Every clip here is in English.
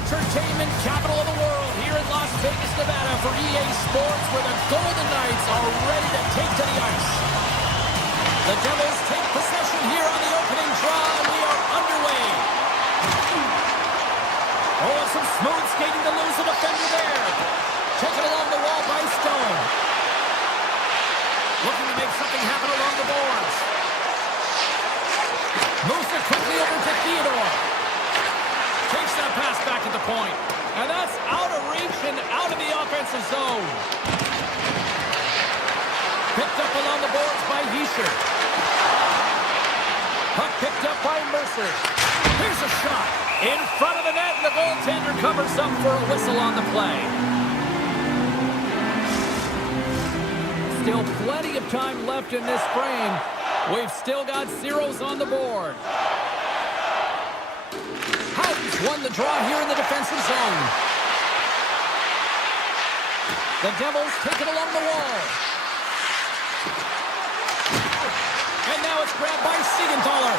entertainment capital of the world here in Las Vegas, Nevada for EA Sports, where the Golden Knights are ready to take to the ice. The Devils take possession here on the opening draw, and we are underway. Oh, some smooth skating to lose the defender there. Taken along the wall by Stone. Looking to make something happen along the boards. Moves it quickly over to Theodore. Takes that pass back at the point. And that's out of reach and out of the offensive zone. Picked up along the boards by Heischer. Puck picked up by Mercer. Here's a shot. In front of the net, and the goaltender covers up for a whistle on the play. Still plenty of time left in this frame. We've still got zeros on the board. Houghton's won the draw here in the defensive zone. The Devils take it along the wall. And now it's grabbed by Siegenthaler.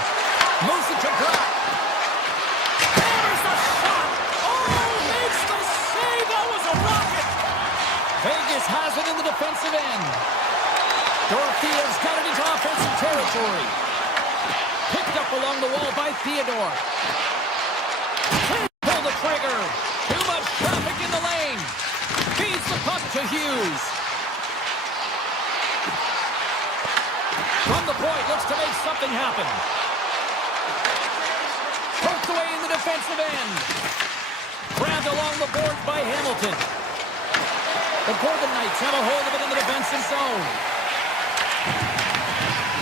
Moves it to Brock. There's the shot. Oh, makes the save. That was a rocket. Vegas has it in the defensive end. Dorotheev's got it into offensive territory. Picked up along the wall by Theodore. Can't pull the trigger. Too much traffic in the lane. Feeds the puck to Hughes. From the point, looks to make something happen. Poked away in the defensive end. Grabbed along the board by Hamilton. The Golden Knights have a hold of it in the defensive zone.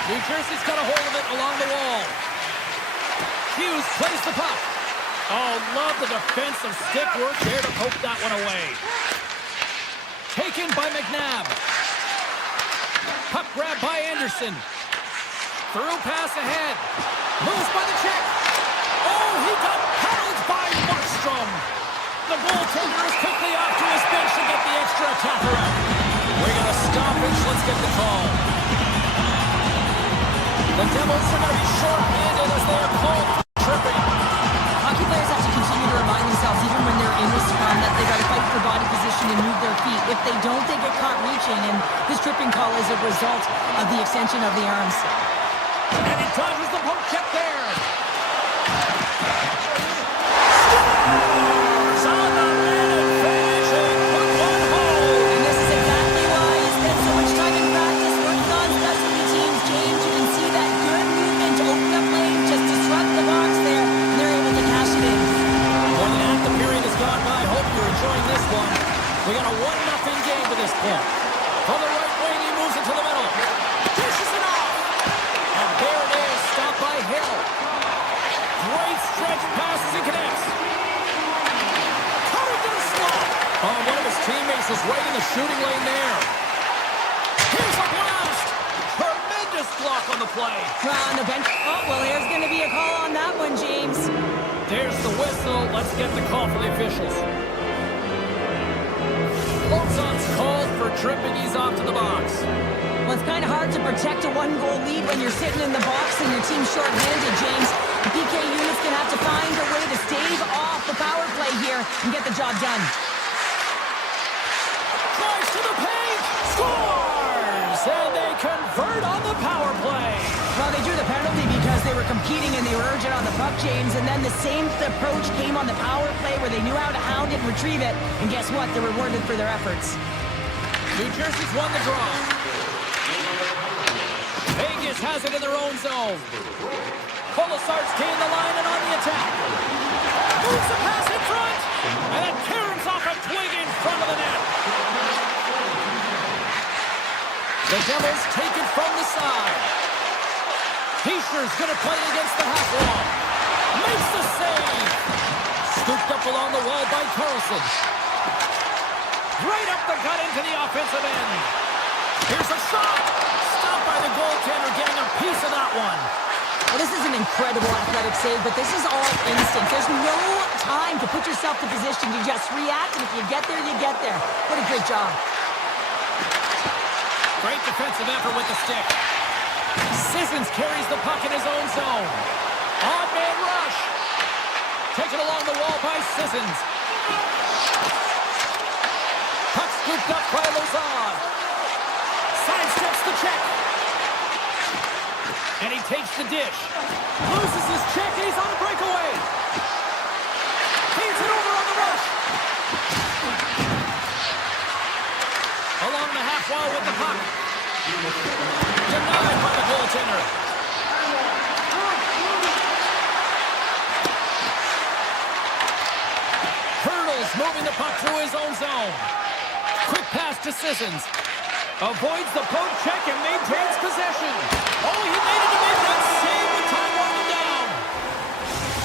New Jersey's got a hold of it along the wall. Hughes plays the puck. Oh, love the defensive stick work there to poke that one away. Taken by McNabb. Puck grab by Anderson. Through pass ahead. Moves by the check. Oh, he got paddled by Markstrom. The goaltender is quickly off to his bench to get the extra attacker out. We're going to stoppage. Let's get the call. The Devils are going to be short-handed as they are called for tripping. Hockey players have to continue to remind themselves, even when they're in this run, that they got to fight for body position and move their feet. If they don't, they get caught reaching, and this tripping call is a result of the extension of the arms. And he dodges the poke check there. Scores on the minute finish and put one home. And this is exactly why he spent so much time in practice working on specialty teams, James. You can see that good movement to open up lane, just disrupt the box there, and they're able to cash it in. More than half the period has gone by. Hope you're enjoying this one. We got a 1-0 game to this point. From the right wing, he moves it to the middle. Dishes it off. And there it is, stopped by Hill. Great stretch passes and connects. Cutting to the slot. Oh, one of his teammates is right in the shooting lane there. Here's a blast. Tremendous block on the play. On the bench. Oh, well, there's going to be a call on that one, James. There's the whistle. Let's get the call from the officials. Lozon's called for tripping. He's off to the box. Well, it's kind of hard to protect a one-goal lead when you're sitting in the box and your team's short-handed, James. The PK unit's going to have to find a way to stave off the power play here and get the job done. Drives to the paint. Scores! And they convert on the power play. Well, they drew the penalty because they were competing and they were urgent on the puck, James, and then the same approach came on the power play where they knew how to hound it and retrieve it, and guess what? They're rewarded for their efforts. New Jersey's won the draw. Vegas has it in their own zone. Kolasar's gained the line and on the attack. Moves the pass in front, and it caroms off a twig in front of the net. The Devils take it from the side. Heischer's going to play against the half wall. Makes the save. Scooped up along the wall by Carlson. Right up the gut into the offensive end. Here's a shot. Stopped by the goaltender, getting a piece of that one. Well, this is an incredible athletic save, but this is all instinct. There's no time to put yourself in position. You just react, and if you get there, you get there. What a great job. Great defensive effort with the stick. Sissons carries the puck in his own zone. Odd man rush. Taken along the wall by Sissons. Puck scooped up by Lozon. Sidesteps the check. And he takes the dish. Loses his check, and he's on the breakaway. Feeds it over on the rush. Along the half wall with the puck. Denied by the goaltender. Hurdles moving the puck through his own zone. Quick pass to Sissons. Avoids the poke check and maintains possession. Oh, he made it to make that save with time winding down.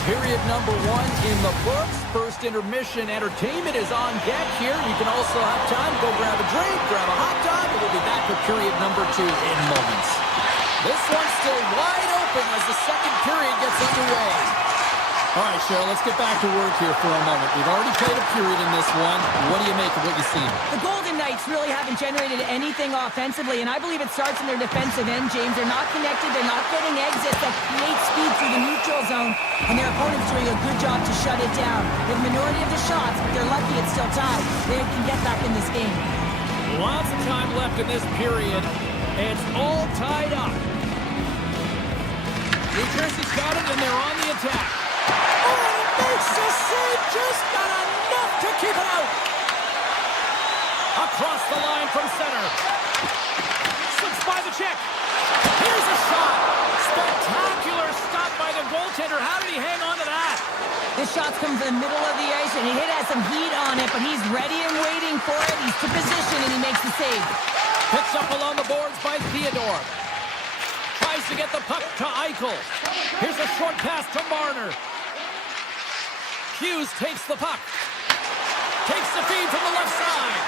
Period number 1 in the books. First intermission entertainment is on deck here. You can also have time to go grab a drink, grab a hot dog, and we'll be back with period number 2 in moments. This one's still wide open as the second period gets underway. All right, Cheryl, let's get back to work here for a moment. We've already played a period in this one. What do you make of what you've seen? The Golden Knights really haven't generated anything offensively, and I believe it starts in their defensive end, James. They're not connected. They're not getting exits that create speed through the neutral zone, and their opponent's doing a good job to shut it down. The minority of the shots, but they're lucky it's still tied. They can get back in this game. Lots of time left in this period. It's all tied up. New Jersey's got it, and they're on the attack. Oh, makes the save, just not enough to keep it out. Across the line from center. Slips by the check. Here's a shot. Spectacular stop by the goaltender. How did he hang on to that? This shot's coming from the middle of the ice, and he has some heat on it, but he's ready and waiting for it. He's to position, and he makes the save. Picked up along the boards by Theodore. Tries to get the puck to Eichel. Here's a short pass to Marner. Hughes takes the puck. Takes the feed from the left side.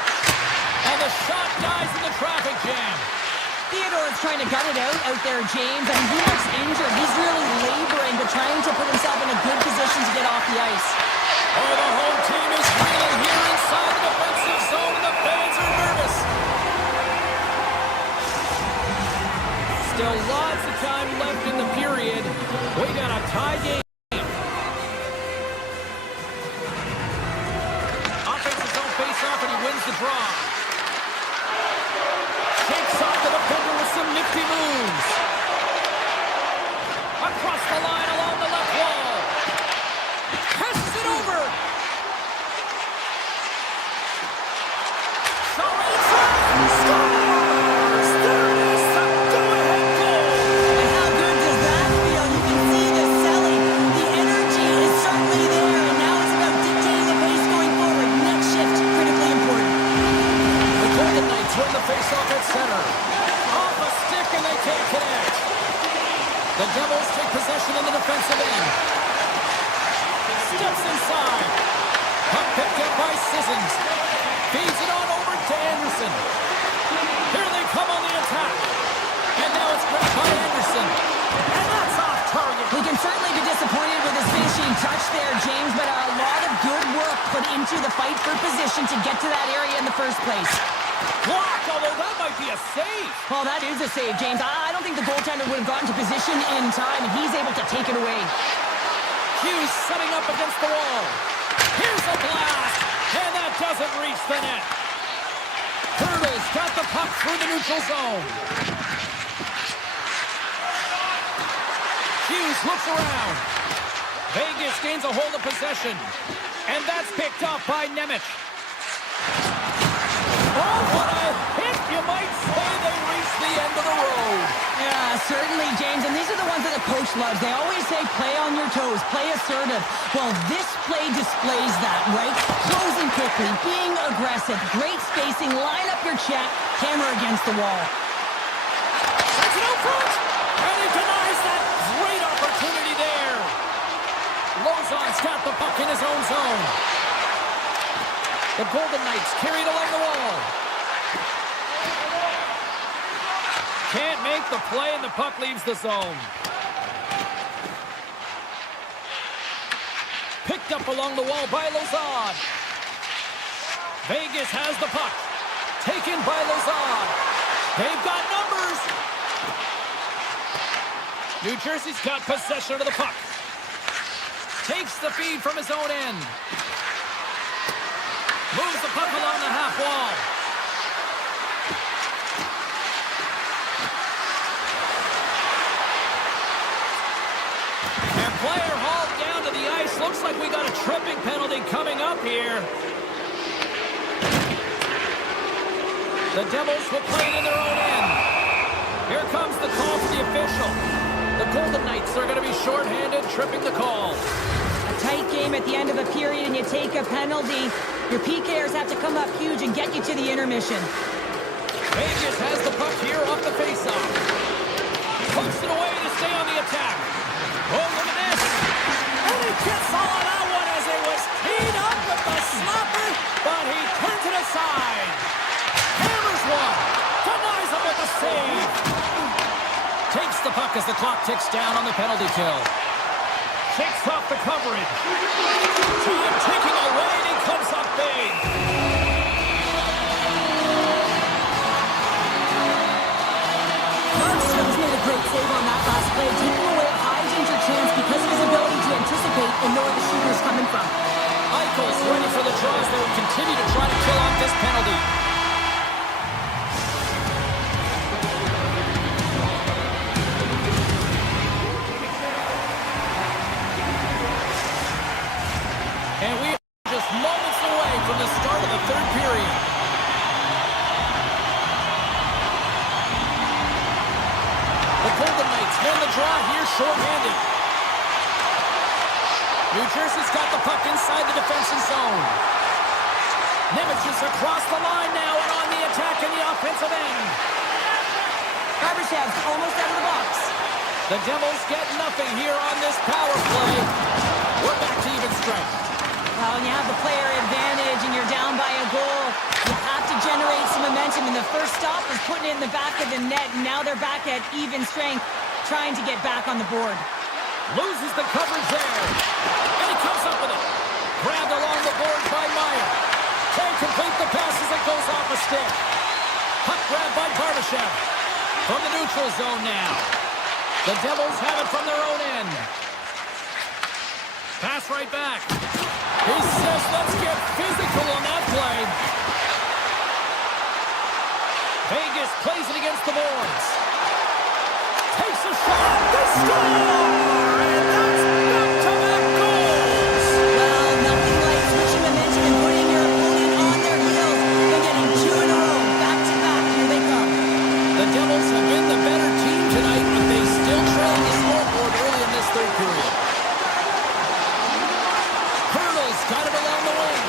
And the shot dies in the traffic jam. Theodore is trying to gut it out there, James. I mean, he looks injured. He's really laboring, but trying to put himself in a good position to get off the ice. Oh, the home team is reeling here inside the defensive zone, and the fans are nervous. Still lots of time left in the period. We got a tie game. And he wins the draw. Shakes off the defender with some nifty moves. Across the line along the left wall. Passes it over. Shot inside. Scores! There it is, the go-ahead goal. And how good does that feel? You can see the selling. The energy is certainly there, and now it's about dictating the pace going forward. Next shift, critically important. The Golden Knights win the faceoff at center. Off a stick, and they can't connect. The Devils take possession in the defensive end. Steps inside. Puck picked up by Sissons. Feeds it on over to Anderson. Here they come on the attack. And now it's grabbed by Anderson. And that's off target. We can certainly be disappointed with his finishing touch there, James, but a lot of good work put into the fight for position to get to that area in the first place. Blocked, although that might be a save. Well, that is a save, James. I don't think the goaltender would have gotten to position in time, and he's able to take it away. Hughes setting up against the wall. Here's a blast, and that doesn't reach the net. Hurdles got the puck through the neutral zone. Hughes looks around. Vegas gains a hold of possession, and that's picked up by Nemec. Oh, what a hit! You might say they reached the end of the road. Yeah, certainly, James. And these are the ones that the coach loves. They always say, play on your toes, play assertive. Well, this play displays that, right? Closing quickly, being aggressive, great spacing, line up your check, hammer against the wall. That's it out front, and he denies that great opportunity there. Lozon's got the puck in his own zone. The Golden Knights carried along the wall. Can't make the play, and the puck leaves the zone. Picked up along the wall by Lozon. Vegas has the puck. Taken by Lozon. They've got numbers. New Jersey's got possession of the puck. Takes the feed from his own end. Moves the puck along the half wall. And player hauled down to the ice. Looks like we got a tripping penalty coming up here. The Devils will play it in their own end. Here comes the call from the official. The Golden Knights are going to be shorthanded, tripping the call. A tight game at the end of a period and you take a penalty. Your PKers have to come up huge and get you to the intermission. Vegas has the puck here off the faceoff. Pokes it away to stay on the attack. Oh, look at this. And he gets all on that one as it was teed up with the slapper, but he turns it aside. Hammers one. Denies him with the save. Takes the puck as the clock ticks down on the penalty kill. Shakes off the coverage. Time ticking away, and he comes up big. Markstrom's made a great save on that last play, taking away a high danger chance because of his ability to anticipate and know where the shooter's coming from. Eichel's ready for the draws. They will continue to try to kill off this penalty. And we are just moments away from the start of the third period. The Golden Knights win the draw here shorthanded. New Jersey's got the puck inside the defensive zone. Nimitz is across the line now and on the attack in the offensive end. Barbashev's almost out of the box. The Devils get nothing here on this power play. We're back to even strength. Well, when you have the player advantage and you're down by a goal, you have to generate some momentum. And the first stop was putting it in the back of the net. And now they're back at even strength, trying to get back on the board. Loses the coverage there. And he comes up with it. Grabbed along the boards by Meyer. Can't complete the pass as it goes off a stick. Puck grabbed by Barbashev. From the neutral zone now. The Devils have it from their own end. Pass right back. He says, let's get physical on that play. Vegas plays it against the boards. Takes a shot. They score! And that's back-to-back goals. Well, nothing like switching momentum and putting your opponent on their heels. They're getting two in a row. Back-to-back, here they come. The Devils have been the better team tonight, but they still trail the scoreboard early in this third period. Hurdles got it along the wing.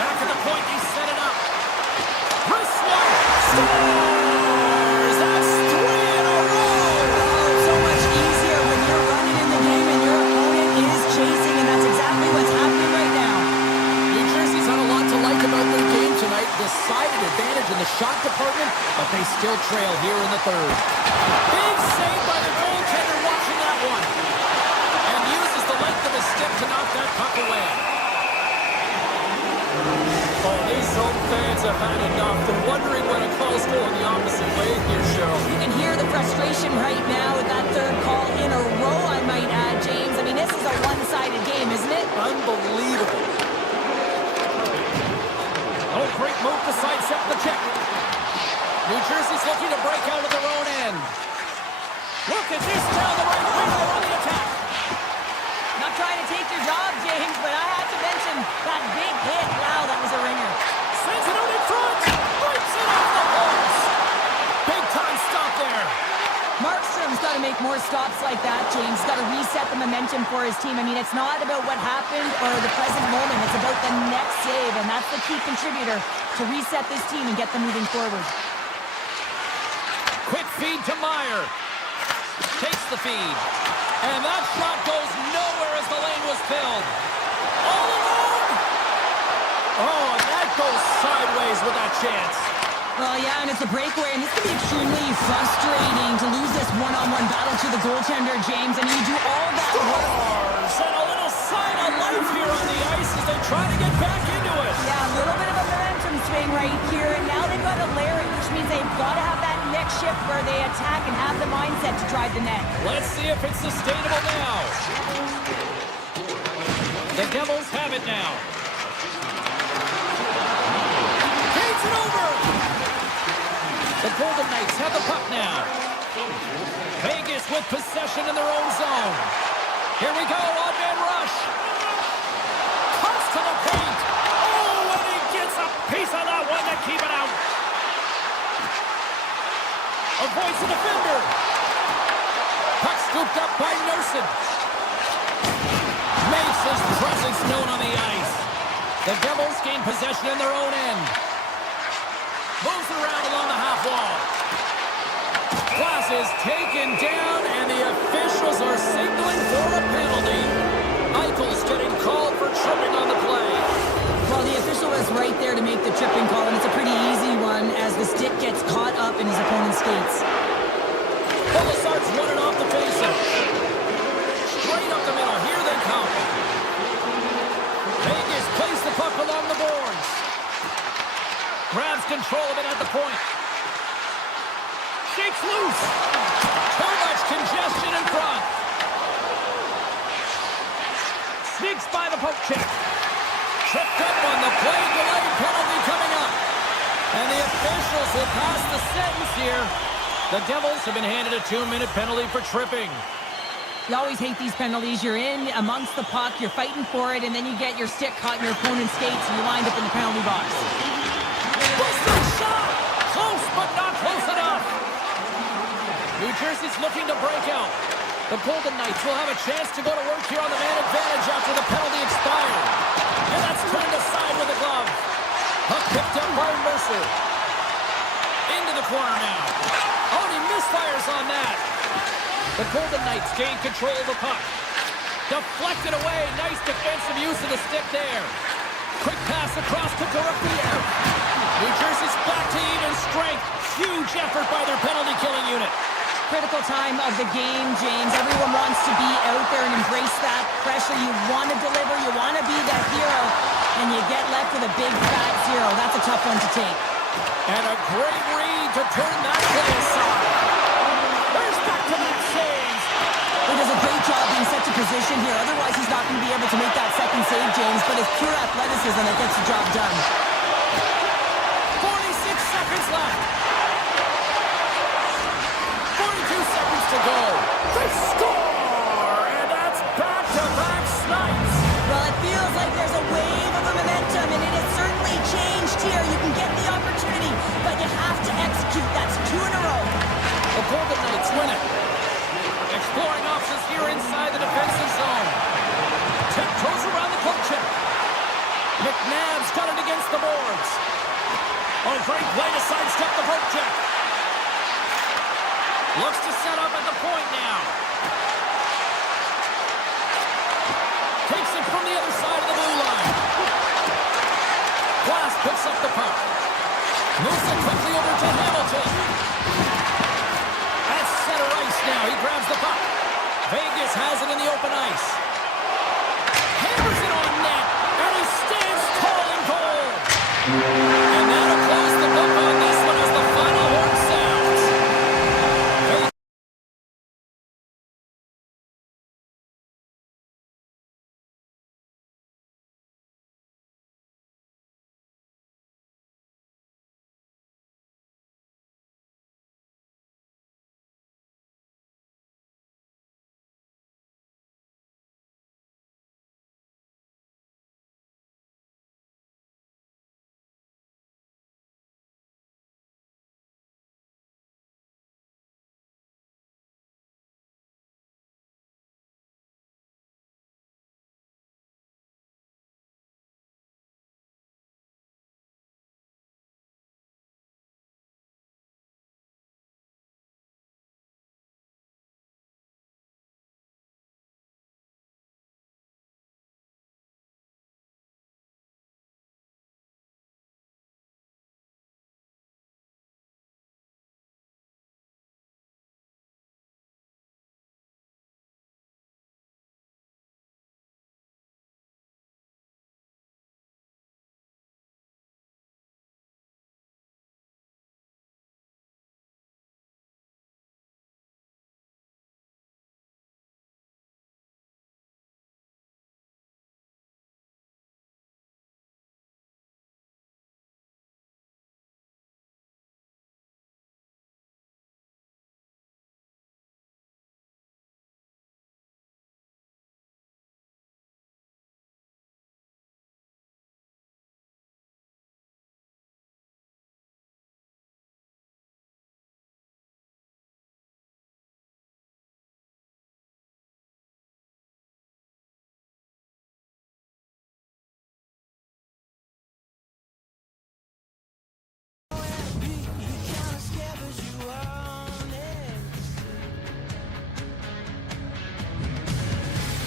Back at the point, he set it up. Wrist one. Scores! That's 3 in a row. Oh, so much easier when you're running in the game and your opponent is chasing, and that's exactly what's happening right now. New Jersey's had a lot to like about their game tonight. Decided advantage in the shot department, but they still trail here in the third. Big save by the goaltender watching that one. And uses the length of his stick to knock that puck away. Oh, these home fans have had enough. They're wondering when a call's going the opposite way here, Cheryl. You can hear the frustration right now with that third call in a row, I might add, James. I mean, this is a one-sided game, isn't it? Unbelievable. Oh, great move to sidestep the check. New Jersey's looking to break out of their own end. Look at this down the right wing on the attack. Not trying to take your job, James, but I have to mention that big hit. Wow, that was a ringer. Sends it out in front. Breaks it off the boards. Big time stop there. Markstrom's got to make more stops like that, James. Got to reset the momentum for his team. I mean, it's not about what happened or the present moment. It's about the next save, and that's the key contributor to reset this team and get them moving forward. Quick feed to Meyer. Takes the feed. And that shot goes nowhere as the lane was filled. All alone. Oh, and that goes sideways with that chance. Well, yeah, and it's a breakaway, and this can be extremely frustrating to lose this one-on-one battle to the goaltender, James. I mean, you do all that work. And a little sign of life here on the ice as they try to get back into it. Yeah, a little bit of a momentum swing right here, and now they've got to layer it, which means they've got to have that next shift where they attack and have the mindset to drive the net. Let's see if it's sustainable now. The Devils have it now. Gets it over. The Golden Knights have the puck now. Vegas with possession in their own zone. Here we go, odd-man rush. Cuts to the paint. Oh, and he gets a piece of that one to keep it out. Avoids the defender. Puck scooped up by Nursen. Makes his presence known on the ice. The Devils gain possession in their own end. Moves it around along the half wall. Glass is taken down, and the officials are signaling for a penalty. Eichel's getting called for tripping on the play. Well, the official was right there to make the tripping call, and it's a pretty easy one as the stick gets caught up in his opponent's skates. Polisart's running off the faceoff. Straight up the middle. Here they come. Vegas plays the puck along the boards. Grabs control of it at the point. Shakes loose. Too much congestion in front. Sneaks by the poke check. Tripped up on the play. Delayed penalty coming up. And the officials will pass the sentence here. The Devils have been handed a 2-minute penalty for tripping. You always hate these penalties. You're in amongst the puck, you're fighting for it, and then you get your stick caught in your opponent's skates, and you wind up in the penalty box. Busted shot! Close, but not close enough. New Jersey's looking to break out. The Golden Knights will have a chance to go to work here on the man advantage after the penalty expired. And that's turned aside with a glove. Puck picked up by Mercer. Into the corner now. Oh, he misfires on that. The Golden Knights gain control of the puck. Deflected away. Nice defensive use of the stick there. Quick pass across to Dorothea. New Jersey's back to even strength. Huge effort by their penalty-killing unit. Critical time of the game, James. Everyone wants to be out there and embrace that pressure. You want to deliver. You want to be that hero. And you get left with a big, fat zero. That's a tough one to take. And a great read to turn that to his side. There's back-to-back saves. He does a great job being set to position here. Otherwise, he's not going to be able to make that second save, James. But it's pure athleticism that gets the job done. 46 seconds left. 42 seconds to go. They score! And that's back-to-back snipes. Well, it feels like there's a wave of momentum, and it has certainly changed here. You can get the opportunity, but you have to execute. That's 2 in a row. The Golden Knights win it. Exploring options here inside the defensive zone. Tiptoes around the poke check. McNabb's got it against the boards. Oh, great play to sidestep the poke check. Looks to set up at the point now. Takes it from the other side of the blue line. Glass picks up the puck. Moves it quickly over to Hamilton. That's center ice now. He grabs the puck. Vegas has it in the open ice. Hammers it on net. And he stands tall in goal.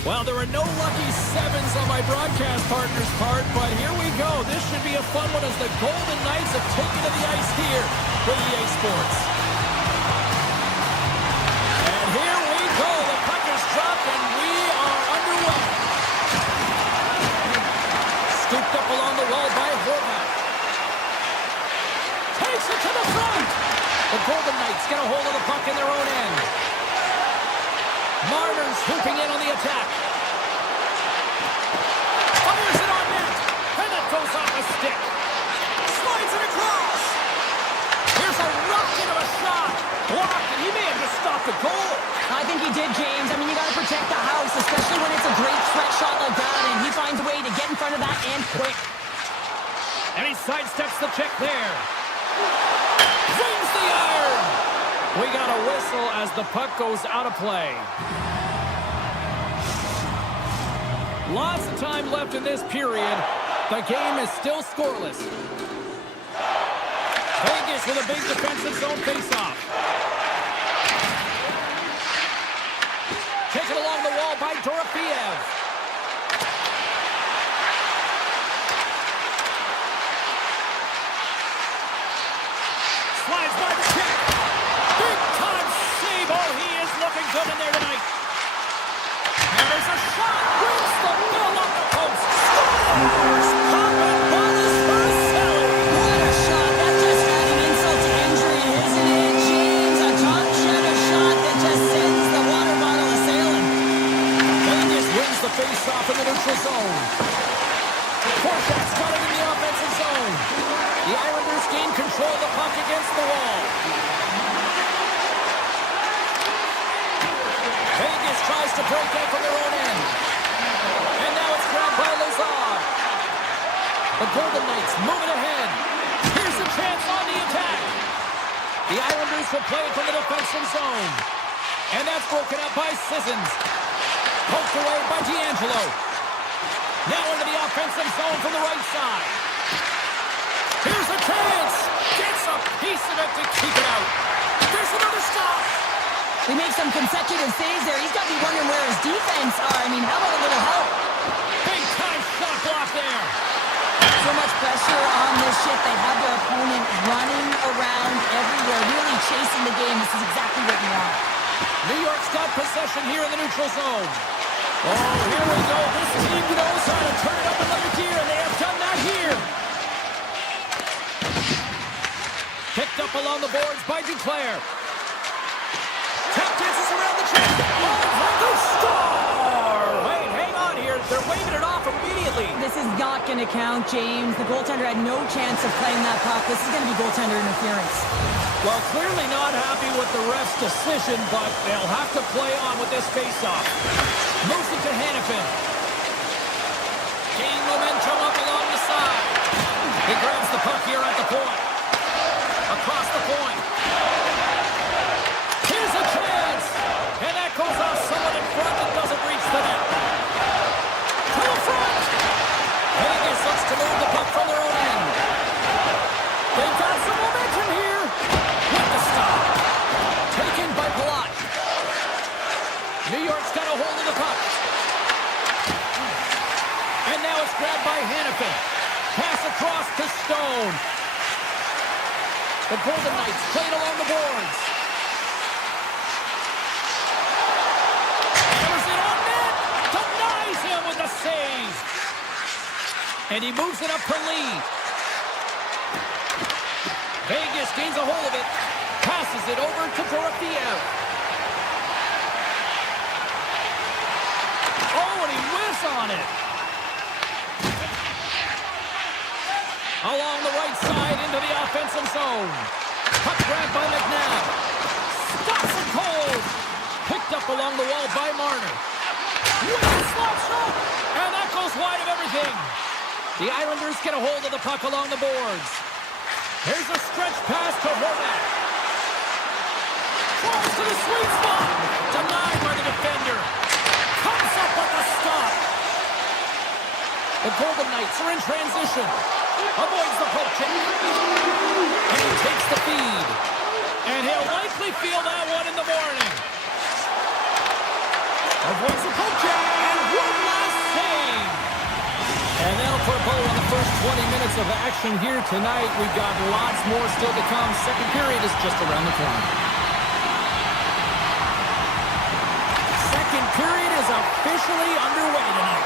Well, there are no lucky sevens on my broadcast partner's part, but here we go. This should be a fun one as the Golden Knights have taken to the ice here with EA Sports. And here we go. The puck is dropped, and we are underway. Scooped up along the wall by Horvat. Takes it to the front. The Golden Knights get a hold of the puck in their own end. Marner's hooping in on the attack. Fires it on net. And that goes off a stick. Slides it across. Here's a rocket of a shot. Blocked, and he may have just stopped the goal. I think he did, James. I mean, you got to protect the house, especially when it's a great threat shot like that, and he finds a way to get in front of that and quick. And he sidesteps the check there. Rings the iron. We got a whistle as the puck goes out of play. Lots of time left in this period. The game is still scoreless. Vegas with a big defensive zone faceoff. Taken along the wall by Dorofeev. Slides by the check. Big time save. Oh, he is looking good in there tonight. And there's a shot. Wins the middle of the post. Scores. Pop and bonus for Selly. What a shot. That's just adding insult to injury, isn't it, James? A top shadow shot that just sends the water bottle a-sailing. Vegas wins the face-off in the neutral zone. Korshak's got it in the offensive zone. The Islanders gain control of the puck against the wall. Vegas tries to break out from their own end. And now it's grabbed by Lazard. The Golden Knights moving ahead. Here's a chance on the attack. The Islanders will play it from the defensive zone. And that's broken up by Sissons. Poked away by D'Angelo. Now into the offensive zone from the right side. Here's a chance. Gets a piece of it to keep it out. There's another stop. He makes some consecutive saves there. He's got to be wondering where his defense are. I mean, how about a little help? Big time shot block there. So much pressure on this shift. They have their opponent running around everywhere, really chasing the game. This is exactly what you want. New York's got possession here in the neutral zone. Oh, here we go. This team knows how to turn it up another gear, and they have done that here. Picked up along the boards by Duclair. Tap dances around the check. Oh, the star! Wait, hang on here. They're waving it off immediately. This is not going to count, James. The goaltender had no chance of playing that puck. This is going to be goaltender interference. Well, clearly not happy with the ref's decision, but they'll have to play on with this faceoff. Moves it to Hannafin. Gaining momentum up along the side. He grabs the puck here at the point. Across the point. Here's a chance. And that goes off someone in front and doesn't reach the net. To the front. Vegas looks to move the puck from their own end. They've got some momentum here. With the stop. Taken by Palat. New York's got a hold of the puck. And now it's grabbed by Hannafin. Pass across to Stone. The Golden Knights playing along the boards. Hammers it on net. Denies him with the save. And he moves it up to Lee. Vegas gains a hold of it. Passes it over to Dorofeev. Oh, and he whiffs on it. Along the right side into the offensive zone. Puck grabbed by McNabb. Stops it cold. Picked up along the wall by Marner. With a slap shot. And that goes wide of everything. The Islanders get a hold of the puck along the boards. Here's a stretch pass to Horvat. Falls to the sweet spot. Denied by the defender. Comes up with the stop. The Golden Knights are in transition. Avoids the poke check. And he takes the feed. And he'll likely feel that one in the morning. Avoids the poke check. And first 20 minutes of action here tonight. We've got lots more still to come. Second period is just around the corner. Second period is officially underway tonight.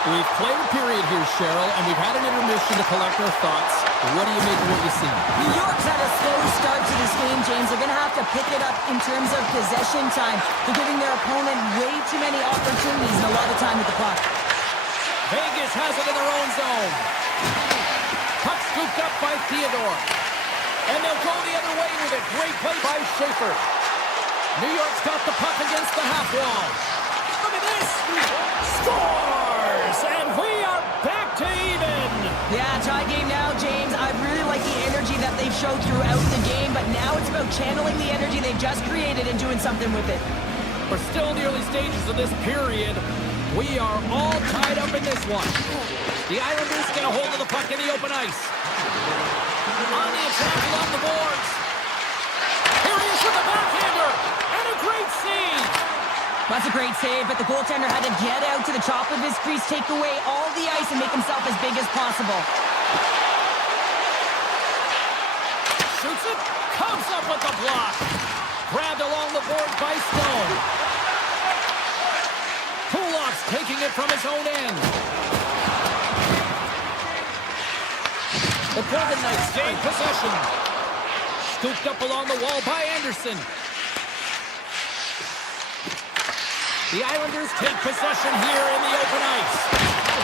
We've played a period here, Cheryl, and we've had an intermission to collect our thoughts. What do you make of what you see? New York's had a slow start to this game, James. They're going to have to pick it up in terms of possession time. They're giving their opponent way too many opportunities and a lot of time with the puck. Vegas has it in their own zone. Puck scooped up by Theodore. And they'll go the other way with it. Great play by Schaefer. New York's got the puck against the half wall. Look at this. Scores! And we are back to even. Yeah, tie game now, James. I really like the energy that they've showed throughout the game, but now it's about channeling the energy they've just created and doing something with it. We're still in the early stages of this period. We are all tied up in this one. The Islanders get a hold of the puck in the open ice. On the attack along the boards. Here he is with the backhander. And a great save. That's a great save, but the goaltender had to get out to the top of his crease, take away all the ice, and make himself as big as possible. Shoots it. Comes up with the block. Grabbed along the board by Stone. Kulak's taking it from his own end. The Golden Knights gain possession. Scooped up along the wall by Anderson. The Islanders take possession here in the open ice.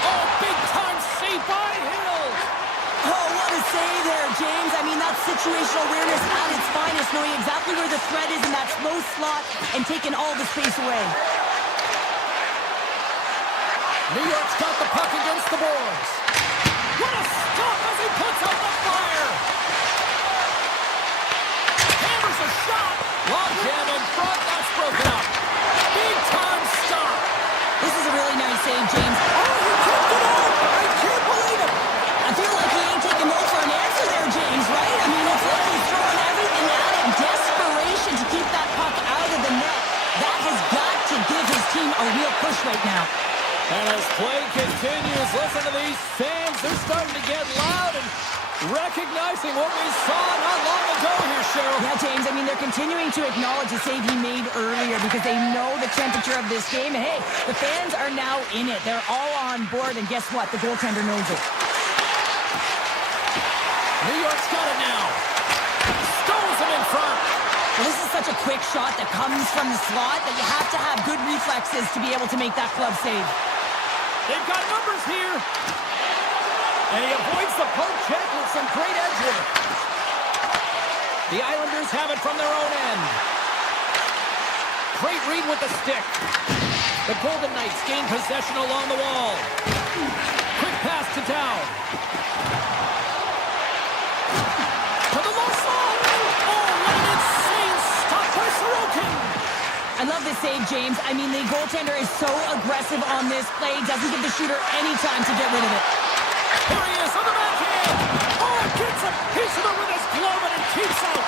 Oh, big-time save by Hill. Oh, what a save there, James. I mean, that's situational awareness at its finest, knowing exactly where the threat is in that slow slot and taking all the space away. New York's got the puck against the boards. What a stop as he puts out the fire. Hammers a shot. Long jam in front. That's broken up. Big-time stop. This is a really nice save, James. Oh, he kicked it out. I can't believe it. I feel like he ain't taking no for an answer there, James, right? I mean, it's like he's throwing everything at it. Desperation to keep that puck out of the net. That has got to give his team a real push right now. And as play continues, listen to these fans. They're starting to get loud and recognizing what we saw not long ago here, Cheryl. Yeah, James, I mean, they're continuing to acknowledge the save he made earlier because they know the temperature of this game. And hey, the fans are now in it. They're all on board, and guess what? The goaltender knows it. New York's got it now. Stones him in front. Well, this is such a quick shot that comes from the slot that you have to have good reflexes to be able to make that glove save. They've got numbers here. And he avoids the poke check with some great edge work. The Islanders have it from their own end. Great read with the stick. The Golden Knights gain possession along the wall. Quick pass to Dow. To the low side. Oh, what an insane stop by Sorokin. I love this save, James. I mean, the goaltender is so aggressive on this play. Doesn't give the shooter any time to get rid of it. Here he is on the backhand. Oh, gets a piece of it with his glove and it keeps out.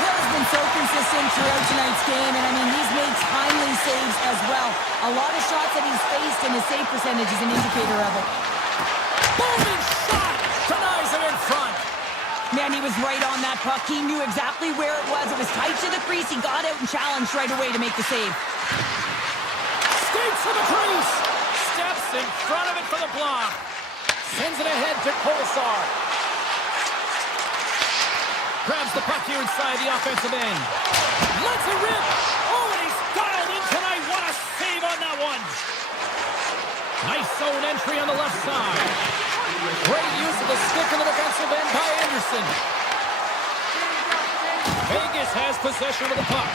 Hill has been so consistent throughout tonight's game, and I mean, he's made timely saves as well. A lot of shots that he's faced, and his save percentage is an indicator of it. Booming shot. Denies him in front. Man, he was right on that puck. He knew exactly where it was. It was tight to the crease. He got out and challenged right away to make the save. Skates to the crease. Steps in front of it for the block. Sends it ahead to Kolesar. Grabs the puck here inside the offensive end. Lets it rip. Oh, and he's dialed in tonight. What a save on that one. Nice zone entry on the left side. Great use of the stick in the defensive end by Anderson. Vegas has possession of the puck.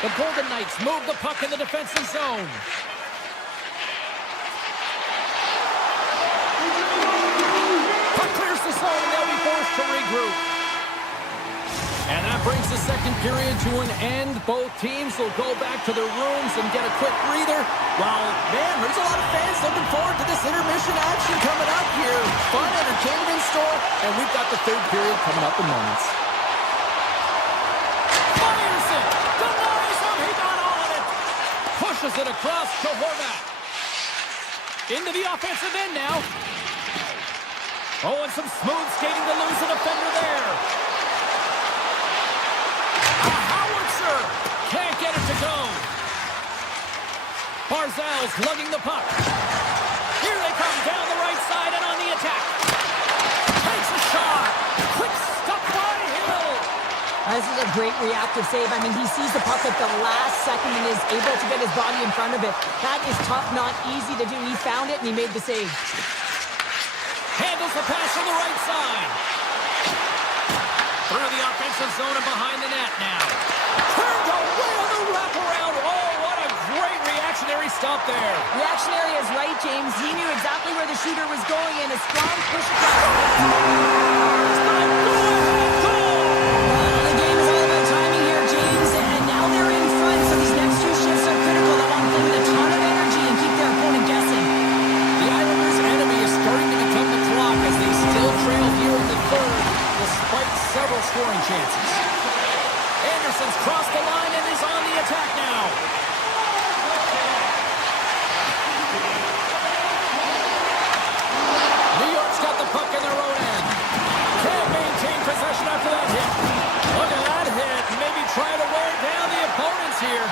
The Golden Knights move the puck in the defensive zone. Puck clears the zone. They'll be forced to regroup. And that brings the second period to an end. Both teams will go back to their rooms and get a quick breather. Well, man, there's a lot of fans looking forward to this intermission action coming up here. Fun entertainment in store, and we've got the third period coming up in moments. Fires it! Denies him! He got all of it! Pushes it across to Horvat. Into the offensive end now. Oh, and some smooth skating to lose a defender there. A howitzer. Can't get it to go. Barzal's lugging the puck. Here they come down the right side and on the attack. Takes a shot. Quick stop by Hill. This is a great reactive save. I mean, he sees the puck at the last second and is able to get his body in front of it. That is tough, not easy to do. He found it and he made the save. Handles the pass from the right side. Through the offensive zone and behind the net now. Turned away on the wraparound. Oh, what a great reactionary stop there. Reactionary is right, James. He knew exactly where the shooter was going and a strong push across. The game is all about timing here, James, and now they're in front, so these next two shifts are critical. They want to play with a ton of energy and keep their opponent guessing. The Islanders' enemy is starting to become the clock as they still trail here in the third, despite several scoring chances. Anderson's crossed the line and is on the attack now. New York's got the puck in their own end. Can't maintain possession after that hit. Look at that hit. Maybe try to wear down the opponents here.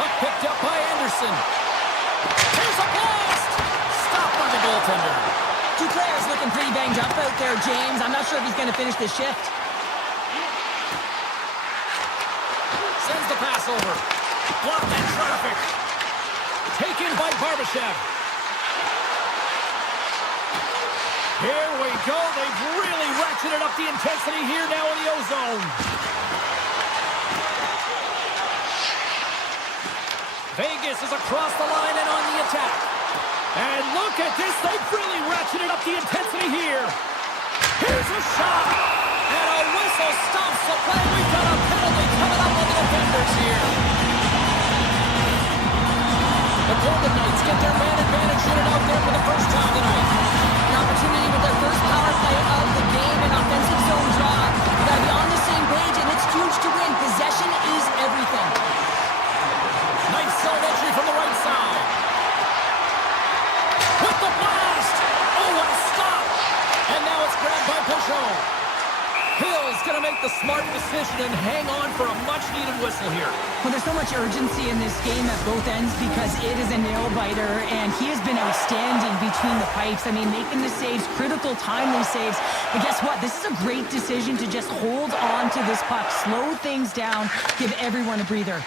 Puck picked up by Anderson. Here's a blast! Stopped by the goaltender. Two players looking pretty banged up out there, James. I'm not sure if he's going to finish the shift. Sends the pass over. Blocked in traffic. Taken by Barbashev. Here we go. They've really ratcheted up the intensity here now in the O-zone. Vegas is across the line and on the attack. And look at this. They've really ratcheted up the intensity here. Here's a shot. And a whistle stops the play. We've got a penalty coming up on the defenders here. The Golden Knights get their man advantage unit out there for the first time tonight. An opportunity with their first power play of the game, an offensive zone draw. You got to be on the same page, and it's huge to win. Possession is everything. Nice zone entry from the right side. With the blast! Oh, what a stop! And now it's grabbed by Peugeot. Hill's going to make the smart decision and hang on for a much-needed whistle here. Well, there's so much urgency in this game at both ends because it is a nail-biter, and he has been outstanding between the pipes. I mean, making the saves, critical, timely saves. But guess what? This is a great decision to just hold on to this puck, slow things down, give everyone a breather.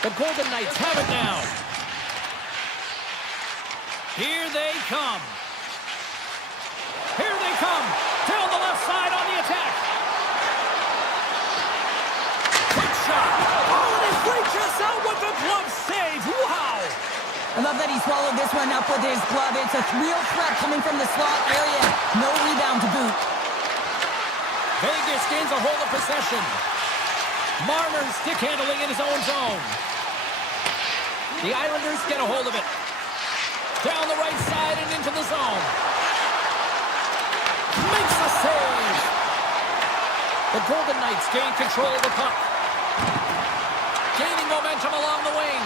The Golden Knights have it now. Here they come. Here they come. Down the left side on the attack. Quick shot. Oh, and he reaches out with the glove save. Wow. I love that he swallowed this one up with his glove. It's a real threat coming from the slot area. No rebound to boot. Vegas gains a hold of possession. Marner stick handling in his own zone. The Islanders get a hold of it. Down the right side and into the zone. Makes a save. The Golden Knights gain control of the puck. Gaining momentum along the wing.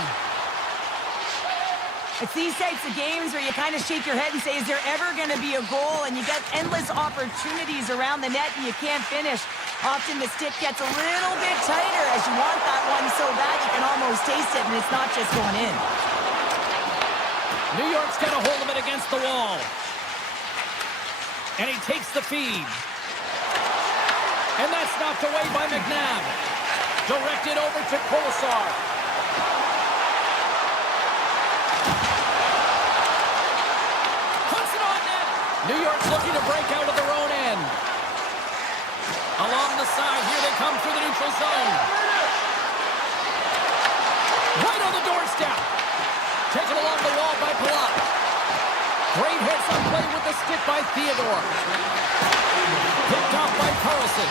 It's these types of games where you kind of shake your head and say, is there ever going to be a goal? And you get endless opportunities around the net and you can't finish. Often the stick gets a little bit tighter as you want that one so bad you can almost taste it, and it's not just going in. New York's got a hold of it against the wall. And he takes the feed. And that's knocked away by McNabb. Directed over to Kolesar. Puts it on net. New York's looking to break out of their own end. Along the side, here they come through the neutral zone. Right on the doorstep. Taken along the wall by Palat. Great hits on play with the stick by Theodore. Picked off by Carlson.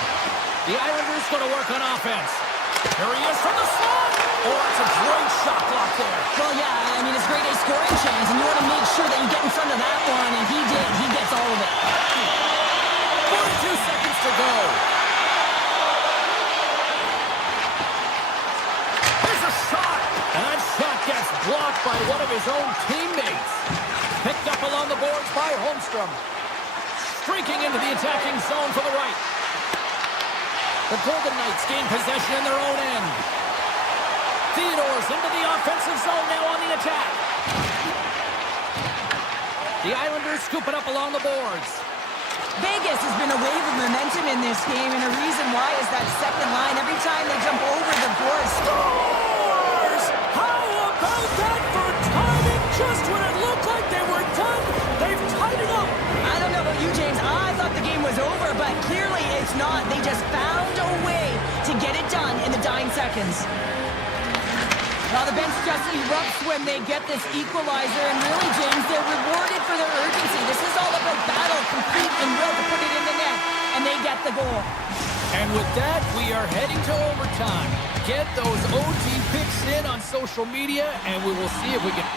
The Islanders going to work on offense. Here he is from the slot. Oh, it's a great shot block there. Well, yeah, I mean, it's great a scoring chance, and you want to make sure that you get in front of that one, and he did. He gets all of it. 42 seconds to go. There's a shot. And that shot gets blocked by one of his own teammates. Picked along the boards by Holmstrom. Streaking into the attacking zone for the right. The Golden Knights gain possession in their own end. Theodore's into the offensive zone now on the attack. The Islanders scoop it up along the boards. Vegas has been a wave of momentum in this game, and a reason why is that second line. Every time they jump over the boards. Scores! How about that for timing? Just when it looked like they were done, they've tied it up. I don't know about you, James. I thought the game was over, but clearly it's not. They just found a way to get it done in the dying seconds. Well, the bench just erupts when they get this equalizer, and really, James, they're rewarded for their urgency. This is all about battle, complete, and will to put it in the net, and they get the goal. And with that, we are heading to overtime. Get those OT pics in on social media, and we will see if we can...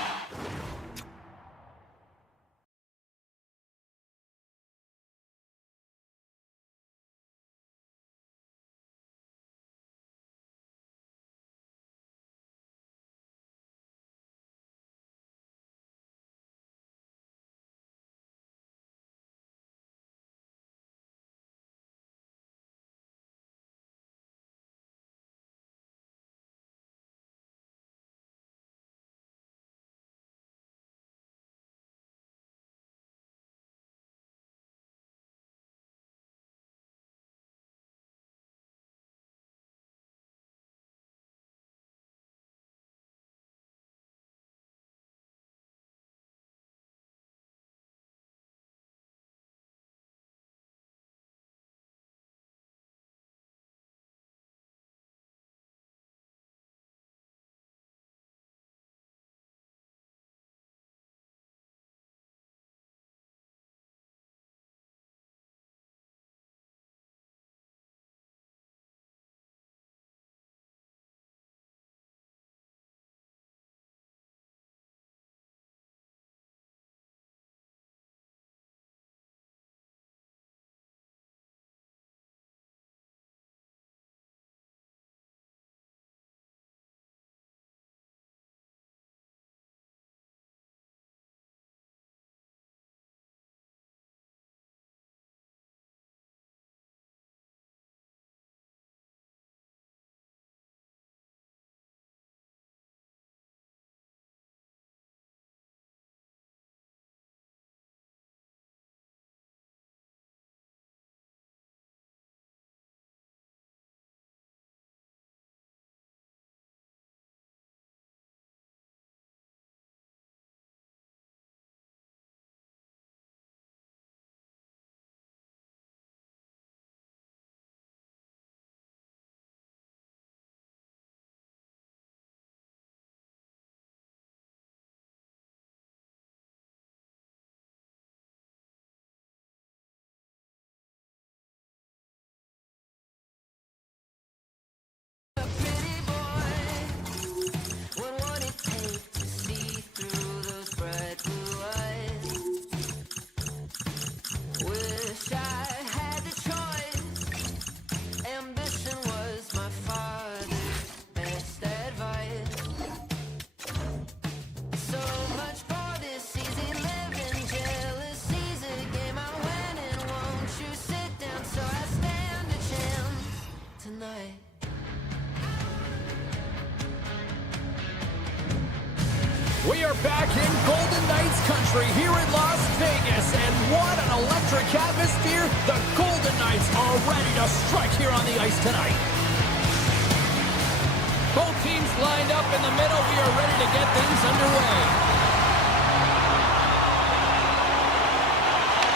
We are back in Golden Knights country here in Las Vegas, and what an electric atmosphere. The Golden Knights are ready to strike here on the ice tonight. Both teams lined up in the middle. We are ready to get things underway.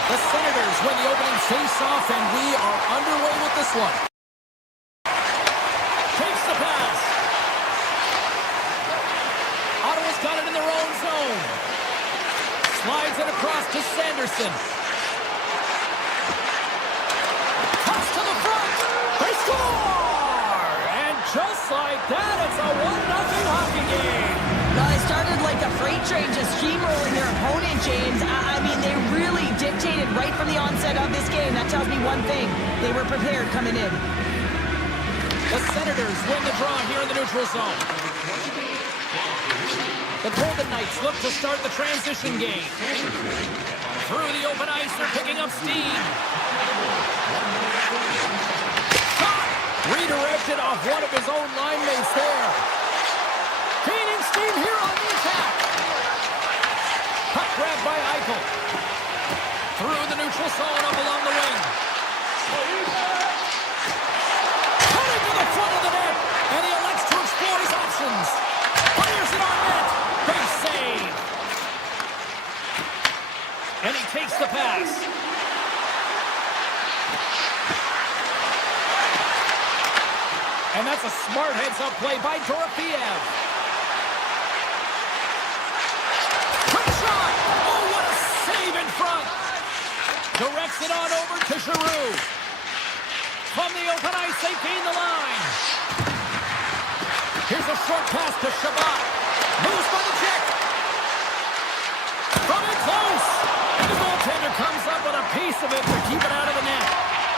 The Senators win the opening face-off, and we are underway with this one. Takes the pass. Ottawa's got it in their own zone. Slides it across to Sanderson. Toss to the front. They score! And just like that, it's a 1-0 hockey game. Well, they started like a freight train just steamrolling their opponent, James. I mean, they really dictated right from the onset of this game. That tells me one thing. They were prepared coming in. The Senators win the draw here in the neutral zone. The Golden Knights look to start the transition game. Through the open ice, they're picking up steam. Shot! Redirected off one of his own line mates there. Gaining steam here on the attack. Puck grabbed by Eichel. Through the neutral zone up along the wing. Cutting to the front of the net, and he elects to explore his options. Fires it on net. Big save. And he takes the pass. And that's a smart heads-up play by Dorofeev. Quick shot! Oh, what a save in front! Directs it on over to Giroux. From the open ice, they gain the line. Here's a short pass to Shabbat. Moves by the check. From in close. And the goaltender comes up with a piece of it to keep it out of the net.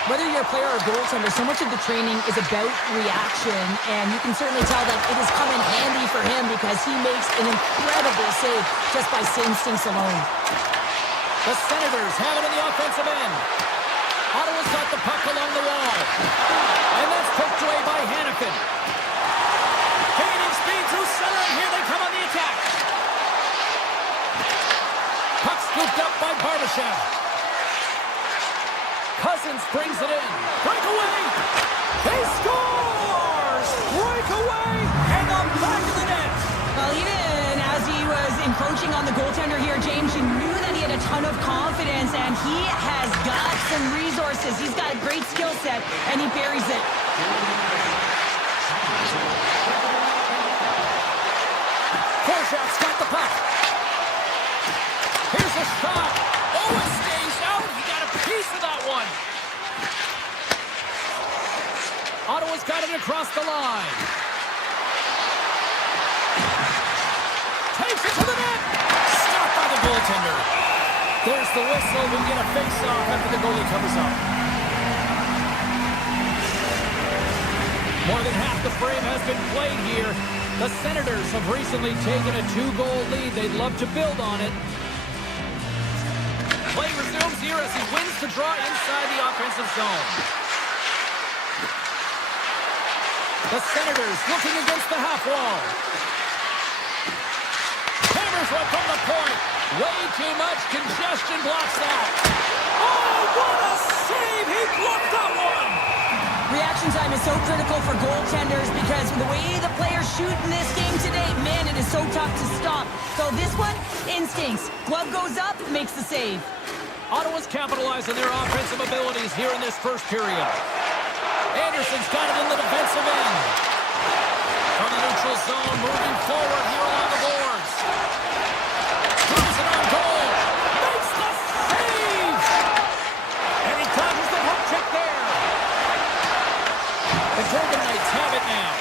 Whether you're a player or goaltender, so much of the training is about reaction, and you can certainly tell that it has come in handy for him because he makes an incredible save just by instincts alone. The Senators have it in the offensive end. Ottawa's got the puck along the wall. And that's poked away by Hanifin. Gaining speed through center, and here they come on the attack. Puck scooped up by Barbashev. Cousins brings it in. Breakaway! He scores! Breakaway! And the back of the net! Well, even as he was encroaching on the goaltender here, James, you knew that he had a ton of confidence, and he has got some resources. He's got a great skill set, and he buries it. Forshaft's got the puck. Here's a shot. Oh, it stays out. He got a piece of that one. Ottawa's got it across the line. Takes it to the net. Stopped by the goaltender. There's the whistle. We get a face-off after the goalie covers up. More than half the frame has been played here. The Senators have recently taken a 2-goal lead. They'd love to build on it. Play resumes here as he wins the draw inside the offensive zone. The Senators looking against the half wall. Hammers one from the point. Way too much congestion blocks that. Oh, what a save! He blocked that one! Reaction time is so critical for goaltenders because the way the players shoot in this game today, man, it is so tough to stop. So this one, instincts. Glove goes up, makes the save. Ottawa's capitalizing their offensive abilities here in this first period. Anderson's got it in the defensive end. From the neutral zone, moving forward here along the boards. Throws it on goal. Makes the save! And he dodges the hook check there. The Golden Knights have it now.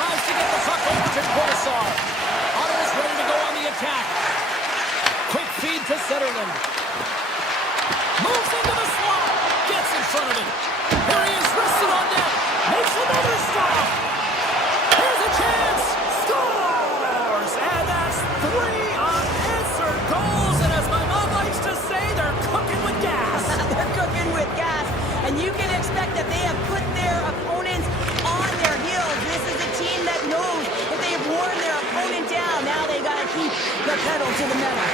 Tries to get the puck over to Korosov. Ottawa's ready to go on the attack. Quick feed to Zetterlund. Moves into the slot. Gets in front of it. Here he is, wristed on net. Makes another stop. Here's a chance. Scores! And that's 3 unanswered goals. And as my mom likes to say, they're cooking with gas. They're cooking with gas. And you can expect that they have put their opponents on their heels. This is a team that knows that they have worn their opponent down. Now they got to keep the pedal to the metal.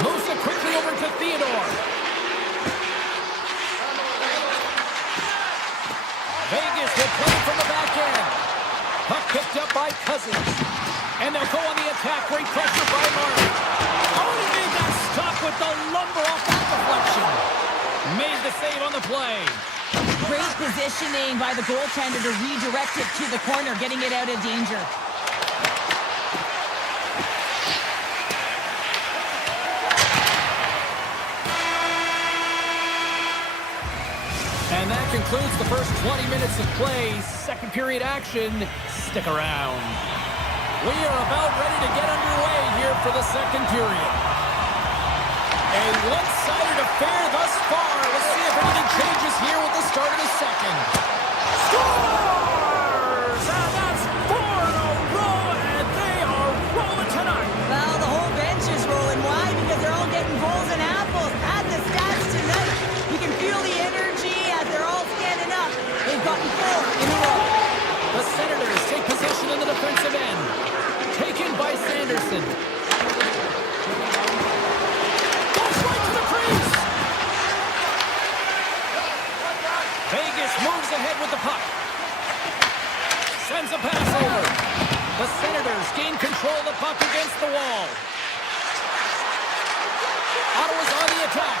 Moves it quickly over to Theodore. Vegas will play from the back end. Puck picked up by Cousins. And they'll go on the attack. Great pressure by Martin. Oh, he made that stop with the lumber off that deflection. Made the save on the play. Great positioning by the goaltender to redirect it to the corner, getting it out of danger. And that concludes the first 20 minutes of play. Second period action. Stick around. We are about ready to get underway here for the second period. A one-sided affair thus far. Let's see if anything changes here with the start of the second. Scores! And offensive end. Taken by Sanderson. Goes right to the crease. Vegas moves ahead with the puck. Sends a pass over. The Senators gain control of the puck against the wall. Ottawa's on the attack.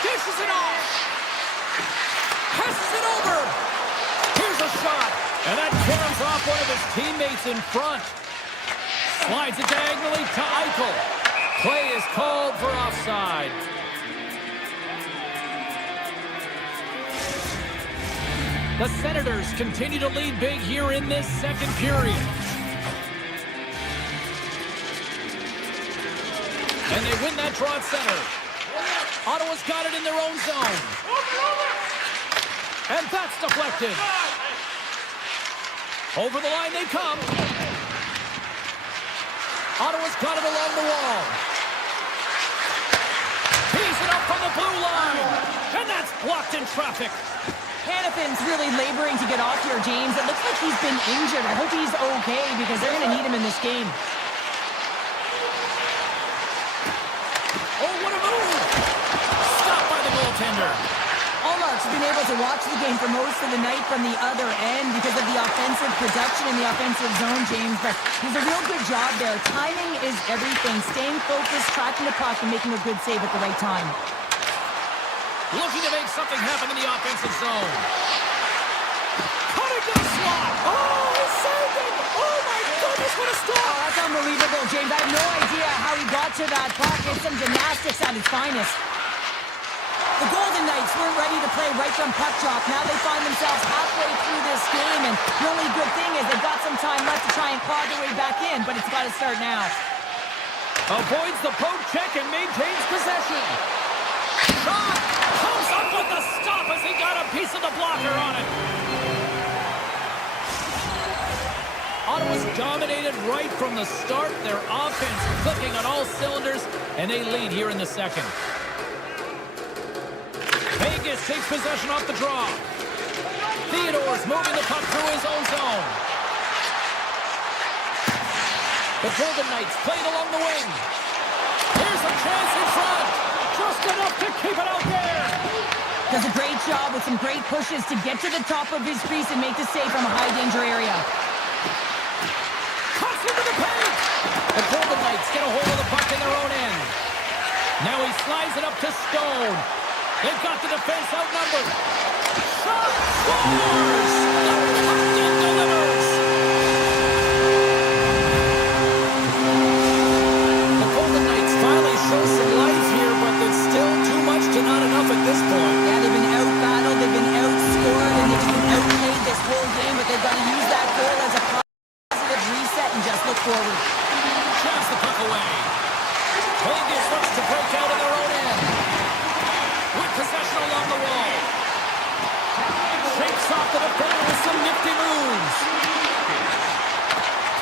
Dishes it off. Passes it over. Here's a shot. And that caroms off one of his teammates in front. Slides it diagonally to Eichel. Play is called for offside. The Senators continue to lead big here in this second period. And they win that draw at center. Ottawa's got it in their own zone. And that's deflected. Over the line they come. Ottawa's got it along the wall. Tees it up from the blue line. And that's blocked in traffic. Hanifin's really laboring to get off here, James. It looks like he's been injured. I hope he's okay because they're going to need him in this game. Oh, what a move! Stopped by the goaltender. Allmark's been able to watch the game for most of the night from the other end because of the offensive production in the offensive zone, James. But he's a real good job there. Timing is everything. Staying focused, tracking the puck, and making a good save at the right time. Looking to make something happen in the offensive zone. Cutting to the slot. Oh, he saved it. Oh, my goodness, what a stop. Oh, that's unbelievable, James. I have no idea how he got to that puck. It's some gymnastics at its finest. The Golden Knights weren't ready to play right from puck drop. Now they find themselves halfway through this game, and the only good thing is they've got some time left to try and claw their way back in, but it's got to start now. Avoids the poke check and maintains possession. Shot! Comes up with the stop as he got a piece of the blocker on it. Ottawa's dominated right from the start. Their offense clicking on all cylinders, and they lead here in the second. Vegas takes possession off the draw. Theodore's moving the puck through his own zone. The Golden Knights played along the wing. Here's a chance in front. Just enough to keep it out there. Does a great job with some great pushes to get to the top of his crease and make the save from a high-danger area. Cuts into the paint. The Golden Knights get a hold of the puck in their own end. Now he slides it up to Stone. They've got the defense outnumbered. Shot! Scores! The captain delivers! The Golden Knights finally show some life here, but it's still too much to not enough at this point. Yeah, they've been out-battled, they've been outscored, and they've been outplayed this whole game, but they've got to use that goal as a positive reset and just look forward. Shoves the puck away. Vegas looks to break out in their own end. With possession along the wall. Shakes off the defender with some nifty moves.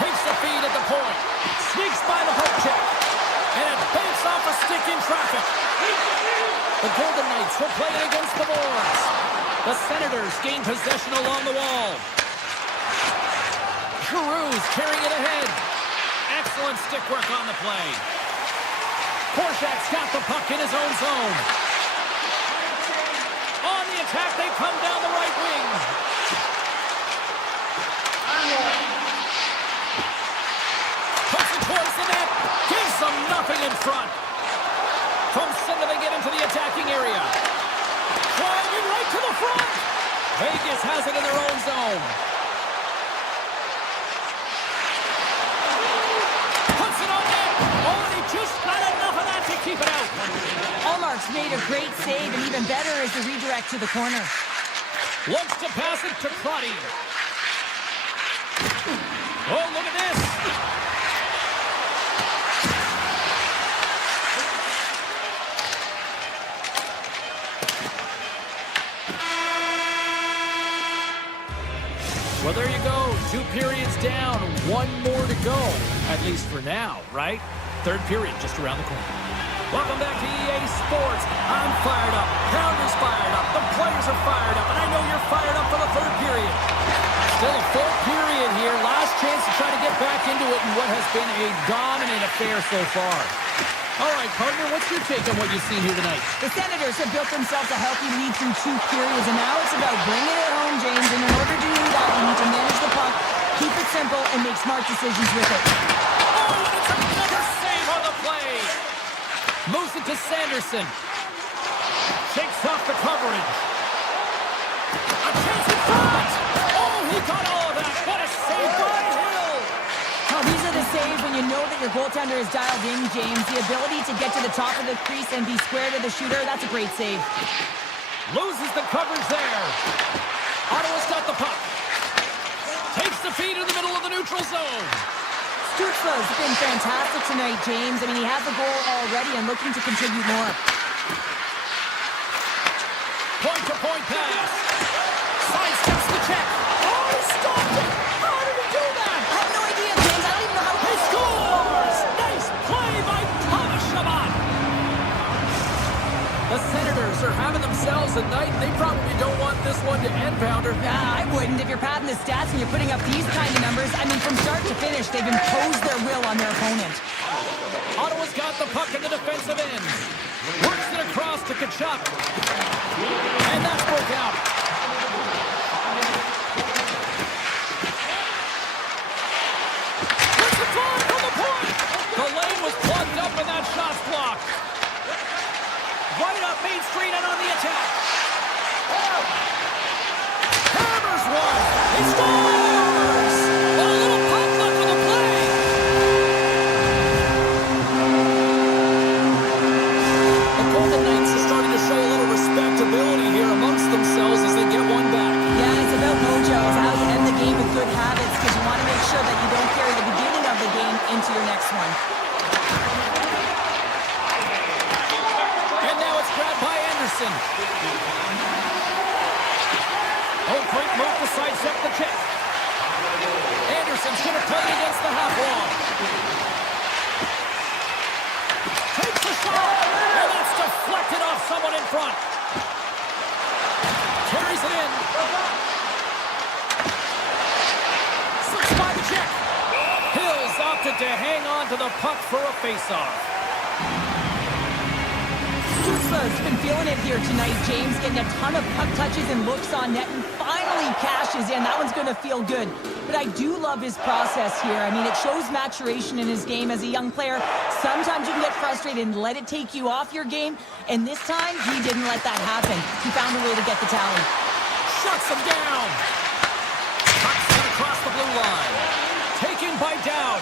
Takes the feed at the point. Sneaks by the poke check. And it banks off a stick in traffic. The Golden Knights will play it against the boards. The Senators gain possession along the wall. Giroux's carrying it ahead. Excellent stick work on the play. Korshak's got the puck in his own zone. On the attack, they come down the right wing. Puts it towards the net. Gives them nothing in front. From center, they get into the attacking area. Driving right to the front. Vegas has it in their own zone. Puts it on net. Oh, and he just got enough of that to keep it out. Allmark's made a great save, and even better is the redirect to the corner. Looks to pass it to Crotty. Oh, look at this. Well, there you go. 2 periods down, 1 more to go. At least for now, right? Third period just around the corner. Welcome back to EA Sports. I'm fired up. Pounder's fired up. The players are fired up. And I know you're fired up for the third period. Still a full period here. Last chance try to get back into it in what has been a dominant affair so far. All right, partner, what's your take on what you've seen here tonight? The Senators have built themselves a healthy lead through 2 periods, and now it's about bringing it home, James. And in order to do that, you need to manage the puck, keep it simple, and make smart decisions with it. Oh, and it's another save on the play. Moves it to Sanderson. Shakes off the coverage. A chance in front. Oh, he caught all of that. What a save by Hill. Oh, these are the saves when you know that your goaltender is dialed in, James. The ability to get to the top of the crease and be square to the shooter, that's a great save. Loses the coverage there. Ottawa's got the puck. Takes the feed in the middle of the neutral zone. Stutzla's been fantastic tonight, James. I mean, he has a goal already and looking to contribute more. Point-to-point pass. Sidesteps the check. Oh, he stopped it. How did he do that? I have no idea, James. I don't even know how He scores! Nice play by Thomas Chabot. The Senators are having themselves a night. They probably don't want this one to end, Pounder. I wouldn't. If you're padding the stats and you're putting up these kind of numbers, I mean, from start to finish, they've imposed their will on their opponent. Ottawa's got the puck in the defensive end. Works it across to Kachuk. And that's broke out. Puts the fly from the point. The lane was plugged up and that shot's blocked. Right up Main Street and on the attack. Hammers one. He scores! A little puck left for the play. The Golden Knights are starting to show a little respectability here amongst themselves as they get one back. Yeah, it's about mojo. It's how you end the game with good habits because you want to make sure that you don't carry the beginning of the game into your next one. And now it's grabbed by Anderson. Oh, great move to sidestep the check. Anderson's going to play it against the half wall. Takes the shot. And that's deflected off someone in front. Carries it in. Slips by the check. Hills opted to hang on to the puck for a faceoff. Stutzla's been feeling it here tonight, James, getting a ton of puck touches and looks on net and finally cashes in. That one's going to feel good. But I do love his process here. I mean, it shows maturation in his game as a young player. Sometimes you can get frustrated and let it take you off your game. And this time, he didn't let that happen. He found a way to get the tally. Shuts him down. Puck's going to cross the blue line. Taken by Dowd.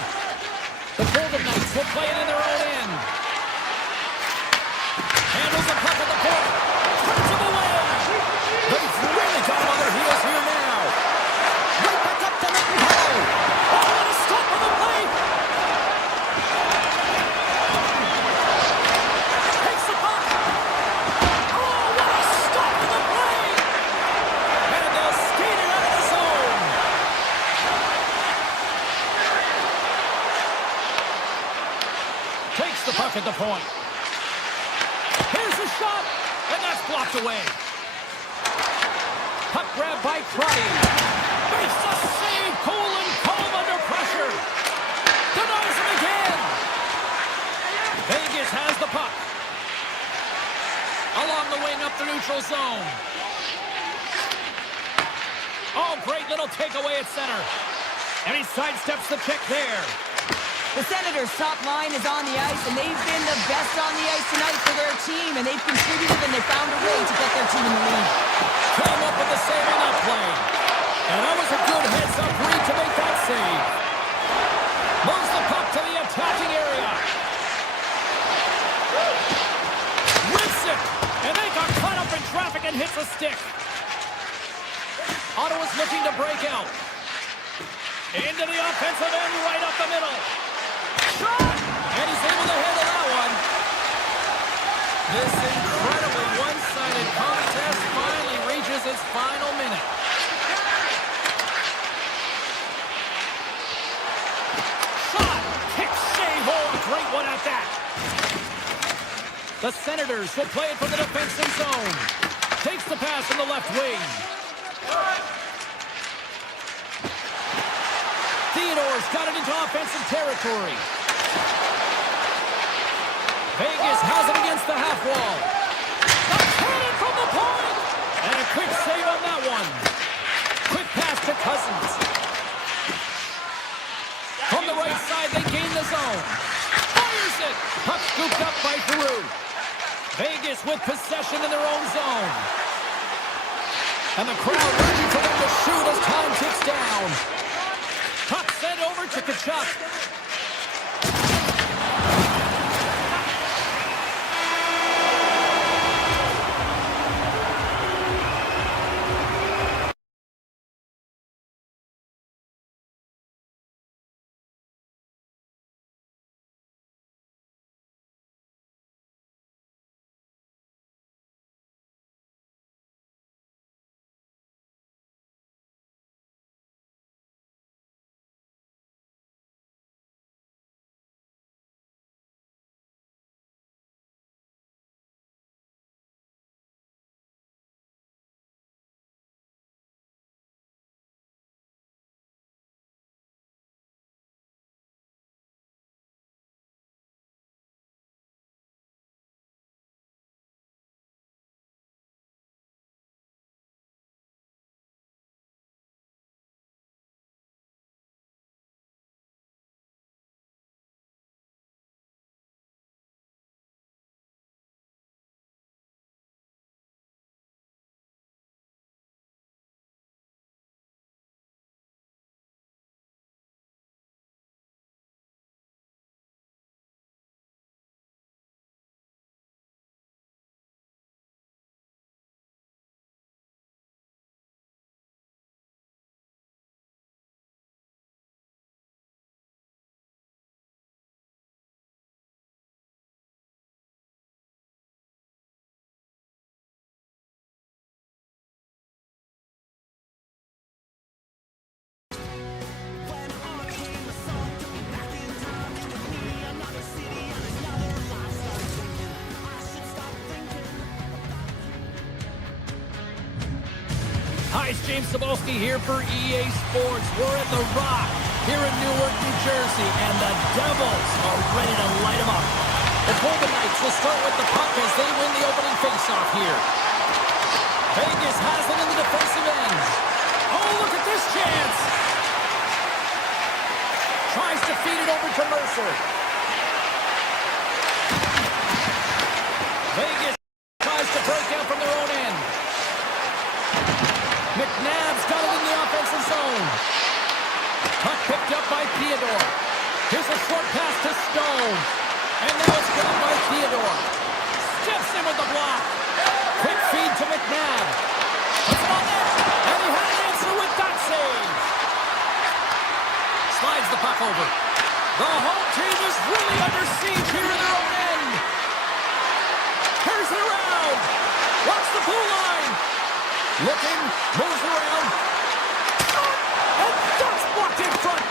The Golden Knights will play it in their own end. Handles the puck at the point. Turns him away. They've really got him on their heels here now. Right back up to McIntyre. Oh, what a stop on the play. Takes the puck. Oh, what a stop on the play. And they'll skate it out of the zone. Takes the puck at the point. Here's a shot, and that's blocked away. Puck grab by Crotty. Makes the save, cool and calm under pressure. Denies him again. Vegas has the puck. Along the wing up the neutral zone. Oh, great little takeaway at center. And he sidesteps the check there. The Senators' top line is on the ice, and they've been the best on the ice tonight for their team, and they've contributed, and they found a way to get their team in the lead. Came up with the save on that play. And that was a good heads-up read to make that save. Moves the puck to the attacking area. Rips it, and they got caught up in traffic and hits a stick. Ottawa's looking to break out. Into the offensive end, right up the middle. Shot! And he's able to handle that one. This incredibly one-sided contest finally reaches its final minute. Shot! Kick, save, oh, a great one at that. The Senators will play it from the defensive zone. Takes the pass from the left wing. The Theodore's got it into offensive territory. Vegas has it against the half wall. A cannon from the point! And a quick save on that one. Quick pass to Cousins. From the right side, they gain the zone. Fires it! Puck scooped up by Giroux. Vegas with possession in their own zone. And the crowd ready for them to shoot as time ticks down. Puck sent over to Tkachuk. Hi, it's James Cebulski here for EA Sports. We're at The Rock here in Newark, New Jersey, and the Devils are ready to light them up. The Golden Knights will start with the puck as they win the opening faceoff here. Vegas has it in the defensive end. Oh, look at this chance. Tries to feed it over to Mercer. Vegas tries to break out from their own end. McNabb's got it in the offensive zone. Puck picked up by Theodore. Here's a short pass to Stone. And now it's grabbed by Theodore. Steps in with the block. Quick feed to McNabb. Puts it on net. And he had an answer with that save. Slides the puck over. The home team is really under siege here in their own end. Here's it around. Watch the blue line. Looking, moves around, and that's blocked in front.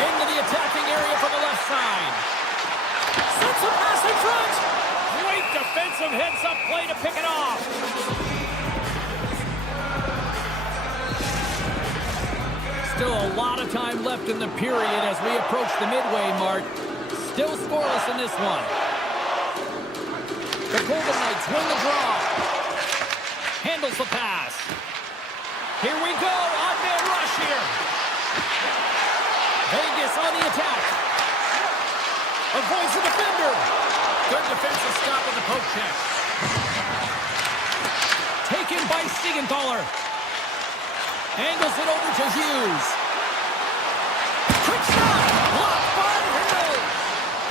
Into the attacking area from the left side. Sends a pass in front. Great defensive heads-up play to pick it off. Still a lot of time left in the period as we approach the midway mark. Still scoreless in this one. The Golden Knights win the draw. Handles the pass. Here we go. On-man rush here. Vegas on the attack. Avoids the defender. Good defensive stop with the poke check. Taken by Siegenthaler. Angles it over to Hughes. Quick shot. Blocked by Hill.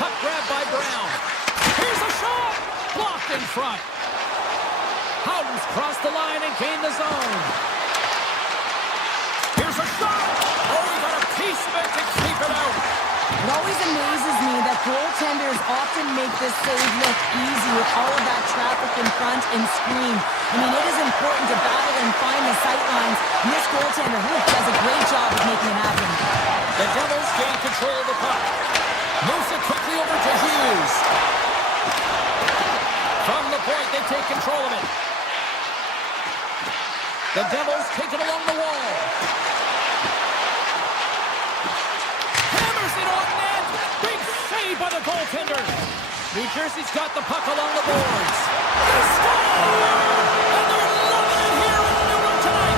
Puck grabbed by Brown. Here's a shot. Blocked in front. Howden's crossed the line and gained the zone. Here's a shot. Oh, he got a piece of it to keep it out. It always amazes me that goaltenders often make this save look easy with all of that traffic in front and screen. I mean, it is important to battle and find the sight lines, and this goaltender does a great job of making it happen. The Devils gain control of the puck. Moves it quickly over to Hughes. From the point, they take control of it. The Devils take it along the wall. Jersey's got the puck along the boards. They score! And they're loving it here in Newark tonight.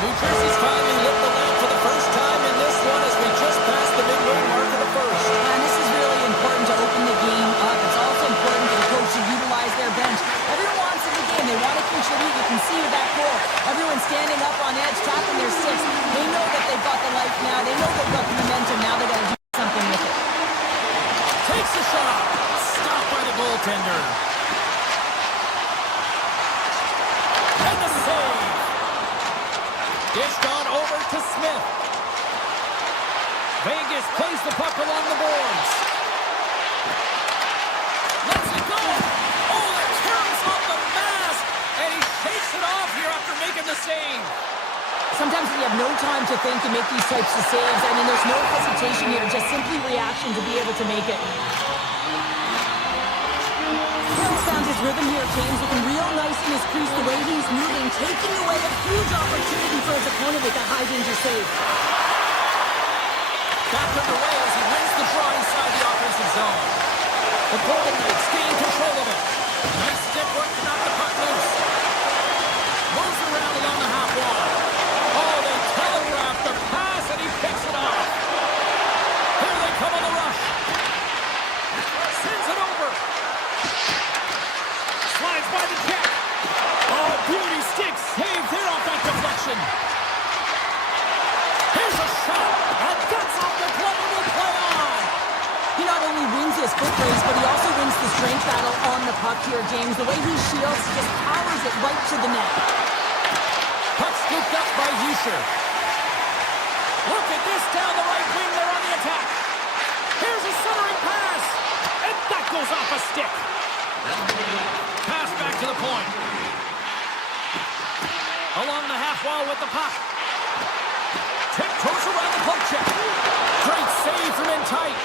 New Jersey's finally lit the lamp for the first time in this one as we just passed the midway mark of the first. And this is really important to open the game up. It's also important for the coach to utilize their bench. Everyone wants in the game. They want to contribute. You can see with that goal. Everyone's standing up on edge, tapping their sticks. They know that they've got the life now. They know they've got the momentum. Now they got to do something with it. Takes a shot. Stopped by the goaltender. And the save. Dished on over to Smith. Vegas plays the puck along the boards. Lets it go. Oh, that turns off the mask. And he shakes it off here after making the save. Sometimes we have no time to think and make these types of saves. I mean, there's no hesitation here, just simply reaction to be able to make it. Hill's found his rhythm here, James, looking real nice in his crease, the way he's moving, taking away a huge opportunity for his opponent with a high-danger save. Back underway as he wins the draw inside the offensive zone. The Golden Knights gain control of it. Nice stick work to knock the puck loose. Moves around along the half wall. Oh, they telegraph the pass, and he picks it off. Here they come on the rush. Sends it over. Slides by the check. Oh, beauty stick save there off that deflection. Here's a shot. And that's off the glove and will play on. He not only wins his foot race, but he also wins the strength battle on the puck here, James. The way he shields, he just powers it right to the net. Puck scooped up by Husher. Look at this down the right wing. They're on the attack. Here's a centering pass. And that goes off a stick. Pass back to the point. Along the half wall with the puck. Tiptoes around the poke check. Great save from in tight.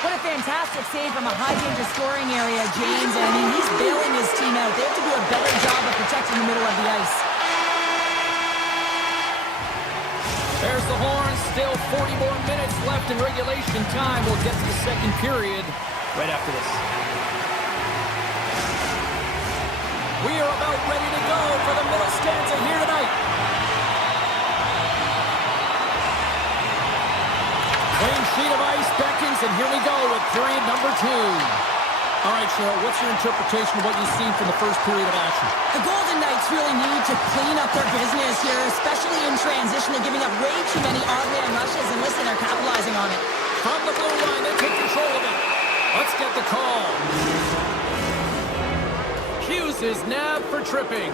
What a fantastic save from a high-danger scoring area, James. I mean, he's bailing his team out. They have to do a better job of protecting the middle of the ice. There's the horn. Still 40 more minutes left in regulation time. We'll get to the second period right after this. We are about ready to go for the middle stanza here tonight. Clean sheet of ice beckons, and here we go with period number 2. All right, Cheryl, what's your interpretation of what you've seen from the first period of action? The Golden Knights really need to clean up their business here, especially in transition. They're giving up way too many odd-man rushes, and listen, they're capitalizing on it. From the blue line, they take control of it. Let's get the call. Hughes is nabbed for tripping.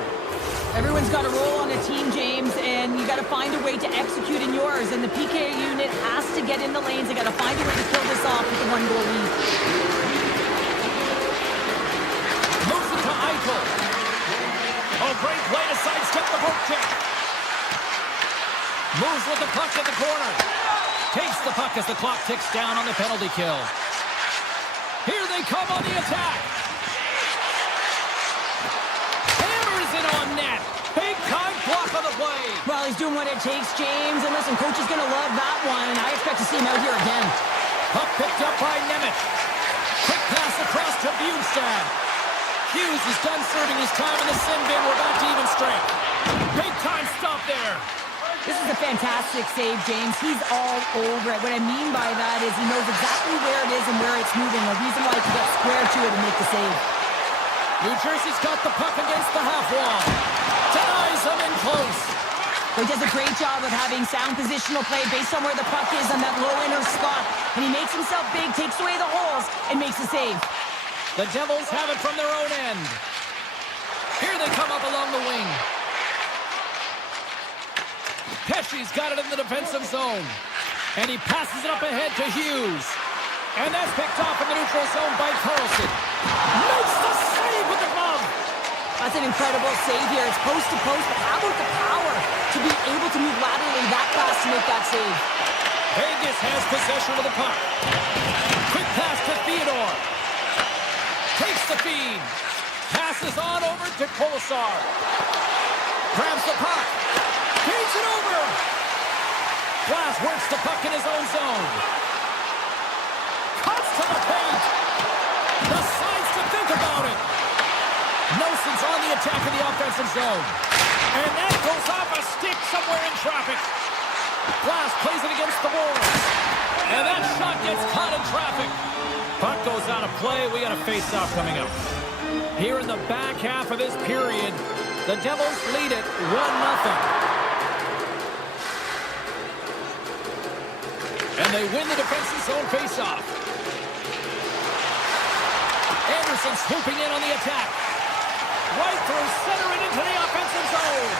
Everyone's got a role on a team, James, and you got to find a way to execute in yours. And the PK unit has to get in the lanes. They got to find a way to kill this off with a 1-goal lead. Moves it to Eichel. Oh, great play to sidestep the poke check. Moves with the puck at the corner. Takes the puck as the clock ticks down on the penalty kill. Here they come on the attack. Hammers it on net. Big time block on the play. Well, he's doing what it takes, James. And listen, coach is going to love that one. I expect to see him out here again. Puck picked up by Nemeth. Quick pass across to Bjugstad. Hughes is done serving his time in the sin bin. We're back to even strength. Big time stop there. This is a fantastic save, James. He's all over it. What I mean by that is he knows exactly where it is and where it's moving. A reason why he can get square to it and make the save. New Jersey's got the puck against the half wall. Denies him in close. He does a great job of having sound positional play based on where the puck is on that low inner spot. And he makes himself big, takes away the holes, and makes the save. The Devils have it from their own end. Here they come up along the wing. Pesci's got it in the defensive zone. And he passes it up ahead to Hughes. And that's picked off in the neutral zone by Carlson. Makes the save with the glove. That's an incredible save here. It's post to post, but how about the power to be able to move laterally that fast to make that save? Vegas has possession of the puck. Quick pass to Theodore. Takes the feed. Passes on over to Kolesar. Grabs the puck. Feeds it over. Glass works the puck in his own zone. Cuts to the paint. attacking the offensive zone. And that goes off a stick somewhere in traffic. Glass plays it against the boards. And that shot gets caught in traffic. Puck goes out of play. We got a face-off coming up. Here in the back half of this period, the Devils lead it 1-0. And they win the defensive zone face-off. Anderson swooping in on the attack. Right through center and into the offensive zone.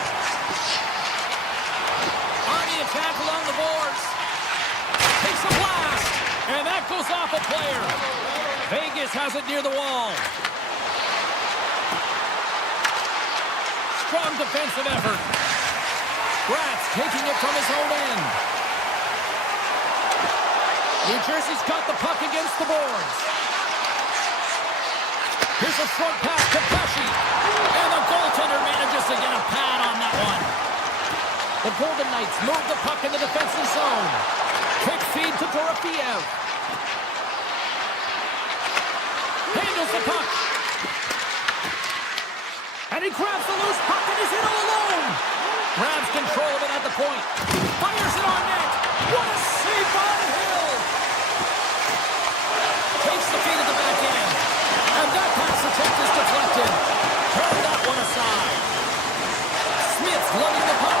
On the attack along the boards. Takes a blast. And that goes off a player. Vegas has it near the wall. Strong defensive effort. Gratz taking it from his own end. New Jersey's got the puck against the boards. Here's a short pass to Pesci. And the goaltender manages to get a pad on that one. The Golden Knights move the puck in the defensive zone. Quick feed to Dorofeev. Handles the puck. And he grabs the loose puck and is in all alone. Grabs control of it at the point. Fires it on net. What a save by Hill. Takes the feed at the back end. And that pass attempt is deflected. Turn that one aside. Smith lugging the puck.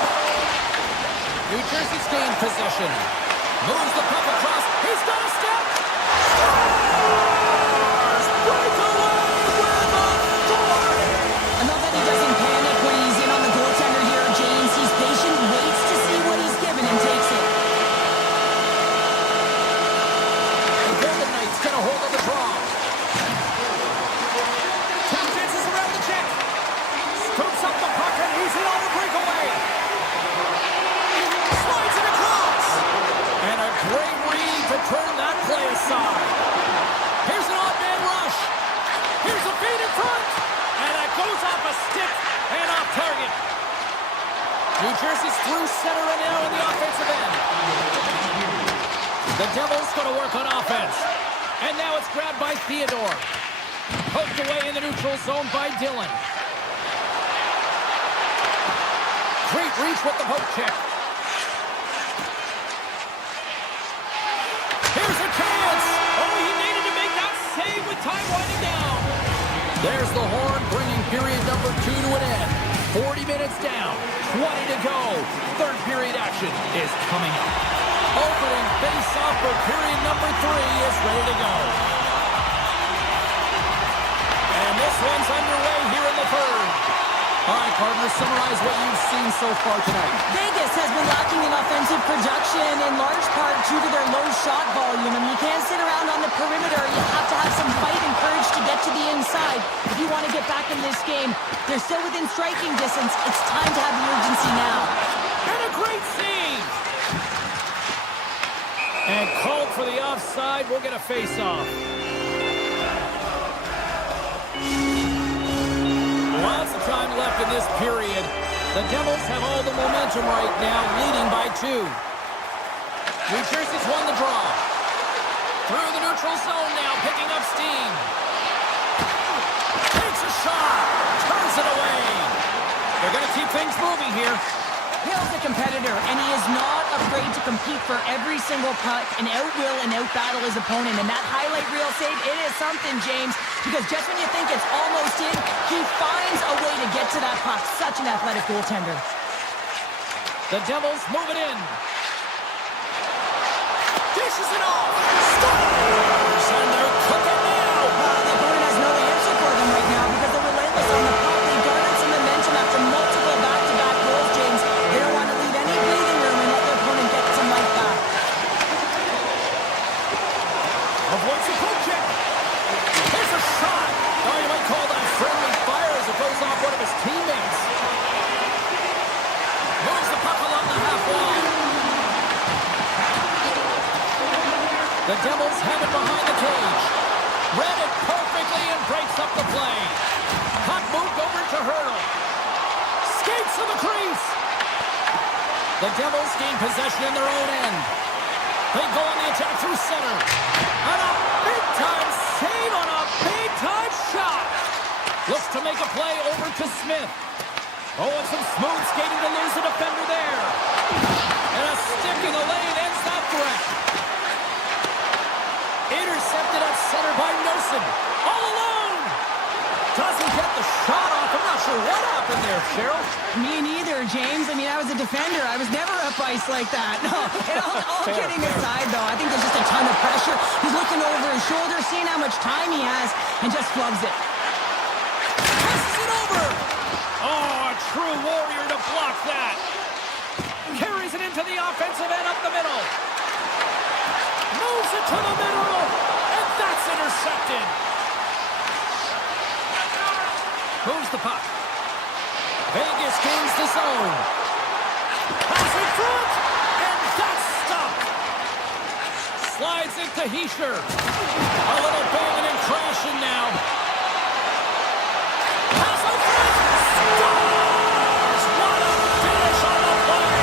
New Jersey's gained possession. Moves the puck across. He's got a step. Scores! Breakaway with authority! I know that he doesn't panic when he's in on the goaltender here, James. He's patient, waits to see what he's given, and takes it. The Golden Knights get a hold of the draw. Tap dances around the check. Scoops up the puck, and he's in on the breakaway. Slides it across. And a great read to turn that play aside. Here's an odd man rush. Here's a feed in front. And that goes off a stick and off target. New Jersey's through center and now in the offensive end. The Devils going to work on offense. And now it's grabbed by Theodore. Poked away in the neutral zone by Dillon. Great reach with the poke check. Here's a chance. Oh, he needed to make that save with time winding down. There's the horn, bringing period number 2 to an end. 40 minutes down, 20 to go. Third period action is coming up. Opening face-off for period number 3 is ready to go. And this one's underway here in the third. All right, partner, summarize what you've seen so far tonight. Vegas has been lacking in offensive production in large part due to their low shot volume. And you can't sit around on the perimeter. You have to have some fight and courage to get to the inside. If you want to get back in this game, they're still within striking distance. It's time to have the urgency now. And a great save. And called for the offside. We'll get a face-off. Lots of time left in this period. The Devils have all the momentum right now, leading by 2. New Jersey's won the draw. Through the neutral zone now, picking up steam. Takes a shot. Turns it away. They're going to keep things moving here. Hill's a competitor, and he is not afraid to compete for every single puck and outwill and outbattle his opponent. And that highlight reel save, it is something, James, because just when you think it's almost in, he finds a way to get to that puck. Such an athletic goaltender. The Devils move it in. Dishes it off. Scores! And they're cooking now. The opponent has no answer for them right now because they're relentless on the puck. They garnered some momentum after multiple back-to-back goals, James. They don't want to leave any breathing room and let their opponent get some life back. Avoids the poke check. Here's a shot. Oh, you might call that friendly fire as it goes off one of his teammates. Moves the puck along the half wall. The Devils have it behind the cage. Read it perfectly and breaks up the play. Puck moved over to Hurdle. Skates to the crease. The Devils gain possession in their own end. They go on the attack through center. And a big-time save on a big-time shot. Looks to make a play over to Smith. Oh, and some smooth skating to lose the defender there. And a stick in the lane ends that threat. Intercepted at center by Nosen. All alone. Doesn't get the shot off. I'm not sure what happened there, Cheryl. Me neither, James. I mean, I was a defender. I was never up ice like that. No, and all kidding aside, though, I think there's just a ton of pressure. He's looking over his shoulder, seeing how much time he has, and just flubs it. Passes it over. Oh, a true warrior to block that. Carries it into the offensive end up the middle. Moves it to the middle. And that's intercepted. Moves the puck. Vegas gains the zone. Pass in front. And that's stopped. Slides into Heischer. A little banging and crashing now. Pass in front. Scores! What a finish on the play.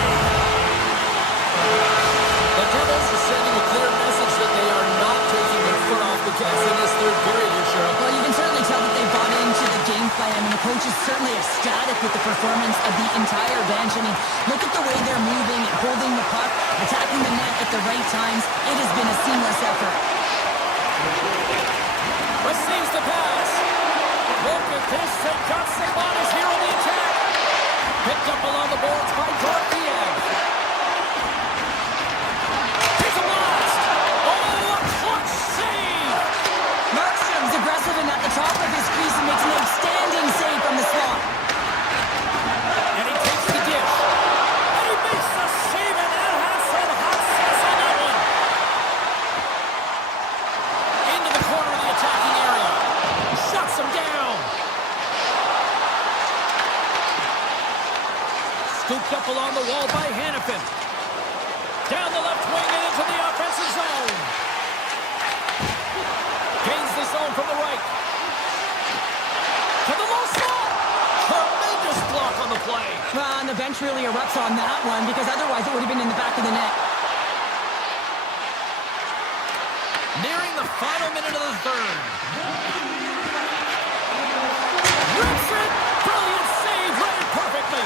The Devils are sending a clear message that they are not taking their foot off the gas in this third period here, Cheryl. Well, you can certainly tell that they bought into the game plan. I mean, the coach is certainly ecstatic with the performance of the entire bench. I mean, look at the way they're moving and holding the puck, attacking the net at the right times. It has been a seamless effort. Receives the pass. Look at this. They've got some bodies here on the attack. Picked up along the boards by Gorkiev. Here's a blast. Oh, a clutch save. Markstrom's aggressive and at the top of his crease and makes an outstanding save from the slot. And he takes the dish. And he makes the save, and that has some hot sauce on that one. Into the corner of the attacking area. Shuts him down. Scooped up along the wall by Hannafin. Down the left wing and into the offensive zone. Gains the zone from the right. To the low slot. Tremendous block on the play. Well, and the bench really erupts on that one because otherwise it would have been in the back of the net. Nearing the final minute of the third. Rips it. Brilliant save. Read it perfectly.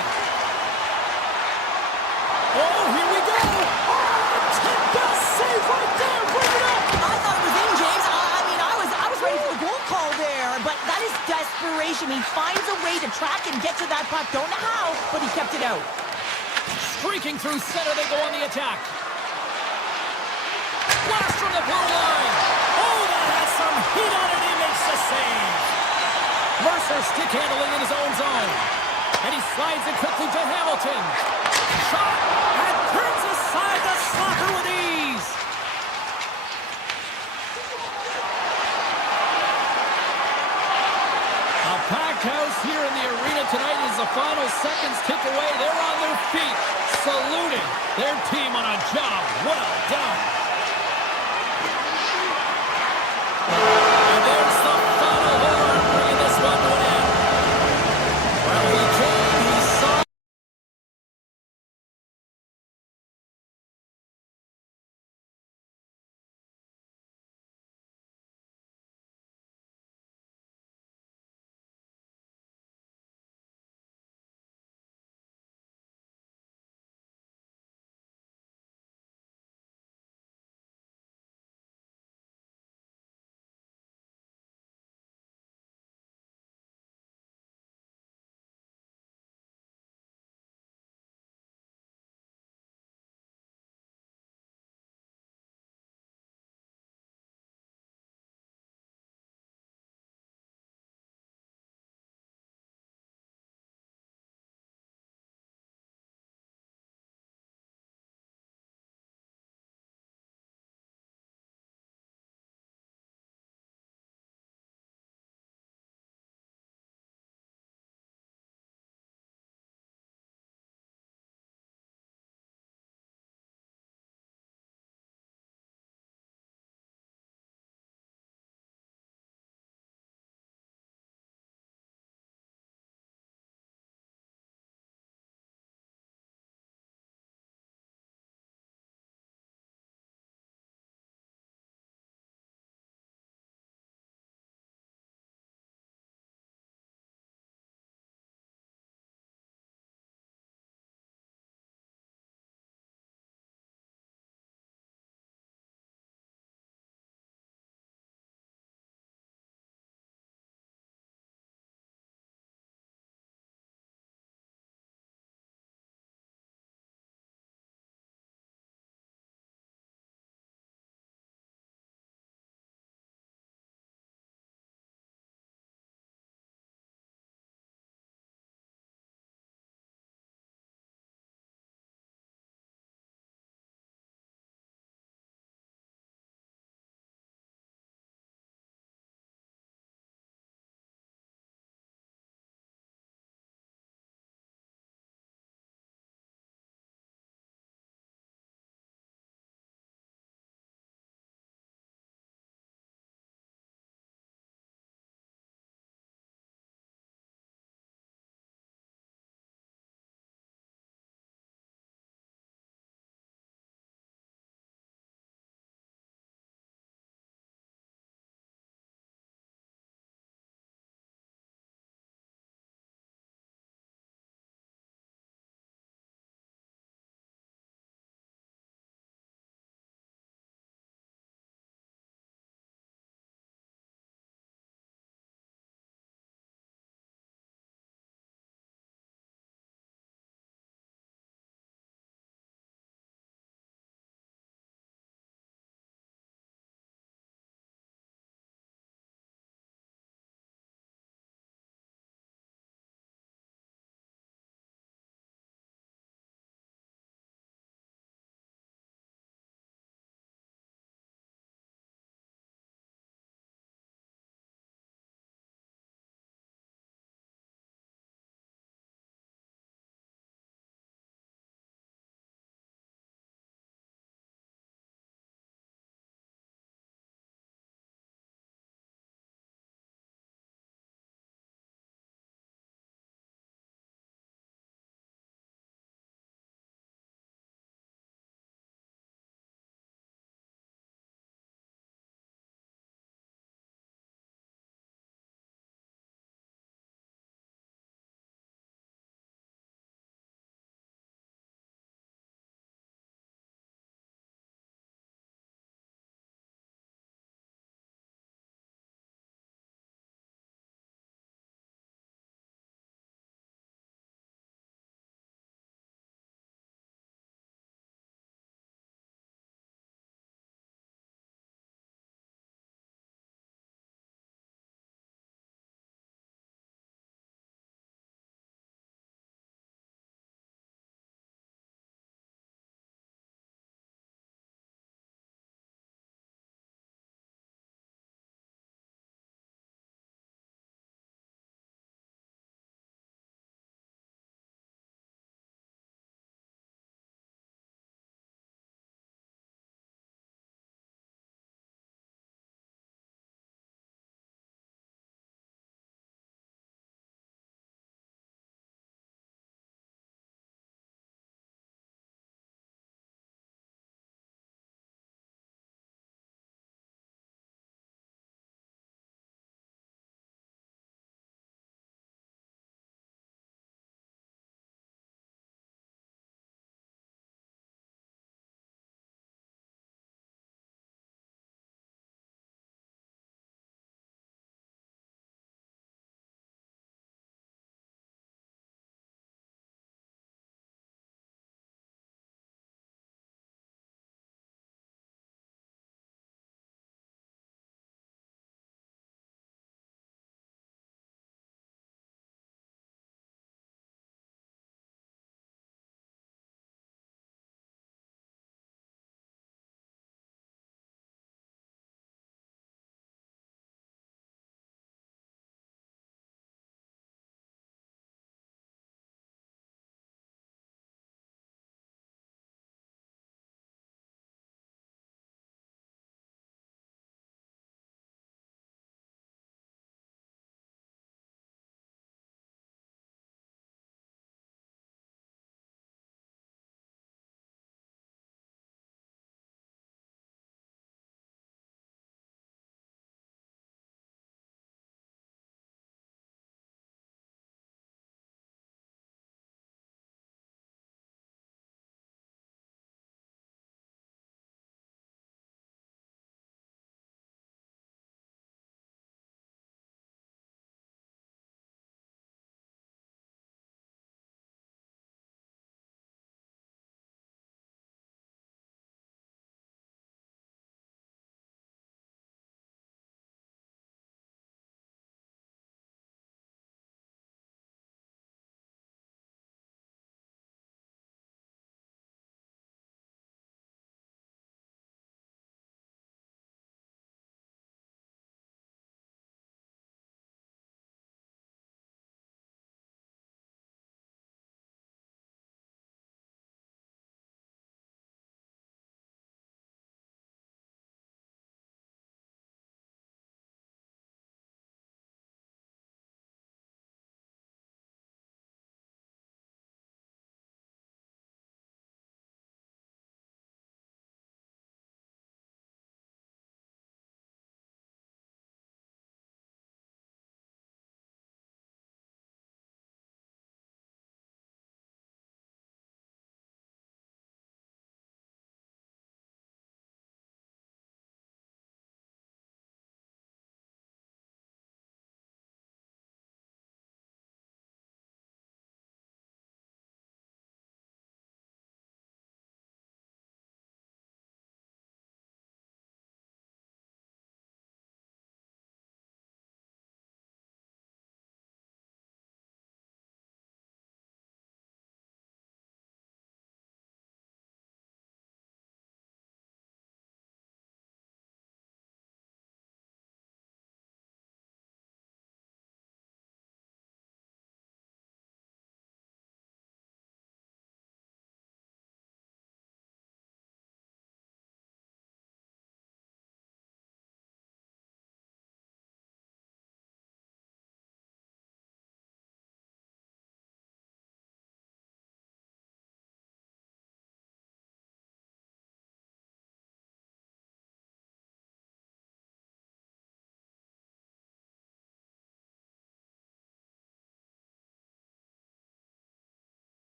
Oh, here we go. Oh, best save right there. Bring it up. I thought it was in, James. I was ready for the goal call there, but that is desperation. He finds a way to track and get to that puck. Don't know how, but he kept it out. Streaking through center, they go on the attack. Blast from the blue line. Oh, that has some heat on it. He makes the save. Mercer stick handling in his own zone. And he slides it quickly to Hamilton. Shot and turns aside the slapper with ease. A packed house here in the arena tonight as the final seconds tick away. They're on their feet, saluting their team on a job well done.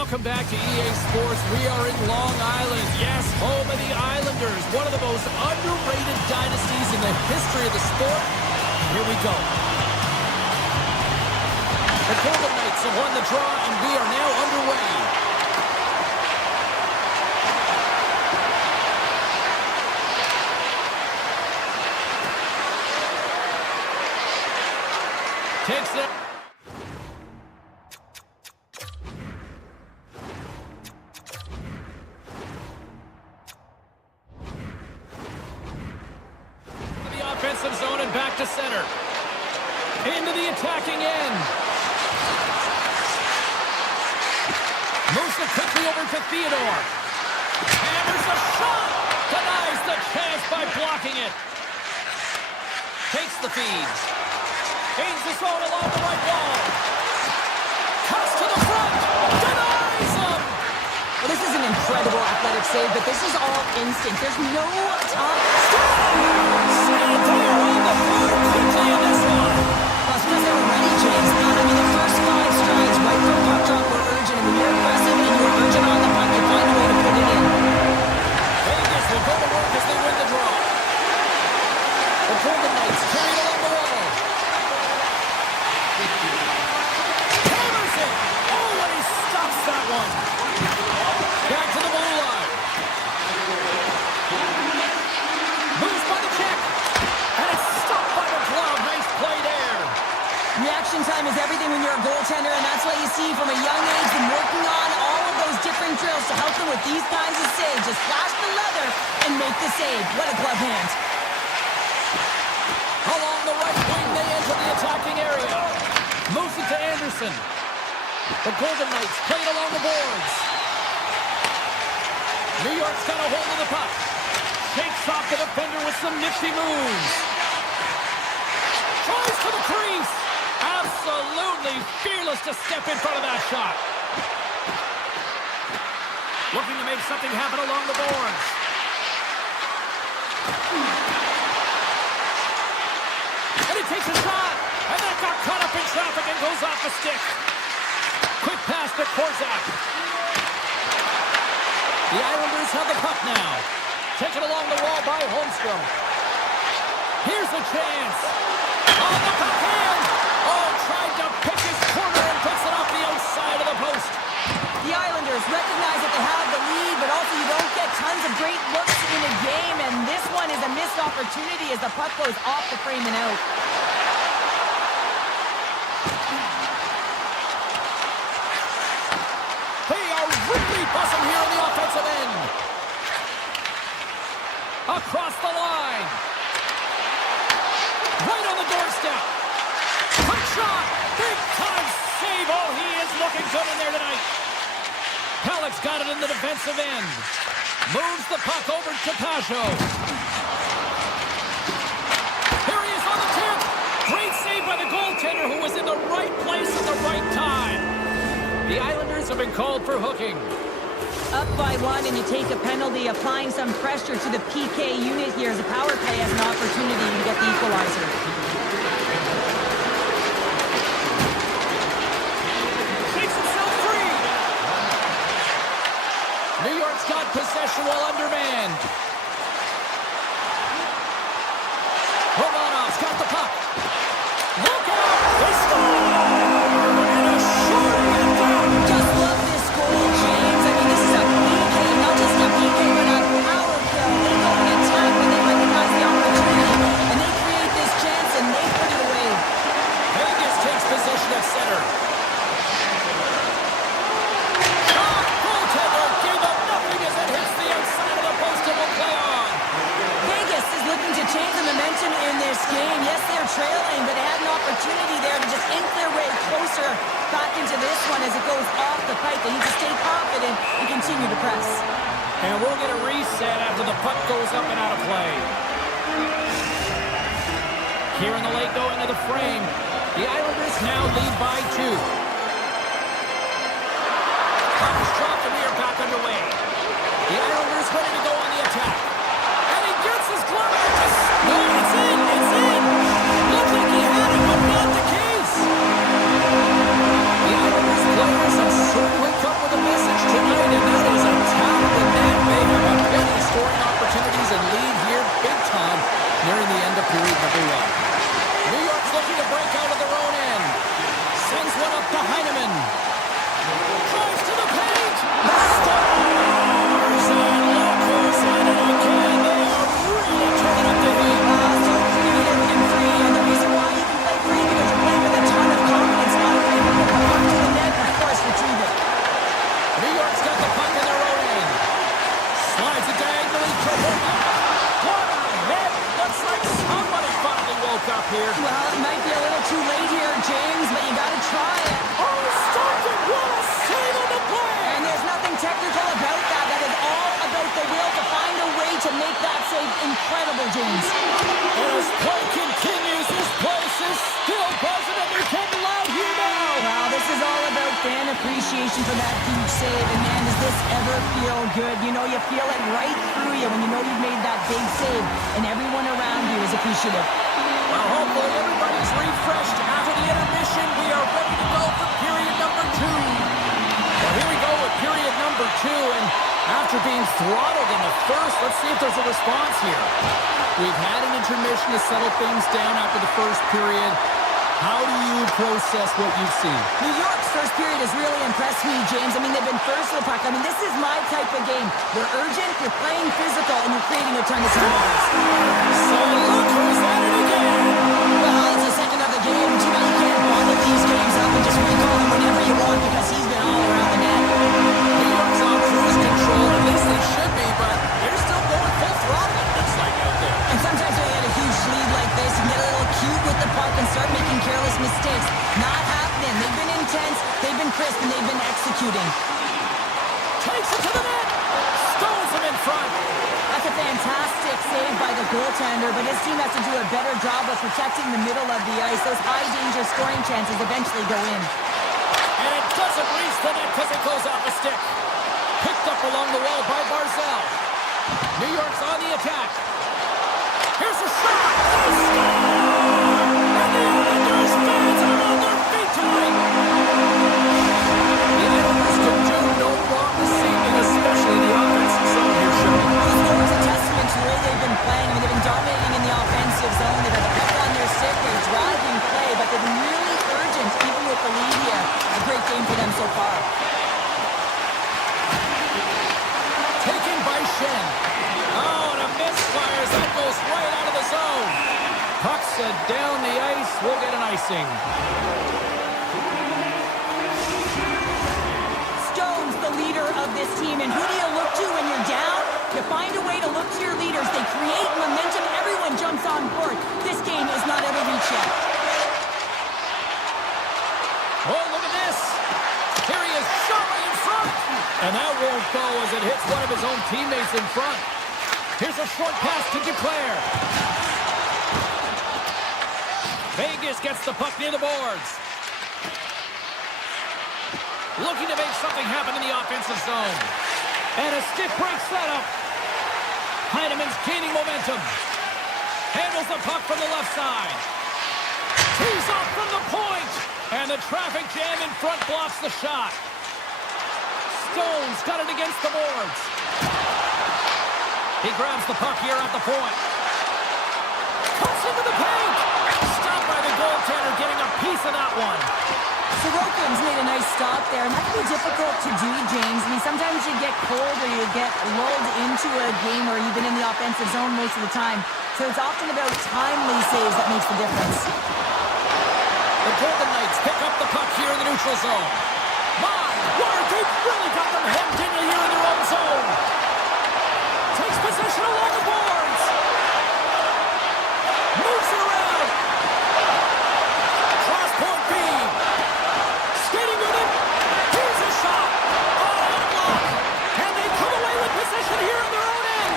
Welcome back to EA Sports. We are in Long Island. Yes, home of the Islanders. One of the most underrated dynasties in the history of the sport. Here we go. The Golden Knights have won the draw, and we are now underway. Takes it. Offensive zone and back to center. Into the attacking end. Moves it quickly over to Theodore. Hammers the shot. Denies the chance by blocking it. Takes the feed. Gains the zone along the right wall. Cuts to the front. Denies him. Well, this is an incredible athletic save, but this is all instinct. There's no time. And they are on the board quickly in this one. Well, it's because they were ready, James. I mean, the first 5 strides right from puck drop were urgent. And when you're aggressive and you're urgent on the puck, you find a way to put it in. Vegas will go to work as they win the draw. The Golden Knights carry it along the wall. Hammers it. Oh, and he stops that one. Back to the blue line. Moves by the check. And it's stopped by the glove. Nice play there. Reaction time is everything when you're a goaltender, and that's what you see from a young age, them working on all of those different drills to help them with these kinds of saves. Just flash the leather and make the save. What a glove hand. Along the right wing, they enter the attacking area. Moves it to Anderson. The Golden Knights play it along the boards. New York's got a hold of the puck. Takes off the defender with some nifty moves. Tries to the crease. Absolutely fearless to step in front of that shot. Looking to make something happen along the boards. And he takes a shot. And that got caught up in traffic and goes off the stick. Quick pass to Korzak. The Islanders have the puck now. Taken along the wall by Holmstrom. Here's a chance. On the backhand. Oh, tried to pick his corner and puts it off the outside of the post. The Islanders recognize that they have the lead, but also you don't get tons of great looks in a game, and this one is a missed opportunity as the puck goes off the frame and out. They are really buzzing here on the offensive end. Across the line. Right on the doorstep. Quick shot. Big time save. Oh, he is looking good in there tonight. Halleck's got it in the defensive end. Moves the puck over to Pajot. Here he is on the tip. Great save by the goaltender who was in the right place at the right time. The Islanders have been called for hooking. Up by 1 and you take a penalty, applying some pressure to the PK unit here as the power play has an opportunity to get the equalizer. Takes himself free. New York's got possession while undermanned. Romanov's got the puck. Look out! They score! And a shooting it down. Just love this goal, James. I mean, this is a PK, not just a PK, but a power play. They go and attack when they recognize the opportunity, and they create this chance, and they put it away. Vegas takes possession at center. Shot! Goaltender gave up nothing as it hits the outside of the post and will play on. Vegas is looking to change the momentum in this game. Yes, they're trailing, but they had an opportunity there to just ink their way closer back into this one as it goes off the pipe. They need to stay confident and continue to press. And we'll get a reset after the puck goes up and out of play. Here in the late going to the frame, the Islanders now lead by 2. Puck is dropped and we are back underway. The Islanders ready to go on the attack. And he gets his glove. No, it's in! It's in! Looked like he had it, but not the case. The Islanders players have certainly come with a message. Slides it diagonally to Horton. What a hit! Looks like somebody finally woke up here. Well, it might be a little too late here, James, but you got to try it. Oh, stopped it! What a save on the play! And there's nothing technical about that. That is all about the will to find a way to make that save incredible, James. And as play continues, this place is still buzzing and they're getting loud here now. Well, this is all about fan appreciation for that huge save. And man, does this ever feel good? You know, you feel it right through you when you know you've made that big save and everyone around you is appreciative. Well, hopefully everybody's refreshed. After the intermission, we are ready to go for period number 2. Well, here we go with period number 2, and after being throttled in the first, let's see if there's a response here. We've had an intermission to settle things down after the first period. How do you process what you've seen? New York's first period has really impressed me, James. I mean, they've been first to the puck. I mean, this is my type of game. You're urgent, you're playing physical, and you're creating a ton of turnovers. So look who's at it again. Well, it's the second of the game. You know, you can't bundle these games up and just recall them whenever you want because he's been all around the net. New York's on cruise control, at least they should be, but they're still going full throttle, it looks like, out there. And sometimes when you get a huge lead like this, you can get a little cute with the puck and start making careless mistakes. Not happening. They've been intense, they've been crisp, and they've been executing. Takes it to the net. Stones him in front. That's a fantastic save by the goaltender, but his team has to do a better job of protecting the middle of the ice. Those high-danger scoring chances eventually go in. And it doesn't reach the net because it goes off the stick. Picked up along the wall by Barzal. New York's on the attack. Here's a shot. They score! And the Islanders fans are on their feet tonight. The Islanders can do no wrong this evening, especially the offensive zone here, Sean. The score is a testament to the way they've been playing. I mean, they've been dominating in the offensive zone. They've had the puck on their stick. They're driving play, but they've been really urgent, even with the lead here. A great game for them so far. Taken by Shen. Oh, and a misfires. That goes right out of the zone. Puck's down the ice. We'll get an icing. Stone's the leader of this team, and who do you look to when you're down? You find a way to look to your leaders. They create momentum. Everyone jumps on board. This game is not out of reach yet. Oh, look at this. Here he is, shortly in front. And that won't go as it hits one of his own teammates in front. Here's a short pass to Duclair. Vegas gets the puck near the boards. Looking to make something happen in the offensive zone. And a stick break setup. Heineman's gaining momentum. Handles the puck from the left side. Tees off from the point. And the traffic jam in front blocks the shot. Stone's got it against the boards. He grabs the puck here at the point. Cuts into the paint. Stopped by the goaltender, getting a piece of that one. Sorokin's made a nice stop there, and that can be difficult to do, James. I mean, sometimes you get cold or you get lulled into a game where you've been in the offensive zone most of the time. So it's often about timely saves that makes the difference. The Golden Knights pick up the puck here in the neutral zone. My word, they've really got them hemmed in here in their own zone. Takes possession along the boards. Moves it around. Cross point feed. Skating with it. Here's a shot. Oh, and a block. And they come away with possession here in their own end.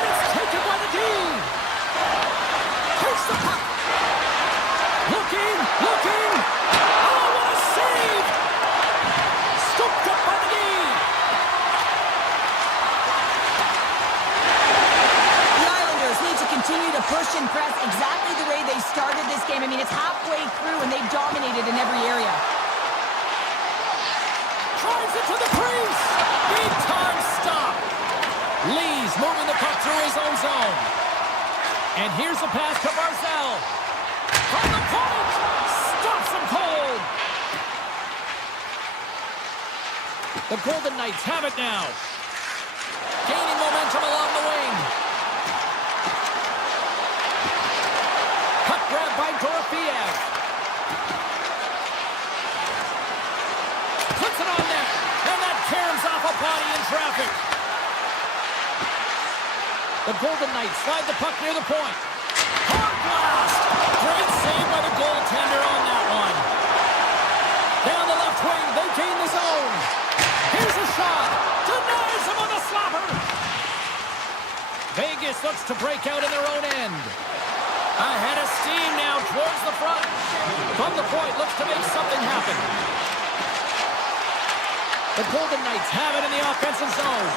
And it's taken by the D. Takes the puck. Looking. Oh, what a save. Scooped up by the D. The Islanders need to continue to push and press exactly the way they started this game. I mean, it's halfway through, and they've dominated in every area. Drives it to the crease. Big time stop. Lee's moving the puck through his own zone. And here's a pass to Barzal. From the point. Stops him cold. The Golden Knights have it now. Gaining momentum along the wing. Puck grab by Dorofiev. Puts it on net. And that caroms off a body in traffic. The Golden Knights slide the puck near the point. Hard blast! Great save by the goaltender on that one. Down the left wing, they gain the zone. Here's a shot. Denies him on the slapper. Vegas looks to break out in their own end. Ahead of steam now towards the front. From the point, looks to make something happen. The Golden Knights have it in the offensive zone.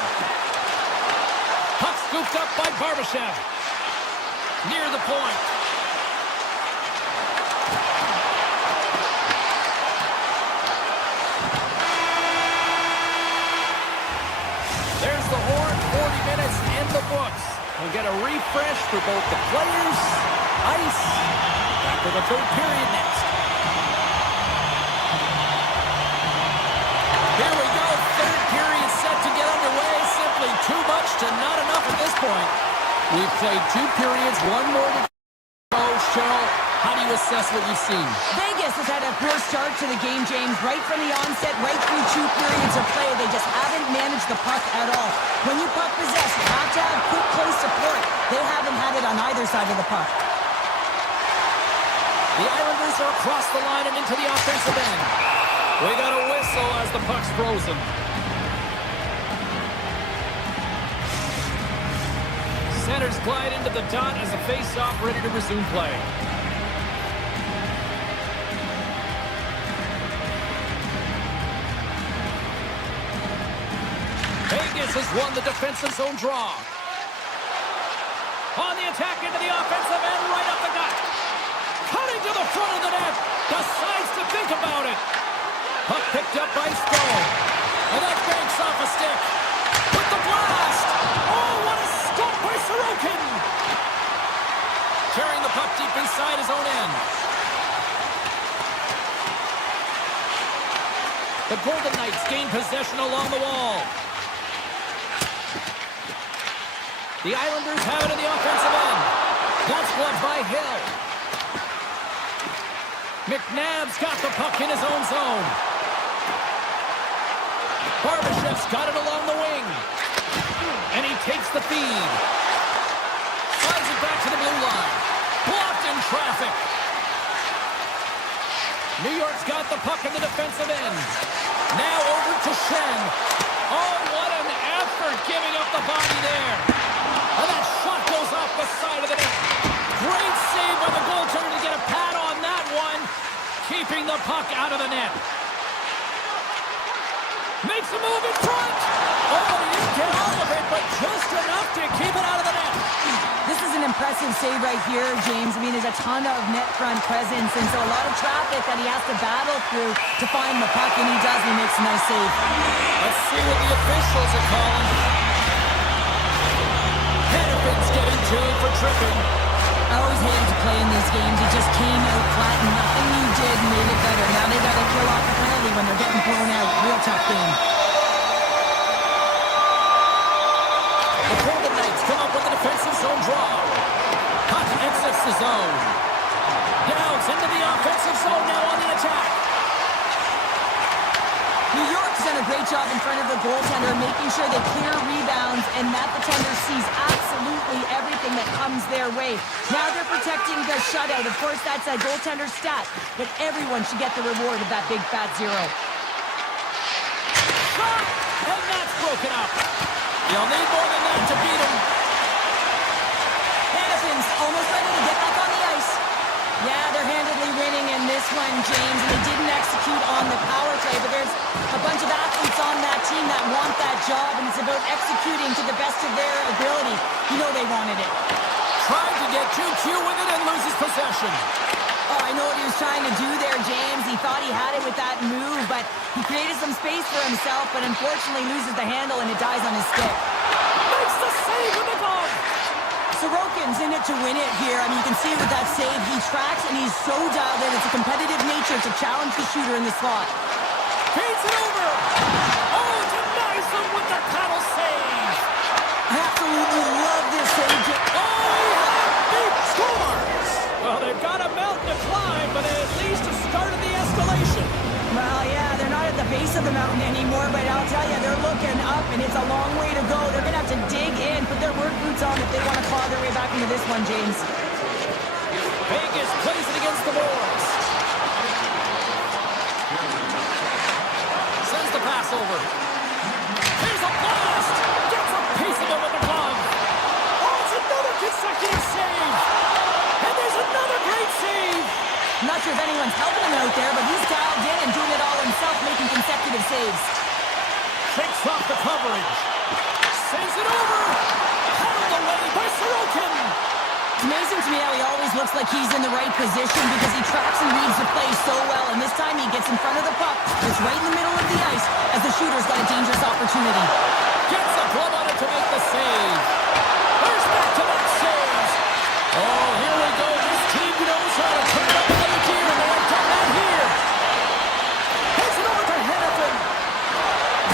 Puck scooped up by Barbashev. Near the point. There's the horn. 40 minutes in the books. We'll get a refresh for both the players, ice, after the third period next. Here we go. Third period set to get underway. Simply too much to not enough at this point. We've played 2 periods, 1 more to go. Cheryl, how do you assess what you've seen? Vegas has had a poor start to the game, James. Right from the onset, right through 2 periods of play, they just haven't managed the puck at all. When you puck possess, you have to have quick close support. They haven't had it on either side of the puck. The Islanders are across the line and into the offensive end. We got a whistle as the puck's frozen. Centers glide into the dot as a face-off ready to resume play. Vegas has won the defensive zone draw. On the attack into the offensive end, right up the gut. Cutting to the front of the net. Decides to think about it. Puck picked up by Stone. And that banks off a stick. With the blast. Oh, what a stop by Sorokin. Carrying the puck deep inside his own end. The Golden Knights gain possession along the wall. The Islanders have it in the offensive end. That's blocked by Hill. McNabb's got the puck in his own zone. Barbashev's got it along the wing. And he takes the feed. Slides it back to the blue line. Blocked in traffic. New York's got the puck in the defensive end. Now over to Shen. Oh, what an effort giving up the body there. And that shot goes off the side of the net. Great save by the goaltender to get a pad on that one. Keeping the puck out of the net. Makes a move in front. Oh, he didn't get all of it, but just enough to keep it out of the net. This is an impressive save right here, James. I mean, there's a ton of net front presence, and so a lot of traffic that he has to battle through to find the puck, and he does, and he makes a nice save. Let's see what the officials are calling. Hennepin's getting 2 for tripping. I always hated to play in these games. It just came out flat, and nothing you did made it better. Now they got to kill off the penalty when they're getting thrown out. Real tough game. The Golden Knights come up with a defensive zone draw. Puck exits the zone. Downs into the offensive zone now on the attack. New York's done a great job in front of the goaltender, making sure they clear rebounds and that the tender sees absolutely everything that comes their way. Now they're protecting the shutout. Of course, that's a goaltender stat, but everyone should get the reward of that big fat 0. Shot! And that's broken up. You'll need more than that to beat him. Hennepin's almost ready to get back on the ice. Yeah, they're handedly winning in this one, James, and they didn't execute on the power play, but there's a bunch of athletes on that team that want that job, and it's about executing to the best of their ability. You know they wanted it. Tried to get too cute with it and loses possession. Oh, I know what he was trying to do there, James. He thought he had it with that move, but he created some space for himself, but unfortunately loses the handle and it dies on his stick. Makes the save with the glove. Sorokin's in it to win it here. I mean, you can see with that save, he tracks and he's so dialed in. It's a competitive nature to challenge the shooter in the slot. Feeds it over. Oh, denies him with the paddle save. I absolutely love this save. Oh, big scores. Well, they've got a mountain to climb, but at least a start of the escalation. Well, yeah, they're not at the base of the mountain anymore, but I'll tell you, they're looking up, and it's a long way to go. They're going to have to dig in, put their work boots on if they want to claw their way back into this one, James. Vegas plays it against the boards. Sends the pass over. Here's a blast! Gets a piece of it with the glove. Oh, it's another consecutive save! And there's another great save! I'm not sure if anyone's helping him out there, but he's dialed in and doing it all himself, making consecutive saves. Shakes off the coverage. Sends it over. Handled away by Sorokin. It's amazing to me how he always looks like he's in the right position because he tracks and reads the play so well, and this time he gets in front of the puck. It's right in the middle of the ice as the shooter's got a dangerous opportunity. Gets a glove on it to make the save. There's back-to-back saves. Oh, here we go. This team knows how to turn up another gear, and they've done that here. Hits it over to Hennepin.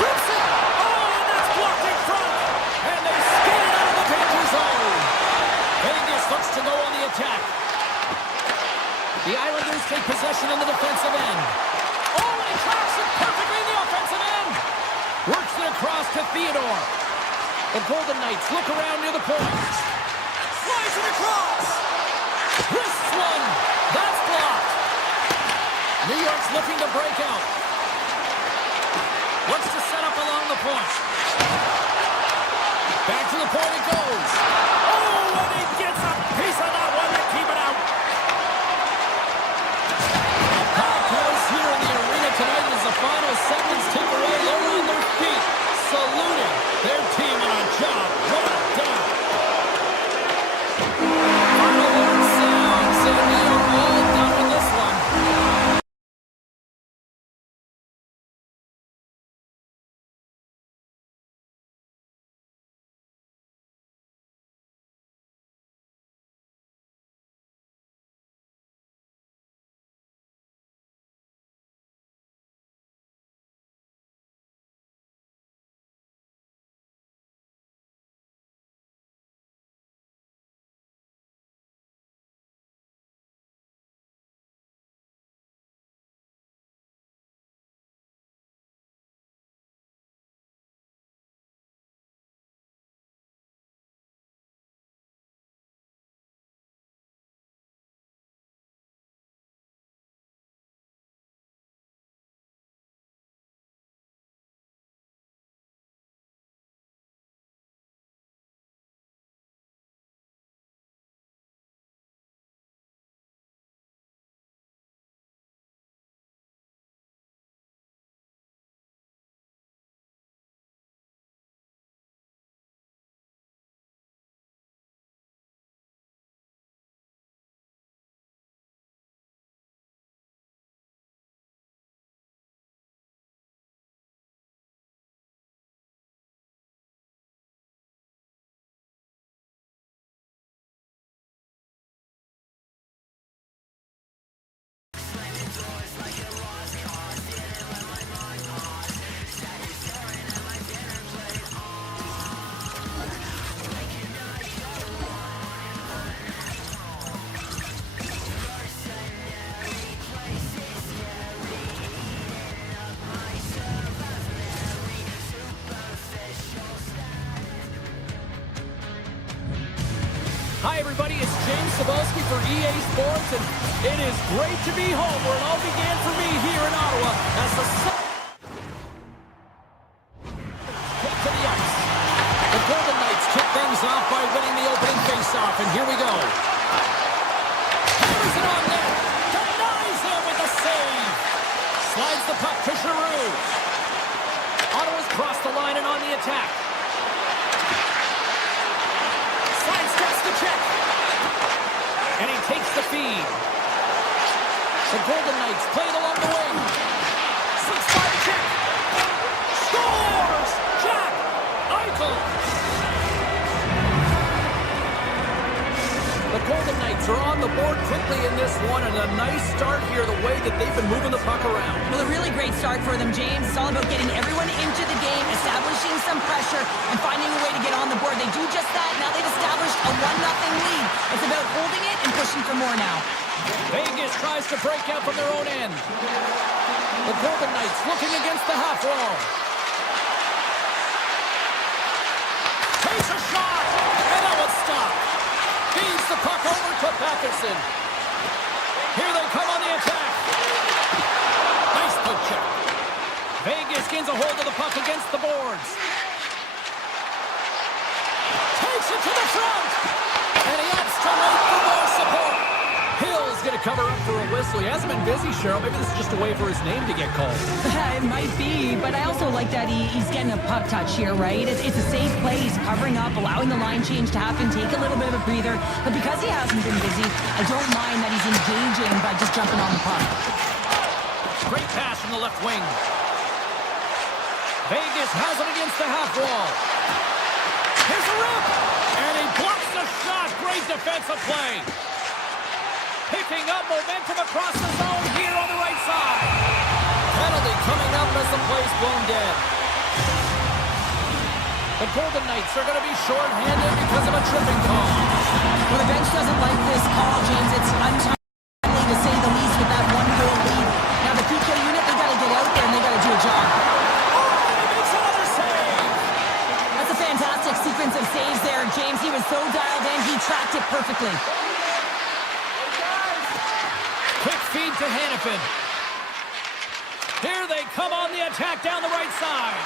Rips it. Oh, and that's blocked in front. And they skate it out of the danger zone. Vegas looks to go on the attack. The Islanders take possession in the defensive end. Oh, and he tracks it perfectly in the offensive end. Works it across to Theodore. The Golden Knights look around near the point. Flies it across. Wrists one. That's blocked. New York's looking to break out. Looks to set up along the point. Back to the point it goes. Oh, and he gets a piece of that one to keep it out. A packed house here in the arena tonight as the final seconds tick away. They're on their feet, saluting their team on a job well done. Final word sounds, and we are all done with this one. Hi, everybody. It's James Cebulski for EA Sports, and it is great to be home where it all began for me here in Ottawa as the take to the ice. The Golden Knights kick things off by winning the opening faceoff, and here we go. Hammers it on net. Denies him with the save. Slides the puck to Giroux. Ottawa's crossed the line and on the attack. Sidesteps the check. And he takes the feed. The Golden Knights play it along the wing. 6-5 check. Scores! Jack Eichel. The Golden Knights are on the board quickly in this one, and a nice start here the way that they've been moving the puck around. Well, a really great start for them, James. It's all about getting everyone into the game, establishing some pressure, and finding a way to get on the board. They do just that. Now they've established a 1-0 lead. It's about holding it and pushing for more now. Vegas tries to break out from their own end. The Golden Knights looking against the half wall. Takes a shot. to Patterson. Here they come on the attack. Nice poke check. Vegas gains a hold of the puck against the boards. Takes it to the front. And he opts to wait for more support. Hill's going to cover up for a whistle. He hasn't been busy, Cheryl. Maybe this is just a way for his name to get called. It might be, but I also like that he's getting a puck touch here, right? It's a safe play. He's covering up, allowing the line change to happen, take a little bit of a breather. But because he hasn't been busy, I don't mind that he's engaging by just jumping on the puck. Great pass from the left wing. Vegas has it against the half wall. Here's a rip! And he blocks the shot. Great defensive play. Picking up momentum across the zone here on the right side. Penalty coming up as the play's blown dead. The Golden Knights are going to be short-handed because of a tripping call. Well, the bench doesn't like this call, James. It's untimely to say the least with that one-goal lead. Now, the PK unit, they got to get out there and they got to do a job. Oh, he makes another save! That's a fantastic sequence of saves there, James. He was so dialed in, he tracked it perfectly. Quick feed to Hannafin. Here they come on the attack down the right side.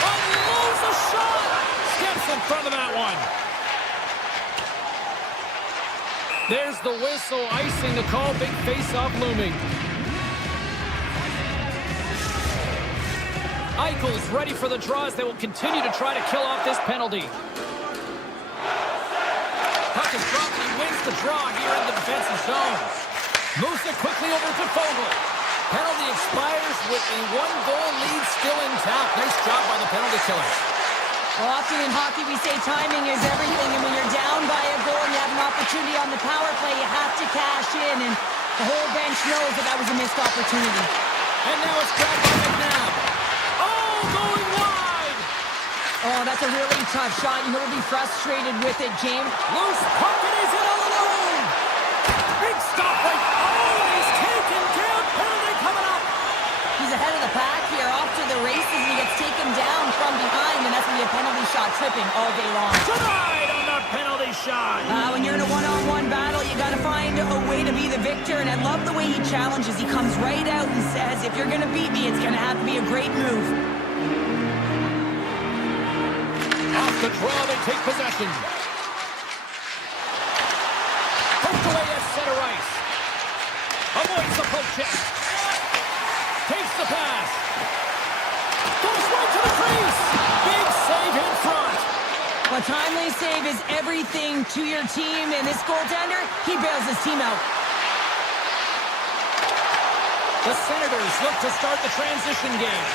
Unloads a shot. Steps in front of that one. There's the whistle, icing the call. Big face-off looming. Eichel's ready for the draw as they will continue to try to kill off this penalty. Puck is dropped and he wins the draw here in the defensive zone. Moves it quickly over to Fogle. Penalty expires with a one-goal lead still intact. Nice job by the penalty killers. Well, often in hockey we say timing is everything, and when you're down by a goal and you have an opportunity on the power play, you have to cash in, and the whole bench knows that that was a missed opportunity. And now it's grabbed by McNabb. Oh, going wide! Oh, that's a really tough shot. You know, he'll be frustrated with it, James. Loose puck and he's in all alone! Big stop right. Oh, he's taken down. Penalty coming up. He's ahead of the pack here, off to the races, and he gets taken down from behind, and that's going to be a penalty shot tripping all day long. Denied on the penalty shot. When you're in a one-on-one battle, you got to find a way to be the victor, and I love the way he challenges. He comes right out and says, if you're going to beat me, it's going to have to be a great move. Off the draw, they take possession. Poked away at center ice. Avoids the poke check. Takes the pass. Goes right to the crease. Big save in front. A timely save is everything to your team, and this goaltender, he bails his team out. The Senators look to start the transition game.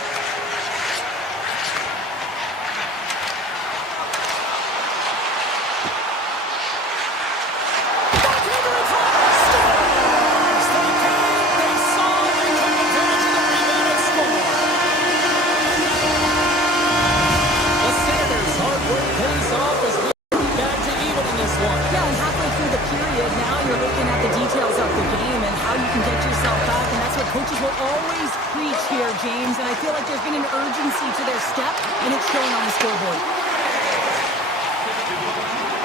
Coaches will always preach here, James, and I feel like there's been an urgency to their step, and it's showing on the scoreboard.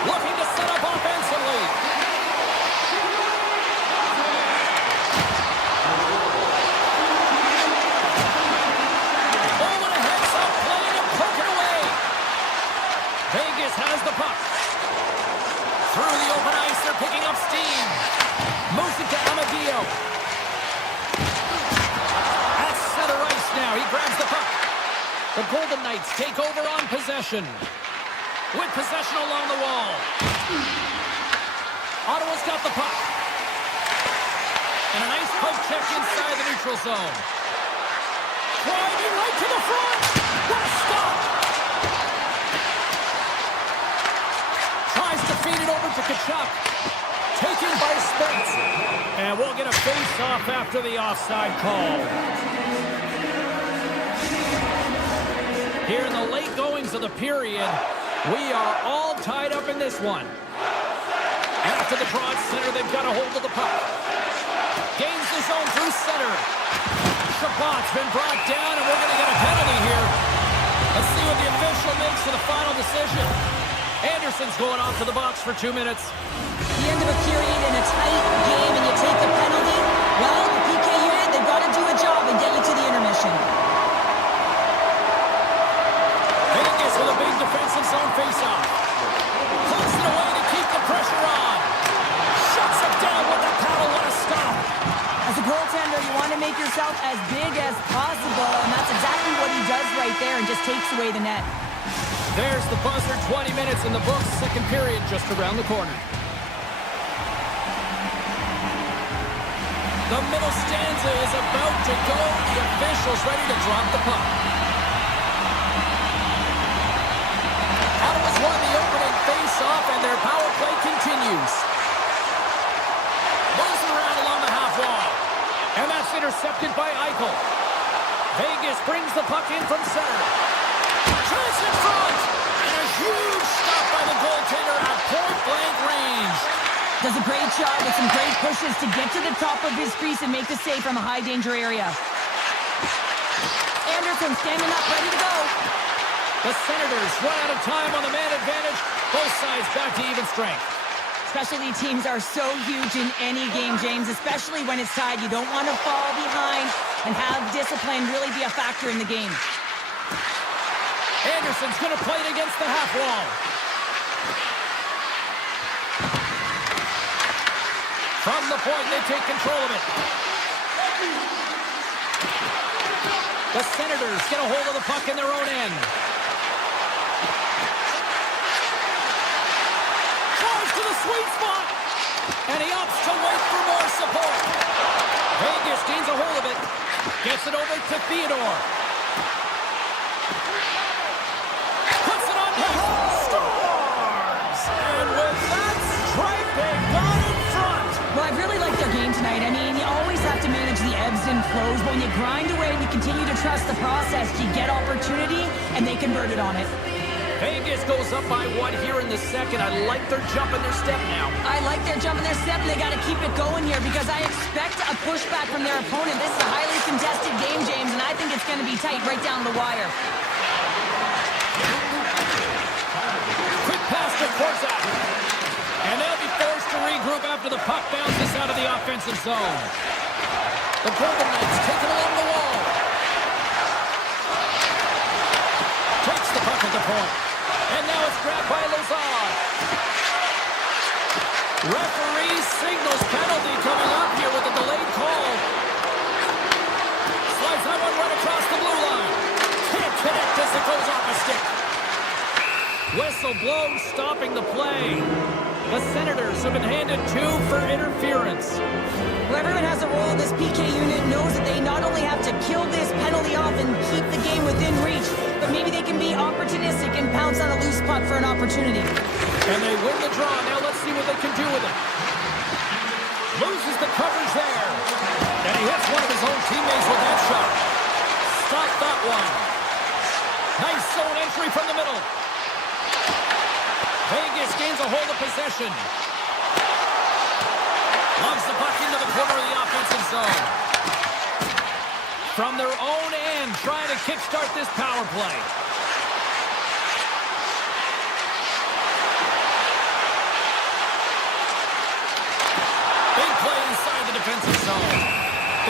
Looking to set up offensively. Bowman heads up, playing and poking away. Vegas has the puck. Through the open ice, they're picking up steam. Moves it to Amadio. Now he grabs the puck. The Golden Knights take over on possession. With possession along the wall. Ottawa's got the puck. And a nice poke check inside the neutral zone. Driving right to the front. What a stop. Tries to feed it over to Tkachuk. Taken by Spence. And we'll get a face-off after the offside call. Here in the late goings of the period, we are all tied up in this one. After the draw at center, they've got a hold of the puck. Gains the zone through center. Chabot's been brought down, and we're going to get a penalty here. Let's see what the official makes for the final decision. Anderson's going off to the box for 2 minutes. The end of a period in a tight game and you take a penalty. Well, the PK unit, they've got to do a job and get you to the intermission. Vegas with a big defensive zone faceoff. Pulls it away to keep the pressure on. Shuts it down with the paddle. What a stop. As a goaltender, you want to make yourself as big as possible, and that's exactly what he does right there and just takes away the net. There's the buzzer. 20 minutes in the books. Second period just around the corner. The middle stanza is about to go. The officials ready to drop the puck. Ottawa's won the opening face-off, and their power play continues. Moves it around along the half wall. And that's intercepted by Eichel. Vegas brings the puck in from center. Tries in front. And a huge stop by the goaltender at point-blank range. Does a great job with some great pushes to get to the top of his crease and make the save from a high-danger area. Anderson standing up, ready to go. The Senators run out of time on the man advantage. Both sides back to even strength. Specialty teams are so huge in any game, James, especially when it's tied. You don't want to fall behind and have discipline really be a factor in the game. Anderson's going to play it against the half wall. From the point, they take control of it. The Senators get a hold of the puck in their own end. Tries to the sweet spot. And he opts to wait for more support. Vegas gains a hold of it. Gets it over to Theodore. Puts it on him. Scores! And with that strike, they got in front. Well, I really like their game tonight. I mean, you always have to manage the ebbs and flows, but when you grind away and you continue to trust the process, you get opportunity, and they converted on it. Vegas goes up by 1 here in the second. I like their jump and their step now. I like their jump and their step, and they got to keep it going here because I expect a pushback from their opponent. This is a highly contested game, James, and I think it's going to be tight right down the wire. Quick pass to Korzak. And they'll be forced to regroup after the puck bounces out of the offensive zone. The Golden Knights take it along the wall. Takes the puck at the point. And now it's grabbed by Lazard. Referee signals penalty coming up here with a delayed call. Slides that one right across the blue line. Can't connect as it goes off a stick. Whistle blown, stopping the play. The Senators have been handed 2 for interference. Well, everyone has a role in this PK unit knows that they not only have to kill this penalty off and keep the game within reach, but maybe they can be opportunistic and pounce on a loose puck for an opportunity. And they win the draw. Now let's see what they can do with it. Loses the coverage there. And he hits one of his own teammates with that shot. Stop that one. Nice zone entry from the middle. Vegas gains a hold of possession. Loves the puck into the corner of the offensive zone. From their own end, trying to kickstart this power play. Big play inside the defensive zone.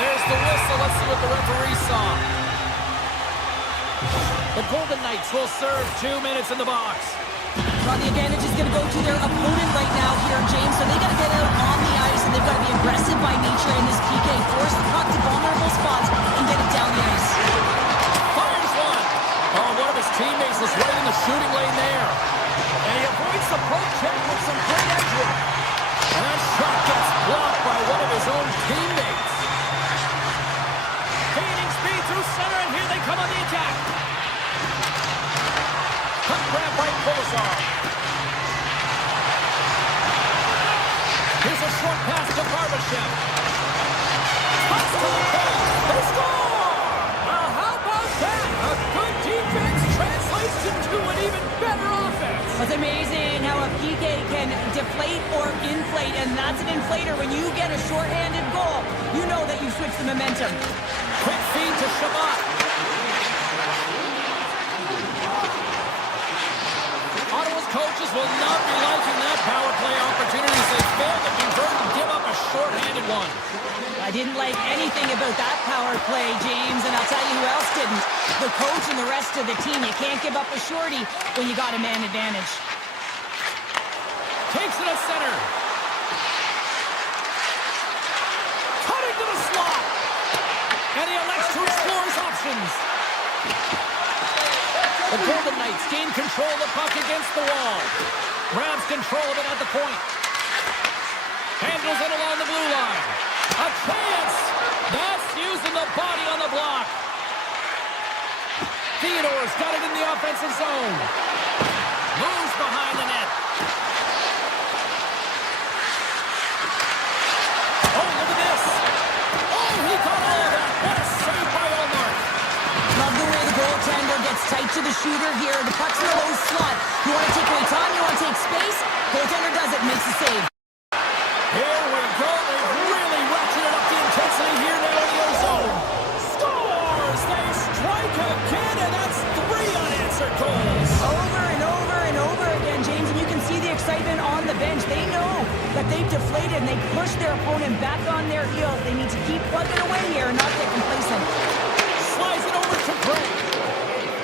There's the whistle. Let's see what the referee saw. The Golden Knights will serve 2 minutes in the box. Well, the advantage is going to go to their opponent right now here, James, so they got to get out on the ice, and they've got to be aggressive by nature in this PK, force the puck to vulnerable spots, and get it down the ice. Fires one. Oh, one of his teammates is right in the shooting lane there. And he avoids the poke check with some great edge work. And that shot gets blocked by one of his own teammates. Gaining speed through center, and here they come on the attack. Puck grab by Kolasar. Here's a short pass to Barbashev. Pass to the point. They score! Well, how about that? A good defense translates into an even better offense. It's amazing how a PK can deflate or inflate, and that's an inflator. When you get a shorthanded goal, you know that you switch the momentum. Quick feed to Shabbat. Ottawa's coach is Fans will not be liking that power play opportunity as they fail to convert and give up a short-handed one. I didn't like anything about that power play, James, and I'll tell you who else didn't. The coach and the rest of the team. You can't give up a shorty when you got a man advantage. Takes it to center. Cutting to the slot. And he elects to explore his options. The Golden Knights gain control of the puck against the wall. Grabs control of it at the point. Handles it along the blue line. A chance. That's using the body on the block. Theodore's got it in the offensive zone. Moves behind the net. Oh, look at this. Oh, he got all of that. What a save by Allmark. Love the way the goaltender gets tight to the shooter here. The puck's in the low slot. You want to take away time? You want to take space? Goaltender does it. Makes the save. Here we go. They've really ratcheted up the intensity here now in the zone. Scores! They strike again, and that's 3 unanswered goals. Over and over and over again, James, and you can see the excitement on the bench. They know that they've deflated and they push their opponent back on their heels. They need to keep plugging away here and not get complacent. Slides it over to Craig.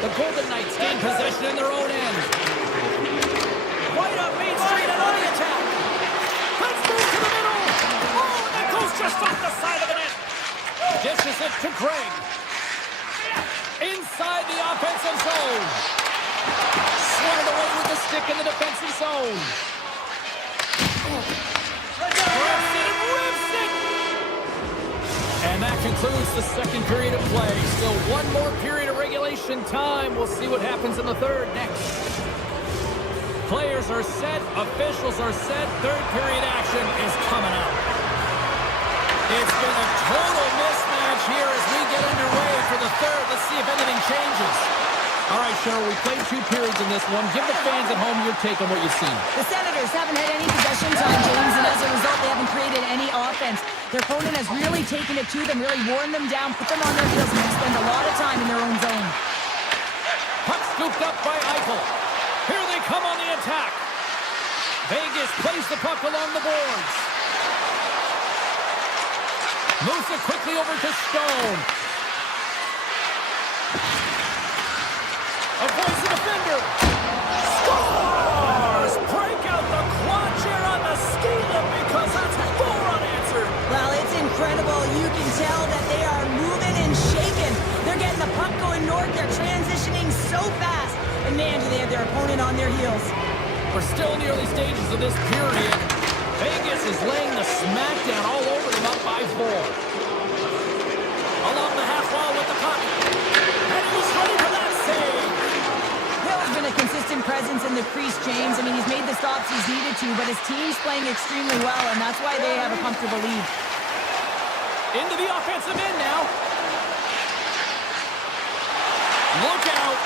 The Golden Knights gain possession in their own end. Right up Main Street and on the attack. Let's move to the middle. Oh, and that goes just off the side of the net. Dishes it to Craig. Inside the offensive zone. Swatted away with the stick in the defensive zone. Rips it and rips it. And that concludes the second period of play. Still one more period of regulation time. We'll see what happens in the third next. Players are set. Officials are set. Third period action is coming up. It's been a total mismatch here as we get underway for the third. Let's see if anything changes. All right, Cheryl, we played 2 periods in this one. Give the fans at home your take on what you've seen. The Senators haven't had any possession time, James, and as a result, they haven't created any offense. Their opponent has really taken it to them, really worn them down, put them on their heels, and they spend a lot of time in their own zone. Puck scooped up by Eichel. Here they come on the attack. Vegas plays the puck along the boards. Moves it quickly over to Stone. Avoids the defender. Scores! Break out the quad chair on the ski lift because that's 4 unanswered. Well, it's incredible. You can tell that they are moving and shaking. They're getting the puck going north. They're transitioning so fast. And man, do they have their opponent on their heels. We're still in the early stages of this period. Vegas is laying the smackdown all over them, up by 4. Along the half wall with the puck. And he was ready for that save. Hill's been a consistent presence in the crease, James. I mean, he's made the stops he's needed to, but his team's playing extremely well, and that's why they have a comfortable lead. Into the offensive end now. Look out.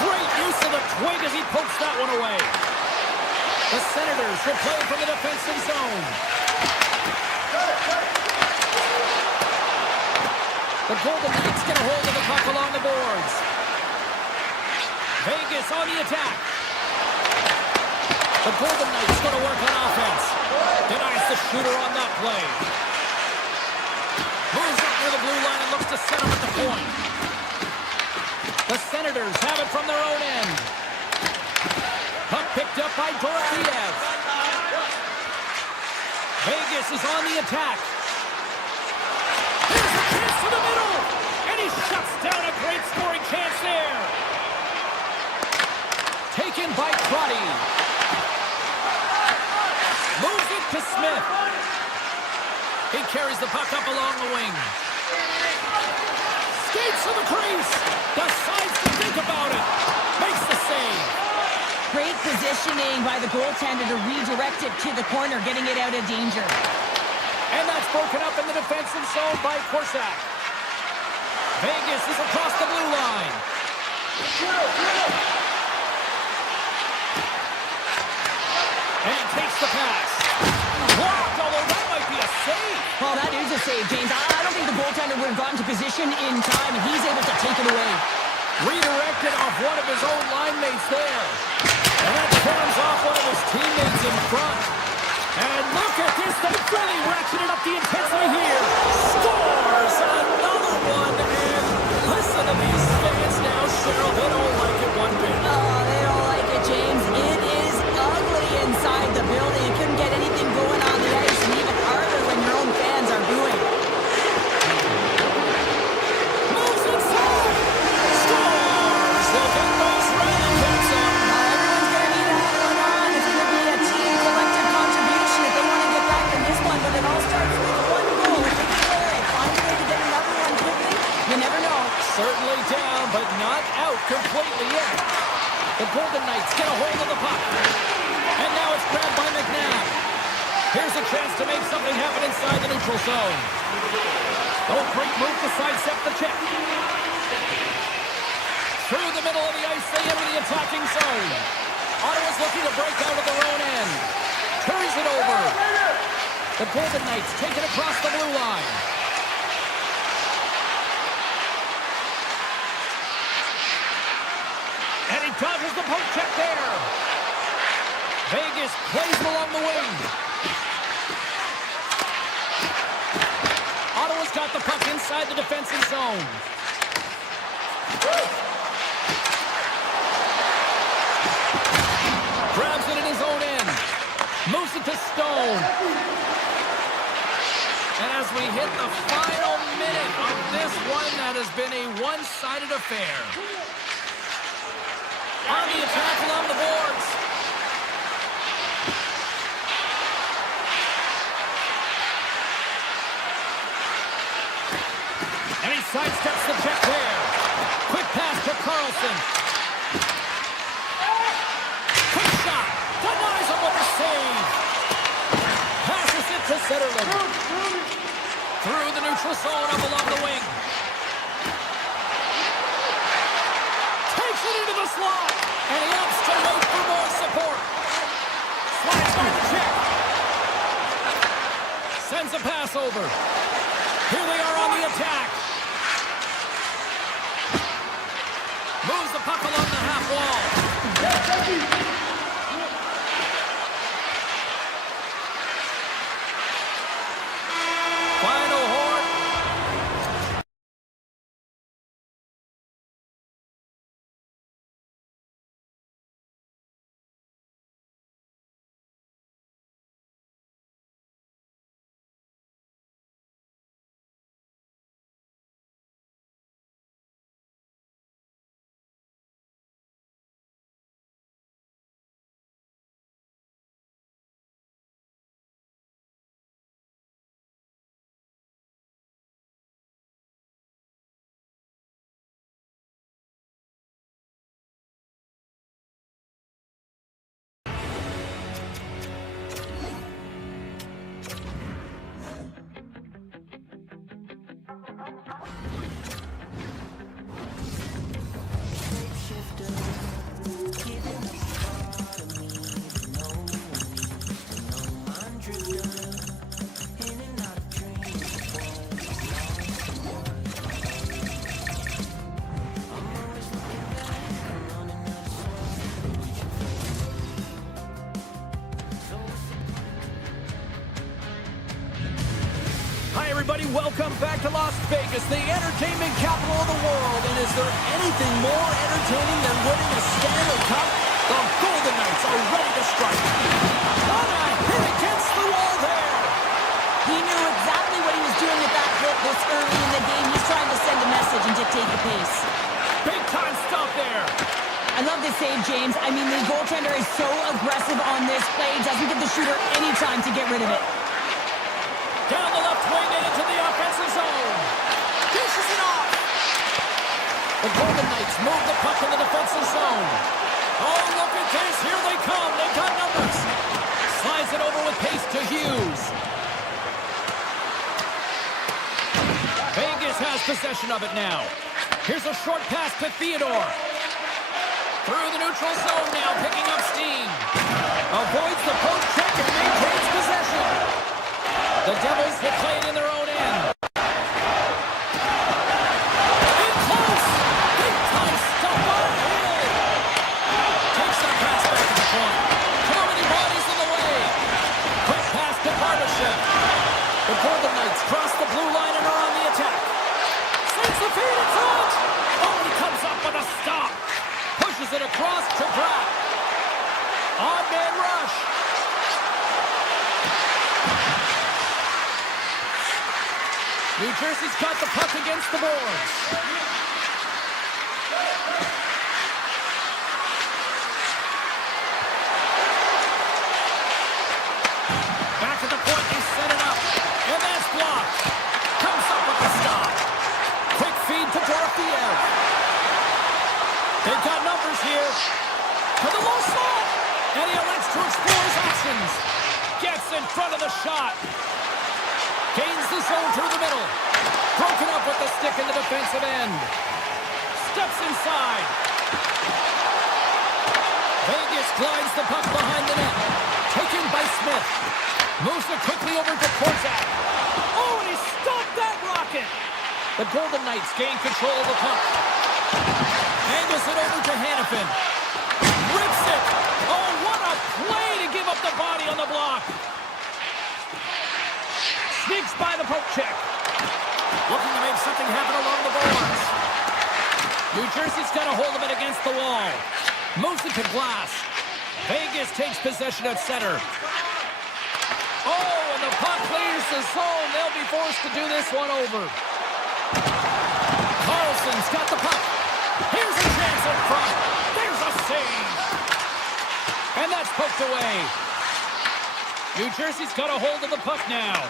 Great use of the twig as he pokes that one away. The Senators will play from the defensive zone. The Golden Knights get a hold of the puck along the boards. Vegas on the attack. The Golden Knights going to work on offense. Denies the shooter on that play. Moves up near the blue line and looks to set him at the point. The Senators have it from their own end. Puck picked up by Dorofeev. Vegas is on the attack. Here's a chance to the middle. And he shuts down a great scoring chance there. Taken by Crotty. Moves it to Smith. He carries the puck up along the wing. Skates to the crease. Decides to think about it. Makes the save. Great positioning by the goaltender to redirect it to the corner, getting it out of danger. And that's broken up in the defensive zone by Korsak. Vegas is across the blue line. And he takes the pass. Blocked, although that might be a save. Well, that is a save, James. I don't think the goaltender would have gotten to position in time, and he's able to take it away. Redirected off one of his own line mates there. And that turns off in front. And look at this. They really ratcheted up the intensity here. Scores another one. And listen to these fans now, Cheryl. They don't like it one bit. Oh, they don't like it, James. It is ugly inside the building. You couldn't get anything going on the ice, and even harder when your own fans are booing. Moves inside. Scores. They'll get those rally caps on. Everyone's going to need to have one on. It's going to be a team collective contribution if they want to get back in this one. But it all starts with one goal. If they can play it, find a way to get another one quickly, you never know. Certainly down, but not out completely yet. The Golden Knights get a hold of the puck. And now it's grabbed by McNabb. Here's a chance to make something happen inside the neutral zone. Oh, great move to sidestep the check. Through the middle of the ice, they enter the attacking zone. Ottawa's looking to break out of their own end. Carries it over. The Golden Knights take it across the blue line. And he dodges the poke check there. Vegas plays it along the wing. Ottawa's got the puck inside the defensive zone. Grabs it in his own end. Moves it to Stone. And as we hit the final minute of this one, that has been a one-sided affair. On the attack along the boards. And he sidesteps the check there. Quick pass to Carlson. Quick shot. Denies him with a save. Passes it to Zetterlund. Through the neutral zone up along the wing. Takes it into the slot. And he opts to wait for more support. Slides by the check. Sends a pass over. Here they are on the attack. Moves the puck along the half wall. Final horn. Hi, everybody. Welcome back to Las Vegas, the entertainment capital of the world. And is there anything more entertaining than winning a Stanley Cup? The Golden Knights are ready to strike. On a hit against the wall there. He knew exactly what he was doing with that hit this early in the game. He's trying to send a message and dictate the pace. Big time stop there. I love this save, James. I mean, the goaltender is so aggressive on this play. Doesn't give the shooter any time to get rid of it. Down the left wing and into the offensive zone. Dishes it off. The Golden Knights move the puck in the defensive zone. Oh, look at this. Here they come. They've got numbers. Slides it over with pace to Hughes. Vegas has possession of it now. Here's a short pass to Theodore. Through the neutral zone now, picking up steam. Avoids the post check and maintains possession. The Devils will play it in their own end. In close! Big time stuff by Hill! Takes the pass back to the point. Too many bodies in the way. Fires it across to Pratt. On-man rush. New Jersey's got the puck against the boards. Back at the point, they set it up. And that's blocked. Comes up with the stop. Quick feed to Dorofiev. They've got numbers here. To the low slot. And he elects to explore his options. Gets in front of the shot. Gains the zone through the middle. Broken up with the stick in the defensive end. Steps inside. Vegas glides the puck behind the net. Taken by Smith. Moves it quickly over to Korzak. Oh, and he stopped that rocket. The Golden Knights gain control of the puck. Angles it over to Hannafin. Rips it. Oh, what a play to give up the body on the block. Sneaks by the poke check. Looking to make something happen along the boards. New Jersey's got a hold of it against the wall. Moves it to Glass. Vegas takes possession at center. Oh, and the puck clears the zone. They'll be forced to do this one over. Carlson's got the puck. Here's a chance in front. There's a save. And that's poked away. New Jersey's got a hold of the puck now.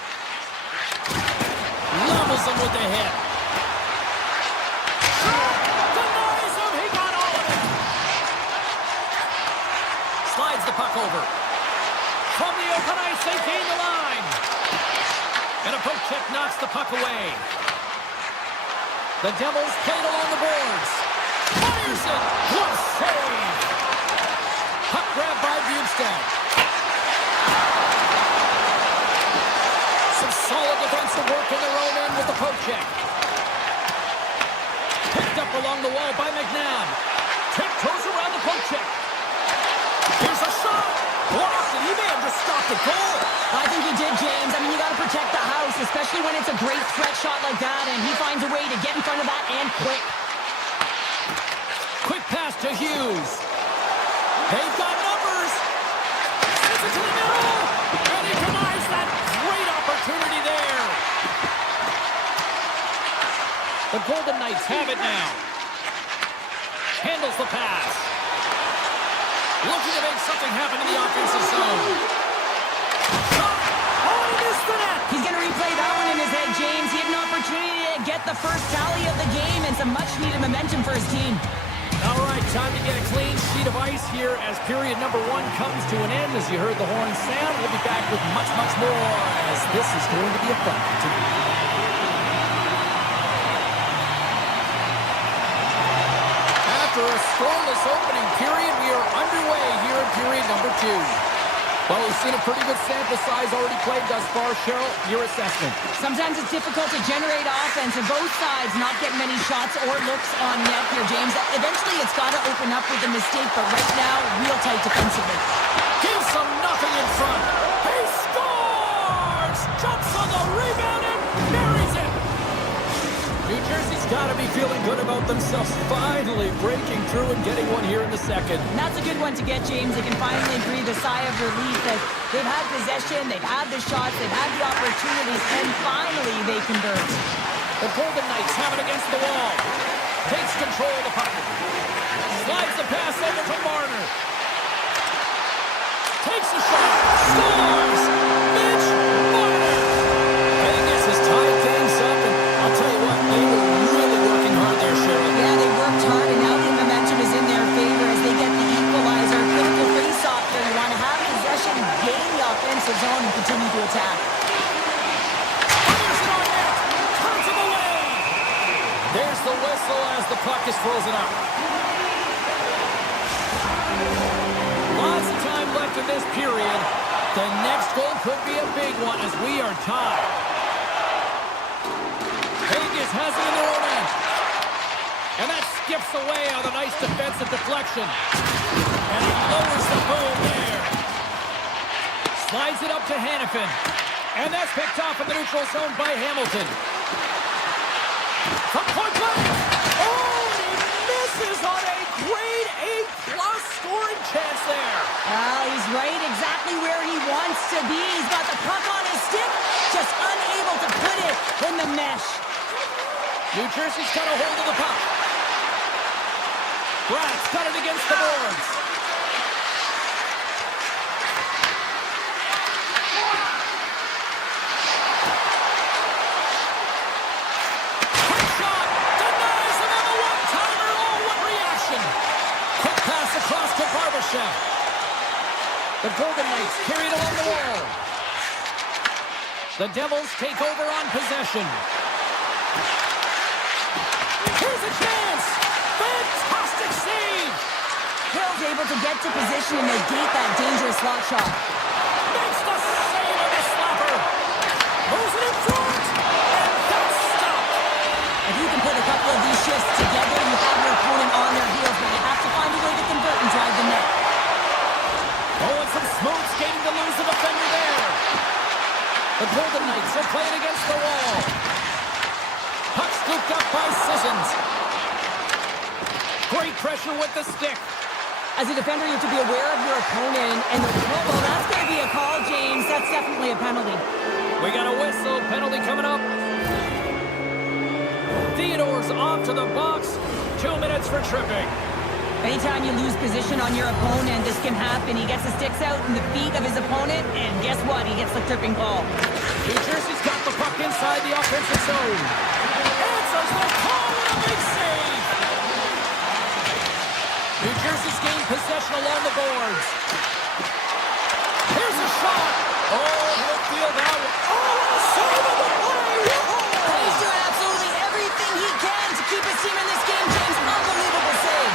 Levels him with the hit. Denies him. He got all of it. Slides the puck over. From the open ice, they gain the line. And a poke check knocks the puck away. The Devils played along the boards. Fires it. What a save. Puck grab by Bjugstad. Some solid defensive work in their own end with the poke check. Picked up along the wall by McNabb. Tiptoes around the poke check. Here's a shot. Blocked, and he may have just stopped the goal. I think he did, James. I mean, you got to protect the house, especially when it's a great threat shot like that, and he finds a way to get in front of that and quick. Quick pass to Hughes. They've got numbers. Sends it to the middle, and he denies that great opportunity there. The Golden Knights have it now. Handles the pass. Looking to make something happen in the offensive zone. Oh, he missed the net. He's going to replay that one in his head, James. He had an opportunity to get the first tally of the game and some much-needed momentum for his team. All right, time to get a clean sheet of ice here as period number 1 comes to an end. As you heard the horn sound, we'll be back with much, much more as this is going to be a fun one. After a scoreless opening period, we are underway here in period number 2. Well, we've seen a pretty good sample size already played thus far. Cheryl, your assessment. Sometimes it's difficult to generate offense, and both sides not getting many shots or looks on net here, James. Eventually, it's got to open up with a mistake, but right now, real tight defensively. Gives them nothing in front. He scores! Jumps on the rebound and buries it! New Jersey's got to be feeling good about themselves, finally breaking through and getting one here in the second. And that's a good one to get, James. They can finally breathe a sigh of relief that they've had possession, they've had the shots, they've had the opportunities, and finally they convert. The Golden Knights have it against the wall. Takes control of the puck. Slides the pass over to Marner. Takes a shot. Scores! Mitch Marner! Vegas has tied things up, and I'll tell you what, they were really working hard there, Cheryl. Yeah, they worked hard, and now the momentum is in their favor as they get the equalizer. Critical face-off here. You want to have possession, gain the offensive zone, and continue to attack. Fires it on net. Turns him away. There's the whistle as the puck is frozen up. Lots of time left in this period. The next goal could be a big one as we are tied. Vegas has it in their own end. And that skips away on a nice defensive deflection. And he lowers the boom there. Slides it up to Hannafin. And that's picked off in the neutral zone by Hamilton. From point blank. Oh, he misses on a great A-plus scoring chance there. Well, he's right exactly where he wants to be. He's got the puck on his stick, just unable to put it in the mesh. New Jersey's got a hold of the puck. Brad's got it against the boards. Quick shot! Denies him on the one-timer. Oh, what reaction! Quick pass across to Barbashev. The Golden Knights carry it along the wall. The Devils take over on possession. Here's a chance! Fantastic save! Hill's able to get to position and negate that dangerous slot shot. Makes the save of the slapper! Moves it in front! And that's stopped! If you can put a couple of these shifts together, you have your opponent on their heels, but you have to find a way to convert and drive the net. Oh, and some smooth skating to lose the defender there. The Golden Knights are playing against the wall. Puck scooped up by Sissons. Great pressure with the stick. As a defender, you have to be aware of your opponent, and well, that's going to be a call, James. That's definitely a penalty. We got a whistle. Penalty coming up. Theodore's off to the box. 2 minutes for tripping. Anytime you lose position on your opponent, this can happen. He gets the sticks out in the feet of his opponent, and guess what? He gets the tripping call. New Jersey's got the puck inside the offensive zone. Answers the call with a big save. New Jersey's gained possession along the boards. Here's a shot. Oh, he'll feel that one. Oh, what a save of the play. He's doing absolutely everything he can to keep his team in this game, James. Unbelievable save.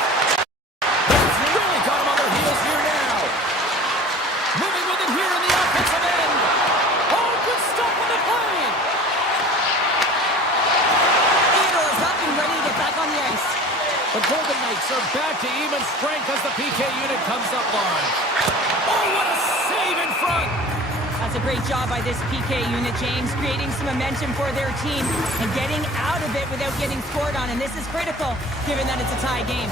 That's really got him on their heels here now. Moving with it here in the offensive end. Oh, good stuff on the play. Theodore's up and ready to get back on the ice. The Golden Knights are back to even strength as the PK unit comes up large. Oh, what a save in front! That's a great job by this PK unit, James, creating some momentum for their team and getting out of it without getting scored on, and this is critical, given that it's a tie game.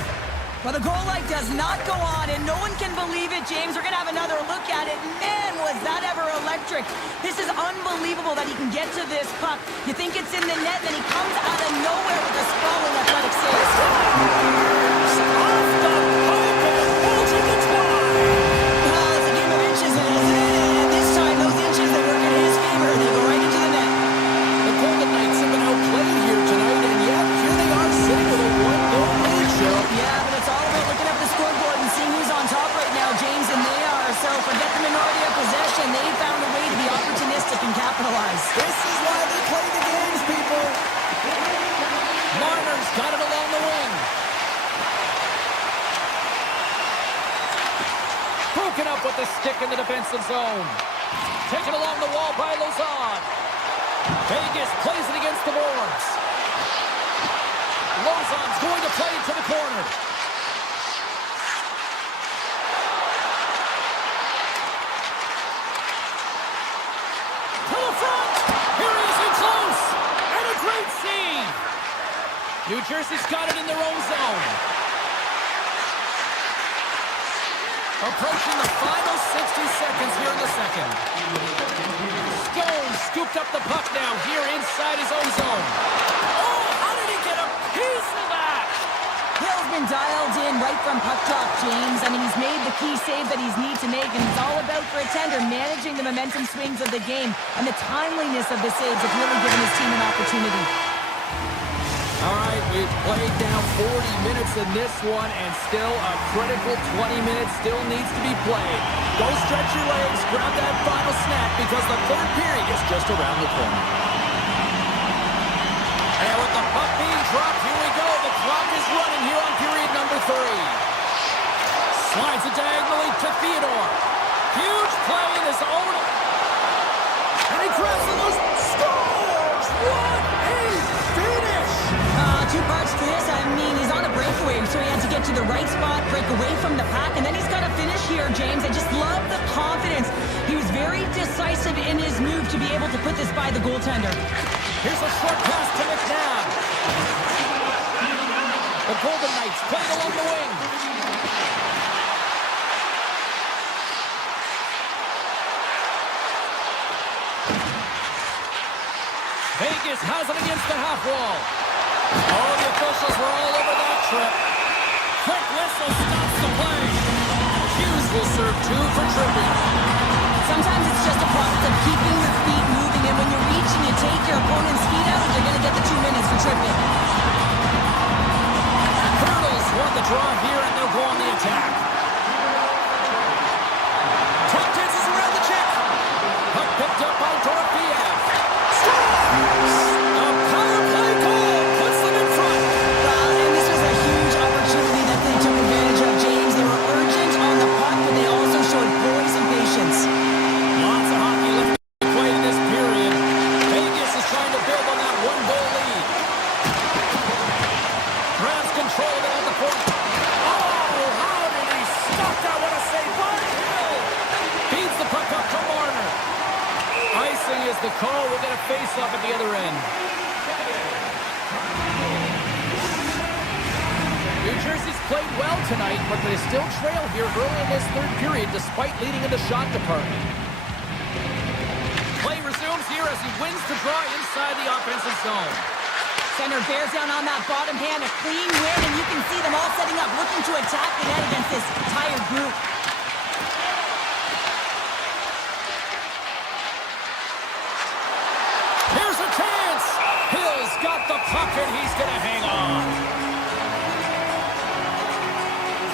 Well, the goal light does not go on, and no one can believe it, James. We're going to have another look at it. Man, was that ever electric. This is unbelievable that he can get to this puck. You think it's in the net, then he comes out of nowhere with a sprawling athletic save. Off the pipe and bulging the twine! Well, it's a game of inches, and this time those inches, they work in his favor. They go right into the net. The Golden Knights have been outplayed here tonight, and yet here they are sitting with a 1-goal lead, Cheryl. Yeah, but it's all about looking up the scoreboard and seeing who's on top right now, James, and they are. So forget the minority of possession. They found a way to be opportunistic and capitalize. This is why they play the games, people. Marner's got it along the wing. Broken up with the stick in the defensive zone. Taken along the wall by Lozon. Vegas plays it against the boards. Lozon's going to play it to the corner. To the front. Here he is in close. And a great save. New Jersey's got it in their own zone. Approaching the final 60 seconds here in the second. Stone scooped up the puck now here inside his own zone. Oh, how did he get a piece of that? Hill's been dialed in right from puck drop, James. I mean, he's made the key save that he's need to make, and it's all about for a tender managing the momentum swings of the game, and the timeliness of the saves have really given his team an opportunity. All right, we've played now 40 minutes in this one, and still a critical 20 minutes still needs to be played. Go stretch your legs, grab that final snap, because the third period is just around the corner. And with the puck being dropped, here we go. The clock is running here on period number 3. Slides it diagonally to Theodore. Huge play in his own. And he grabs the loose. Scores! What a finish! Two parts to this. I mean, he's on a breakaway, so he had to get to the right spot, break away from the pack, and then he's got to finish here, James. I just love the confidence. He was very decisive in his move to be able to put this by the goaltender. Here's a short pass to McNabb. The Golden Knights playing along the wing. Vegas has it against the half wall. Oh, the officials were all over that trip. Quick whistle stops the play. Hughes will serve 2 for tripping. Sometimes it's just a product of keeping your feet moving, and when you reach and you take your opponent's feet out, you're going to get the 2 minutes for tripping. Hurdles won the draw here, and they'll go on the attack. Top dances around the check. Puck picked up by Dorofiev. Scores! A power play goal puts them in front. Well, and this was a huge opportunity that they took advantage of, James. They were urgent on the puck, but they also showed poise and patience. Lots of hockey left to be played in this period. Vegas is trying to build on that 1-goal lead. Grabs control of it at the point. Oh, how did he stop that? What a save by Hill! Feeds the puck up to Marner. Icing is the call. We'll get a face-off at the other end. New Jersey's played well tonight, but they still trail here early in this third period despite leading in the shot department. Play resumes here as he wins the draw inside the offensive zone. Center bears down on that bottom hand, a clean win, and you can see them all setting up, looking to attack the net against this tired group. Here's a chance! Hill's got the puck and he's gonna hang on.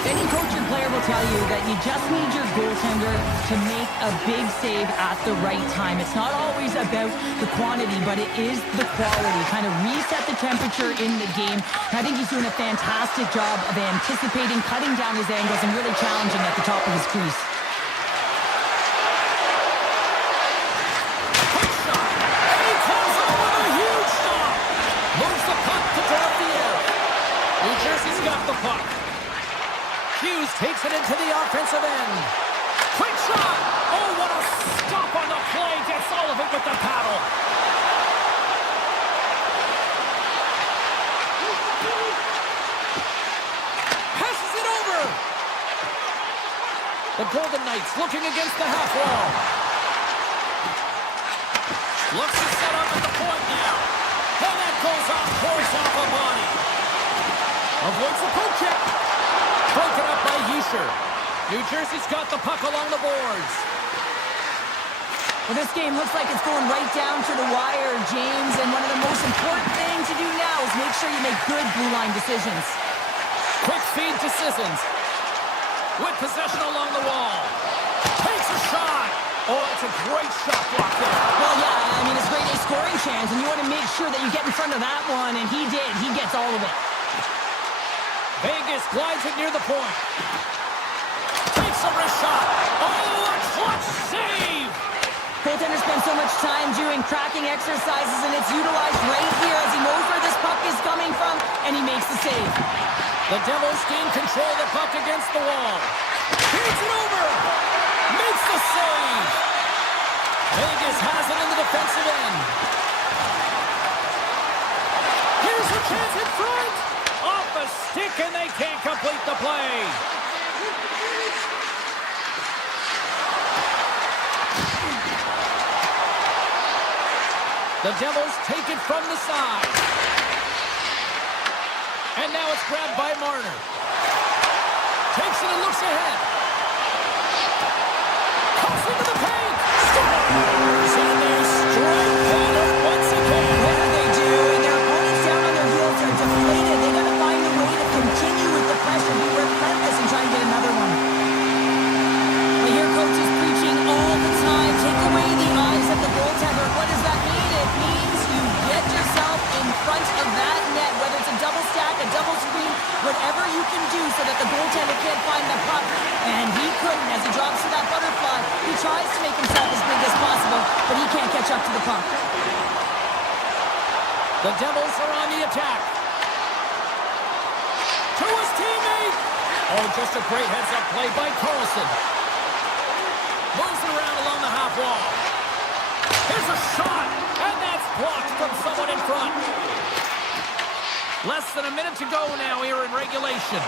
Any coach or player will tell you that you just need your goaltender to make a big save at the right time. It's not always about the quantity, but it is the quality. Kind of reset the temperature in the game. And I think he's doing a fantastic job of anticipating, cutting down his angles, and really challenging at the top of his crease. Quick shot! And he comes up with a huge stop! Moves the puck to Dorofiev. New Jersey's got the puck. Hughes takes it into the offensive end. Quick shot! Oh, what a stop on the play! Gets all of it with the paddle. Passes it over! The Golden Knights looking against the half wall. Looks to set up at the point now. And that goes off course off a body. Avoids the poke check. Broken up by Hischier. New Jersey's got the puck along the boards. Well, this game looks like it's going right down to the wire, James, and one of the most important things to do now is make sure you make good blue line decisions. Quick feed to Sissons. With possession along the wall. Takes a shot. Oh, it's a great shot block there. Well, yeah, I mean, it's great a scoring chance, and you want to make sure that you get in front of that one, and he did. He gets all of it. Vegas glides it near the point. Takes a wrist shot. Oh, a clutch save! Goaltender spends so much time doing cracking exercises, and it's utilized right here as he knows where this puck is coming from, and he makes the save. The Devils gain control of the puck against the wall. Feeds it over. Makes the save. Vegas has it in the defensive end. Here's a chance in front. Off a stick, and they can't complete the play. The Devils take it from the side. And now it's grabbed by Marner. Takes it and looks ahead. Cuts into the paint. Scores! And they strike Taylor once again. Yeah, they do, and their opponents down on their heels are deflated. They got to find a way to continue with the pressure, be relentless, and try and get another one. We hear coaches preaching all the time, take away the eyes of the goaltender. What does that mean? It means you get yourself in front of that net, whether it's a double stack, a double screen, whatever you can do so that the goaltender can't find the puck. And he couldn't as he drops to that butterfly. He tries to make himself as big as possible, but he can't catch up to the puck. The Devils are on the attack. To his teammate. Oh, just a great heads-up play by Carlson. Moves it around along the half wall. Here's a shot, and that's blocked from someone in front. Less than a minute to go now here in regulation.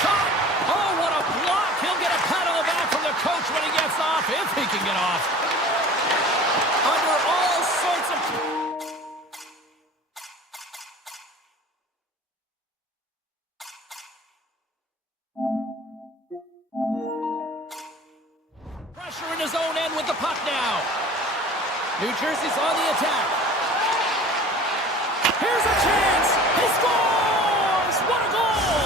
Shot! Oh, what a block! He'll get a pat on the back from the coach when he gets off, if he can get off. Under all sorts in his own end with the puck now. New Jersey's on the attack. Here's a chance. He scores! What a goal!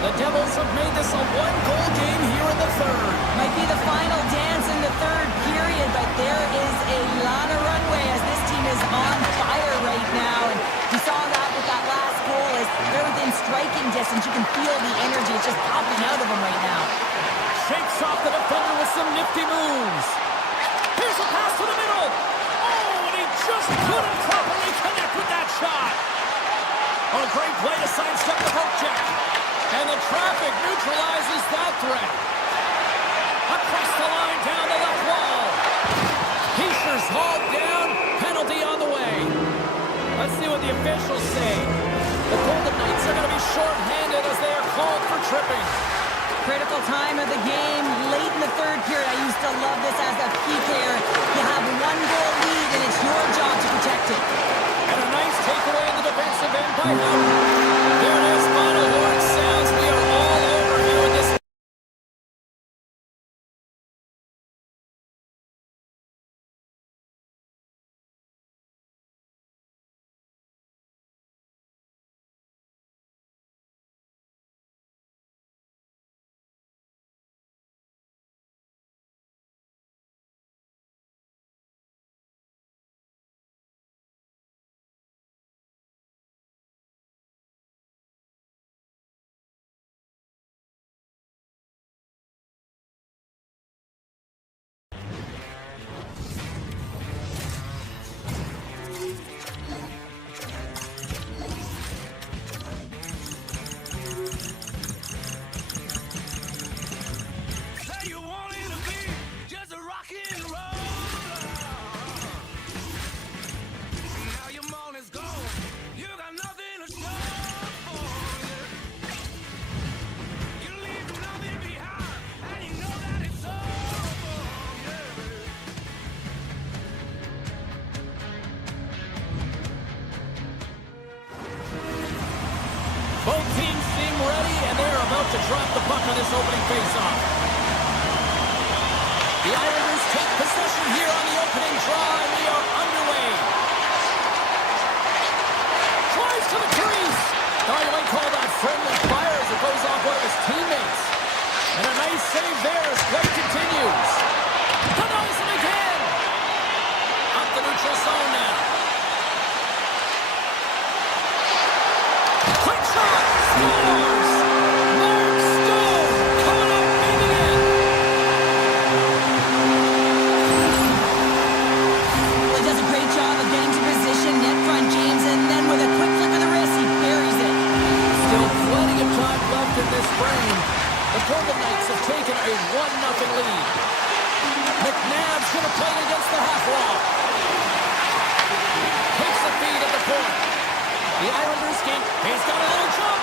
The Devils have made this a one-goal game here in the third. Might be the final dance in the third period, but there is a lot of runway as this team is on fire right now. And you saw that with that last goal as they're within striking distance. You can feel the energy. It's just popping out of them right now. Shakes off the defender with some nifty moves. Here's a pass to the middle. Oh, and he just couldn't properly connect with that shot. A great play to sidestep the poke check. And the traffic neutralizes that threat. Across the line, down the left wall. Heischer's hauled down. Penalty on the way. Let's see what the officials say. The Golden Knights are going to be short-handed as they are called for tripping. Critical time of the game, late in the third period. I used to love this as a PKer. You have one goal lead, and it's your job to protect it. And a nice takeaway in the defensive end by Howard. There it is, final horn sounds. We are all over here in this. Both teams seem ready, and they're about to drop the puck on this opening faceoff. The Islanders take possession here on the opening draw, and we are underway. Tries to the crease. Oh, you might call that friendly fire as it goes off one of his teammates. And a nice save there as play continues. Denies it again. Up the neutral zone now. Quick shot! Scores! Mark Stone coming up big again. Well, he does a great job of getting to position, net front, James, and then with a quick flick of the wrist, he buries it. Still plenty of time left in this frame. The Golden Knights have taken a 1-0 lead. McNabb's going to play against the half wall. Takes the feed at the point. The Islanders game. He's got a little jump.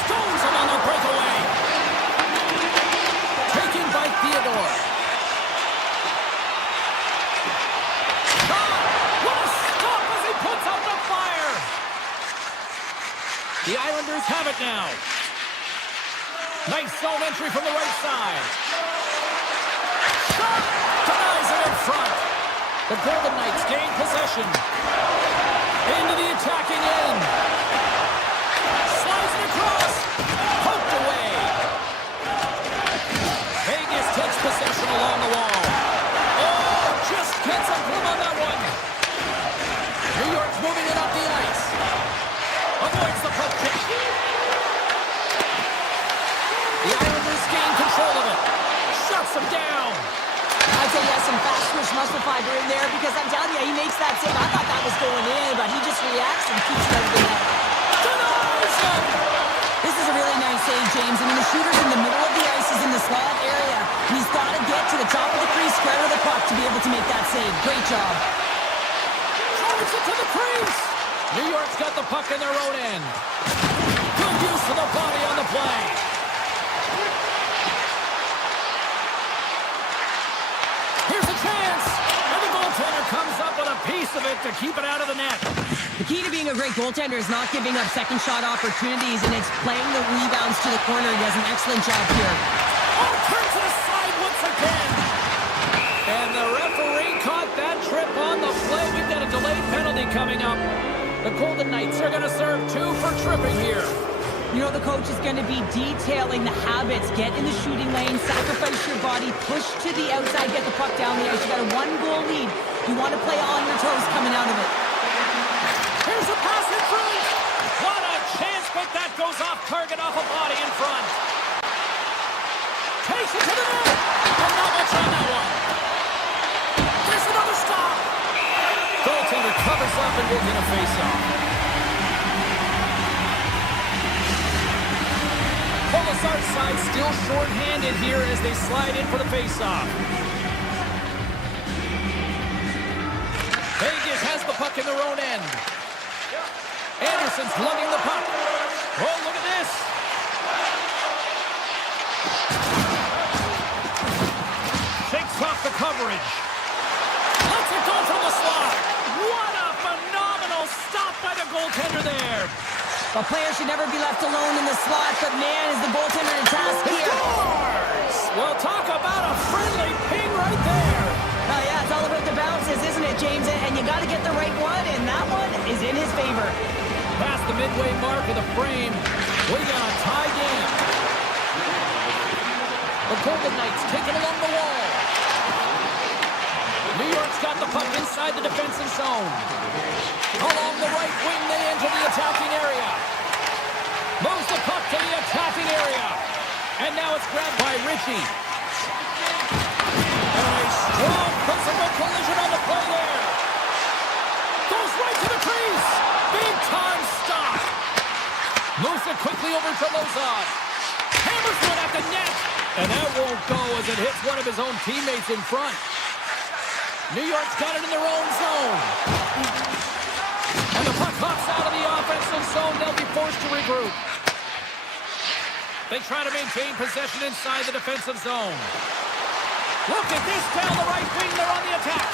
Stones him on the breakaway. Taken by Theodore. Shot! What a stop as he puts out the fire. The Islanders have it now. Nice zone entry from the right side. Shot! Denies it in front. The Golden Knights gain possession. Into the attacking end. Slides it across. Poked away. Vegas takes possession along the wall. Oh, just gets a grip on that one. New York's moving it up the ice. Avoids the poke check. The Islanders gain control of it. Shuts them down. I'd say he has some fast twitch muscle fiber in there because I'm telling you, he makes that save. I thought that was going in, but he just reacts and keeps it out of the net. Denies him. This is a really nice save, James. I mean, the shooter's in the middle of the ice. He's in the slot area. And he's got to get to the top of the crease, square of the puck to be able to make that save. Great job. Drives it to the crease. New York's got the puck in their own end. Good use of the body on the play. Here's a chance. And the goaltender comes up with a piece of it to keep it out of the net. The key to being a great goaltender is not giving up second shot opportunities, and it's playing the rebounds to the corner. He does an excellent job here. Oh, turns to the side once again. And the referee caught that trip on the play. We've got a delayed penalty coming up. The Golden Knights are going to serve 2 for tripping here. You know, the coach is going to be detailing the habits. Get in the shooting lane, sacrifice your body, push to the outside, get the puck down the ice. You got a 1-goal lead. You want to play on your toes coming out of it. Here's a pass in front. What a chance, but that goes off target, off a body in front. Takes it to the net. And not much on that one. There's another stop. Goaltender covers up and will get a face-off. Polisar's side still short-handed here as they slide in for the face-off. Vegas has the puck in their own end. Anderson's lugging the puck. Oh, look at this. Shakes off the coverage. Lets it go from the slot. What a phenomenal stop by the goaltender there. A player should never be left alone in the slot, but man, is the goaltender in task here. Scores! Well, talk about a friendly ping right there. Oh, yeah, it's all about the bounces, isn't it, James? And you got to get the right one, and that one is in his favor. Past the midway mark of the frame, we got a tie game. The Golden Knights taking along the wall. New York's got the puck inside the defensive zone. Along the right wing, they enter the attacking area. Moves the puck to the attacking area. And now it's grabbed by Ritchie. And a strong physical collision on the play there. Goes right to the crease. Big time stop. Moves it quickly over to Lozon. Hammers one at the net. And that won't go as it hits one of his own teammates in front. New York's got it in their own zone. And the puck hops out of the offensive zone. They'll be forced to regroup. They try to maintain possession inside the defensive zone. Look at this down the right wing. They're on the attack.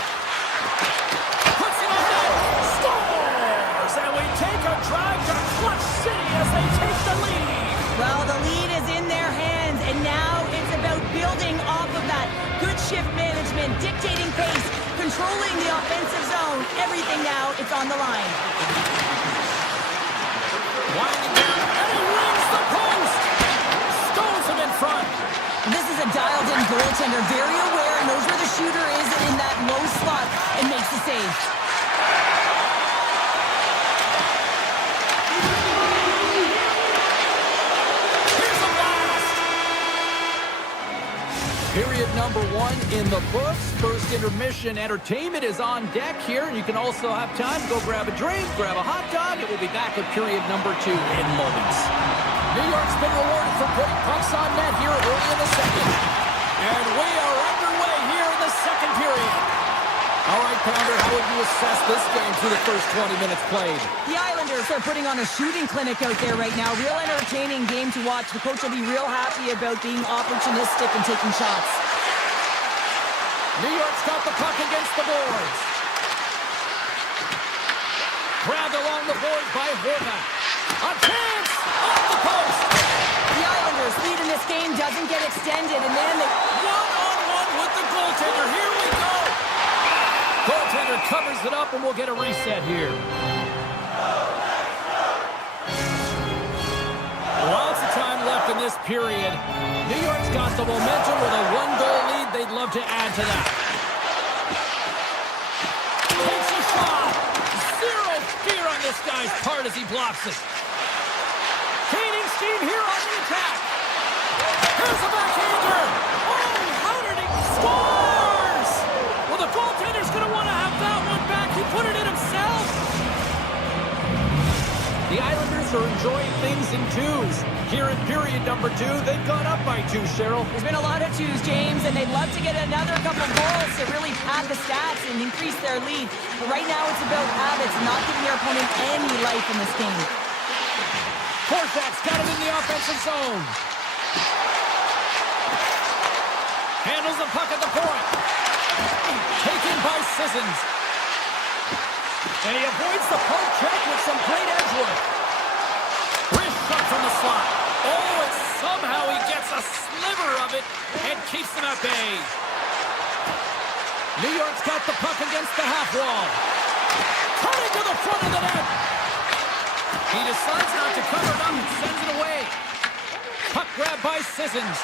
Puts it on net. Scores! And we take a drive to Clutch City as they take the lead. Well, the lead is in their hands, and now it's about building off of that. Good shift management, dictating pace, controlling the offensive zone. Everything now, it's on the line. Winding down, and he rings the post. Stones him in front. This is a dialed-in goaltender, very aware, knows where the shooter is in that low slot, and makes the save. Period number 1 in the books. First intermission entertainment is on deck here. You can also have time to go grab a drink, grab a hot dog. It will be back with period number 2 in moments. New York's been rewarded for putting pucks on net here early in the second. And we are underway here in the second period. All right, Pounder, how would you assess this game through the first 20 minutes played? The Islanders are putting on a shooting clinic out there right now. Real entertaining game to watch. The coach will be real happy about being opportunistic and taking shots. New York's got the puck against the boards. Grabbed along the boards by Horvat. A chance! Off the post! The Islanders' lead in this game doesn't get extended, and then they... One-on-one with the goaltender. Here we go! Goaltender covers it up, and we'll get a reset here. Lots of time left in this period. New York's got the momentum with a 1-goal lead. They'd love to add to that. Takes a shot. Zero fear on this guy's part as he blocks it. Gaining steam here on the attack. Here's a backhander. Oh, how did he scores? Well, the goaltender's going to want to have that one back. He put it in himself. The Islanders are enjoying things in twos. Here in period number 2, they've gone up by 2, Cheryl. There's been a lot of twos, James, and they'd love to get another couple goals to really pad the stats and increase their lead. But right now it's about habits, not giving their opponent any life in this game. Korczak's got it in the offensive zone. Handles the puck at the point. Taken by Sissons. And he avoids the poke check with some great edge work. Wrist shot from the slot. Oh, and somehow he gets a sliver of it and keeps them at bay. New York's got the puck against the half wall. Cutting to the front of the net. He decides not to cover it up and sends it away. Puck grab by Sissons.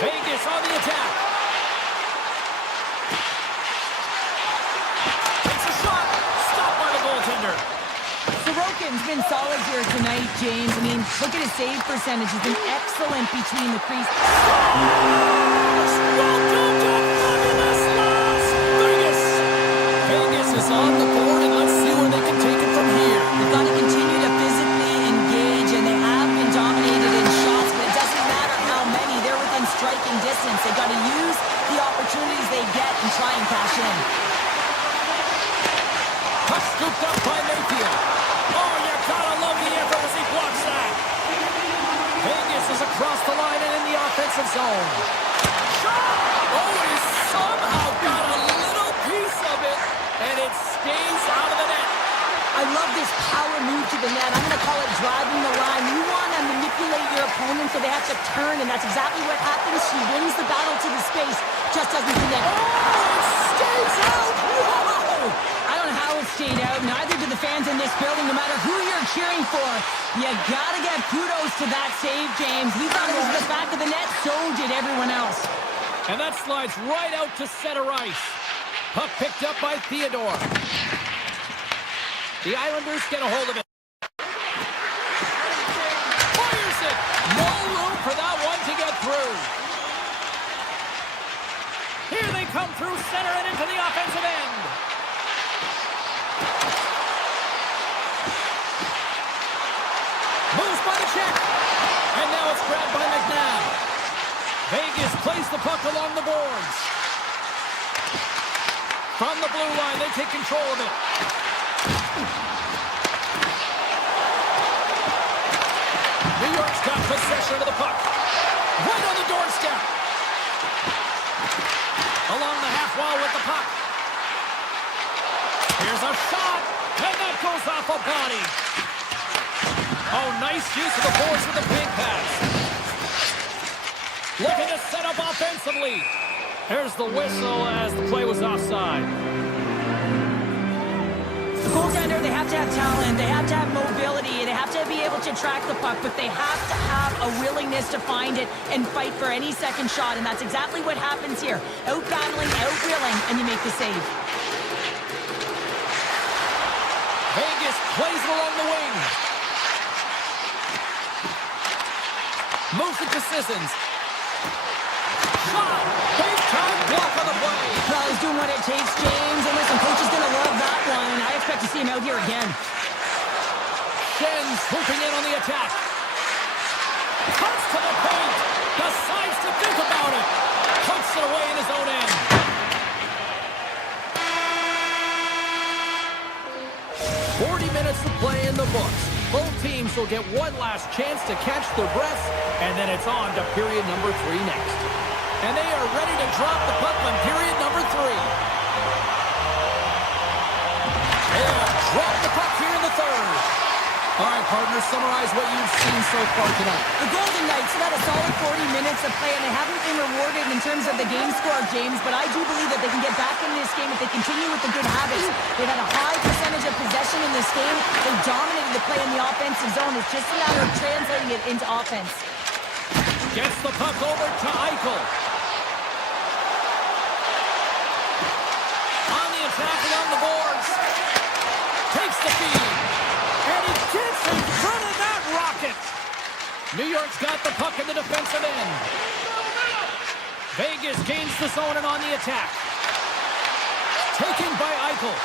Vegas on the attack. Takes a shot. Stopped by the goaltender. Sorokin's been solid here tonight, James. I mean, look at his save percentage. He's been excellent between the crease. Vegas is on the board, and let's see where they can take it from here. They've got to continue to physically engage, and they have been dominated in shots, but it doesn't matter how many. They're within striking distance. They've got to use the opportunities they get and try and cash in. Puck scooped up by Mayfield. Oh, you gotta love the effort as he blocks that. Vegas is across the line and in the offensive zone. Shot! Oh, he somehow got a little piece of it, and it stays out of the net. I love this power move to the net. I'm going to call it driving the line. You want to manipulate your opponent so they have to turn, and that's exactly what happens. She wins the battle to the space, just doesn't connect. Oh, it stays out! Whoa! I don't know how it stayed out. Neither do the fans in this building, no matter who you're cheering for. You got to give kudos to that save, James. He thought it was the back of the net, so did everyone else. And that slides right out to center ice. Puck picked up by Theodore. The Islanders get a hold of it. Fires it! No room for that one to get through. Here they come through center and into the offensive end. Moves by the check. And now it's grabbed by McNabb. Vegas plays the puck along the boards. From the blue line, they take control of it. New York's got possession of the puck. Right on the doorstep. Along the half wall with the puck. Here's a shot, and that goes off a body. Oh, nice use of the boards with the big pass. Looking to set up offensively. There's the whistle as the play was offside. The goaltender, they have to have talent, they have to have mobility, they have to be able to track the puck, but they have to have a willingness to find it and fight for any second shot, and that's exactly what happens here. Out-battling, out-willing, and you make the save. Vegas plays it along the wing. Moves it to Sissons. Shot! Big time block on the play. Well, he's doing what it takes, James. And listen, coach is going to love that one. I expect to see him out here again. Shen swooping in on the attack. Cuts to the paint. Decides to think about it. Puts it away in his own end. Minutes to play in the books. Both teams will get one last chance to catch their breaths, and then it's on to period number 3 next. And they are ready to drop the puck on period number 3. They'll drop the puck here in the third. All right, partners, summarize what you've seen so far tonight. The Golden Knights have had a solid 40 minutes of play, and they haven't been rewarded in terms of the game score, James, but I do believe that they can get back in this game if they continue with the good habits. They've had a high percentage of possession in this game. They've dominated the play in the offensive zone. It's just a matter of translating it into offense. Gets the puck over to Eichel. On the attack along the boards. Takes the feed. And he gets in front of that rocket. New York's got the puck in the defensive end. Vegas gains the zone and on the attack. Taken by Eichel.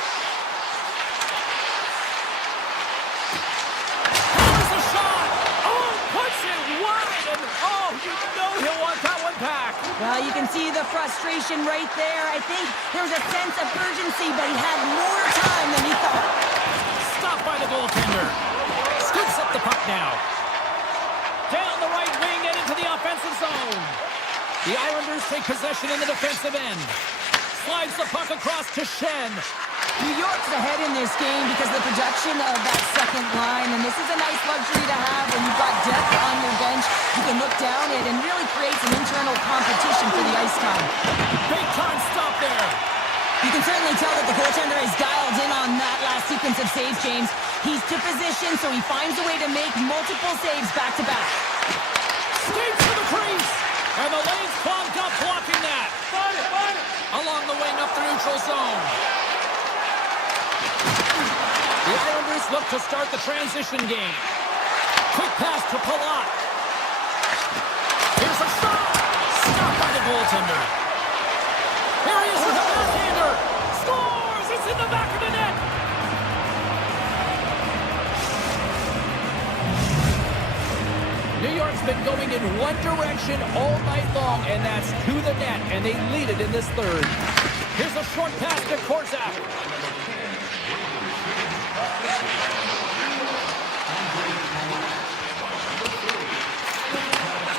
Here's a shot. Oh, puts it wide. And oh, you know he'll want that one back. Well, you can see the frustration right there. I think there was a sense of urgency, but he had more time than he thought. Stopped by the goaltender. Scoops up the puck now. Down the right wing and into the offensive zone. The Islanders take possession in the defensive end. Slides the puck across to Shen. New York's ahead in this game because of the production of that second line, and this is a nice luxury to have when you've got depth on your bench. You can look down it and really create some internal competition for the ice time. Big time stop there. You can certainly tell that the goaltender is dialed in on that last sequence of saves, James. He's to position, so he finds a way to make multiple saves back-to-back. Skates to the crease, and the lane's clogged up blocking that. Along the wing up the neutral zone. The Islanders look to start the transition game. Quick pass to Palat. Here's a shot. Stopped by the goaltender. Here he is with a backhander. Scores! It's in the back of the net. New York's been going in one direction all night long, and that's to the net, and they lead it in this third. Here's a short pass to Korczak.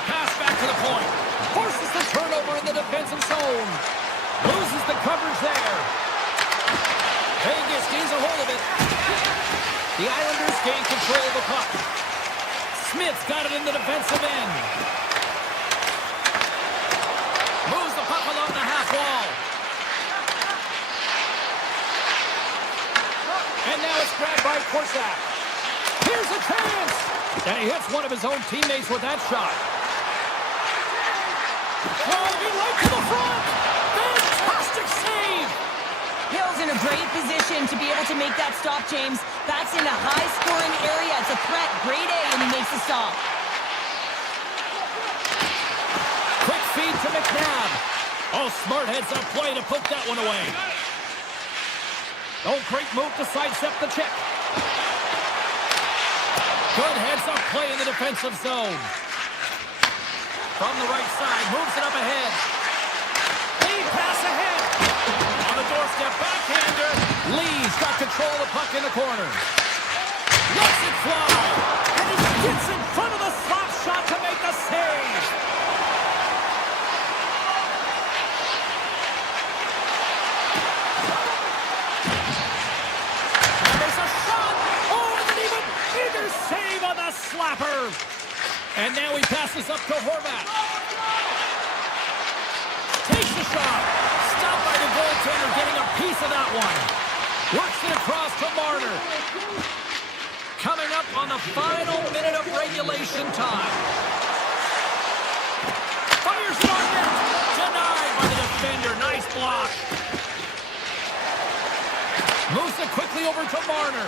Pass back to the point. Forces the turnover in the defensive zone. Loses the coverage there. Vegas gains a hold of it. The Islanders gain control of the puck. Smith's got it in the defensive end. Moves the puck along the half wall. And now it's grabbed by Korczak. Here's a chance. And he hits one of his own teammates with that shot. Driving right to the front. Fantastic save. Hill's in a great position to be able to make that stop, James. That's in a high-scoring area. It's a threat. Grade A, and he makes the stop. Quick feed to McNabb. Oh, smart heads-up play to poke that one away. Oh, great move to sidestep the check. Good heads-up play in the defensive zone. From the right side, moves it up ahead. Lead pass ahead. On the doorstep, backhander. Lee's got control of the puck in the corner. Lets it fly. And he gets in front of the slap shot to make the save. And there's a shot. Oh, and an even bigger save on the slapper. And now he passes up to Horvat. Takes the shot. Stopped by the goaltender, getting a piece of that one. Works it across to Marner. Coming up on the final minute of regulation time. Fires it on net. Denied by the defender. Nice block. Moves it quickly over to Marner.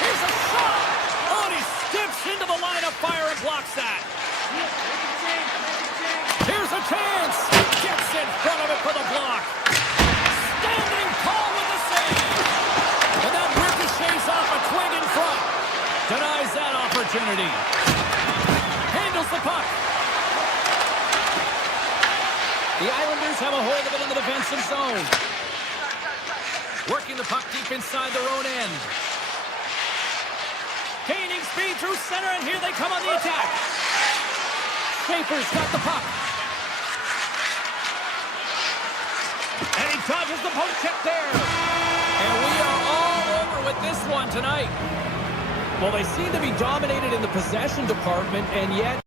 Here's a shot. Oh, and he steps into the line of fire and blocks that. Here's a chance. Gets in front of it for the block. Standing tall with the save. And that ricochets off a twig in front. Denies that opportunity. Handles the puck. The Islanders have a hold of it in the defensive zone. Working the puck deep inside their own end. Gaining speed through center, and here they come on the attack. Schaefer's got the puck. And he dodges the poke check there. And we are all over with this one tonight. Well, they seem to be dominated in the possession department, and yet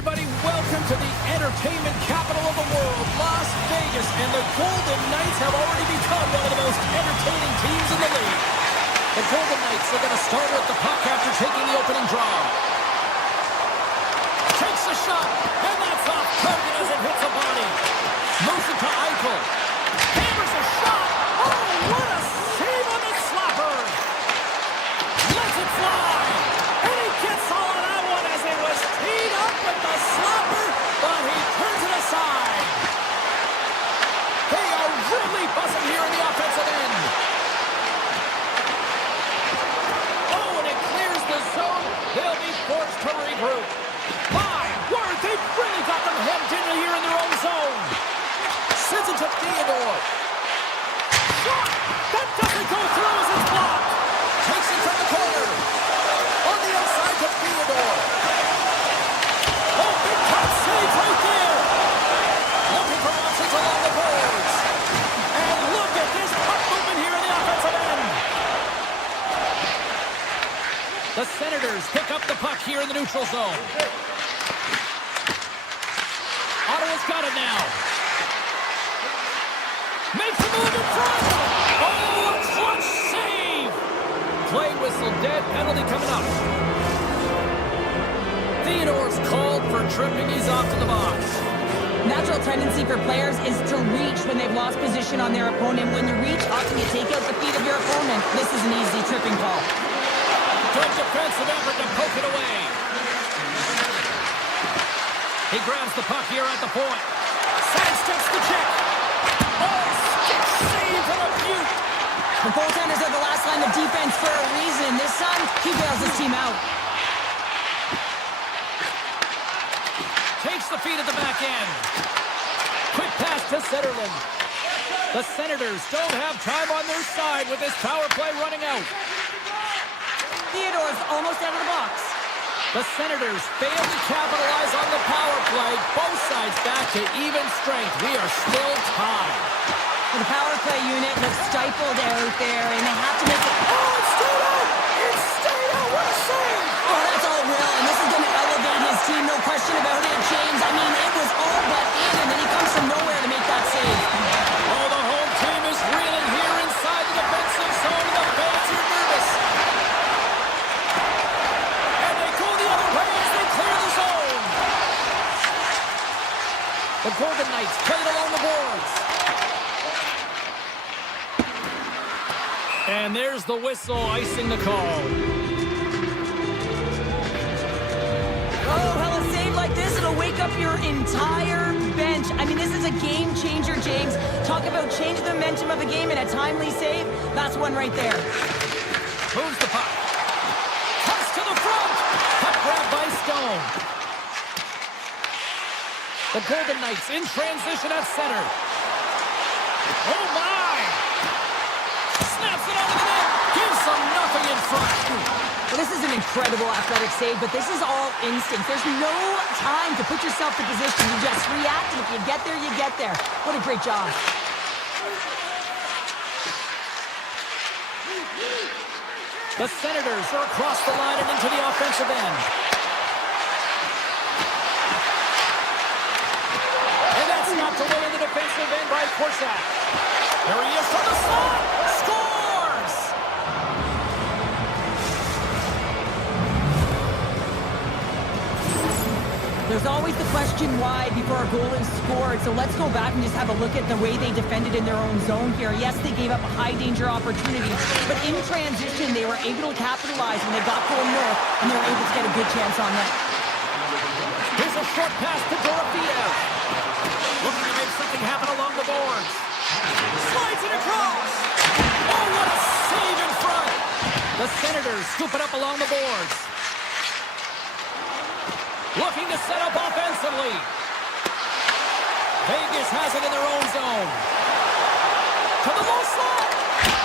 everybody. Welcome to the entertainment capital of the world, Las Vegas. And the Golden Knights have already become one of the most entertaining teams in the league. The Golden Knights are going to start with the puck after taking the opening draw. Takes a shot, and that's off target as it hits a body. Moves it to Eichel. Hammers a shot. Oh, what a save on the slapper. Lets it fly. And he gets all of that one as it was teed up with the slapper, but he turns it aside. They are really buzzing here in the offensive end. Oh, and it clears the zone. They'll be forced to regroup. My word, they've really got them hemmed in here in their own zone. Sends it to Theodore. Shot! That doesn't go through as it's blocked. Takes it from the corner. On the outside to Theodore. Oh, big time save right there. Looking for options along the boards. And look at this puck movement here in the offensive end. The Senators pick up the puck here in the neutral zone. Ottawa's got it now. Makes a move in front. Oh, a clutch save. Play whistle dead. Penalty coming up. Theodore's called for tripping. He's off to the box. Natural tendency for players is to reach when they've lost position on their opponent. When you reach, often you take out the feet of your opponent. This is an easy tripping call. Good defensive effort to poke it away. He grabs the puck here at the point. Sidesteps the check. Oh, stick save from a Butte. The goaltenders are the last line of defense for a reason. This time, he bails his team out. Takes the feed at the back end. Quick pass to Zetterlund. The Senators don't have time on their side with this power play running out. Theodore's almost out of the box. The Senators fail to capitalize on the power play. Both sides back to even strength. We are still tied. The power play unit looks stifled out there, and they have to make it. Oh, it stayed out! It stayed out! What a save! Oh, that's all real, and this is going to elevate his team, no question about it, James. I mean, it was all but in, and then he comes from nowhere to make that save. Oh, the home team is reeling here inside the defensive zone. The fans are nervous. And they go the other way as they clear the zone. The Golden Knights played along the boards. And there's the whistle icing the call. Oh, hell, a save like this, it'll wake up your entire bench. I mean, this is a game changer, James. Talk about changing the momentum of the game in a timely save. That's one right there. Moves the puck. Cuts to the front. Puck grab by Stone. The Golden Knights in transition at center. Oh, my! Snaps it over the net. Gives them nothing in front. Well, this is an incredible athletic save, but this is all instinct. There's no time to put yourself in position. You just react, and if you get there, you get there. What a great job. The Senators are across the line and into the offensive end. And that's knocked away in the defensive end by Korsak. There he is from the slot. Scores! There's always the question why before a goal is scored, so let's go back and just have a look at the way they defended in their own zone here. Yes, they gave up a high-danger opportunity, but in transition, they were able to capitalize when they got going north, and they were able to get a good chance on that. Here's a short pass to Dorofeev. Looking to make something happen along the boards. Slides it across. Oh, what a save in front. The Senators scoop it up along the boards. Looking to set up offensively. Vegas has it in their own zone. To the low slot.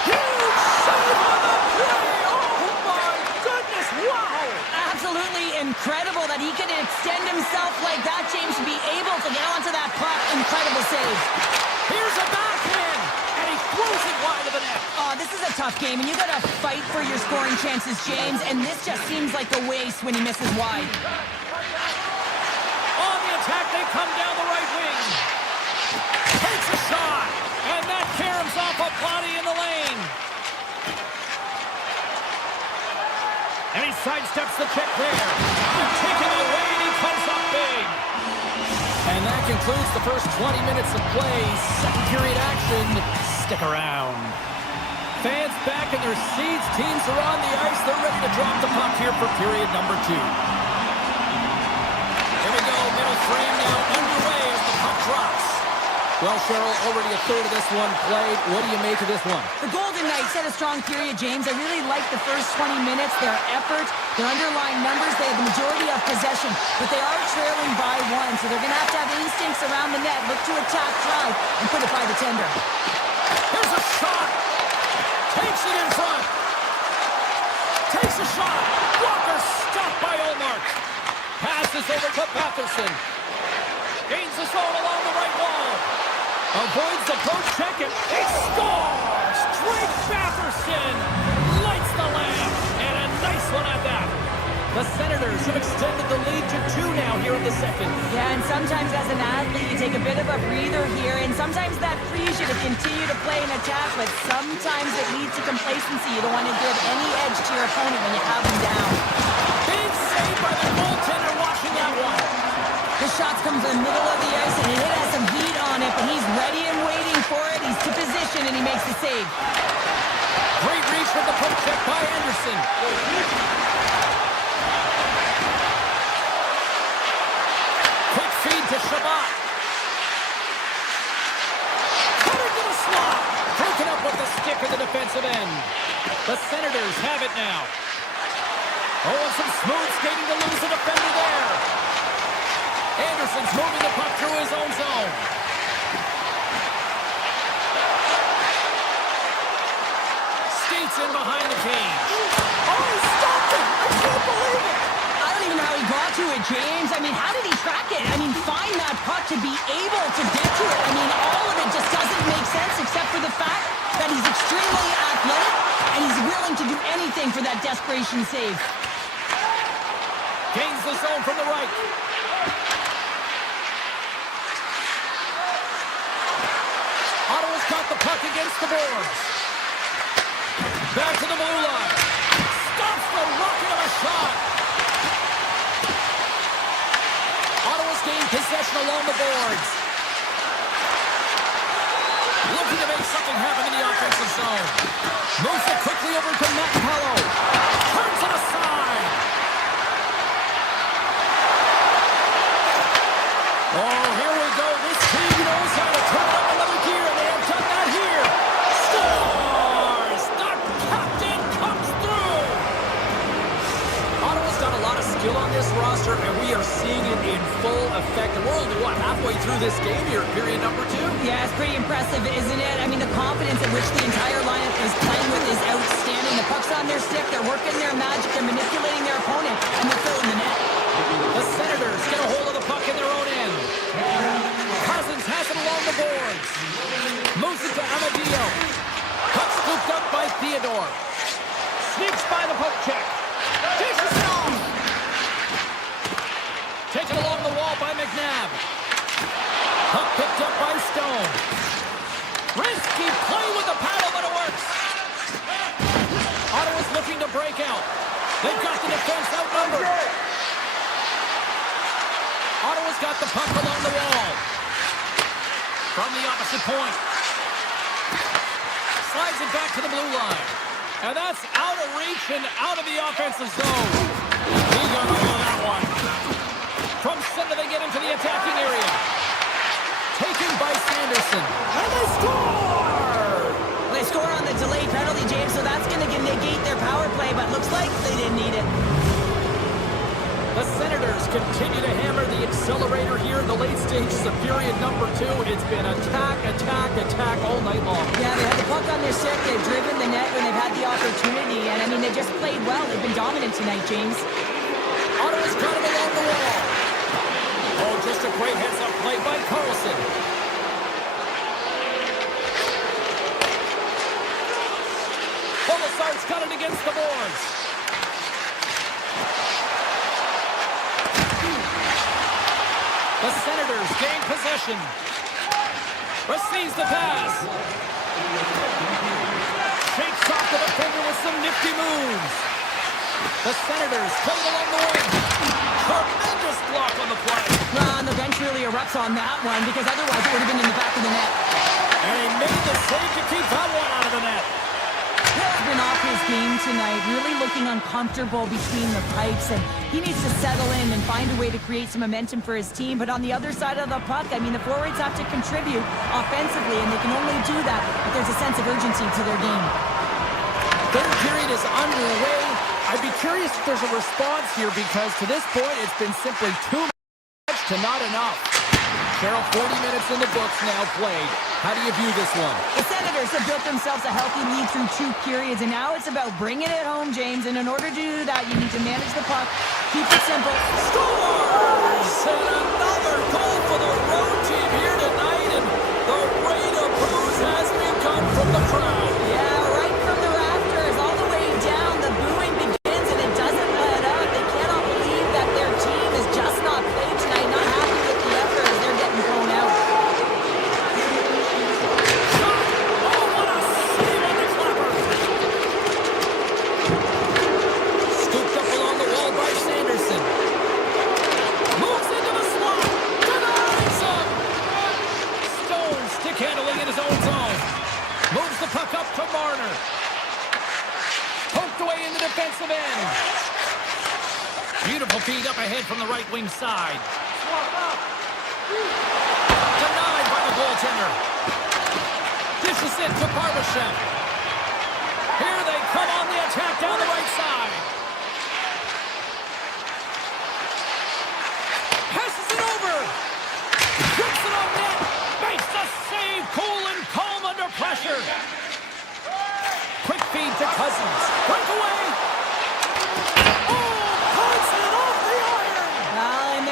Huge save on the play. Oh, my goodness. Wow. Absolutely incredible that he could extend himself like that, James, to be able to get onto that puck. Incredible save. Here's a backhand. And he throws it wide of the net. Oh, this is a tough game, and you got to fight for your scoring chances, James, and this just seems like a waste when he misses wide. they come down the right wing. Takes a shot. And that caroms off a body in the lane. And he sidesteps the check there. They're taking it away, and he comes up big. And that concludes the first 20 minutes of play. Second period action. Stick around. Fans back in their seats. Teams are on the ice. They're ready to drop the puck here for period number 2. Here we go. Middle frame now underway as the puck drops. Well, Cheryl, already a third of this one played. What do you make of this one? The Golden Knights had a strong period, James. I really liked the first 20 minutes, their effort, their underlying numbers. They had the majority of possession, but they are trailing by 1, so they're going to have instincts around the net, look to attack, drive, and put it by the tender. Here's a shot. Takes it in front. Takes a shot. Walker stopped by Olmark. Passes over to Patterson. Gains the zone along the right wall. Avoids the poke check and he scores! Drake Batherson lights the lamp. And a nice one at that. The Senators have extended the lead to 2 now here in the second. Yeah, and sometimes as an athlete, you take a bit of a breather here, and sometimes that frees you to continue to play and attack, but sometimes it leads to complacency. You don't want to give any edge to your opponent when you have them down. Big save by the goaltender watching that one. The shots come from the middle of the ice, and it has some heat on it, but he's ready and waiting for it. He's to position, and he makes the save. Great reach with the poke check by Anderson. Quick feed to Shabbat. Cutting to the slot. Taken up with the stick of the defensive end. The Senators have it now. Oh, and some smooth skating to lose the defender there. Anderson's moving the puck through his own zone. Skates in behind the cage. Oh, he stopped it! I can't believe it! I don't even know how he got to it, James. I mean, how did he track it? I mean, find that puck to be able to get to it. I mean, all of it just doesn't make sense except for the fact that he's extremely athletic and he's willing to do anything for that desperation save. Gains the zone from the right. Ottawa's got the puck against the boards. Back to the blue line. Stops the rocket of a shot. Ottawa's gained possession along the boards. Looking to make something happen in the offensive zone. Moves it quickly over to Matt Pello. Turns it aside. Oh, here we go. This team knows how to turn up another gear, and they have done that here. Scores! The captain comes through! Ottawa's got a lot of skill on this roster, and we are seeing it in full effect. And we're only, halfway through this game here, period number 2? Yeah, it's pretty impressive, isn't it? I mean, the confidence at which the entire lineup is playing with is outstanding. The puck's on their stick, they're working their magic, they're manipulating their opponent, and they're filling the net. The Senators get a hold of the puck in their own end. Cousins has it along the boards. Moves it to Amadio. Puck scooped up by Theodore. Sneaks by the poke check. Takes a stone. Taken along the wall by McNabb. Puck picked up by Stone. Risky play with the paddle, but it works. Ottawa's looking to break out. They've got the defense outnumbered. Ottawa's got the puck along the wall. From the opposite point. Slides it back to the blue line. And that's out of reach and out of the offensive zone. He got hold of that one. From center, they get into the attacking area. Taken by Sanderson. And they score! They score on the delayed penalty, James, so that's going to negate their power play, but looks like they didn't need it. The Senators continue to hammer the accelerator here in the late stages of period number 2. It's been attack, attack, attack all night long. Yeah, they had the puck on their stick. They've driven the net when they've had the opportunity. And, I mean, they just played well. They've been dominant tonight, James. Ottawa's got him along the wall. Oh, just a great heads-up play by Carlson. Commissar's got it against the boards. The Senators gain possession. Receives the pass. Shakes off the defender with some nifty moves. The Senators play it along the wing. Tremendous block on the play. Well, and the bench really erupts on that one because otherwise it would have been in the back of the net. And he made the save to keep that one out of the net. Hill's been off his game tonight, really looking uncomfortable between the pipes, and he needs to settle in and find a way to create some momentum for his team. But on the other side of the puck, I mean, the forwards have to contribute offensively, and they can only do that if there's a sense of urgency to their game. Third period is underway. I'd be curious if there's a response here because to this point, it's been simply too much to not enough. Cheryl, 40 minutes in the books now played. How do you view this one? The Senators have built themselves a healthy lead through 2 periods, and now it's about bringing it home, James. And in order to do that, you need to manage the puck, keep it simple. Scores! And another goal for the road team here tonight, and the rain of boos has begun from the crowd. Yeah, right from the rafters, all the way down. The booing begins, and it doesn't let up. They cannot believe that their team is just not played tonight, not happy with the effort as they're getting thrown out. Defensive end. Beautiful feed up ahead from the right wing side. Denied by the goaltender. Dishes it to Barbashev. Here they come on the attack down the right side. Passes it over. Puts it on net. Makes the save. Cool and calm under pressure. Quick feed to Cousins. Breakaway.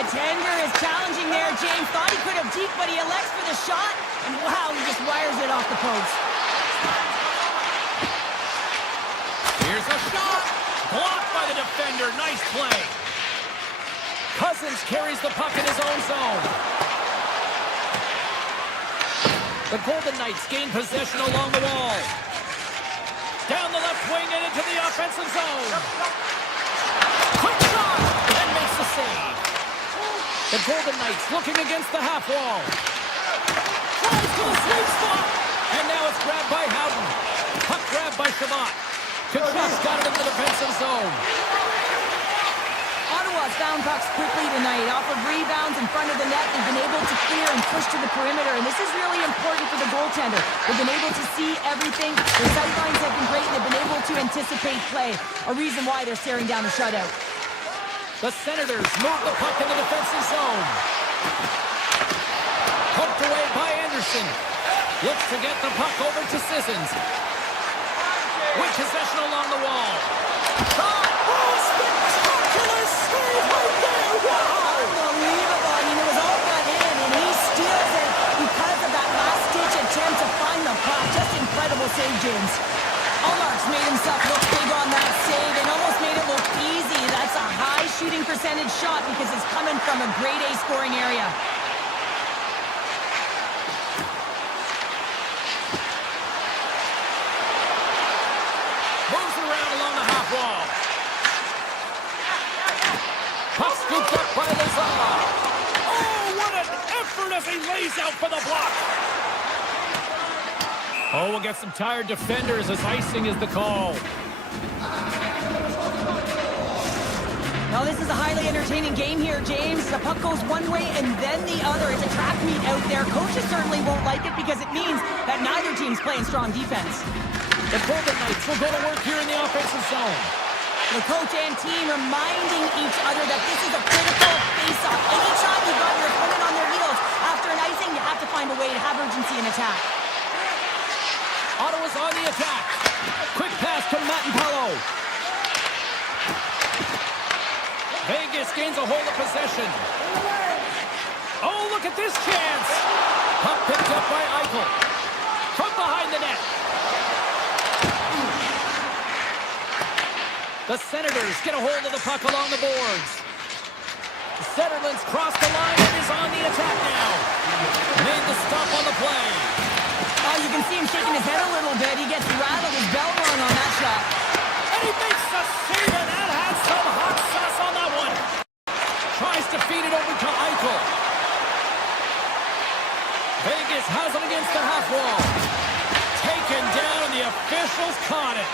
Tender is challenging there. James thought he could have deked, but he elects for the shot. And wow, he just wires it off the post. Here's a shot. Blocked by the defender. Nice play. Cousins carries the puck in his own zone. The Golden Knights gain possession along the wall. Down the left wing and into the offensive zone. Quick shot and makes the save. The Golden Knights looking against the half wall. Tries to the sweet spot. And now it's grabbed by Howden. Puck grabbed by Shabbat. Kachuk's got it in the defensive zone. Ottawa's found pucks quickly tonight. Off of rebounds in front of the net, they've been able to clear and push to the perimeter. And this is really important for the goaltender. They've been able to see everything. Their sight lines have been great, and they've been able to anticipate play. A reason why they're staring down the shutout. The Senators move the puck in the defensive zone. Poked away by Anderson. Looks to get the puck over to Sissons. With possession along the wall. Shot! Oh, spectacular save right there! Wow! Unbelievable. I mean, it was all got in, and he steals it because of that last-ditch attempt to find the puck. Just incredible save, James. Allmark's made himself look big on that save and almost made it look easy. That's a high shooting percentage shot because it's coming from a grade A scoring area. Moves it around along the half wall. Puck scooped up by Lazar. Oh, what an effort as he lays out for the block. Oh, we'll get some tired defenders as icing is the call. Well, this is a highly entertaining game here, James. The puck goes one way and then the other. It's a track meet out there. Coaches certainly won't like it because it means that neither team's playing strong defense. The Golden Knights will go to work here in the offensive zone. The coach and team reminding each other that this is a critical face-off. Anytime you've got your opponent on their heels after an icing, you have to find a way to have urgency in attack. Ottawa's on the attack. Quick pass to Matt-Pello. Vegas gains a hold of possession. Oh, look at this chance. Puck picked up by Eichel. From behind the net. The Senators get a hold of the puck along the boards. Zetterlund's crossed the line and is on the attack now. Made the stop on the play. Oh, you can see him shaking his head a little bit. He gets rattled, his bell rung on that shot. And he makes the save, and that had some hot sauce on that one. Tries to feed it over to Eichel. Vegas has him against the half wall. Taken down, and the officials caught it.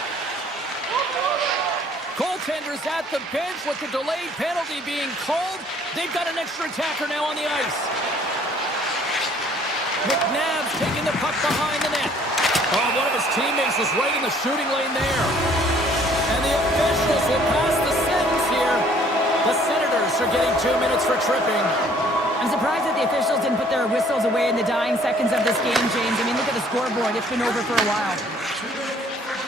Goaltenders at the bench with the delayed penalty being called. They've got an extra attacker now on the ice. McNabb's taking the puck behind the net. Oh, one of his teammates was right in the shooting lane there. And the officials will pass the sentence here. The Senators are getting 2 minutes for tripping. I'm surprised that the officials didn't put their whistles away in the dying seconds of this game, James. I mean, look at the scoreboard. It's been over for a while.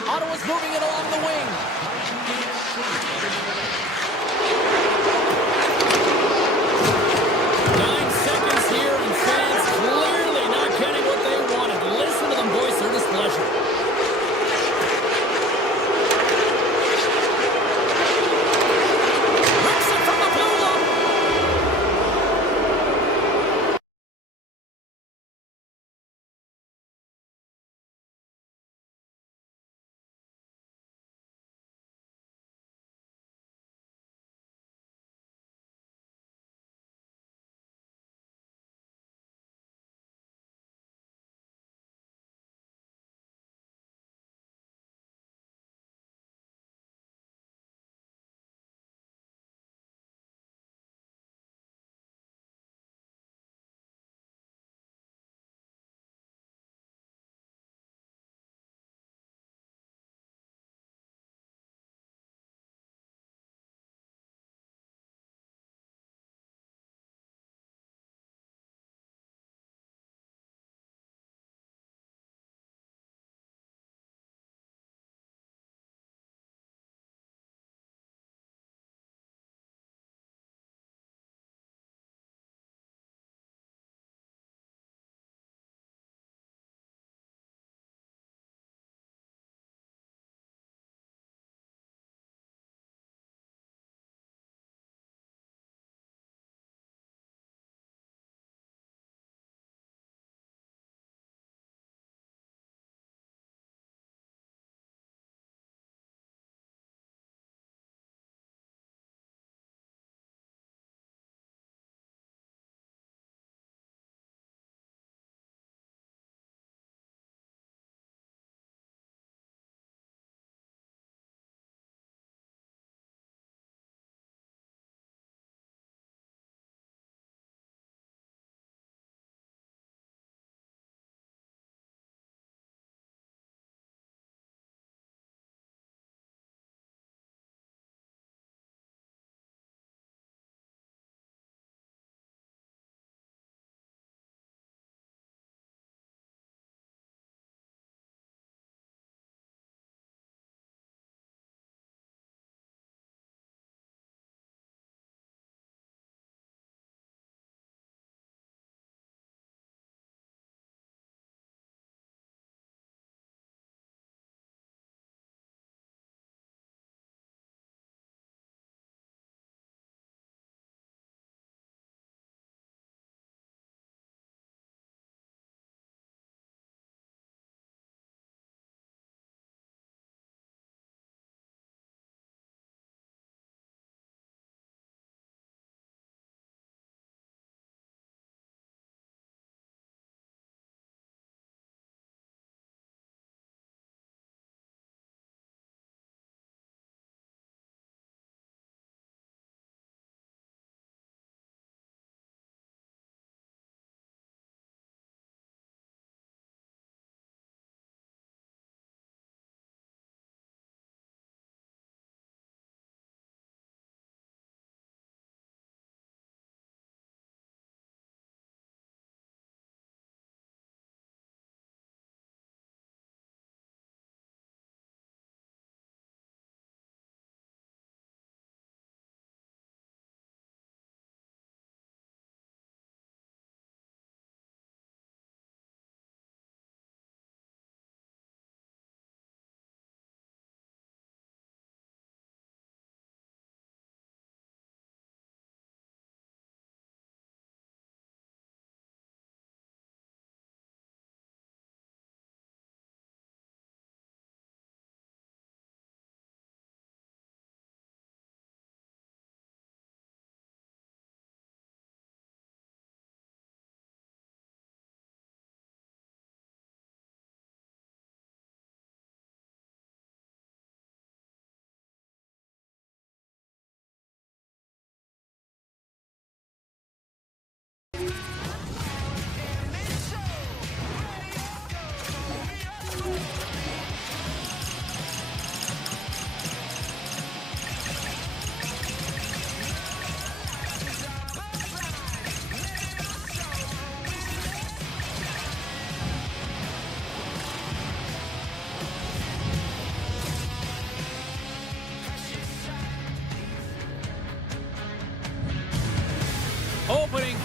Ottawa's moving it along the wing.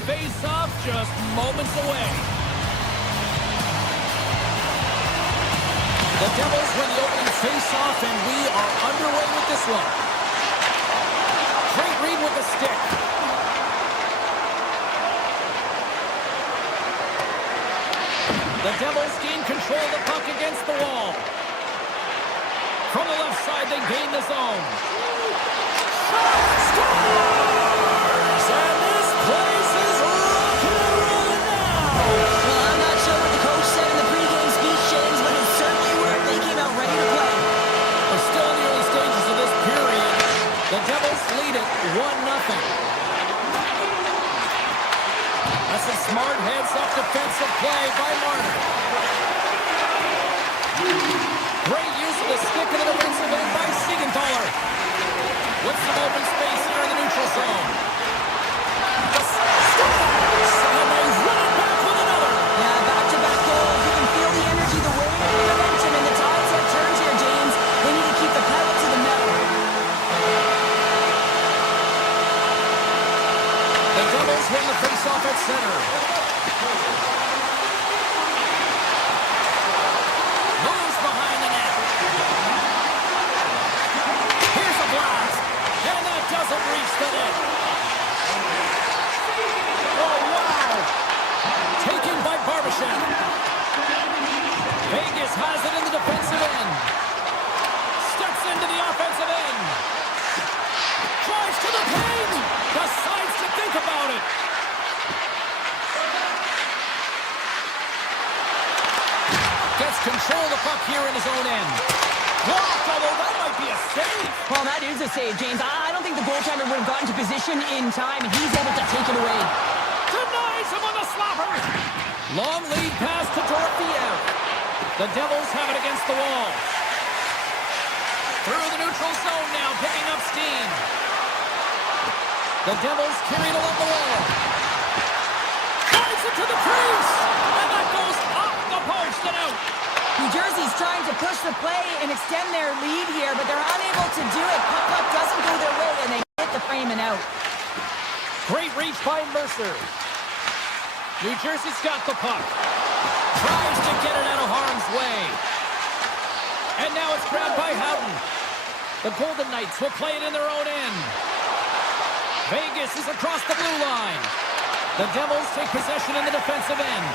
face-off just moments away. The Devils win the opening face-off, and we are underway with this one. Great read with the stick. The Devils gain control of the puck against the wall. From the left side, they gain the zone. Scores! And this place is rocking and rolling now. Well, I'm not sure what the coach said in the pregame speech, James, but it certainly worked. They came out ready to play. We're still in the early stages of this period. The Devils lead it 1-0. That's a smart heads-up defensive play by Marner. Great use of the stick in the defensive end by Siegenthaler. With some open space here in the neutral zone. The scores! And they run it back with another. Yeah, back-to-back goals. You can feel the energy, the wave, the momentum, and the tides have turned here, James. They need to keep the pedal to the metal. The Devils win the face-off at center. Moves behind the net. Here's a blast. And that doesn't reach the net. Oh, wow. Taken by Barbashev. Vegas has it in the defensive end. Steps into the offensive end. Drives to the paint. Decides to think about it. Gets control of the puck here in his own end. Blocked, although that might be a save. Well, that is a save, James. I don't think the goaltender would have gotten to position in time, and he's able to take it away. Denies him on the slapper. Long lead pass to Dorofiev. The Devils have it against the wall. Through the neutral zone now, picking up steam. The Devils carry it along the wall. Drives it to the crease. And that goes off the post and out. New Jersey's trying to push the play and extend their lead here, but they're unable to do it. Puck doesn't go their way, and they hit the frame and out. Great reach by Mercer. New Jersey's got the puck. Tries to get it out of harm's way. And now it's grabbed by Houghton. The Golden Knights will play it in their own end. Vegas is across the blue line. The Devils take possession in the defensive end.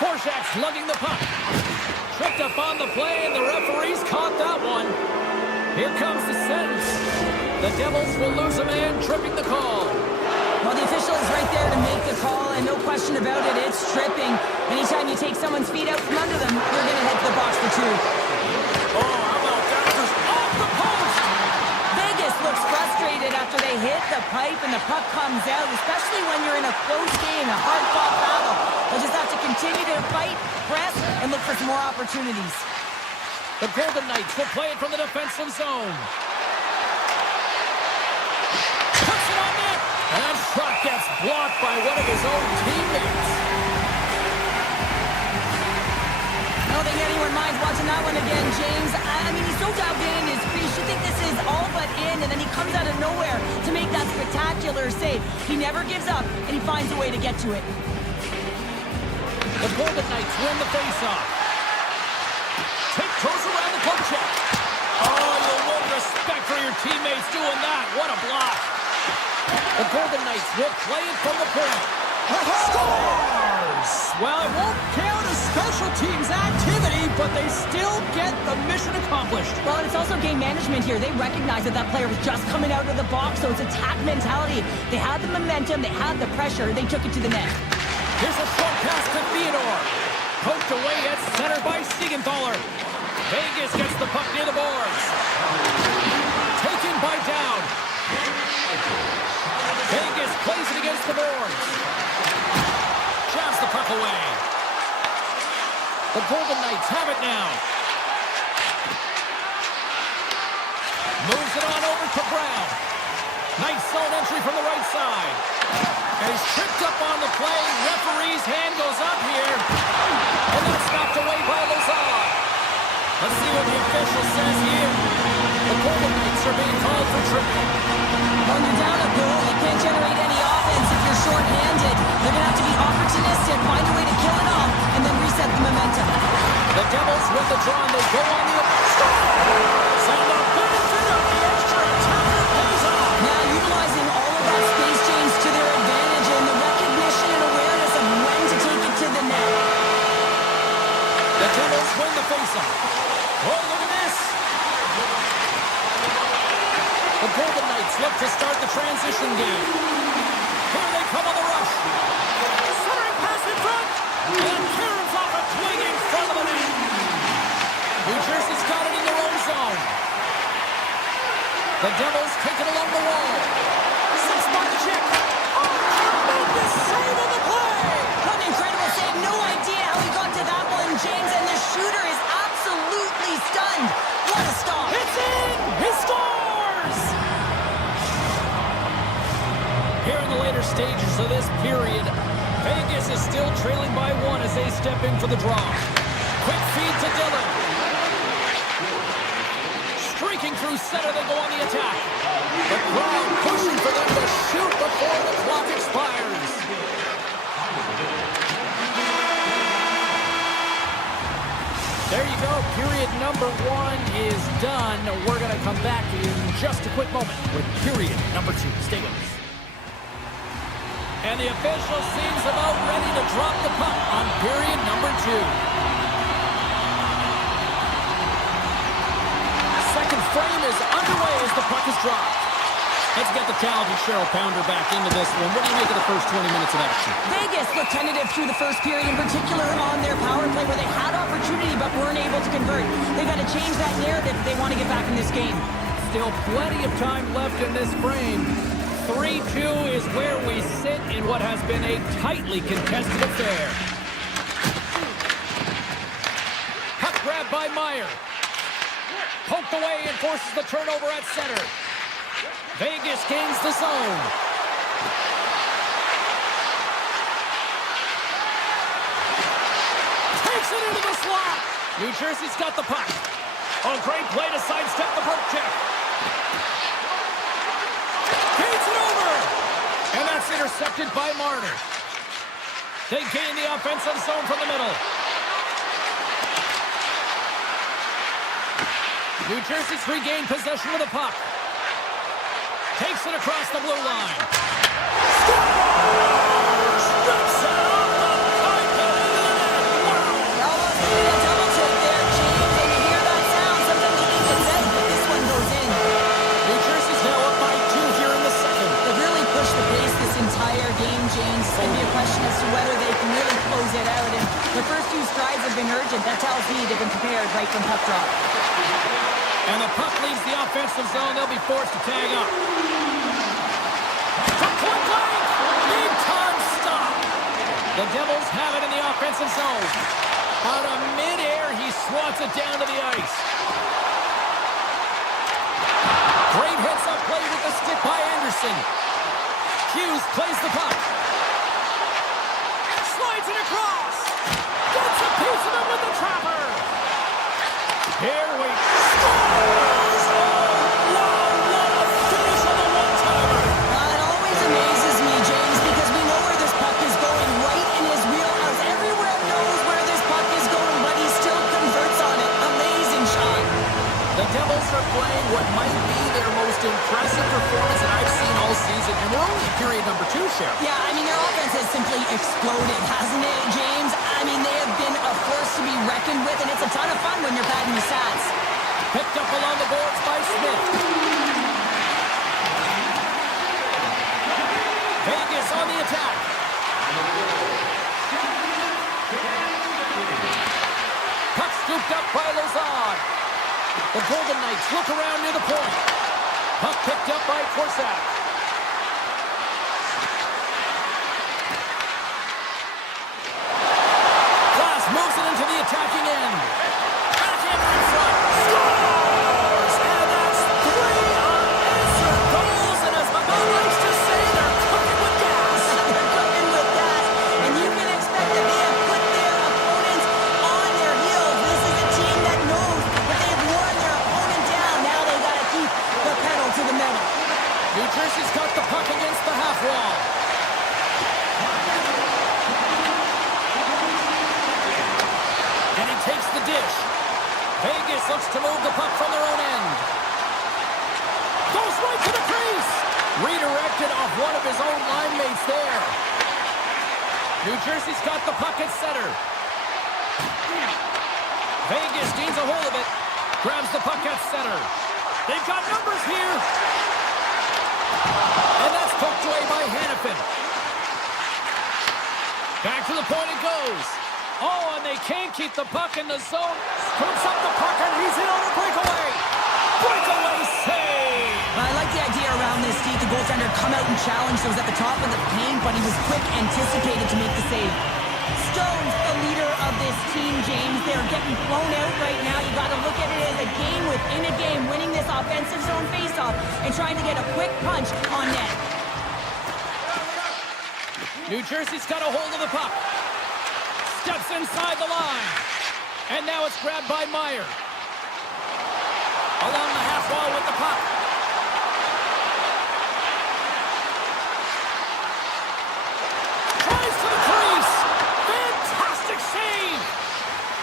Korczak's lugging the puck. Tripped up on the play, and the referees caught that one. Here comes the sentence. The Devils will lose a man, tripping the call. Well, the official is right there to make the call, and no question about it, it's tripping. Anytime you take someone's feet out from under them, you're going to head to the box for two. Oh, how about that? Just off the post! Vegas looks frustrated after they hit the pipe and the puck comes out, especially when you're in a close game, a hard-fought battle. They'll just have to continue to fight, press, and look for some more opportunities. The Golden Knights will play it from the defensive zone. Puts it on net, and that shot gets blocked by one of his own teammates. I don't think anyone minds watching that one again, James. I mean, he's so dialed in his crease. You think this is all but in, and then he comes out of nowhere to make that spectacular save. He never gives up, and he finds a way to get to it. The Golden Knights win the faceoff. Tiptoes around the poke check. Oh, you'll want respect for your teammates doing that. What a block. The Golden Knights will play it from the point. Scores! Well, it won't count as special teams activity, but they still get the mission accomplished. Well, and it's also game management here. They recognize that that player was just coming out of the box, so it's attack mentality. They had the momentum, they had the pressure, they took it to the net. Here's a short pass to Theodore. Poked away at center by Siegenthaler. Vegas gets the puck near the boards. Taken by Dowd. Vegas plays it against the boards. Jabs the puck away. The Golden Knights have it now. Moves it on over to Brown. Nice zone entry from the right side. And he's tripped up on the play. Referee's hand goes up here. And that's knocked away by Lazard. Let's see what the official says here. The Golden Knights are being called for tripping. When you're down a goal, you can't generate any offense if you're short-handed. They're going to have to be opportunistic, find a way to kill it off, and then reset the momentum. The Devils with the draw, and they go on the scores! And the benefit of the extra time pays off. Now utilizing all of that space change to their advantage and the recognition and awareness of when to take it to the net. The Devils win the faceoff. Oh, look at this! The Golden Knights look to start the transition game. Here they come on the rush. Centering pass in front. And caroms off a twig in front of the net. New Jersey's got it in their own zone. The Devils take it along the wall. Six by the check. Oh, tremendous save on the play. What an incredible save. No idea how he got to that one, James, and the shooter is absolutely stunned. What a stop. It's in. He scores. Here in the later stages of this period, Vegas is still trailing by one as they step in for the draw. Quick feed to Dillon. Streaking through center, they go on the attack. The crowd pushing for them to shoot before the clock expires. There you go. Period number one is done. We're going to come back in just a quick moment with period number two. Stay with us. And the official seems about ready to drop the puck on period number two. Second frame is underway as the puck is dropped. Let's get the talented Cheryl Pounder back into this one. What do you make of the first 20 minutes of action? Vegas looked tentative through the first period, in particular on their power play where they had opportunity but weren't able to convert. They've got to change that narrative if they want to get back in this game. Still plenty of time left in this frame. 3-2 is where we sit in what has been a tightly contested affair. Puck grab by Meyer. Poked away and forces the turnover at center. Vegas gains the zone. Takes it into the slot. New Jersey's got the puck. Oh, great play to sidestep the poke check. Feeds it over. And that's intercepted by Marner. They gain the offensive zone from the middle. New Jersey's regained possession of the puck. Takes it across the blue line. Scores! Rips it off the pipe and into the net. Wow! Almost did a double take there, James, and you hear that sound. Sometimes you think it's said, but this one goes in. New Jersey's now up by 2 here in the second. They've really pushed the pace this entire game, James. It's going to be a question as to whether they can really close it out. And the first few strides have been urgent. That tells me they've been prepared right from puck drop. And the puck leaves the offensive zone. They'll be forced to tag up. From point blank! Big time stop! The Devils have it in the offensive zone. Out of midair, he swats it down to the ice. Great heads-up play with the stick by Anderson. Hughes plays the puck. Slides it across. Gets a piece of it with the trapper. Here we scores! Oh, wow, what a finish on the one-timer! It always amazes me, James, because we know where this puck is going, right in his wheelhouse. Everywhere knows where this puck is going, but he still converts on it. Amazing shot. The Devils are playing what might be their most impressive performance that I've seen all season, and we're only in period number two, Cheryl. Yeah, I mean, their offense has simply exploded, hasn't it, James? I mean, they have been a force to be reckoned with, and it's a ton of fun when you're padding the stats. Picked up along the boards by Smith. Vegas on the attack. Puck scooped up by Lazard. The Golden Knights look around near the point. Puck picked up by Corsac. Glass moves it into the attacking end. Backhand in front. Scores! And that's 3 unanswered goals. And as Magal likes to say, they're cooking with gas. They're cooking with gas, and you can expect that they have put their opponents on their heels. This is a team that knows that they've worn their opponent down. Now they've got to Vegas looks to move the puck from their own end. Goes right to the crease. Redirected off one of his own line mates there. New Jersey's got the puck at center. Vegas gains a hold of it. Grabs the puck at center. They've got numbers here. And that's poked away by Hannafin. Back to the point it goes. Oh, and they can't keep the puck in the zone. Scoops up the puck, and he's in on a breakaway. Breakaway save! I like the idea around this, Steve. The goaltender come out and challenge those at the top of the paint, but he was quick, anticipated to make the save. Stone's the leader of this team, James. They're getting blown out right now. You got to look at it as a game within a game, winning this offensive zone faceoff and trying to get a quick punch on net. New Jersey's got a hold of the puck. Steps inside the line. And now it's grabbed by Meyer. Along the half wall with the puck. Tries to the crease. Fantastic save.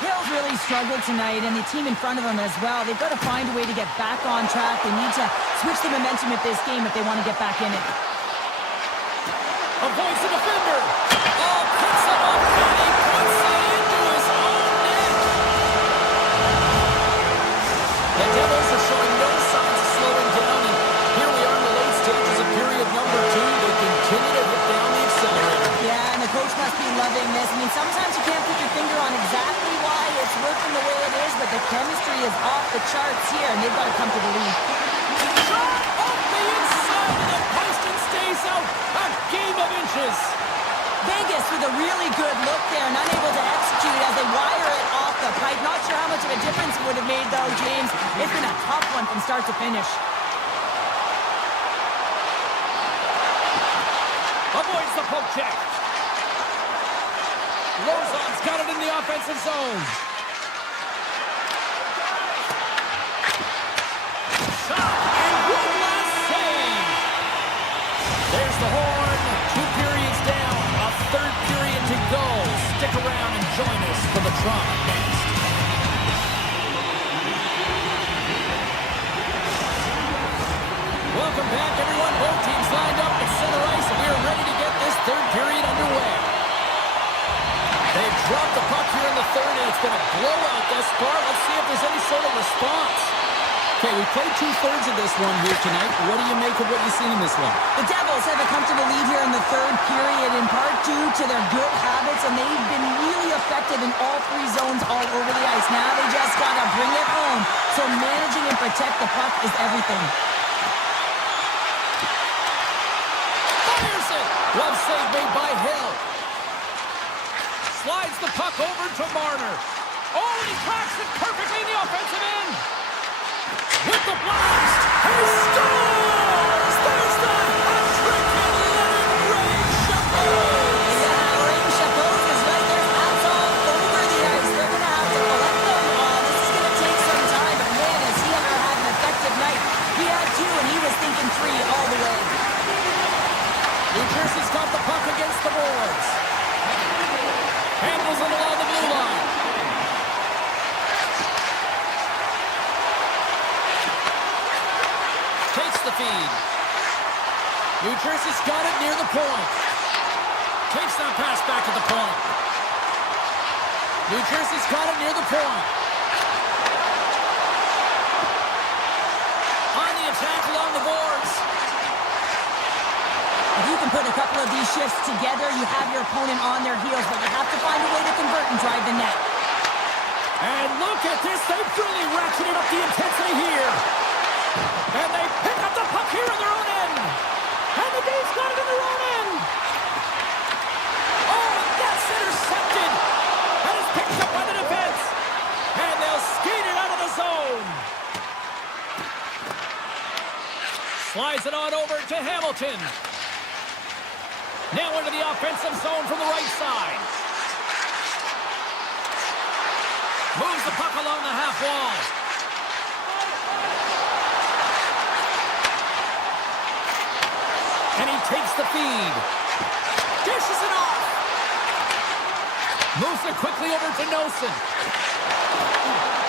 Hill's really struggled tonight, and the team in front of him as well. They've got to find a way to get back on track. They need to switch the momentum of this game if they want to get back in it. Avoids the defender. Oh, picks him up, and he puts it into his own net. The Devils are showing no signs of slowing down, and here we are in the late stages of period number 2. They continue to hit down the accelerator. Yeah, and the coach must be loving this. I mean, sometimes you can't put your finger on exactly why it's working the way it is, but the chemistry is off the charts here, and they've got to come to the lead. Shot off the inside of the post and stays out. A game of inches. Vegas with a really good look there, and unable to execute as they wire it off the pipe. Not sure how much of a difference it would have made, though, James. It's been a tough one from start to finish. Avoids the poke check. Lozon's got it in the offensive zone. Shot, and one last save. There's the horn. 2 periods down. A third period to go. Stick around and join us for the drama next. Welcome back, everyone. Both teams lined up at center ice, and we are ready to get this third period underway. They've dropped the puck here in the third, and it's been a blowout thus far. Let's see if there's any sort of response. Okay, we played 2/3 of this one here tonight. What do you make of what you've seen in this one? The Devils have a comfortable lead here in the third period, in part due to their good habits, and they've been really effective in all 3 zones all over the ice. Now they just got to bring it home, so managing and protect the puck is everything. Fires it! Glove save made by Hill. Slides the puck over to Marner. Oh, and he cracks it perfectly in the offensive end. With the blast, he scores! There's the hat trick and Leonard Ray Chapeau! Yeah, Ray Chapeau is right there. Hats all over the ice. They're going to have to collect them. This is going to take some time, but man, has he ever had an effective night. He had 2, and he was thinking 3 all the way. New Jersey's got the puck against the boards. Handles it along the blue line. Takes the feed. New Jersey's got it near the point. Takes that pass back to the point. New Jersey's got it near the point. On the attack along the boards. If you can put a couple of these shifts together, you have your opponent on their heels, but you have to find a way to convert and drive the net. And look at this. They've really ratcheted up the intensity here. And they pick up the puck here in their own end. And the Dave's got it in their own end. Oh, that's intercepted. And it's picked up by the defense. And they'll skate it out of the zone. Slides it on over to Hamilton. Now into the offensive zone from the right side. Moves the puck along the half wall. And he takes the feed. Dishes it off. Moves it quickly over to Nosen.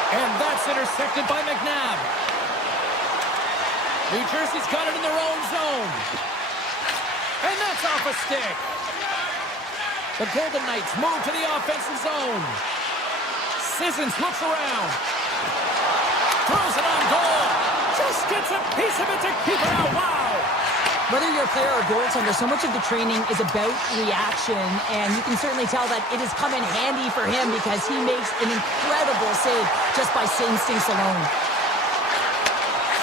And that's intercepted by McNabb. New Jersey's got it in their own zone. And that's off a stick. The Golden Knights move to the offensive zone. Sissons looks around. Throws it on goal. Just gets a piece of it to keep it out. Wow. Whether you're a player or goaltender, so much of the training is about reaction, and you can certainly tell that it has come in handy for him because he makes an incredible save just by instincts alone.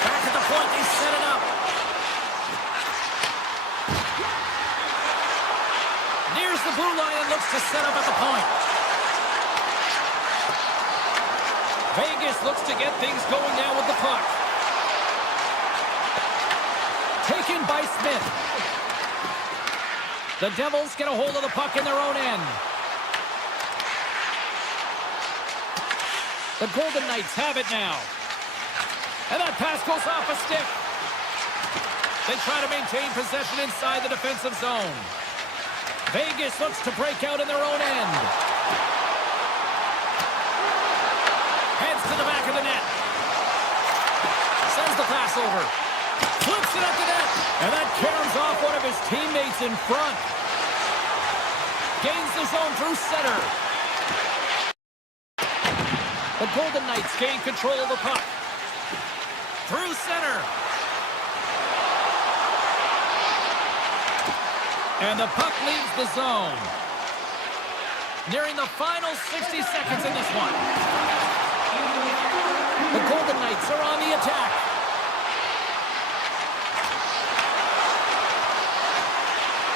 Back at the point, they set it up. Nears the blue line and looks to set up at the point. Vegas looks to get things going now with the puck. Taken by Smith. The Devils get a hold of the puck in their own end. The Golden Knights have it now. And that pass goes off a stick. They try to maintain possession inside the defensive zone. Vegas looks to break out in their own end. Heads to the back of the net. Sends the pass over. Flips it up the net. And that caroms off one of his teammates in front. Gains the zone through center. The Golden Knights gain control of the puck. Through center. And the puck leaves the zone. Nearing the final 60 seconds in this one. The Golden Knights are on the attack.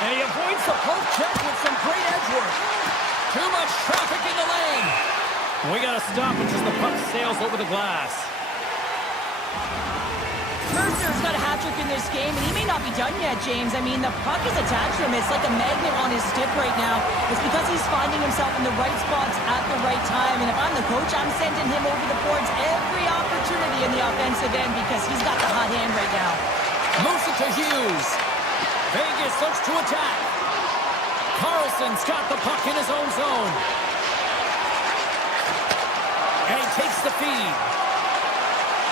And he avoids the poke check with some great edge work. Too much traffic in the lane. We got to stop it as the puck sails over the glass. Mercer's got a hat-trick in this game, and he may not be done yet, James. I mean, the puck is attached to him. It's like a magnet on his stick right now. It's because he's finding himself in the right spots at the right time. And if I'm the coach, I'm sending him over the boards every opportunity in the offensive end because he's got the hot hand right now. Moves it to Hughes. Vegas looks to attack. Carlson's got the puck in his own zone. And he takes the feed.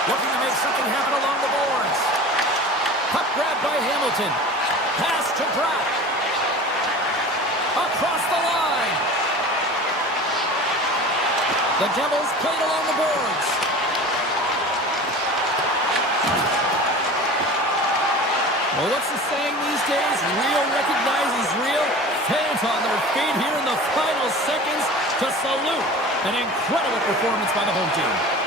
Looking to make something happen along the boards. Puck grabbed by Hamilton. Pass to Bratt. Across the line. The Devils played along the boards. Well, what's the saying these days? Real recognizes real. Fans on their feet here in the final seconds to salute an incredible performance by the home team.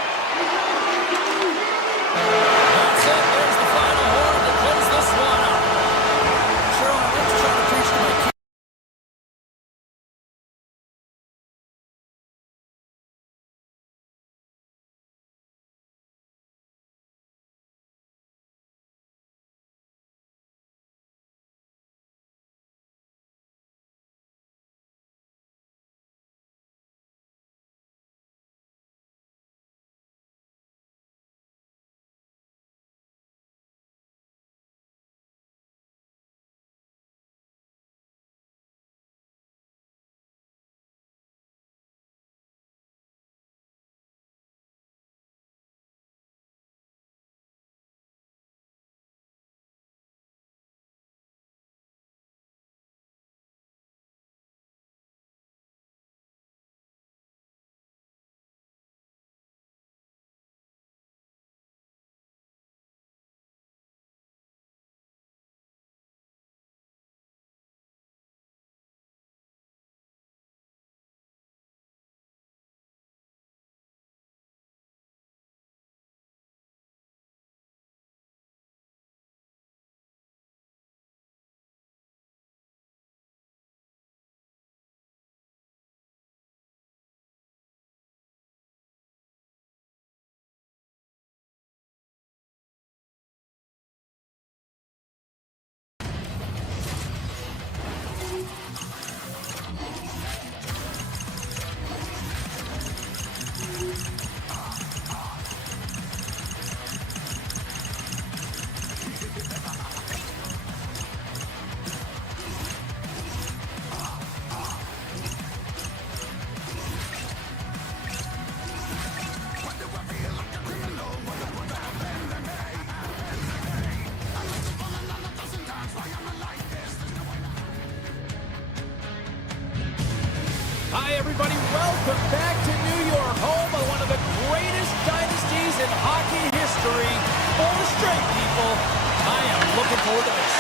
victory. 4 straight, people. I am looking forward to this.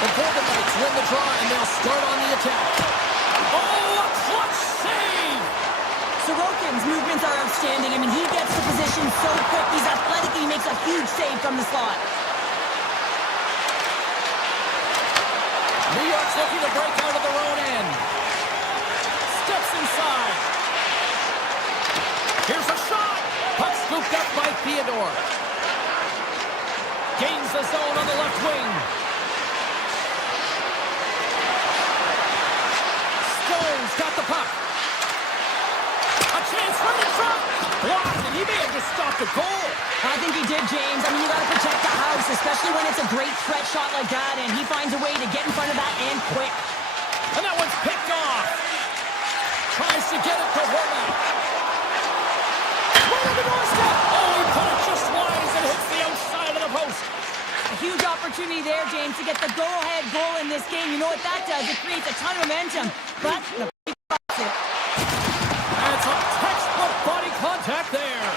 The Golden Knights win the draw, and they'll start on the attack. Oh, a clutch save! Sorokin's movements are outstanding. I mean, he gets the position so quick. He's athletic. He makes a huge save from the slot. New York's looking to break out of their own end. Steps inside. Here's a shot. Puck scooped up by Theodore. Gains the zone on the left wing. Stone's got the puck. A chance right in front. Blocked, and he may have just stopped a goal. I think he did, James. I mean, you got to protect the house, especially when it's a great threat shot like that, and he finds a way to get in front of that and quick. And that one's picked off. Tries to get it to Horvat. Right on the doorstep. Oh, he put it just wide as it hits the outside of the post. A huge opportunity there, James, to get the go-ahead goal in this game. You know what that does? It creates a ton of momentum, but the blocks it. That's a textbook body contact there.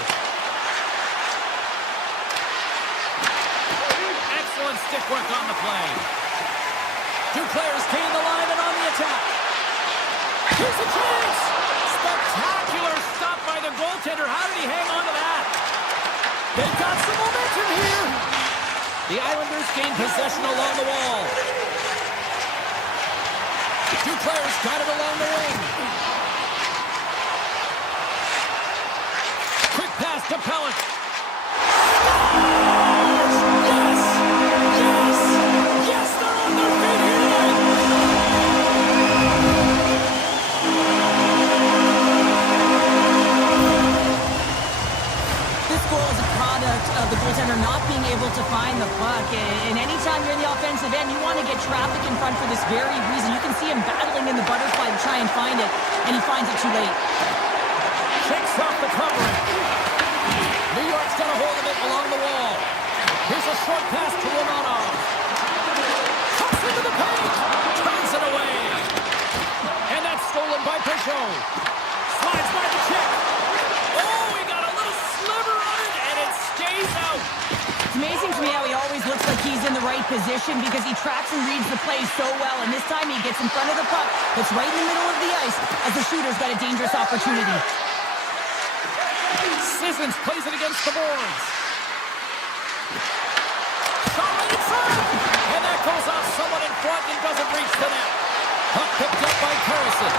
Excellent stick work on the play. 2 players gain the line and on the attack. Here's a chance. Spectacular stop by the goaltender. How did he hang on to that? They've got some momentum here. The Islanders gain possession along the wall. 2 players got it along the wing. Quick pass to Pellick. Yes! Yes! Yes, they're on their feet here tonight! This goal is a product of the goaltender not being able to find the puck. And anytime you're in the offensive end, you want to get traffic in front for this very reason. You can see him battling in the butterfly to try and find it, and he finds it too late. Shakes off the covering. New York's got a hold of it along the wall. Here's a short pass to Romanov. Cuts into the paint. Turns it away. And that's stolen by Peugeot. Slides by the check. Oh, he got a little sliver on it, and it stays out. It's amazing to me how he always looks like he's in the right position because he tracks and reads the play so well. And this time he gets in front of the puck that's right in the middle of the ice as the shooter's got a dangerous opportunity. Sissons plays it against the boards. Shot right in front. And that goes off someone in front and doesn't reach the net. Puck picked up by Carson.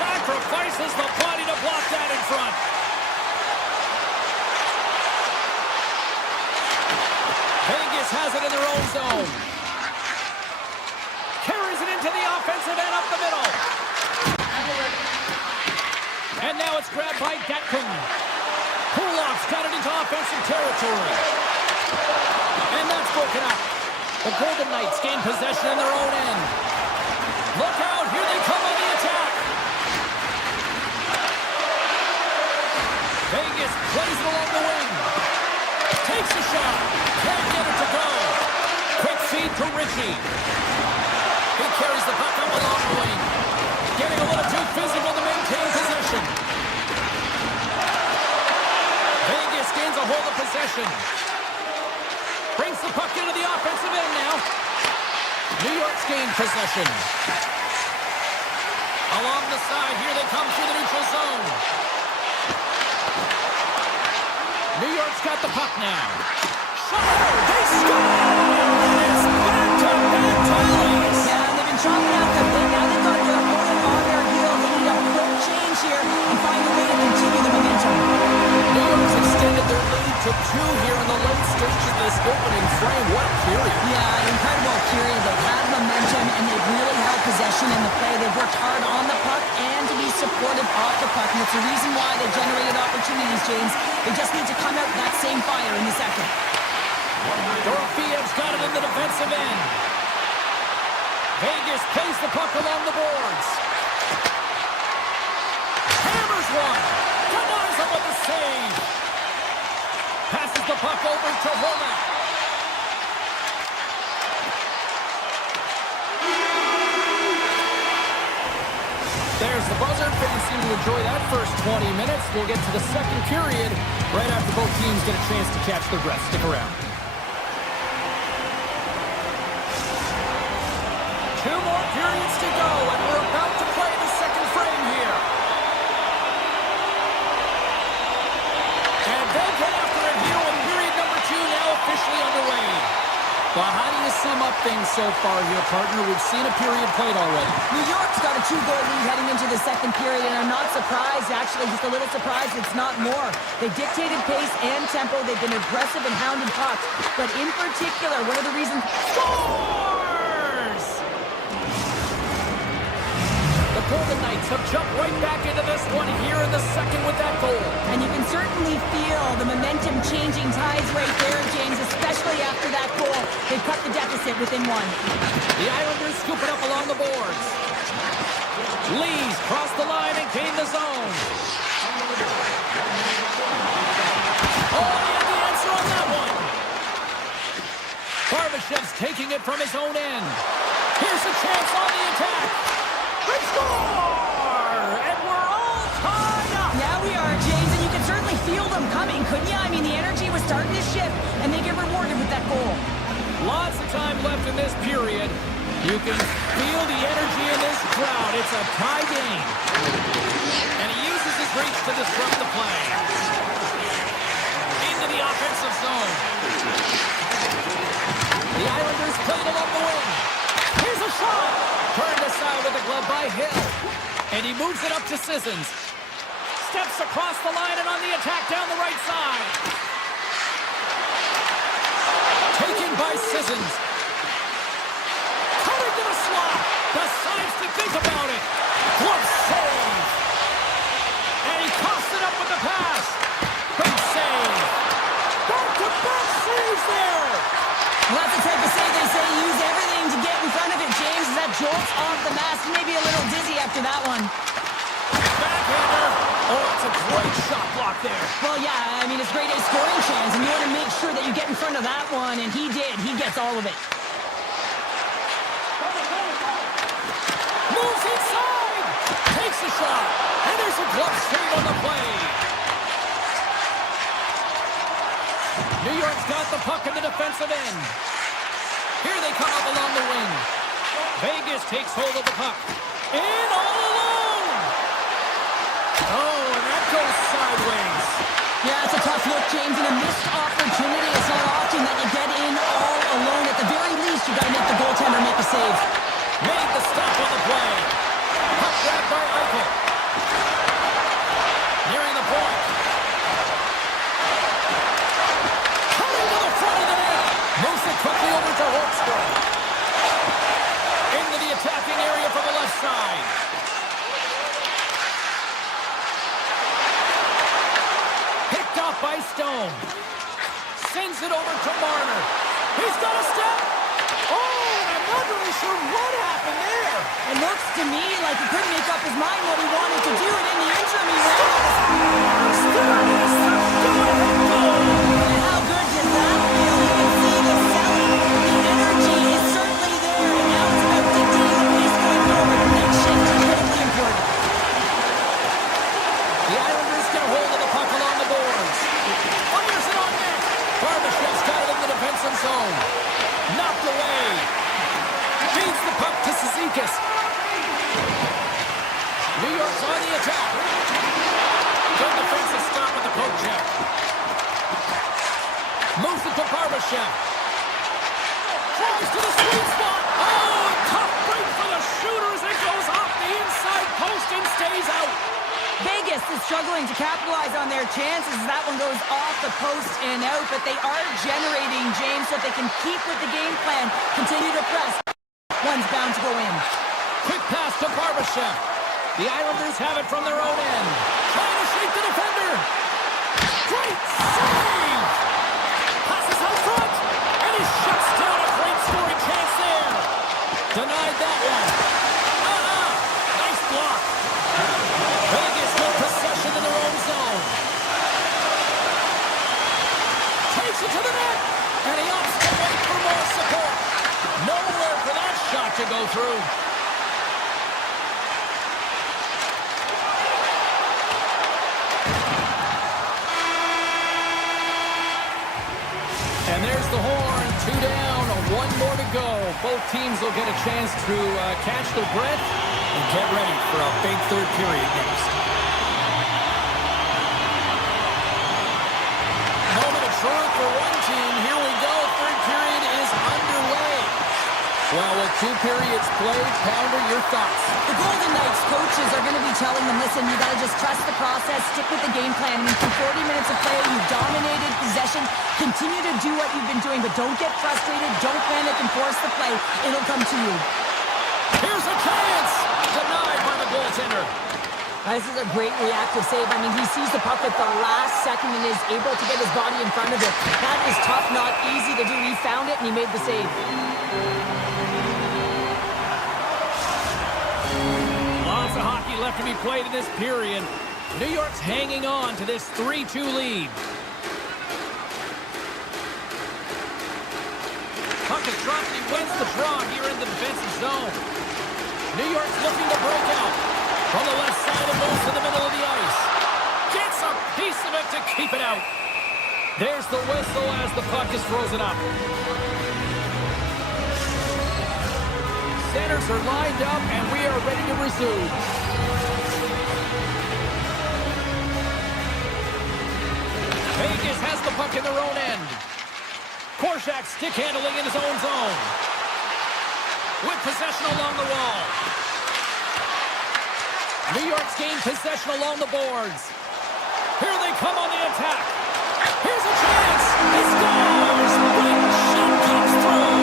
Sacrifices the body to block that in front. Vegas has it in their own zone. Carries it into the offensive end up the middle. And now it's grabbed by Gatkin. Kulak's got it into offensive territory. And that's broken up. The Golden Knights gain possession in their own end. Look out, here they come on the attack. Vegas plays it along the wing. Takes a shot. Can't get it to go. Quick feed to Ritchie. He carries the puck up along the wing. Getting a little too physical to maintain possession. Vegas gains a hold of possession. Brings the puck into the offensive end now. New York's gained possession. Along the side, here they come through the neutral zone. New York's got the puck now. Shot! They score! It's back-to-back tallies! Yeah, they've been chopping out the bit. Now they've got their opponent on their heels. They need a quick change here and find a way to continue the momentum. New York's extended their lead to 2 here in the late stage of this opening frame. What a period. Yeah, incredible period. They've had momentum, and they've really held possession in the play. They've worked hard on the puck and to be supported off the puck. And it's the reason why they've generated opportunities, James. They just need to come out with that same fire in the second. Dorofiev's got it in the defensive end. Vegas plays the puck along the boards. Hammers one. Denies him with the save. Passes the puck over to Horvat. There's the buzzer. Fans seem to enjoy that first 20 minutes. We'll get to the second period right after both teams get a chance to catch their breath. Stick around. 2 more periods to go, and we're about to play the second frame here. And they get after it here with period number 2 now officially underway. Well, how do you sum up things so far here, partner? We've seen a period played already. New York's got a 2-goal lead heading into the second period, and I'm not surprised, actually, just a little surprised it's not more. They dictated pace and tempo. They've been aggressive and hounded pucks. But in particular, one of the reasons... Scores! The Golden Knights have jumped right back into this one here in the second with that goal. And you can certainly feel the momentum changing tides right there, James, especially after that goal. They cut the deficit within 1. The Islanders scoop it up along the boards. Lees cross the line and gain the zone. Oh, he had the answer on that one. Barbashev's taking it from his own end. Here's a chance on the attack. They score! And we're all tied up. Now we are, James, and you can certainly feel them coming, couldn't you? I mean, the energy was starting to shift, and they get rewarded with that goal. Lots of time left in this period. You can feel the energy in this crowd. It's a tie game. And he uses his reach to disrupt the play. Into the offensive zone. The Islanders played along the wing. Here's a shot. Turned aside with the glove by Hill. And he moves it up to Sissons. Steps across the line and on the attack down the right side. Taken by Sissons. Cutting to the slot. Decides to think about it. Glove save. And he coughs it up with the pass. Big save. Back-to-back saves there. Well, that's the type of save they say use everything to get in front of it, James. As that jolts off the mask, maybe a little dizzy after that one. Backhander. Oh, it's a great shot block there. Well, yeah, I mean, it's grade A scoring chance, and you want to make sure that you get in front of that one, and he did. He gets all of it. Moves inside. Takes a shot. And there's a glove save on the play. New York's got the puck in the defensive end. Here they come up along the wing. Vegas takes hold of the puck. In all alone. Oh, and that goes sideways. Yeah, it's a tough look, James, and a missed opportunity. It's not often that you get in all alone. At the very least, you got to make the goaltender make a save. Made the stop on the play. Puck grabbed by Eichel. Nearing the point. Coming to the front of the net. Moves it quickly over to Holmstrom. Into the attacking area from the left side. Picked off by Stone. Sends it over to Marner. He's got a step. Oh, I'm not really sure what happened there. It looks to me like he couldn't make up his mind what he wanted to do, and in the interim, he ran out of And how good does that feel? You can see the selling. The energy is certainly there, and now it's about dictating the pace going forward. The next shift is critically important. The Islanders get a hold of the puck along the boards. Fires it on net. Barbashev's got it in the defensive zone. Knocked away. Feeds the puck to Cizikas. New York's on the attack. Good defensive stop with the poke check. Moves it to Barbashev. Tries to the sweet spot. Oh, tough break for the shooter as it goes off the inside post and stays out. Vegas is struggling to capitalize on their chances as that one goes off the post and out, but they are generating, James, so that they can keep with the game plan, continue to press. One's bound to go in. Quick pass to Barbashev. The Islanders have it from their own end. Trying to shake the defender. Great save! Passes out front, and he shuts down a great scoring chance there. Denied that one. Nice block. Vegas with possession in their own zone. Takes it to the net, and he opts to wait for more support. Nowhere for that shot to go through. And there's the horn. 2 down, 1 more to go. Both teams will get a chance to catch their breath and get ready for a big third period next. Moment of truth for one team. Here we go. Third period is underway. Well, with 2 periods played, Pounder, your thoughts? The Golden Knights coaches are going to be telling them, listen, you got to just trust the process, stick with the game plan. I mean, for 40 minutes of play, you've dominated possession. Continue to do what you've been doing, but don't get frustrated. Don't panic and force the play. It'll come to you. Here's a chance! Denied by the goaltender. This is a great reactive save. I mean, he sees the puck at the last second and is able to get his body in front of it. That is tough, not easy to do. He found it and he made the save. Lots of hockey left to be played in this period. New York's hanging on to this 3-2 lead. Puck is dropped and he wins the draw here in the defensive zone. New York's looking to break out. From the left side and moves to the middle of the ice. Gets a piece of it to keep it out. There's the whistle as the puck is frozen up. Centers are lined up and we are ready to resume. Vegas has the puck in their own end. Korczak stick handling in his own zone. With possession along the wall. New York's gained possession along the boards. Here they come on the attack. Here's a chance. He scores. Big shot comes through.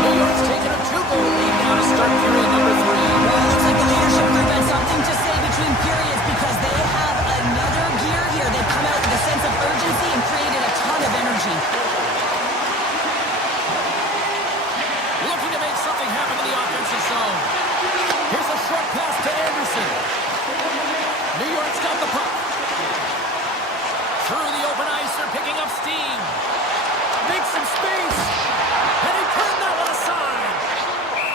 New York's taken a 2-goal lead now to start period number 3. Well, it looks like the leadership group has something to say between periods because they have another gear here. They've come out with a sense of urgency and created a ton of energy. Looking to make something happen in the offensive zone. Here's a short pass to Anderson. New York's got the puck. Through the open ice, they're picking up steam. Makes some space. And he turned that one aside.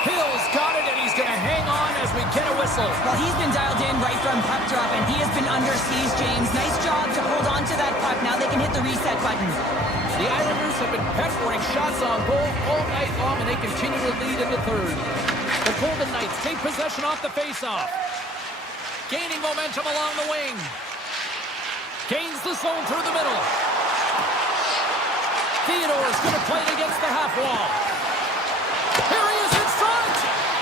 Hill's got it, and he's going to hang on as we get a whistle. Well, he's been dialed in right from puck drop, and he has been under siege, James. Nice job to hold on to that puck. Now they can hit the reset button. The Islanders have been peppering shots on goal all night long, and they continue to lead in the third. The Golden Knights take possession off the faceoff. Gaining momentum along the wing. Gains the zone through the middle. Theodore's going to play it against the half wall. Here he is in front.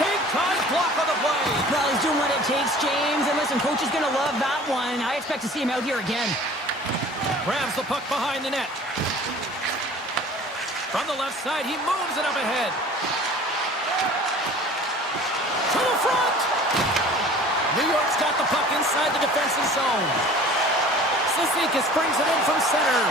Big time block on the play. Well, he's doing what it takes, James. And listen, coach is going to love that one. I expect to see him out here again. Grabs the puck behind the net. From the left side, he moves it up ahead. To the front. New York's got the puck inside the defensive zone. Cizikas brings it in from center.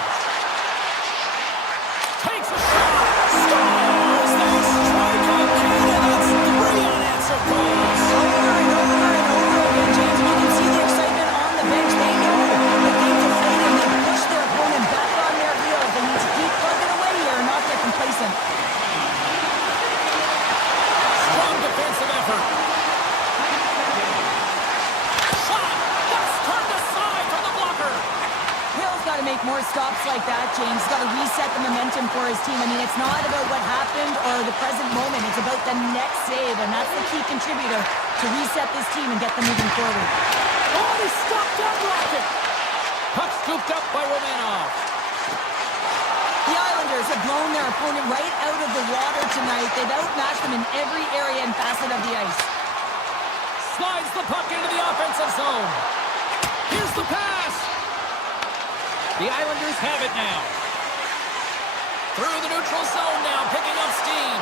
Takes a shot. Scores! They strike on Canada. That's 3 unanswered goals. Over and over and over again, James. And you can see the excitement on the bench. They know that they've deflated and they've pushed their opponent back on their heels. They need to keep plugging away here and not get complacent. Strong defensive effort. Shot! That's turned aside from the blocker. Hill's got to make more stops like that, James. He's got to reset the momentum for his team. I mean, it's not about what happened or the present moment. It's about the next save, and that's the key contributor to reset this team and get them moving forward. Oh, he stopped that rocket. Puck scooped up by Romanov. The Islanders have blown their opponent right out of the water tonight. They've outmatched them in every area and facet of the ice. Slides the puck into the offensive zone. Here's the pass. The Islanders have it now. Through the neutral zone now, picking up steam.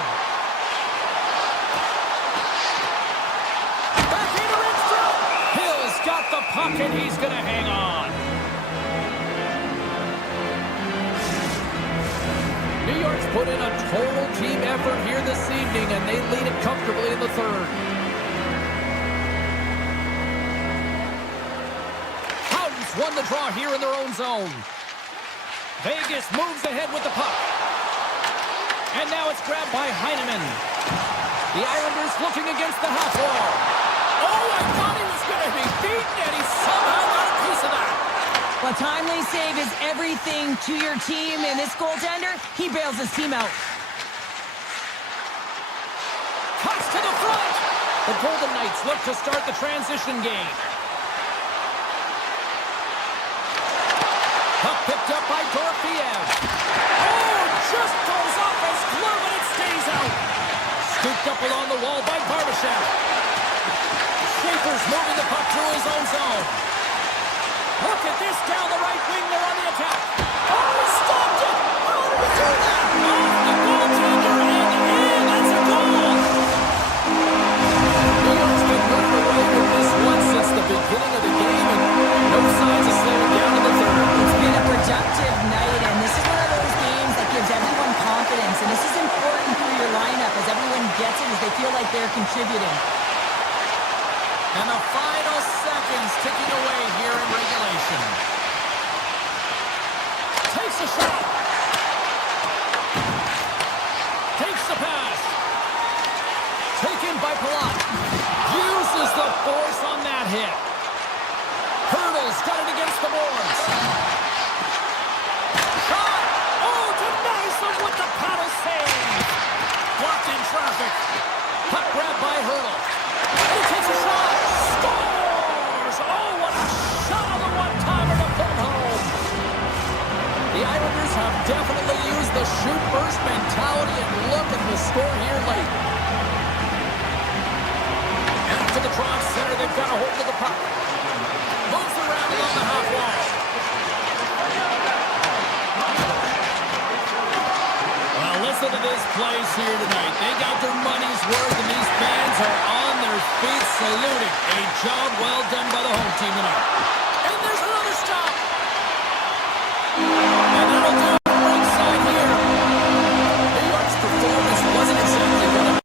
Back into in front. Hill's got the puck and he's going to hang on. New York's put in a total team effort here this evening, and they lead it comfortably in the third. Howden's won the draw here in their own zone. Vegas moves ahead with the puck. And now it's grabbed by Heineman. The Islanders looking against the half wall. Oh, I thought he was going to be beaten, and he somehow got a piece of that. Well, A timely save is everything to your team, and this goaltender, he bails his team out. Cuts to the front. The Golden Knights look to start the transition game. Puck picked up by Dorofeev. Oh, just goes off his glove and it stays out. Scooped up along the wall by Barbashev. Schaefer's moving the puck through his own zone. Look at this down the right wing. They're on the attack. Oh, he stopped it. How did he do that? Off the goaltender and in. That's a goal. New York's been running away with this one since the beginning of the game, and no signs of slowing down in the third. It's been a productive night, and this is one of those games that gives everyone confidence, and this is important for your lineup as everyone gets it, as they feel like they're contributing. And the final seconds ticking away here in regulation. Takes a shot. Takes the pass. Taken by Palat. Uses the force on that hit. Hurdles got it against the boards. Shot. Oh, denies them with the paddle save. Blocked in traffic. Puck grab by Hurdle. And he takes a shot. Scores! Oh, what a shot on the one-timer to put it home. The Islanders have definitely used the shoot-first mentality, and look at the score here late. And to the drop center, they've got a hold of the puck. Moves around along the half wall. Well, listen to this place here tonight. They got their money's worth, and these fans are on their feet saluting. A job well done by the home team tonight. And there's another stop. And that'll do it. Ringside here. New York's performance wasn't exactly what it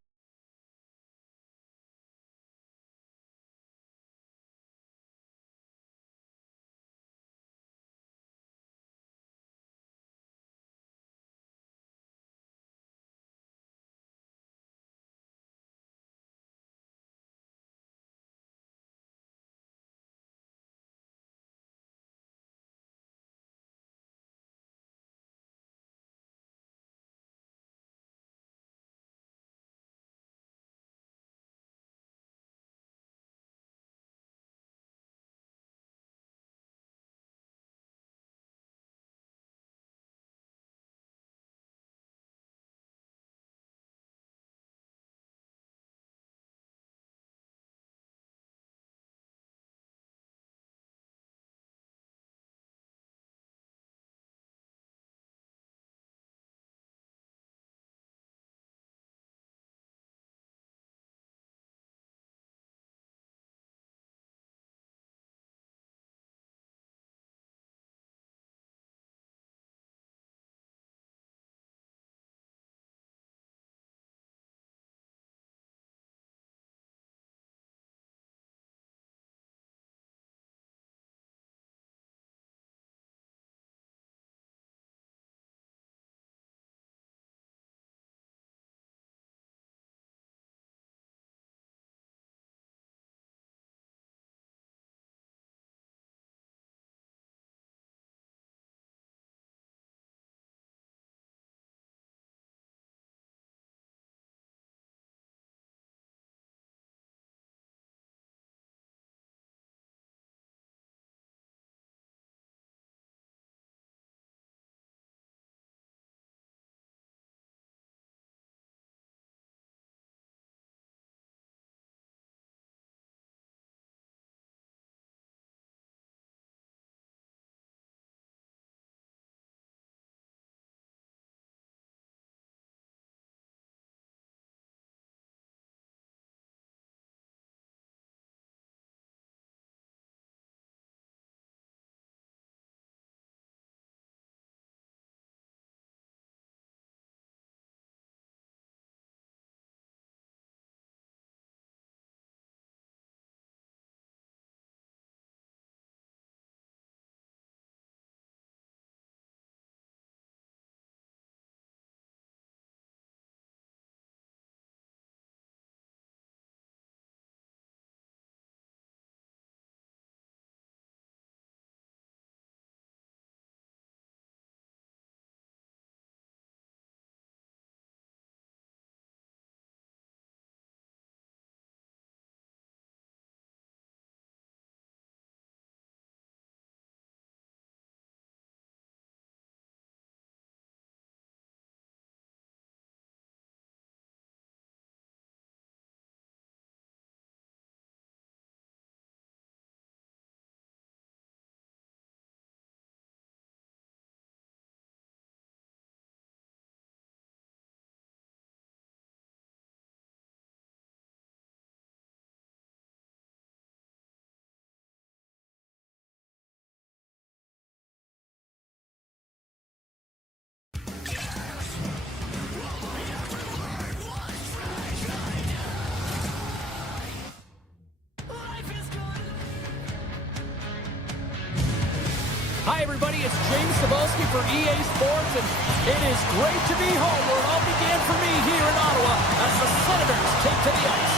Hi, everybody. It's James Cebulski for EA Sports, and it is great to be home where it all began for me here in Ottawa as the Senators take to the ice.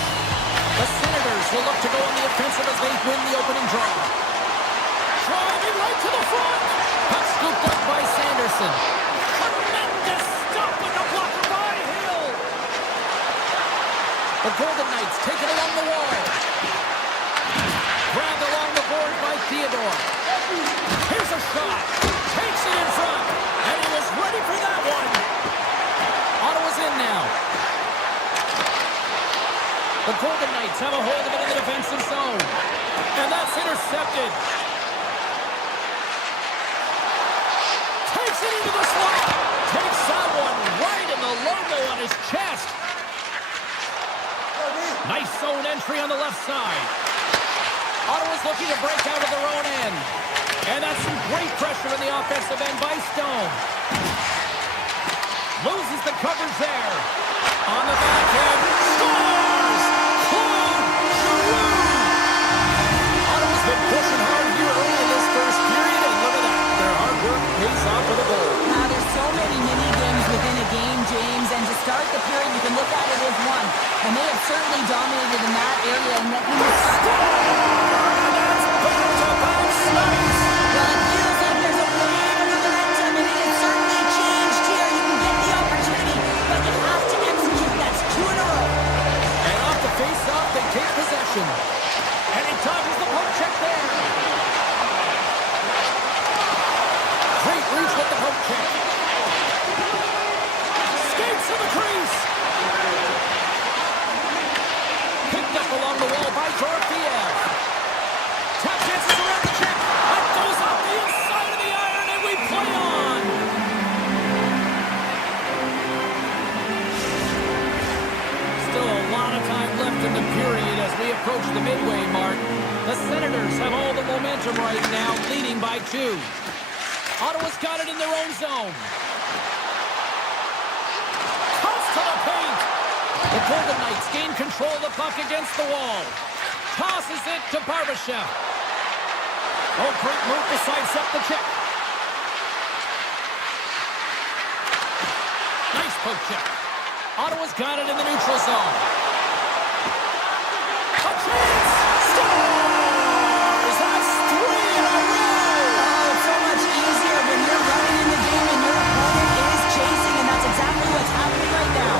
The Senators will look to go on the offensive as they win the opening draw. Driving right to the front. Puck scooped up by Sanderson. Tremendous stop with the blocker by Hill. The Golden Knights take it along the wall. Grabbed along the board by Theodore. Here's a shot. Takes it in front. And he was ready for that one. Ottawa's in now. The Golden Knights have a hold of it in the defensive zone. And that's intercepted. Takes it into the slot. Takes that one right in the logo on his chest. Nice zone entry on the left side. Ottawa's looking to break out of their own end. And that's some great pressure in the offensive end by Stone. Loses the coverage there. On the backhand. Scores! Claude Giroux! Ottawa's been pushing hard here early in this first period, and look at that. Their hard work pays off with a goal. Now, there's so many mini-games within a game, James, and to start the period, you can look at it as one. And they have certainly dominated in that area. And that take possession. And he dodges the poke check there. Great reach with the poke check. Skates to the crease. Picked up along the wall by Dorofiev. Tap chances around the check. That goes off the inside of the iron, and we play on. Still a lot of time left in the period as we approach the midway mark. The Senators have all the momentum right now, leading by 2. Ottawa's got it in their own zone. Cuts to the paint. The Golden Knights gain control of the puck against the wall. Tosses it to Barbashev. Oh, great move to sidestep the check. Nice poke check. Ottawa's got it in the neutral zone. A chance! Scores! That's 3 in a row! Oh, it's so much easier when you're running in the game and your opponent is chasing, and that's exactly what's happening right now.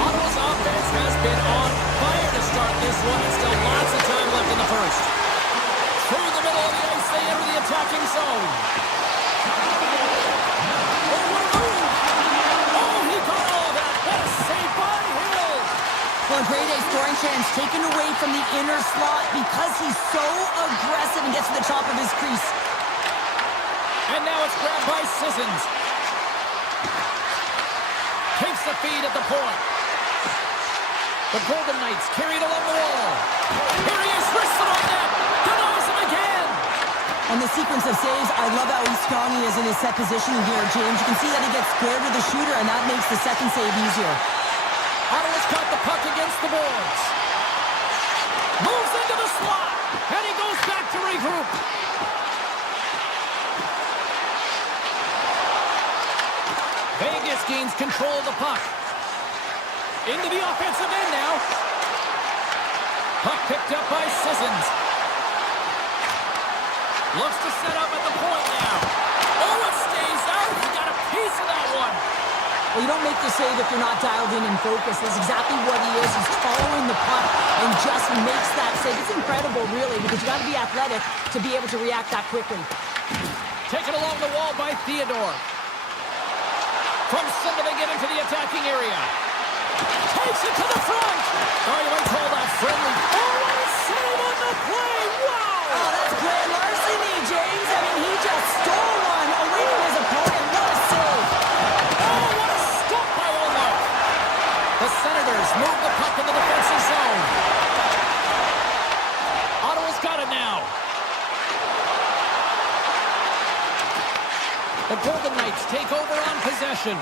Ottawa's offense has been on fire to start this one, and still lots of time left in the first. Through the middle of the ice, they enter the attacking zone. Well, a great A scoring chance taken away from the inner slot because he's so aggressive and gets to the top of his crease. And now it's grabbed by Sissons. Takes the feed at the point. The Golden Knights carried along the wall. Here he is, wristed on net. Denies him again. And the sequence of saves, I love how strong he is in his set positioning here, James. You can see that he gets squared with the shooter, and that makes the second save easier. Ottawa's got the puck against the boards. Moves into the slot. And he goes back to regroup. Vegas gains control of the puck. Into the offensive end now. Puck picked up by Sissons. Looks to set up at the point now. Oh, it stays out. He got a piece of that one. Well, you don't make the save if you're not dialed in and focused. That's exactly what he is. He's following the puck and just makes that save. It's incredible, really, because you got to be athletic to be able to react that quickly. Taken along the wall by Theodore. From center, they get into the attacking area. Takes it to the front. Oh, you might call that friendly. Oh, what a save on the play. Wow. Oh, that's grand larceny, James. I mean, he just stole one away from his opponent. What a save. Oh, what a stop by Olmark. The Senators move the puck in the defensive zone. Ottawa's got it now. The Golden Knights take over on possession.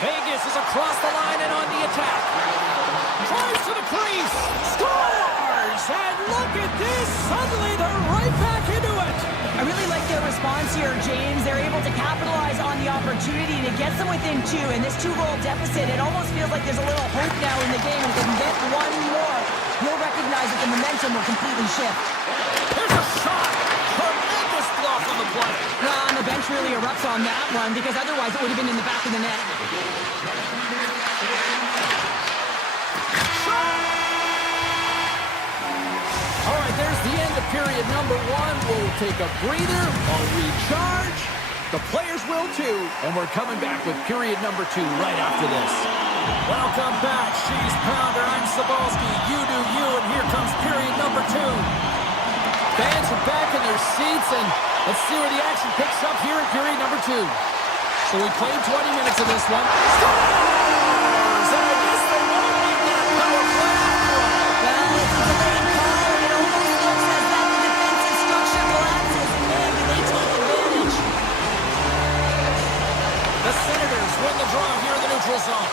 Vegas is across the line and on the attack. Drives to the crease. Scores! And look at this. Suddenly they're right back into it. I really like their response here, James. They're able to capitalize on the opportunity to get them within two. And this two-goal deficit, it almost feels like there's a little hope now in the game. If they can get one more, you'll recognize that the momentum will completely shift. Here's a shot. Tremendous block on the play. And the bench really erupts on that one because otherwise it would have been in the back of the net. All right, there's the end of period number one. We'll take a breather, a recharge. The players will too. And we're coming back with period number two right after this. Welcome back, She's Pounder. I'm Sabalski. You do you, and here comes period number two. Fans are back in their seats, and let's see where the action picks up here in period number two. So we played 20 minutes of this one. Scores! And I guess they won't make that power play after all. Well, it's a delayed call, and it almost looks as that the defensive structure collapses, and man, do they take advantage. The Senators win the draw here in the neutral zone.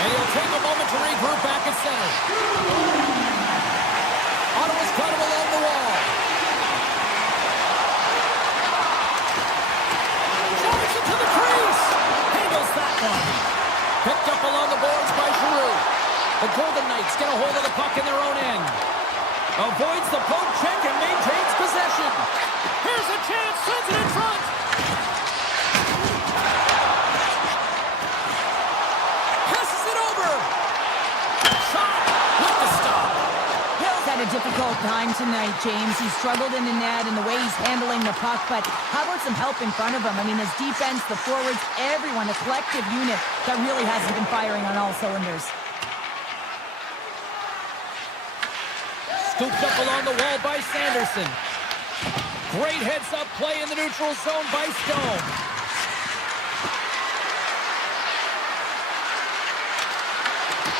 And he'll take a moment to regroup back at center. Ottawa's got him along the wall. Drives it to the crease. Handles that one. Picked up along the boards by Giroux. The Golden Knights get a hold of the puck in their own end. Avoids the poke check and maintains possession. Here's a chance. Sends it in front. Passes it over. Shot with the stop. Hill's had a difficult time tonight, James. He's struggled in the net and the way he's handling the puck, but how about some help in front of him? I mean, his defense, the forwards, everyone, a collective unit that really hasn't been firing on all cylinders. Scooped up along the wall by Sanderson. Great heads-up play in the neutral zone by Stone.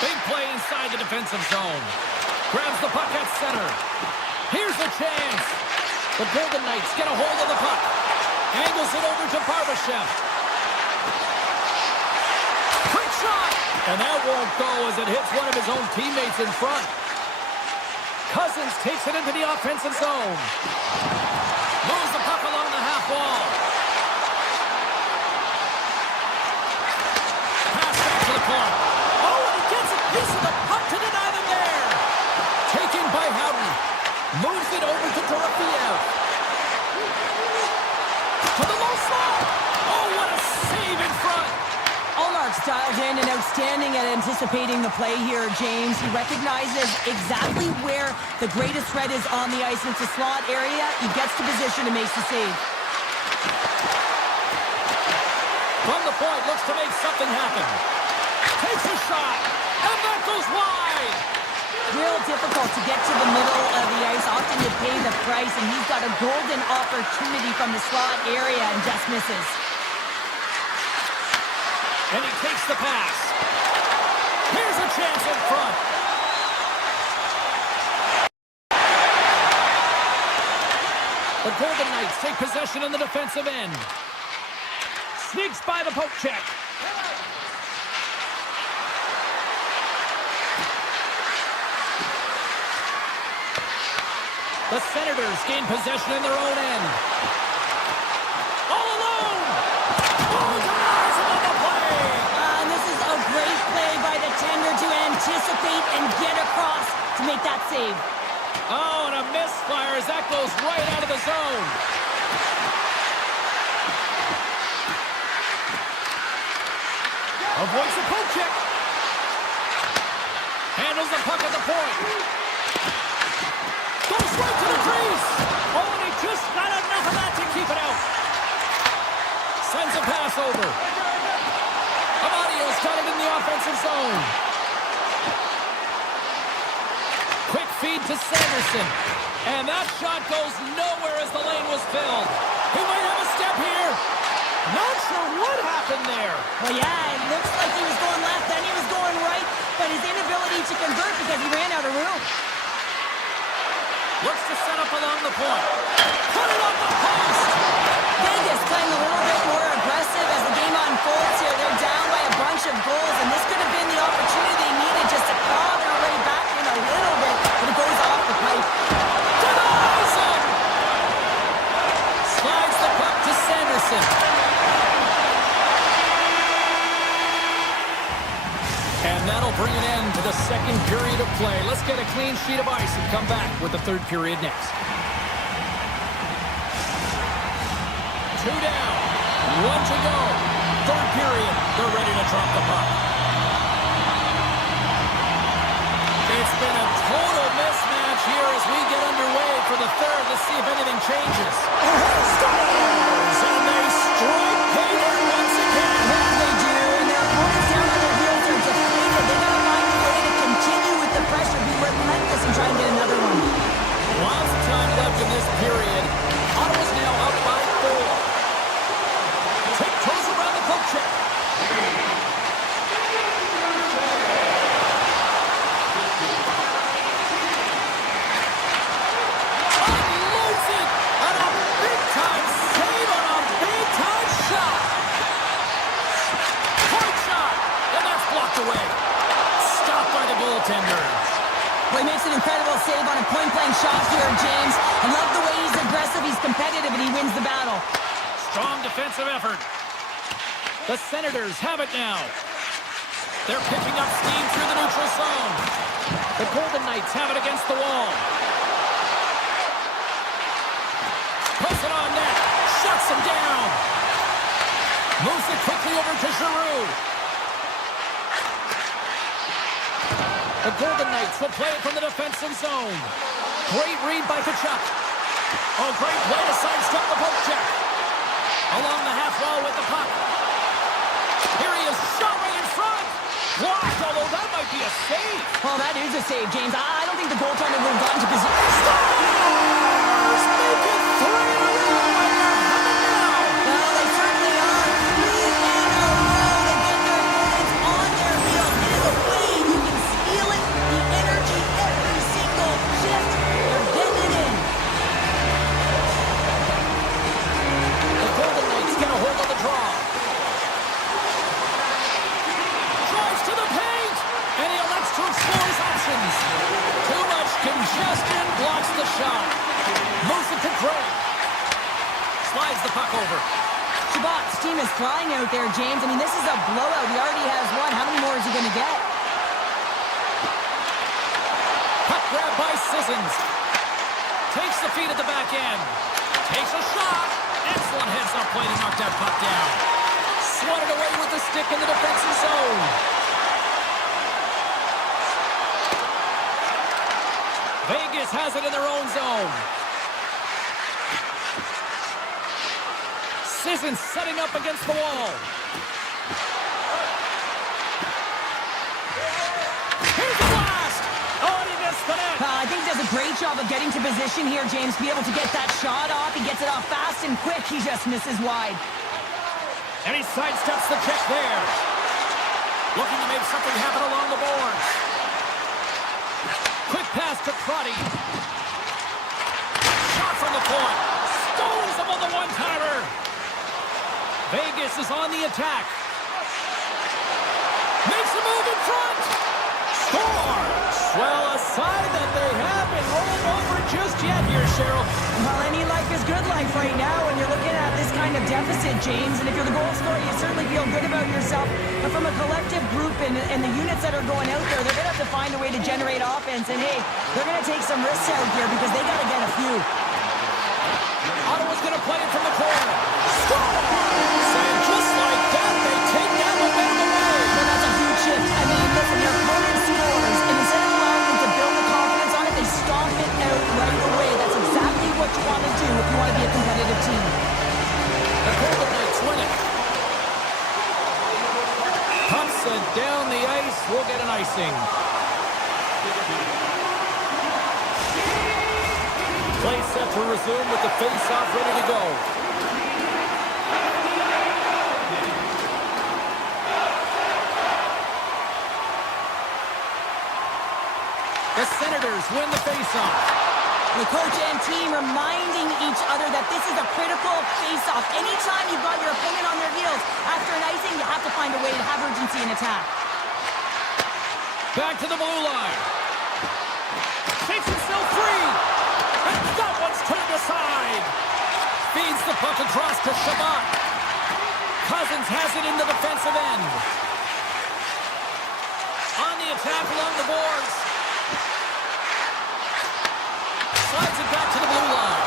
Big play inside the defensive zone. Grabs the puck at center. Here's a chance. The Golden Knights get a hold of the puck. Angles it over to Barbashev. Quick shot! And that won't go as it hits one of his own teammates in front. Cousins takes it into the offensive zone. Moves the puck along the half wall. Pass back to the corner. Oh, and he gets a piece of the puck to deny them there. Taken by Howden. Moves it over to Dorofeev. To the low slot. Oh, what a save in front. Allmark's dialed in and outstanding at anticipating the play here, James. He recognizes exactly where the greatest threat is on the ice. It's a slot area. He gets to position and makes the save. From the point, looks to make something happen. Takes a shot, and that goes wide. Real difficult to get to the middle of the ice. Often you pay the price, and he's got a golden opportunity from the slot area and just misses. And he takes the pass. Here's a chance in front. The Golden Knights take possession in the defensive end. Sneaks by the poke check. The Senators gain possession in their own end. All alone! Oh, denies him on the play! And this is a great play by the tender to anticipate and get across to make that save. Oh, and a misfire as that goes right out of the zone. Avoids the poke check. Handles the puck at the point. Goes right to the crease. Oh, and he just got enough of that to keep it out. Sends a pass over. Amadio's got it in the offensive zone. Quick feed to Sanderson. And that shot goes nowhere as the lane was filled. He might have a step here. Not sure what happened there. Well, yeah, it looks like he was going left, then he was going right, but his inability to convert because he ran out of room. Looks to set up along the point. Put it on the post. Vegas playing a little bit more aggressive as the game unfolds here. They're down by a bunch of goals, and this could have been the opportunity they needed just to claw their way back in a little bit, but it goes off the pipe. Denies him. bring an end to the second period of play. Let's get a clean sheet of ice and come back with the third period next. 2 down, 1 to go. Third period, they're ready to drop the puck. It's been a total mismatch here as we get underway for the third. Let's see if anything changes. Scores! And they strike pay dirt once again. Yeah, they do. And their opponents down on their heels are defeated. They got to find a way to continue with the pressure, be relentless, and try and get another one. Lots of time left in this period. Ottawa's now up by 4. Tiptoes around the poke check. Unloads it! And a big-time save on a big-time shot! Point shot! And that's blocked away. Stopped by the goaltender. Well, he makes an incredible save on a point-blank shot here, James. I love the way he's aggressive, he's competitive, and he wins the battle. Strong defensive effort. The Senators have it now. They're picking up steam through the neutral zone. The Golden Knights have it against the wall. Puts it on net. Shuts him down. Moves it quickly over to Giroux. The Golden Knights will play it from the defensive zone. Great read by Tkachuk. Oh, great play to sidestep the poke check. Along the half wall with the puck. Here he is, shot right in front. Blocked, although that might be a save. Oh, that is a save, James. I don't think the goaltender would have gotten to position. Stars! Make it 3 in a row, and they're humming now. Well, they certainly are. 3 in a row to get their opponents on their heels. It is a wave. You can feel it. The energy every single shift. They're getting it in. The Golden Knights get a hold of the draw. Drives to the paint, and he elects to explore his options. Too much congestion blocks the shot. Moves it to Gray. Slides the puck over. Shabbat's team is flying out there, James. I mean, this is a blowout. He already has one. How many more is he going to get? Puck grab by Sissons. Takes the feed at the back end. Takes a shot. Excellent heads-up play to knock that puck down. Swatted away with the stick in the defensive zone. Vegas has it in their own zone. Sissons setting up against the wall. Here's the blast! Oh, and he missed the net. I think he does a great job of getting to position here, James. Be able to get that shot off. He gets it off fast and quick. He just misses wide. And he sidesteps the check there. Looking to make something happen along the boards. Quick pass to Crotty. Shot from the point. Stones him on the one-timer. Vegas is on the attack. Makes a move in front. Scores! Well, a sign that they haven't rolled over just yet here, Cheryl. Well, any life is good life right now when you're looking at this kind of deficit, James. And if you're the goal scorer, you certainly feel good about yourself. But from a collective group and the units that are going out there, they're going to have to find a way to generate offense. And, hey, they're going to take some risks out here because they got to get a few. Ottawa's going to play it from the corner. Scores! And just like that, they take that momentum away. Well, that's a huge shift. I mean, listen, your opponent scores, and instead of allowing them to build the confidence on it, they stomp it out right away. That's exactly what you want to do if you want to be a competitive team. The Golden Knights win it. Pumps it down the ice. We'll get an icing. Play set to resume with the face-off ready to go. The Senators win the face-off. The coach and team reminding each other that this is a critical face-off. Anytime you've got your opponent on their heels, after an icing, you have to find a way to have urgency in attack. Back to the blue line. Takes himself free. And that one's turned aside. Feeds the puck across to Shabbat. Cousins has it in the defensive end. On the attack along the boards. Slides it back to the blue line.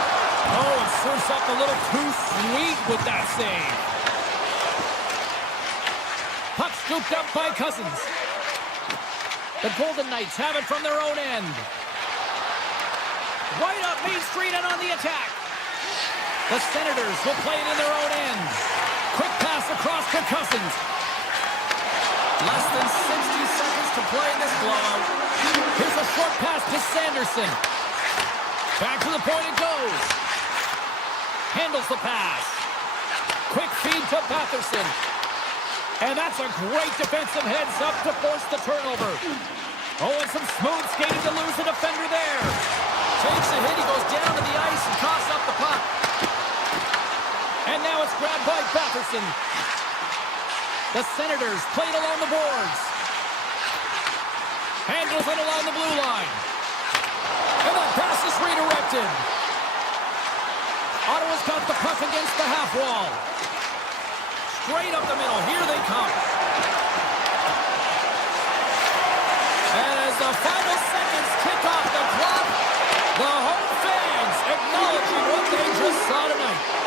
Oh, and serves up a little too sweet with that save. Puck scooped up by Cousins. The Golden Knights have it from their own end. Right up Main Street and on the attack. The Senators will play it in their own end. Quick pass across to Cousins. Less than 60 seconds to play in this blowout. Here's a short pass to Sanderson. Back to the point it goes. Handles the pass. Quick feed to Batherson. And that's a great defensive heads-up to force the turnover. Oh, and some smooth skating to lose a defender there. Takes a hit, he goes down to the ice and tosses up the puck. And now it's grabbed by Batherson. The Senators play it along the boards. Handles it along the blue line. And that pass is redirected. Ottawa's got the puck against the half wall. Straight up the middle. Here they come. And as the final seconds tick off the clock, the home fans acknowledging what they just saw tonight.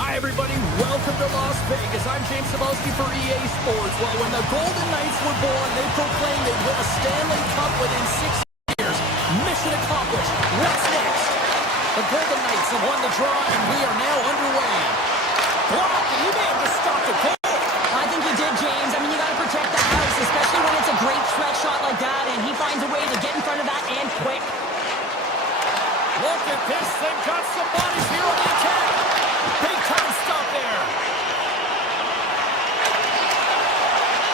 Hi, everybody. Welcome to Las Vegas. I'm James Cebulski for EA Sports. Well, when the Golden Knights were born, they proclaimed they'd win a Stanley Cup within 6 years. Mission accomplished. What's next? The Golden Knights have won the draw, and we are now underway. Block, and he may have just stopped a goal. I think you did, James. I mean, you got to protect the house, especially when it's a great stretch shot like that, and he finds a way to get in front of that and quick. Look at this. They've got some bodies here on the attack. Big time stop there.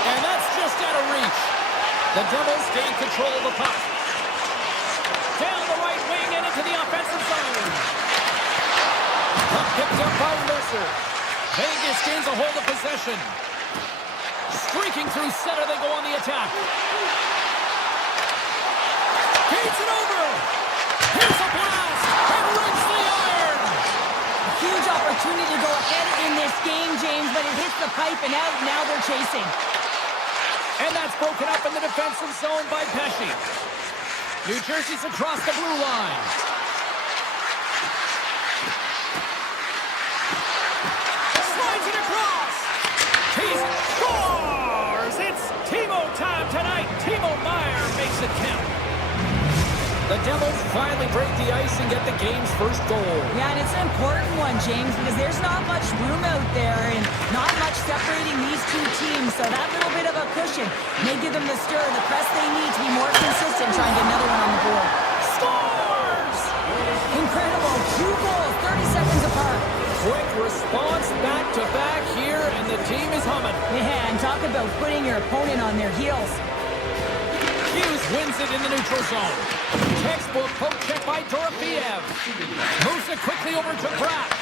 And that's just out of reach. The Devils gain control of the puck. Down the right wing and into the offensive zone. Puck picked up by Mercer. Vegas gains a hold of possession. Streaking through center, they go on the attack. Gates it over. Here's a blast. And rings the iron. Huge opportunity to go ahead in this game, James, but it hits the pipe and out. Now they're chasing. And that's broken up in the defensive zone by Pesci. New Jersey's across the blue line. Slides it across. He scores! It's Timo time tonight. Timo Meier makes it count. The Devils finally break the ice and get the game's first goal. Yeah, and it's an important one, James, because there's not much room out there and not much separating these two teams. So that little bit of a cushion may give them the stir, the press they need to be more consistent, trying to get another one on the board. Scores! Incredible. 2 goals, 30 seconds apart. Quick response back-to-back here, and the team is humming. Yeah, and talk about putting your opponent on their heels. Hughes wins it in the neutral zone. Textbook poke check by Dorofeev. Moves it quickly over to Pratt.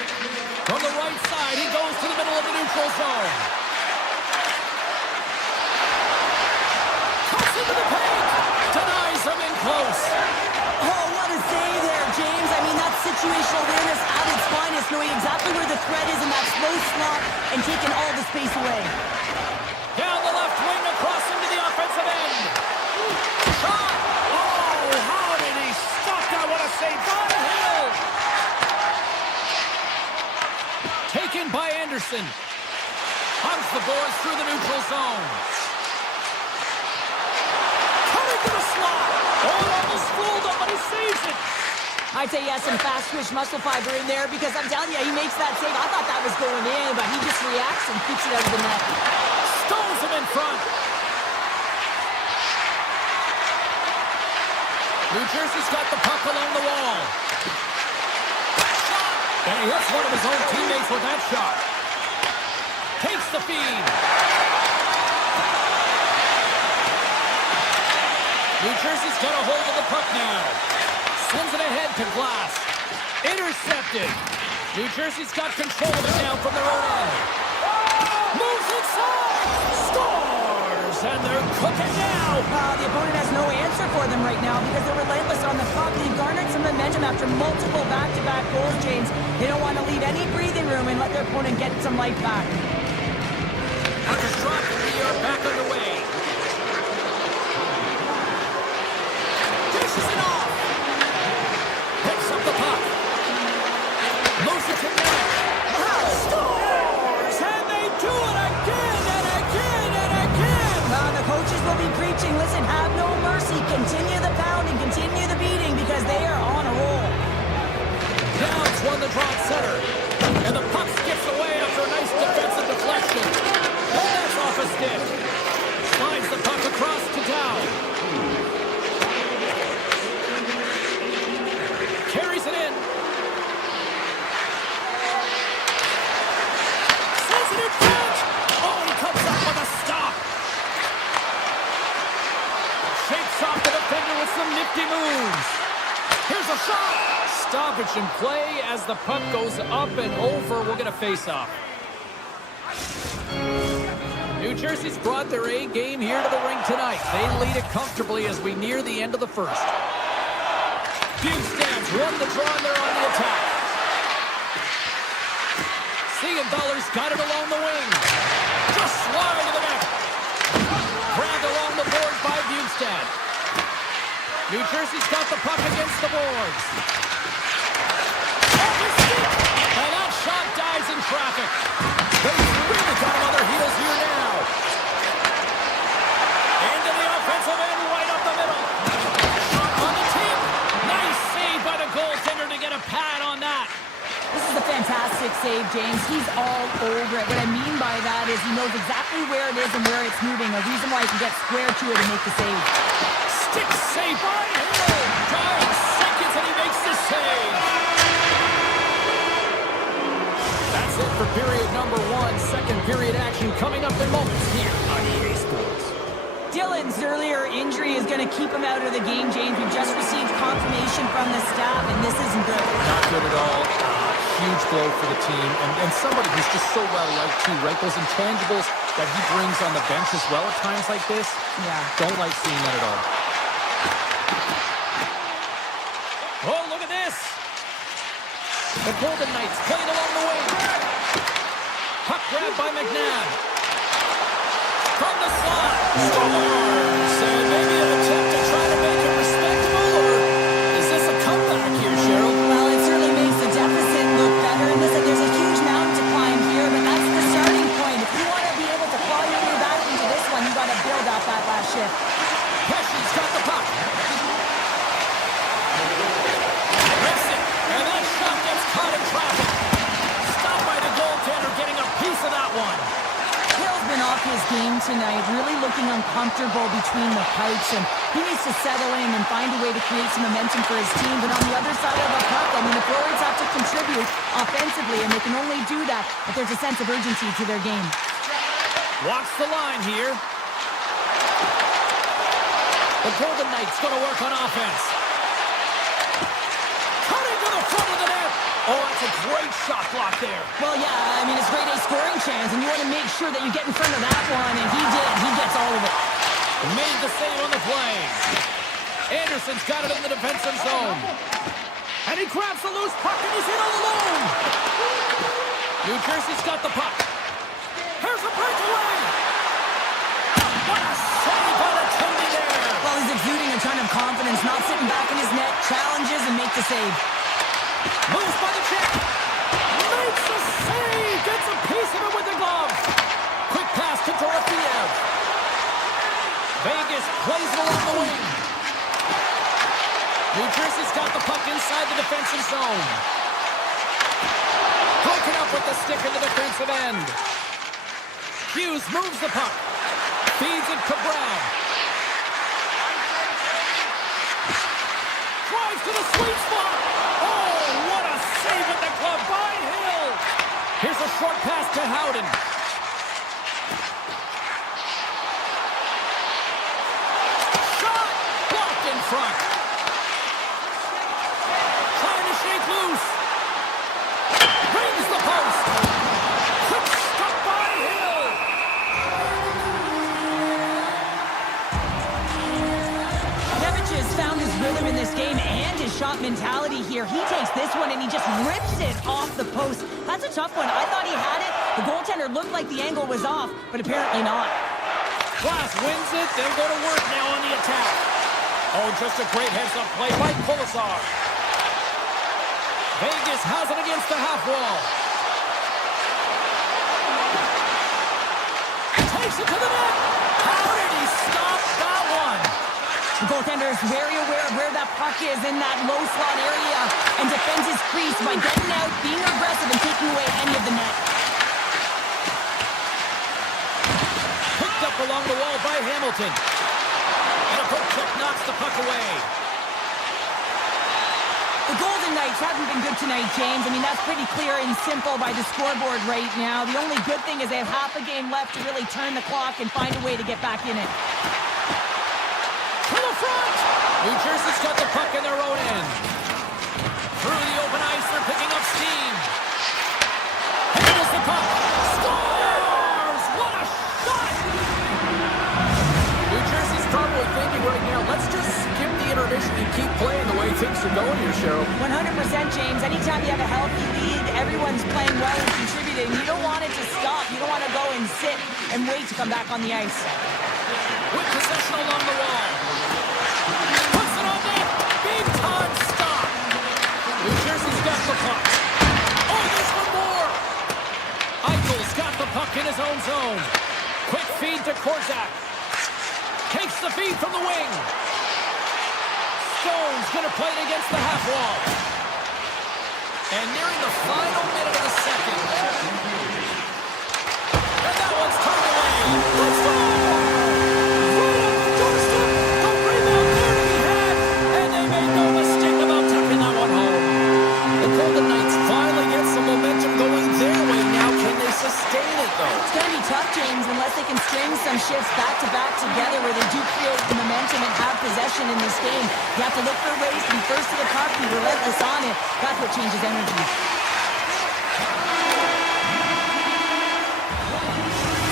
From the right side, he goes to the middle of the neutral zone. Cuts into the paint. Denies him in close. Oh, what a save there, James. I mean, that's situational awareness at its finest, knowing exactly where the threat is in that slow slot and taking all the space away. Down the left wing, across into the offensive end. Shot! Oh, how did he stop that? What a save by Hill! Taken by Anderson. Hunts the boards through the neutral zone. Coming to the slot. Oh, almost fooled him, but he saves it. I'd say yes, some fast twitch muscle fiber in there because I'm telling you, he makes that save. I thought that was going in, but he just reacts and keeps it out of the net. Stones him in front. New Jersey's got the puck along the wall. Shot! And he hits one of his own teammates with that shot. Takes the feed. New Jersey's got a hold of the puck now. Sends it ahead to Glass. Intercepted. New Jersey's got control of it now from their own end. Moves inside. Scores! And they're cooking now. The opponent has no answer for them right now because they're relentless on the puck. They've garnered some momentum after multiple back-to-back goals, James. They don't want to leave any breathing room and let their opponent get some life back. Puck is dropped and we are back underway. Dishes it off. Picks up the puck. Moves it to net. Scores! And they do it again and again and again. The coaches will be preaching, listen, have no mercy. Continue the pounding, continue the beating because they are on a roll. Downs won the draw at center. And the puck skips away after a nice defensive deflection. And that's off a stick. Slides the puck across to Dow. Carries it in. Sends it in front. Oh, he comes up with a stop. Shakes off the defender with some nifty moves. Here's a shot. Stoppage in play as the puck goes up and over. We'll get a face-off. New Jersey's brought their A game here to the rink tonight. They lead it comfortably as we near the end of the first. Bugstad's won the draw and they're on the attack. Siegenthaler's got it along the wing. Just wide of the net. Grabbed along the boards by Bugstad. New Jersey's got the puck against the boards. And that shot dies in traffic. fantastic save, James. He's all over it. What I mean by that is he knows exactly where it is and where it's moving. A reason why he can get square to it and make the save. Stick save by Hill. 12 seconds and he makes the save. That's it for period number 1. Second period action coming up in moments here on EA Sports. Dylan's earlier injury is going to keep him out of the game, James. We've just received confirmation from the staff, and this isn't good. Not good at all. Huge blow for the team, and somebody who's just so well-liked, too, right? Those intangibles that he brings on the bench as well at times like this. Yeah. Don't like seeing that at all. Oh, look at this. The Golden Knights playing along the wing. Puck grab by McNabb. From the slot. Scores. And maybe an attempt to try to make it respectable, or is this a comeback here, Cheryl? Well, it certainly makes the deficit look better. And listen, there's a huge mountain to climb here, but that's the starting point. If you want to be able to claw your way back into this one, you got to build up that last shift. Pesci's got the puck. Rips it, and that shot gets caught in traffic. Stopped by the goaltender, getting a piece of that one. Hill's been off his game tonight, really looking uncomfortable between the pipes, and he needs to settle in and find a way to create some momentum for his team. But on the other side of the puck, I mean, the forwards have to contribute offensively, and they can only do that if there's a sense of urgency to their game. Watch the line here. The Golden Knights going to work on offense. Cutting to the front of the net. Oh, that's a great shot block there. Well, yeah, I mean, it's grade A scoring chance, and you want to make sure that you get in front of that one, and he did. He gets all of it. Made the save on the play. Anderson's got it in the defensive zone. And he grabs the loose puck, and he's in all alone. New Jersey's got the puck. Here's a breakaway. What a save by the Tundy there. Well, he's exuding a ton of confidence, not sitting back in his net, challenges and make the save. Moves by the check. Makes the save. Gets a piece of it with the glove. Quick pass to Dorofiev. Vegas plays it along the wing. New Jersey's got the puck inside the defensive zone. Broken up with the stick in the defensive end. Hughes moves the puck. Feeds it to Brown. Drives to the sweet spot. Oh, what a save with the glove by Hill. Here's a short pass to Howden. Shot! Blocked in front. Trying to shake loose. Brings the post. Quick stop by Hill. Nevich has found his rhythm in this game and his shot mentality here. He takes this one and he just rips it off the post. That's a tough one. I thought he had it. The goaltender looked like the angle was off, but apparently not. Glass wins it. They'll go to work now on the attack. Oh, just a great heads-up play by Colasar. Vegas has it against the half wall. Takes it to the net. How did he stop that one? The goaltender is very aware of where that puck is in that low slot area and defends his crease by getting out, being aggressive, and taking away any of the net. Picked up along the wall by Hamilton. And a poke check knocks the puck away. The Golden Knights haven't been good tonight, James. I mean, that's pretty clear and simple by the scoreboard right now. The only good thing is they have half a game left to really turn the clock and find a way to get back in it. To the front! New Jersey's got the puck in their own end. Through the open ice, they're picking up steam. Handles the puck. Scores! What a shot! New Jersey's probably thinking right now, let's just skip the intermission and keep playing the way things are going here, Cheryl. 100%, James. Anytime you have a healthy lead, everyone's playing well and contributing. You don't want it to stop. You don't want to go and sit and wait to come back on the ice. With possession along the wall. Puts it on net. Big time stop. New Jersey's got the puck. Oh, there's one more. Eichel's got the puck in his own zone. Quick feed to Korczak. Takes the feed from the wing. Stone's going to play it against the half wall. And nearing the final minute of the second. And that one's turned away. Let's go! Right on the doorstep. The rebound there to be had. And they made no mistake about tucking that one home. The Golden Knights finally get some momentum going their way now. Can they sustain it, though? It's going to be tough, James, unless they can string some shifts back-to-back together where they do create the momentum and have possession in this game. You have to look for ways to be first to the puck, be relentless on it. That's what changes energy.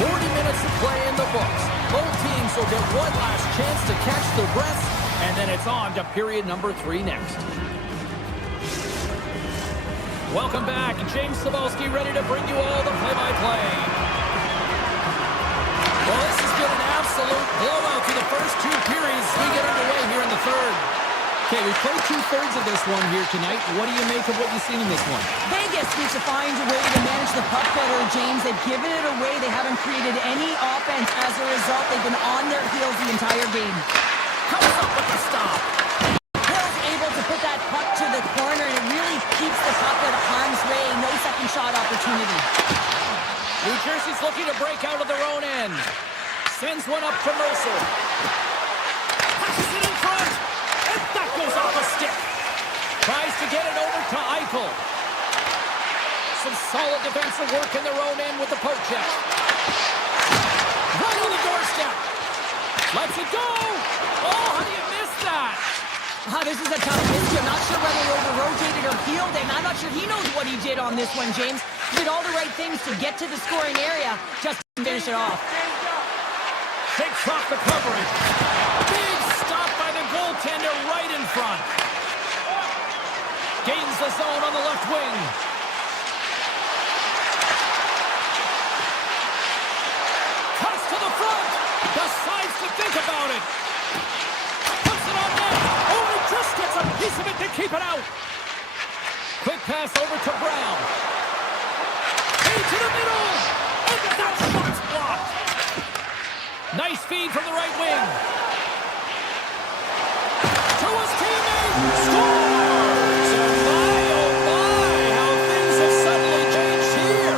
40 minutes to play in the books. Both teams will get one last chance to catch their breaths, and then it's on to period number 3 next. Welcome back. James Cybulski ready to bring you all the play-by-play. Well, this has been an absolute blowout through the first 2 periods. We get underway here in the third. Okay, we played 2/3 of this one here tonight. What do you make of what you've seen in this one? Vegas needs to find a way to manage the puck better, James. They've given it away. They haven't created any offense. As a result, they've been on their heels the entire game. Comes up with the stop. Hill's able to put that puck to the corner, and it really keeps the puck out of harm's way. No second shot opportunity. New Jersey's looking to break out of their own end. Sends one up to Mercer. Passes it in front. And that goes off a stick. Tries to get it over to Eichel. Some solid defensive work in their own end with the poke check. Right on the doorstep. Lets it go. Oh, how do you miss that? This is a tough miss. I'm not sure whether he over-rotated or peeled it, and I'm not sure he knows what he did on this one, James. He did all the right things to get to the scoring area, just to finish it off. Shakes off the coverage. Big stop by the goaltender right in front. Gains the zone on the left wing. Cuts to the front. Decides to think about it. Puts it on net. Oh, he just gets a piece of it to keep it out. Quick pass over to Brown. Into the middle. And that shot's blocked. Nice feed from the right wing. To his teammate. Scores! And my, oh my, how things have suddenly changed here.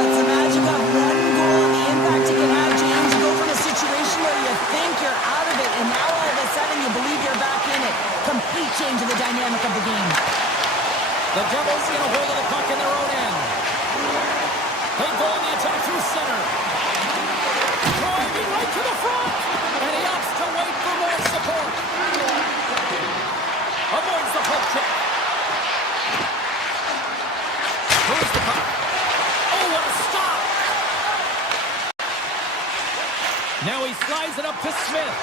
It's a magic of one goal and the impact it can have, James. You go from a situation where you think you're out of it, and now all of a sudden you believe you're back in it. Complete change of the dynamic of the game. The Devils get a hold of the puck in their own end. They go on the attack through center. Driving right to the front. And he opts to wait for more support. Avoids the poke check. Moves the puck. Oh, what a stop. Now he slides it up to Smith.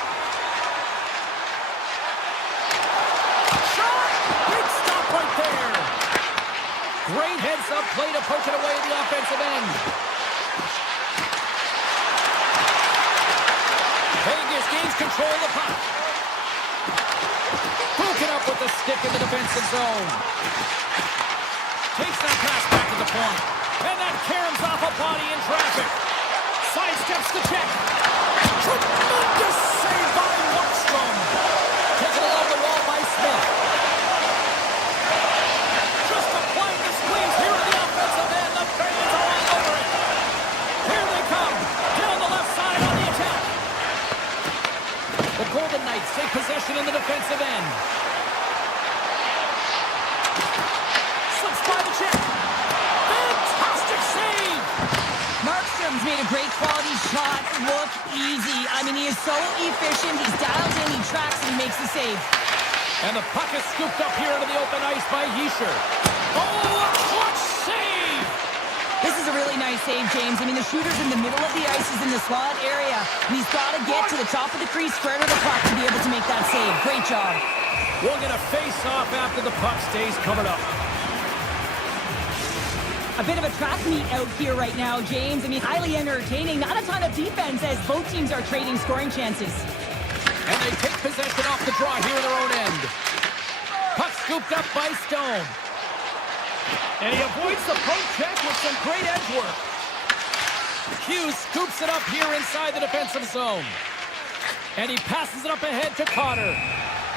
Shot! Big stop right there. Great heads-up play to poke it away at the offensive end. Vegas gains control of the puck. Broken up with the stick in the defensive zone. Takes that pass back to the point. And that caroms off a body in traffic. Sidesteps the check. Tremendous save by ePuckStorm. Taken along the wall by Smith. Just applying the squeeze here at the offensive end. The fans are all over it. Here they come. Down the left side on the attack. The Golden Knights take possession in the defensive end. Slips by the check. Fantastic save. Markstrom's made a great quality shot look easy. I mean, he is so efficient. He's dialed in, he tracks, and he makes the save. And the puck is scooped up here into the open ice by Yesher. Oh, a clutch save! This is a really nice save, James. I mean, the shooter's in the middle of the ice. He's in the slot area. And he's got to get to the top of the crease, square to the puck to be able to make that save. Great job. We'll get a face-off after the puck stays covered up. A bit of a track meet out here right now, James. I mean, highly entertaining. Not a ton of defense as both teams are trading scoring chances. And they take possession off the draw here in their own end. Puck scooped up by Stone. And he avoids the poke check with some great edge work. Hughes scoops it up here inside the defensive zone. And he passes it up ahead to Cotter.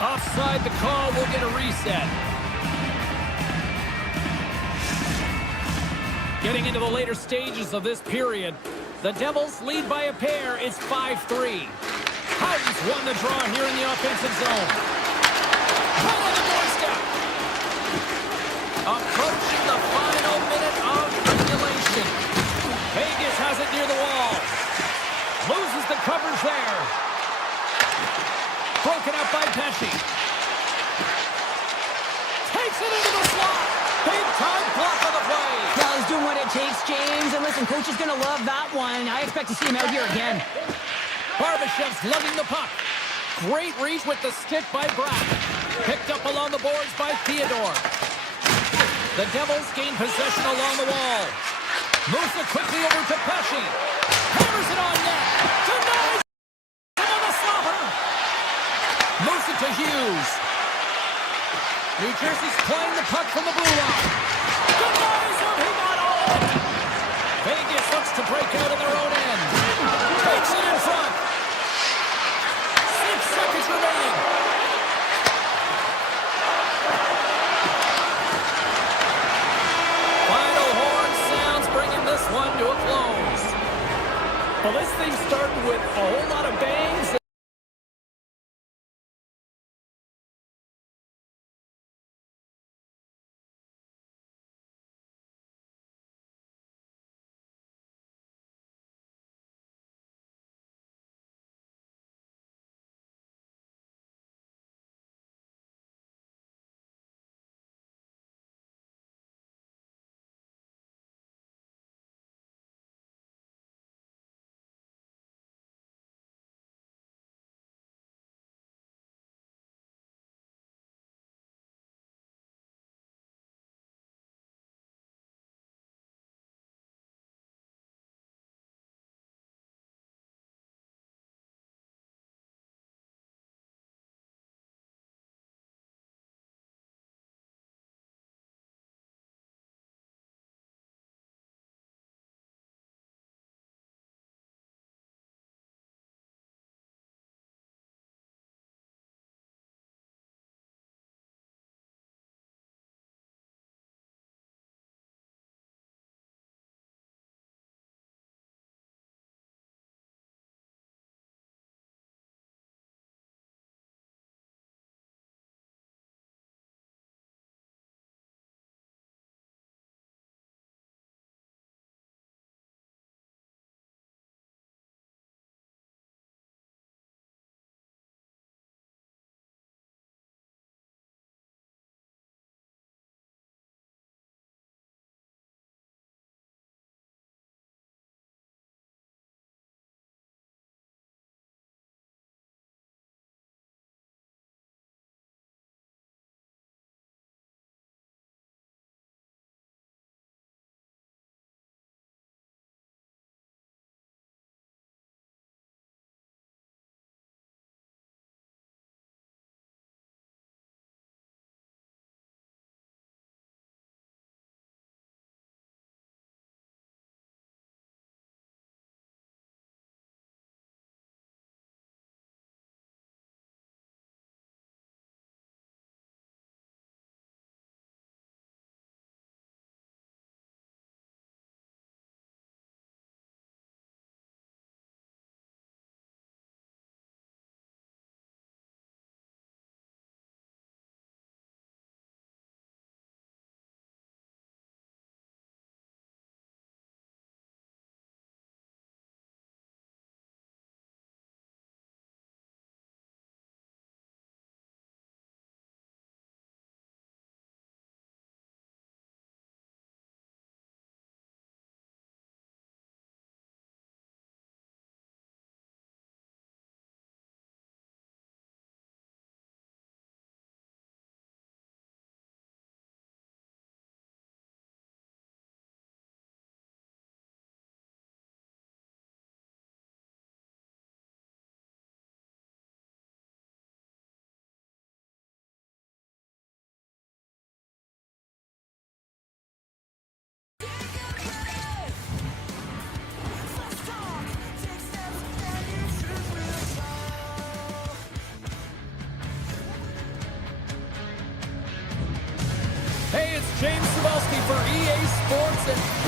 Offside the call, will get a reset. Getting into the later stages of this period, the Devils lead by a pair. It's 5-3. Howden's won the draw here in the offensive zone. Right on the doorstep. Approaching the final minute of regulation. Vegas has it near the wall. Loses the coverage there. Broken up by Pesci. Takes it into the slot. Big time block on the play. Well, he's doing what it takes, James. And listen, coach is going to love that one. I expect to see him out here again. Barbashev's lugging the puck. Great reach with the stick by Brack. Picked up along the boards by Theodore. The Devils gain possession along the wall. Moves it quickly over to Pesci. Hammers it on net. Denies him on the slapper. Moves it to Hughes. New Jersey's playing the puck from the blue line. Denies him. He got all of it. Vegas looks to break out in their own end. Takes it in front. 6 seconds remaining. Final horn sounds, bringing this one to a close. Well, this thing started with a whole lot of bangs.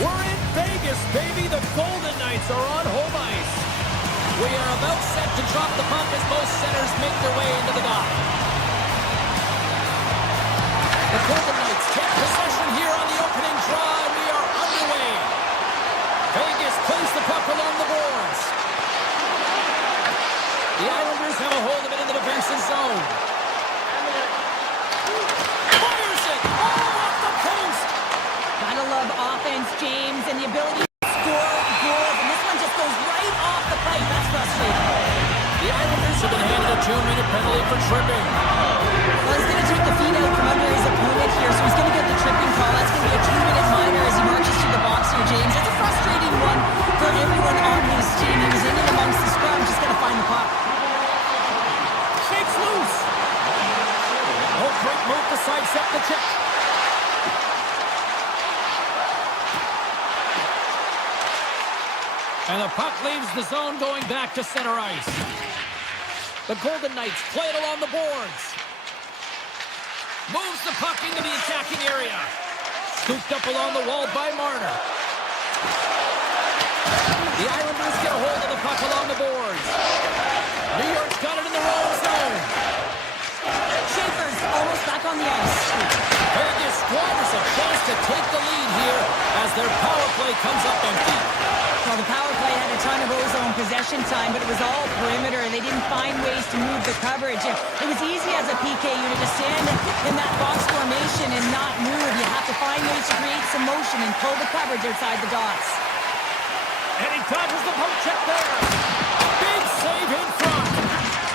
we're in Vegas, baby. The Golden Knights are on home ice. We are about set to drop the puck as most centers make their way into the dock. The Golden Knights take possession here on the opening draw, and we are underway. Vegas plays the puck along the boards. The Islanders have a hold of it in the defensive zone. Fires it all off the post. Gotta love offense, James, and the ability to score goals. And this one just goes right off the pipe. That's frustrating. The Islanders have been handed a 2-minute penalty for tripping. Well, he's going to take the feet out from under his opponent here, so he's going to get the tripping call. That's going to be a 2-minute minor as he marches to the box here, James. That's a frustrating one for everyone on his team. He was in and amongst the scrum, just got to find the puck. Shakes loose. Oh, great move to sidestep the check. And the puck leaves the zone going back to center ice. The Golden Knights play it along the boards. Moves the puck into the attacking area. Scooped up along the wall by Marner. The Islanders get a hold of the puck along the boards. New York's got it in the roll zone. Schaefer's almost back on the ice. Vegas squanders a chance to take the lead here as their power play comes up empty. Well, the power play had a ton of ozone possession time, but it was all perimeter. They didn't find ways to move the coverage. It was easy as a PK unit to stand in that box formation and not move. You have to find ways to create some motion and pull the coverage outside the dots. And he dodges the poke check there. Big save in front.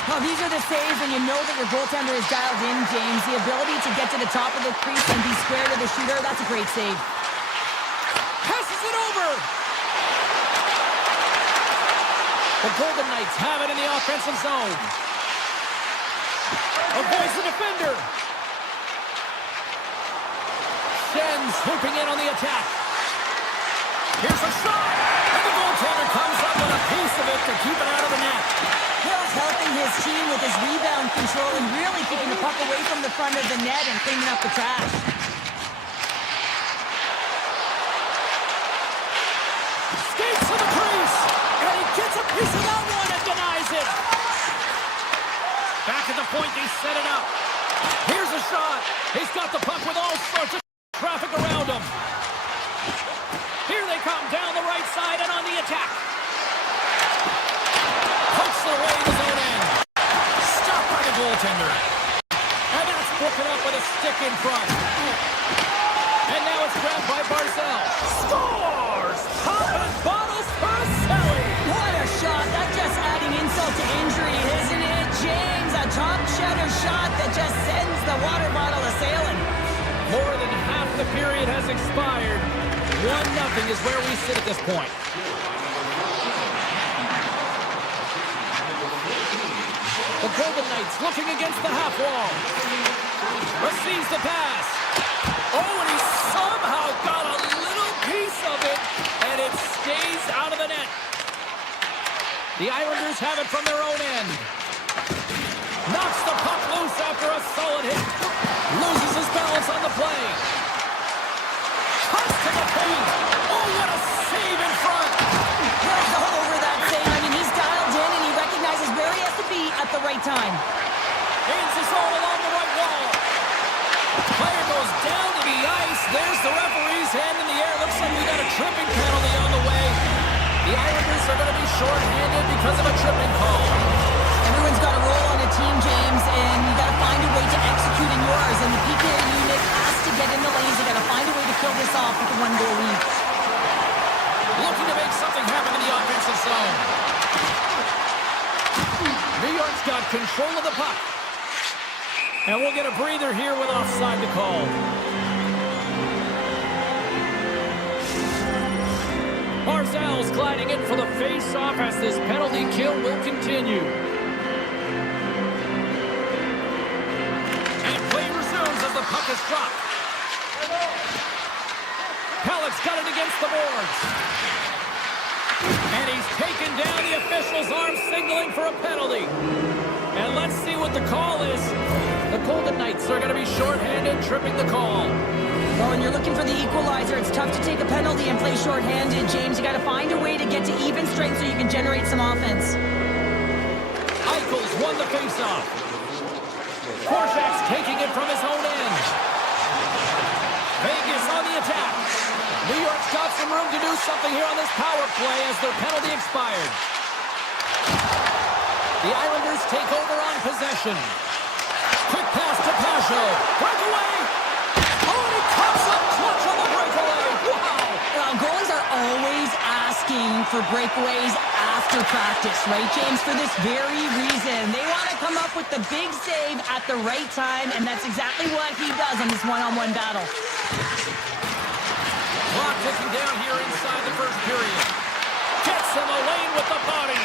Well, these are the saves when you know that your goaltender is dialed in, James. The ability to get to the top of the crease and be square to the shooter, that's a great save. Passes it over. The Golden Knights have it in the offensive zone. Avoids the defender. Schenn swooping in on the attack. Here's a shot. And the goaltender comes up with a piece of it to keep it out of the net. Hill's helping his team with his rebound control and really keeping the puck away from the front of the net and cleaning up the trash. Skates to the crease. And he gets a piece of that one and denies it. Back at the point, they set it up. Here's a shot. He's got the puck with all sorts of traffic around him. Here they come down the right side and on the attack. Pokes it away in his own end. Stopped by the goaltender. And that's broken up with a stick in front. And now it's grabbed by Barzal. Scores! Popping bottles for a Selly. What a shot. That's just adding insult to injury, isn't it, James? A top shutter shot that just sends the water bottle a-sailing. More than half the period has expired. 1-0 is where we sit at this point. The Golden Knights looking against the half wall. Receives the pass. Oh, and he somehow got a little piece of it, and it stays out of the net. The Islanders have it from their own end. Knocks the puck loose after a solid hit. Loses his balance on the play. Cuts to the paint. Oh, what a save in front. Hill's all over that save. I mean, he's dialed in and he recognizes where he has to be at the right time. Gains his own along the right wall. Player goes down to the ice. There's the referee's hand in the air. Looks like we got a tripping penalty on the way. The Islanders are going to be shorthanded because of a tripping call. Everyone's got a role on a team, James, and you got to find a way to execute in yours. And the PK unit has to get in the lanes. They got to find a way to kill this off with a 1-goal lead. Looking to make something happen in the offensive zone. New York's got control of the puck. And we'll get a breather here with offside to call. Barzal's gliding in for the face-off as this penalty kill will continue. And play resumes as the puck is dropped. Pellick's got it against the boards. And he's taken down. The official's arm signaling for a penalty. And let's see what the call is. The Golden Knights are going to be shorthanded, tripping the call. Well, when you're looking for the equalizer, it's tough to take a penalty and play shorthanded, James. You got to find a way to get to even strength so you can generate some offense. Eichel's won the faceoff. Korczak's taking it from his own end. Vegas on the attack. New York's got some room to do something here on this power play as their penalty expired. The Islanders take over on possession. Quick pass to Pasho. Breakaway. Oh, and he comes up clutch on the breakaway. Wow. Goalies are always asking for breakaways after practice, right, James? For this very reason. They want to come up with the big save at the right time, and that's exactly what he does on this one-on-one battle. Clock ticking down here inside the first period. Gets in the lane with the body.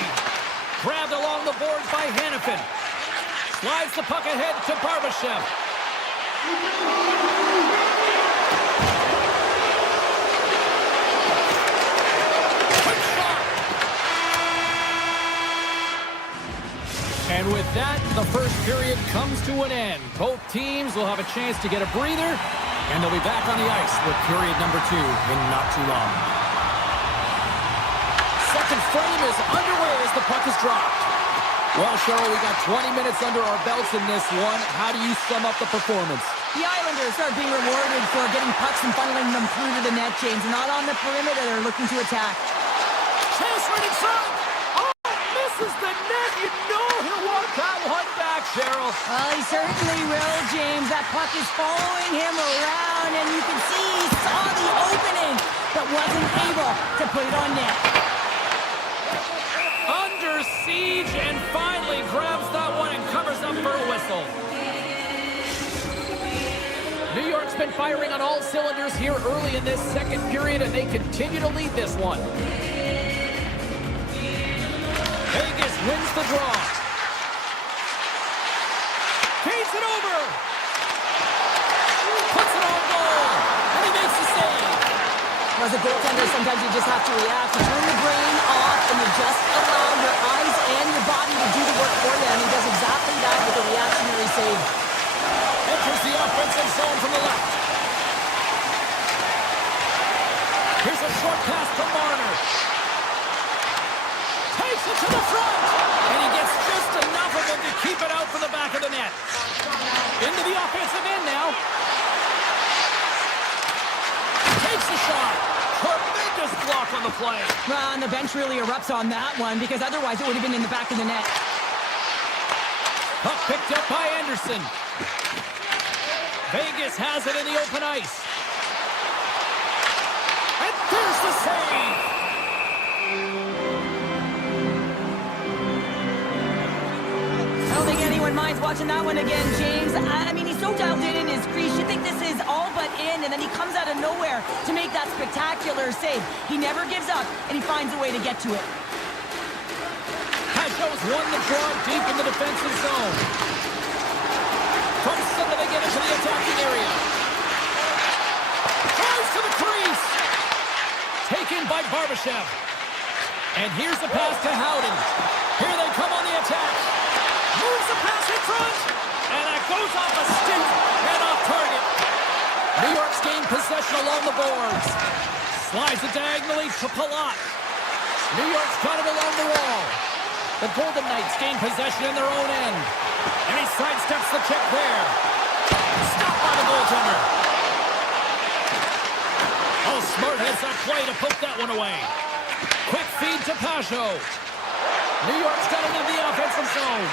Grabbed along the boards by Hanifin. Slides the puck ahead to Barbashev. Quick shot. And with that, the first period comes to an end. Both teams will have a chance to get a breather, and they'll be back on the ice with period number 2 in not too long. Second frame is underway as the puck is dropped. Well, Cheryl, we got 20 minutes under our belts in this one. How do you sum up the performance? The Islanders are being rewarded for getting pucks and funneling them through to the net, James. They're not on the perimeter. They're looking to attack. Chase right inside. Oh, misses the net. You know he'll want that one back, Cheryl. Well, he certainly will, James. That puck is following him around, and you can see he saw the opening, but wasn't able to put it on net. Under siege, and finally grabs that one and covers up for a whistle. New York's been firing on all cylinders here early in this second period, and they continue to lead this one. Vegas wins the draw. Feeds it over. Puts it on goal. And he makes the save. As a goaltender, sometimes you just have to react. You turn the brain off, and you just allow your eyes and your body to do the work for you, and he does exactly that with a reactionary save. Enters the offensive zone from the left. Here's a short pass to Marner. Takes it to the front. And he gets just enough of it to keep it out from the back of the net. Into the offensive end now. Takes the shot. Tremendous block on the play. Well, and the bench really erupts on that one, because otherwise it would have been in the back of the net. Puck picked up by Anderson. Vegas has it in the open ice. And there's the save. I don't think anyone minds watching that one again, James. I mean, he's so dialed in his crease. You think this is all but in, and then he comes out of nowhere to make that spectacular save. He never gives up, and he finds a way to get to it. Pasho's won the draw deep in the defensive zone. From center, they get into the attacking area. Tries to the crease. Taken by Barbashev. And here's the pass to Howden. Here they come on the attack. Moves the pass in front. And that goes off a stick and off target. New York's gained possession along the boards. Slides it diagonally to Palat. New York's got it along the wall. The Golden Knights gain possession in their own end. And he sidesteps the check there. Stopped by the goaltender. Oh, smart hits that play to poke that one away. Quick feed to Pasho. New York's got it in the offensive zone.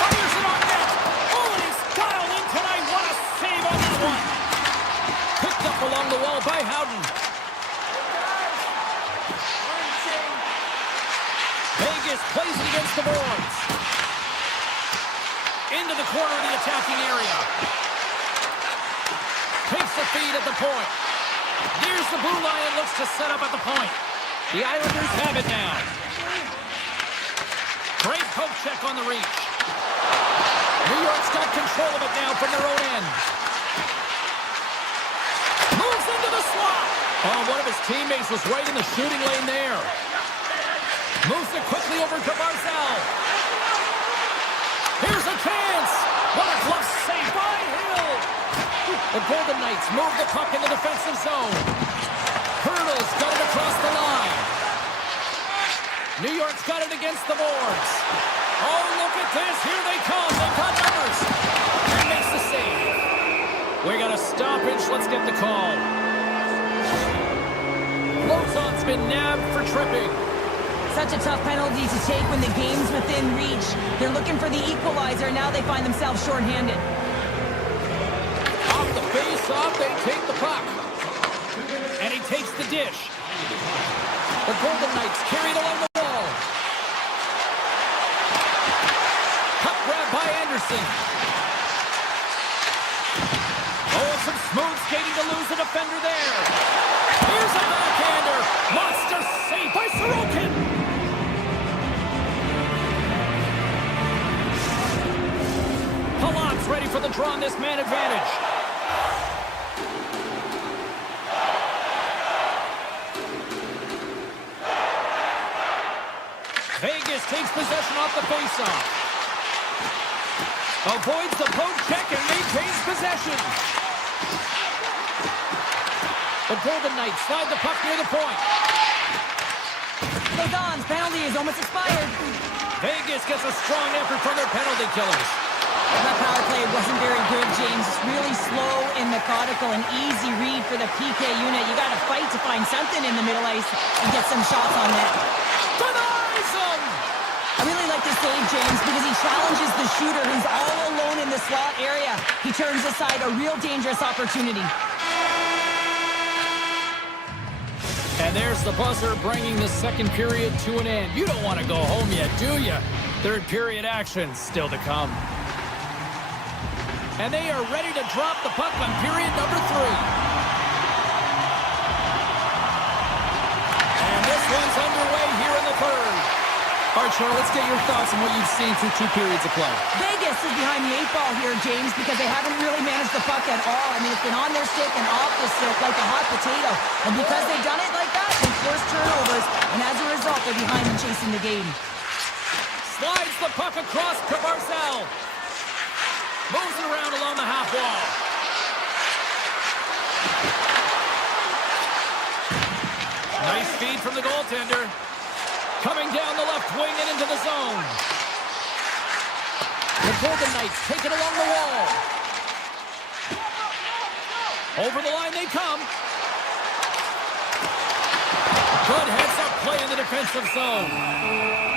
Fires it on net. Oh, and he's dialed in tonight. What a save on that one. Picked up along the wall by Howden. Vegas plays it against the boards. Into the corner of the attacking area. Takes the feed at the point. Nears the blue line and looks to set up at the point. The Islanders have it now. Great poke check on the reach. New York's got control of it now from their own end. Moves into the slot. Oh, one of his teammates was right in the shooting lane there. Moves it quickly over to Barzal. Here's a chance. What a glove save by Hill. The Golden Knights move the puck in the defensive zone. Hurdles got it across the line. New York's got it against the boards. Oh, look at this. Here they come. They've got numbers. And makes the save. We got a stoppage. Let's get the call. Lozon's been nabbed for tripping. Such a tough penalty to take when the game's within reach. They're looking for the equalizer. Now they find themselves shorthanded. Off the face-off, they take the puck. And he takes the dish. The Golden Knights carried along the wall. Puck grab by Anderson. Oh, some smooth skating to lose the defender there. Here's a backhander. Monster save by Sorokin. Palat's ready for the draw on this man advantage. Vegas takes possession off the faceoff. Avoids the poke check and maintains possession. The Golden Knights slide the puck near the point. Lozon's penalty is almost expired. Vegas gets a strong effort from their penalty killers. That power play wasn't very good, James. It's really slow and methodical, an easy read for the PK unit. You got to fight to find something in the middle ice and get some shots on net. Denies him! I really like this save, James, because he challenges the shooter who's all alone in the slot area. He turns aside a real dangerous opportunity. And there's the buzzer bringing the second period to an end. You don't want to go home yet, do you? Third period action still to come. And they are ready to drop the puck on period number 3. And this one's underway here in the third. All right, Charlie, let's get your thoughts on what you've seen through 2 periods of play. Vegas is behind the 8 ball here, James, because they haven't really managed the puck at all. I mean, it's been on their stick and off the stick like a hot potato. And because they've done it like that, they force turnovers. And as a result, they're behind and chasing the game. Slides the puck across to Barzal. Moves it around along the half wall. Nice feed from the goaltender. Coming down the left wing and into the zone. The Golden Knights take it along the wall. Over the line they come. Good heads-up play in the defensive zone.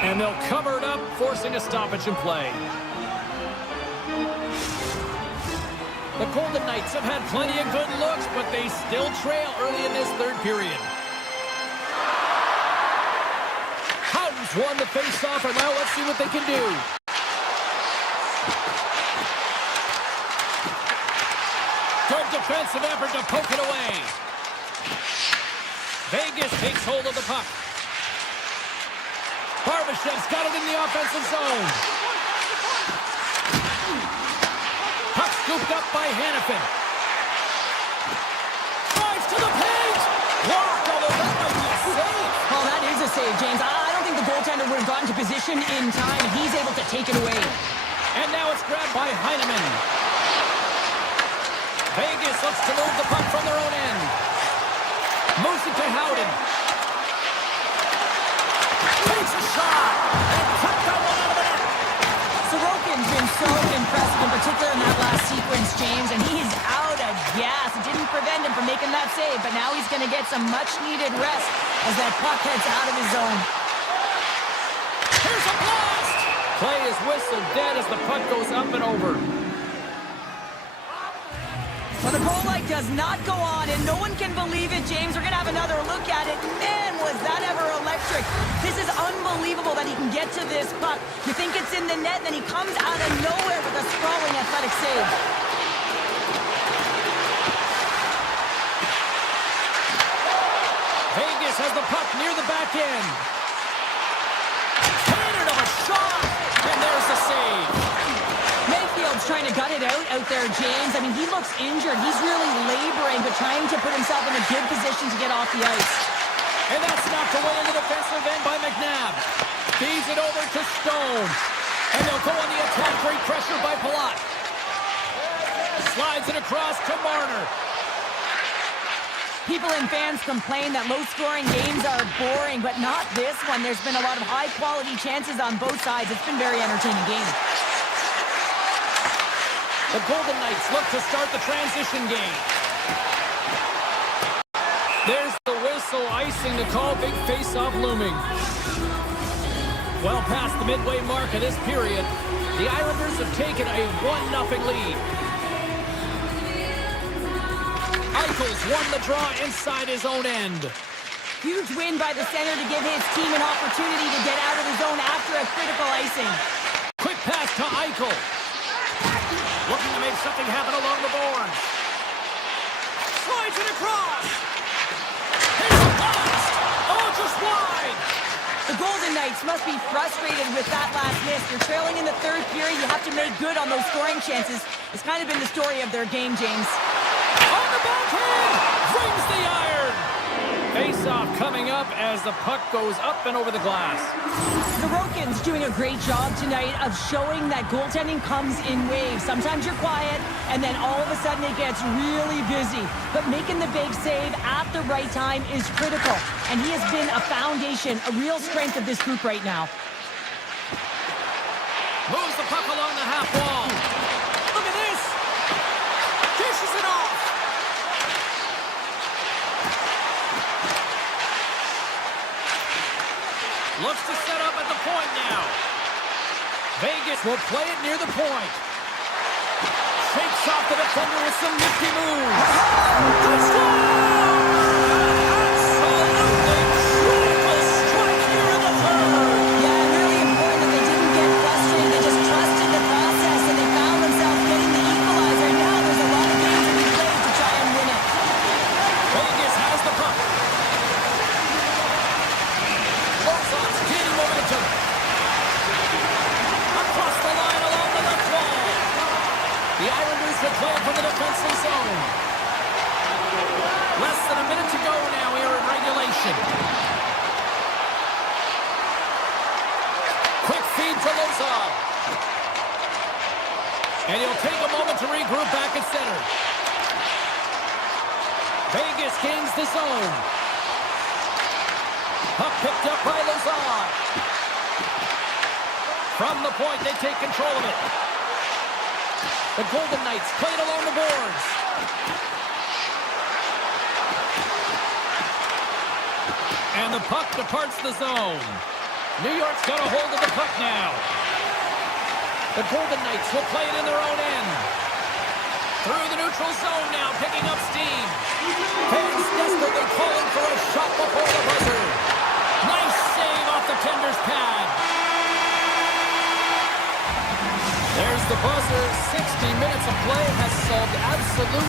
And they'll cover it up, forcing a stoppage in play. The Golden Knights have had plenty of good looks, but they still trail early in this third period. Houghton's won the face-off, and now let's see what they can do. Good defensive effort to poke it away. Vegas takes hold of the puck. Barbashev's got it in the offensive zone. Puck scooped up by Hannafin. Drives to the paint. Blocked, although that might be a save. Oh, that is a save, James. I don't think the goaltender would have gotten to position in time, and he's able to take it away. And now it's grabbed by Heineman. Vegas looks to move the puck from their own end. Moves it to Howden. Takes a shot. And cut that one out of the net. Sorokin's been so impressive, in particular in that last sequence, James, and he is out of gas. It didn't prevent him from making that save, but now he's going to get some much-needed rest as that puck heads out of his zone. Here's a blast! Play is whistled dead as the puck goes up and over. Well, the goal light does not go on, and no one can believe it, James. We're going to have another look at it. Man, was that ever electric. This is unbelievable that he can get to this puck. You think it's in the net, then he comes out of nowhere with a sprawling athletic save. Vegas has the puck near the back end. Cannon of a shot, and there's the save. Mayfield's trying to gut it out there, James. I mean, he looks injured. He's really laboring, but trying to put himself in a good position to get off the ice. And that's knocked away in the defensive end by McNabb. Feeds it over to Stone. And they'll go on the attack. Great pressure by Palat. Slides it across to Marner. People and fans complain that low-scoring games are boring, but not this one. There's been a lot of high-quality chances on both sides. It's been a very entertaining game. The Golden Knights look to start the transition game. There's the whistle, icing the call, big face-off looming. Well past the midway mark of this period, the Islanders have taken a 1-0 lead. Eichel's won the draw inside his own end. Huge win by the center to give his team an opportunity to get out of the zone after a critical icing. Quick pass to Eichel. Looking to make something happen along the boards. Slides it across. Here's a blast. Oh, just wide. The Golden Knights must be frustrated with that last miss. You're trailing in the third period. You have to make good on those scoring chances. It's kind of been the story of their game, James. On the backhand, rings the iron. Face-off coming up as the puck goes up and over the glass. The Rokins doing a great job tonight of showing that goaltending comes in waves. Sometimes you're quiet, and then all of a sudden it gets really busy. But making the big save at the right time is critical. And he has been a foundation, a real strength of this group right now. Moves the puck along the half wall. Look at this. Dishes it off. Looks to set up at the point now. Vegas will play it near the point. Shakes off the defender with some nifty moves. Touchdown! Absolutely critical strike here in the third. Yeah, and really important that they didn't get frustrated. They just trusted the process, and they found themselves getting the equalizer. Now there's a lot of games to be played to try and win it. Vegas has the puck. Lozon's gaining momentum. Across the line along the left wall. The Islanders will play it from the defensive zone. Less than a minute to go now here in regulation. Quick feed to Lozon. And he'll take a moment to regroup back at center. Vegas gains the zone. Puck picked up by Lozon. From the point, they take control of it. The Golden Knights play it along the boards. And the puck departs the zone. New York's got a hold of the puck now. The Golden Knights will play it in their own end. Through the neutral zone now, picking up steam. Fans desperately calling for a shot before the buzzer. Nice save off the tender's pad. There's the buzzer. 60 minutes of play has solved absolute.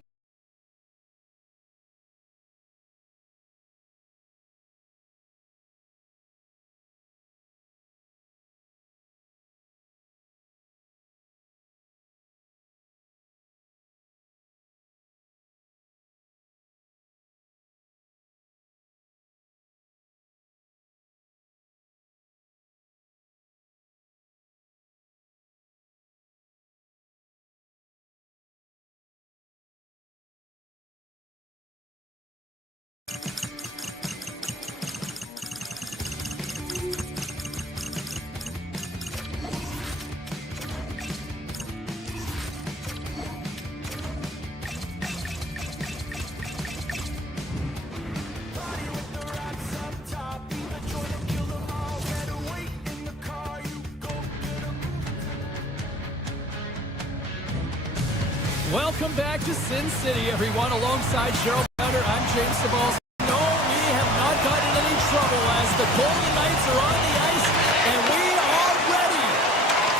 Welcome back to Sin City, everyone. Alongside Cheryl Powder, I'm James Sabalski. No, we have not gotten in any trouble as the Golden Knights are on the ice, and we are ready.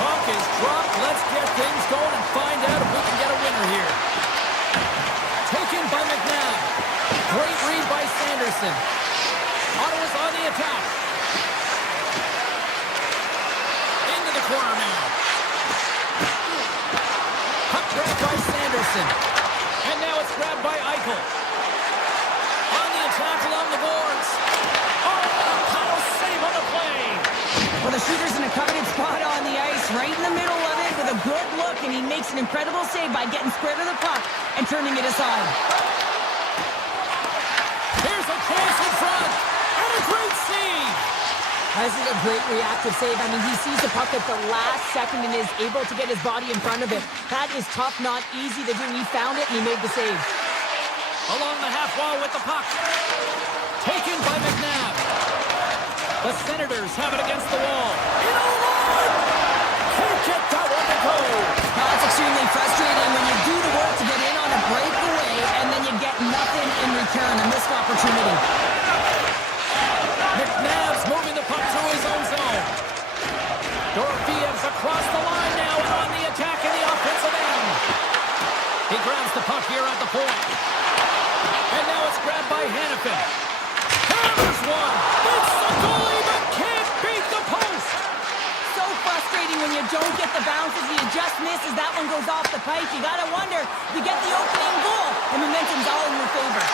Puck is dropped. Let's get things going and find out if we can get a winner here. Taken by McNabb. Great read by Sanderson. Ottawa's on the attack. Into the corner now. Puck grabbed by Sanderson. And now it's grabbed by Eichel. On the attack along the boards. Oh, power save on the play. Well, the shooter's in a coveted spot on the ice, right in the middle of it with a good look and he makes an incredible save by getting square to the puck and turning it aside. Here's a chance in front, and a great save. This is a great reactive save. I mean, he sees the puck at the last second and is able to get his body in front of it. That is tough, not easy to do. He found it, and he made the save. Along the half wall with the puck. Taken by McNabb. The Senators have it against the wall. In alone! Can't get that one to go. That's extremely frustrating when you do the work to get in on a breakaway, and then you get nothing in return. A missed opportunity. McNabb's moving the puck through his own zone. Dorofeyev's across the line now and on the attack in the offensive end. He grabs the puck here at the point. And now it's grabbed by Hannafin. Hammers one. It's the goalie, but can't beat the post. So frustrating when you don't get the bounces. You just misses. That one goes off the pipe. You got to wonder, you get the opening goal. The momentum's all in your favor.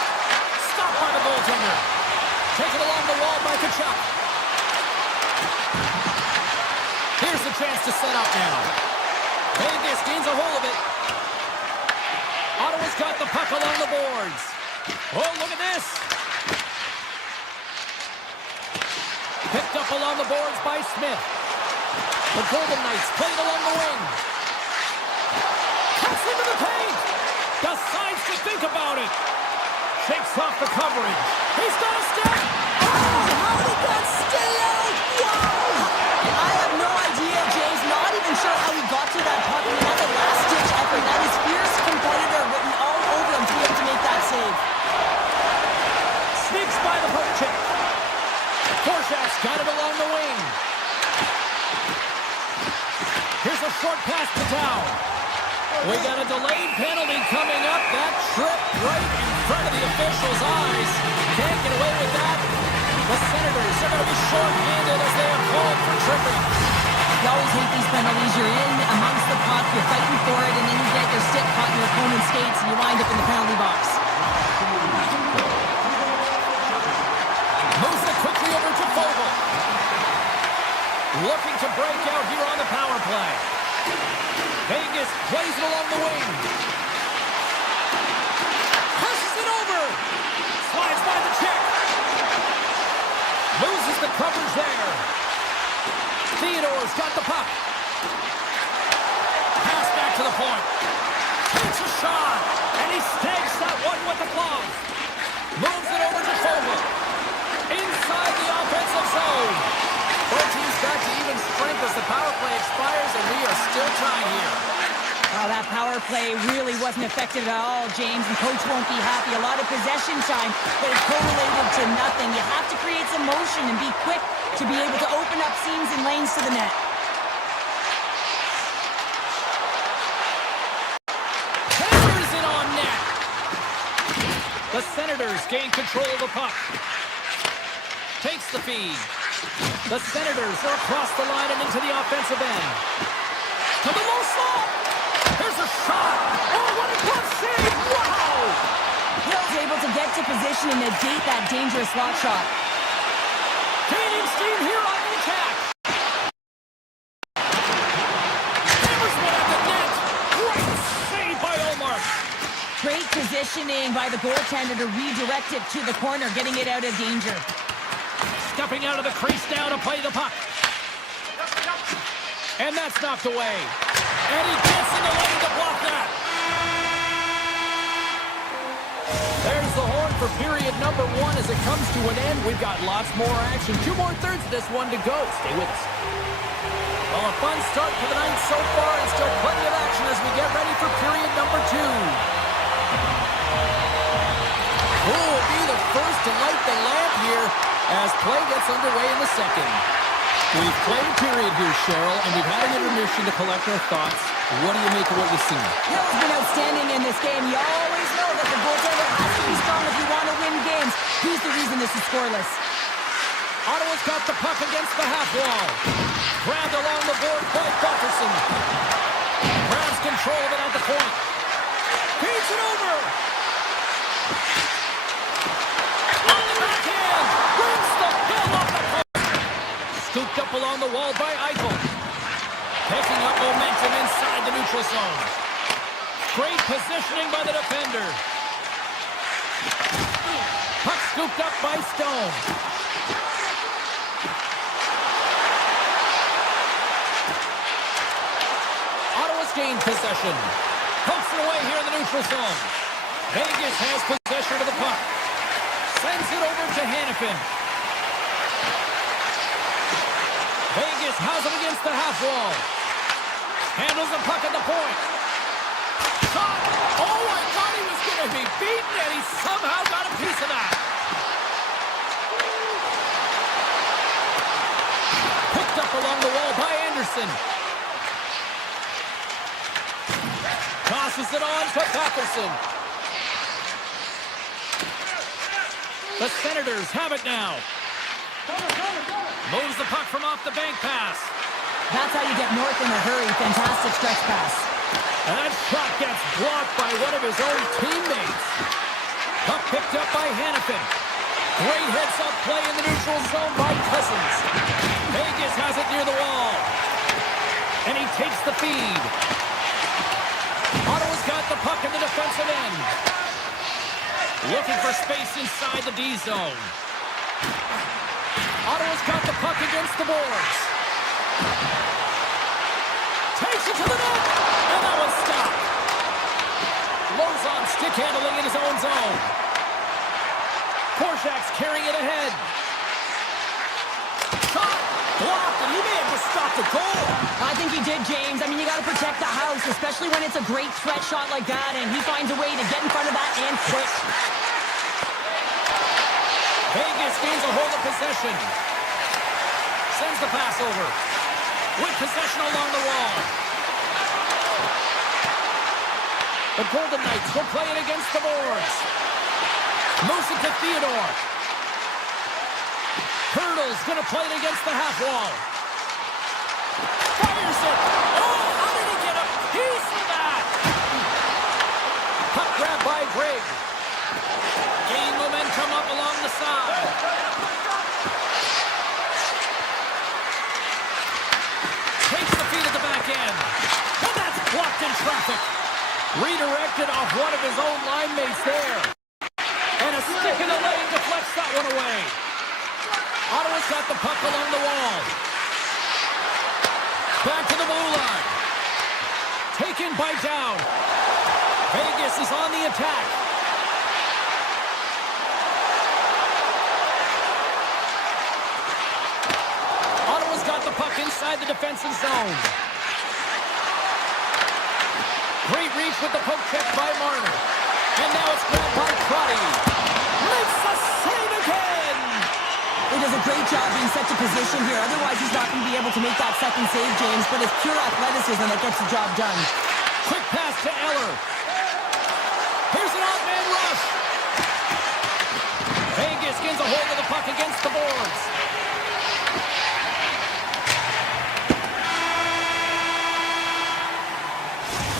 Stopped by the goaltender. Taken along the wall by Tkachuk. Here's the chance to set up now. Vegas gains a hold of it. Ottawa's got the puck along the boards. Oh, look at this. Picked up along the boards by Smith. The Golden Knights played along the wing. Cuts into the paint. Decides to think about it. Shakes off the coverage. He's got a step. Oh, how did that stay out? Wow! I have no idea, James. Not even sure how he got to that puck. I mean, that's a last-ditch effort. That is fierce competitor written all over him to be able to make that save. Sneaks by the poke check. Korshak's got it along the wing. Here's a short pass to Dow. We got a delayed penalty coming up. That tripped right in front of the official's eyes. Can't get away with that. The Senators are going to be short-handed as they are called for tripping. You always hate these penalties. You're in amongst the puck, you're fighting for it, and then you get your stick caught in your opponent's skates, and you wind up in the penalty box. Moves it quickly over to Fogle. Looking to break out here on the power play. Vegas plays it along the wing. Passes it over. Slides by the check. Loses the coverage there. Theodore's got the puck. Pass back to the point. Takes a shot. And he snags that one with the glove. Moves it over to Fogle. Inside the offensive zone. Both teams back to even strength as the power play expires, and we are still trying here. Well, that power play really wasn't effective at all, James, and coach won't be happy. A lot of possession time, but it's correlated to nothing. You have to create some motion and be quick to be able to open up seams and lanes to the net. Hammers it on net. The Senators gain control of the puck. Takes the feed. The Senators are across the line and into the offensive end. To the low slot. There's a shot. Oh, what a glove save. Wow. Hill's able to get to position and negate that dangerous slot shot. Gaining steam here on the attack. Hammers one at the net. Great save by Omar. Great positioning by the goaltender to redirect it to the corner, getting it out of danger. Stepping out of the crease now to play the puck. And that's knocked away. And he gets in the lane to block that. There's the horn for period number 1 as it comes to an end. We've got lots more action. 2 more thirds of this one to go. Stay with us. Well, a fun start to the night so far and still plenty of action as we get ready for period number 2. Who will be the first to light the lamp here as play gets underway in the second? We've played a period here, Cheryl, and we've had an intermission to collect our thoughts. What do you make of what you've seen? Hill's been outstanding in this game. You always know that the goaltender has to be strong if you want to win games. He's the reason this is scoreless. Ottawa's got the puck against the half wall. Grabbed along the board by Bufferson. Grabs control of it at the point. Feeds it over. On the backhand. Brings the bill off the post. Scooped up along the wall by Eichel. Picking up momentum inside the neutral zone. Great positioning by the defender. Puck scooped up by Stone. Ottawa's gained possession. Pumps it away here in the neutral zone. Vegas has possession of the puck. Sends it over to Hannafin. Vegas has it against the half wall. Handles the puck at the point. Shot! Oh, I thought he was going to be beaten, and he somehow got a piece of that. Picked up along the wall by Anderson. Tosses it on to Patterson. The Senators have it now. Moves the puck from off the bank pass. That's how you get north in a hurry. Fantastic stretch pass. And that shot gets blocked by one of his own teammates. Puck picked up by Hannafin. Great heads-up play in the neutral zone by Cousins. Vegas has it near the wall. And he takes the feed. Ottawa's got the puck in the defensive end. Looking for space inside the D zone. Ottawa's got the puck against the boards. Takes it to the net. And that was stopped. Lozon stick handling in his own zone. Korczak's carrying it ahead. Shot. Blocked, and he may have just stopped the goal. I think he did, James. I mean, you got to protect the house, especially when it's a great threat shot like that, and he finds a way to get in front of that and quick. Vegas gains a hold of possession. Sends the pass over. With possession along the wall. The Golden Knights will play it against the boards. Moves it to Theodore. Hurdle's going to play it against the half wall. Fires it. Oh, how did he get a piece of that? Puck grab by Greg. Gain momentum up along the side. Takes the feed at the back end. And that's blocked in traffic. Redirected off one of his own line mates there. And a stick in the lane deflects that one away. Ottawa's got the puck along the wall. Back to the blue line. Taken by Dowd. Vegas is on the attack. Ottawa's got the puck inside the defensive zone. Great reach with the poke check by Marner. And now it's grabbed by Crotty. Makes the save again! He does a great job being set to position here. Otherwise, he's not going to be able to make that second save, James. But it's pure athleticism that gets the job done. Quick pass to Eller. Here's an odd-man rush. Vegas gains a hold of the puck against the boards.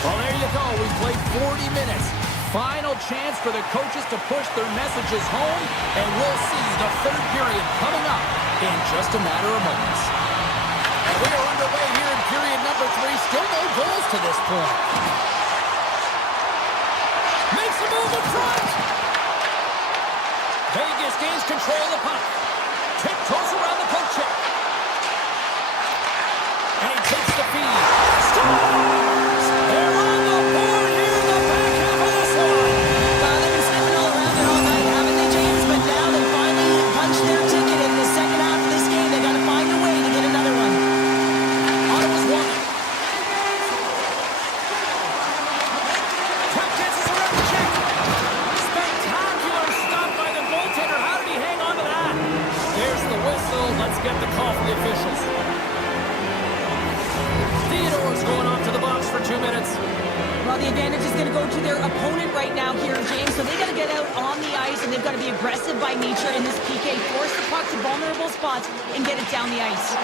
Well, there you go. We've played 40 minutes. Final chance for the coaches to push their messages home, and we'll see the third period coming up in just a matter of moments. And we are underway here in period number 3. Still no goals to this point. Makes a move in front. Vegas gains control of the puck. Tiptoes around the poke check. And he takes the feed. Scores! They're on the board here in the back half of this one. They've been sniffing all around it all night, haven't they, James? But now they finally punched their ticket in the second half of this game. They got to find a way to get another one. Ottawa's won it. Tap dances around the check. Spectacular stop by the goaltender. How did he hang on to that? There's the whistle. Let's get the call from the officials. Theodore's going off to the box for 2 minutes. Well, the advantage is going to go to their opponent right now here, James. So they got to get out on the ice, and they've got to be aggressive by nature in this PK. Force the puck to vulnerable spots and get it down the ice.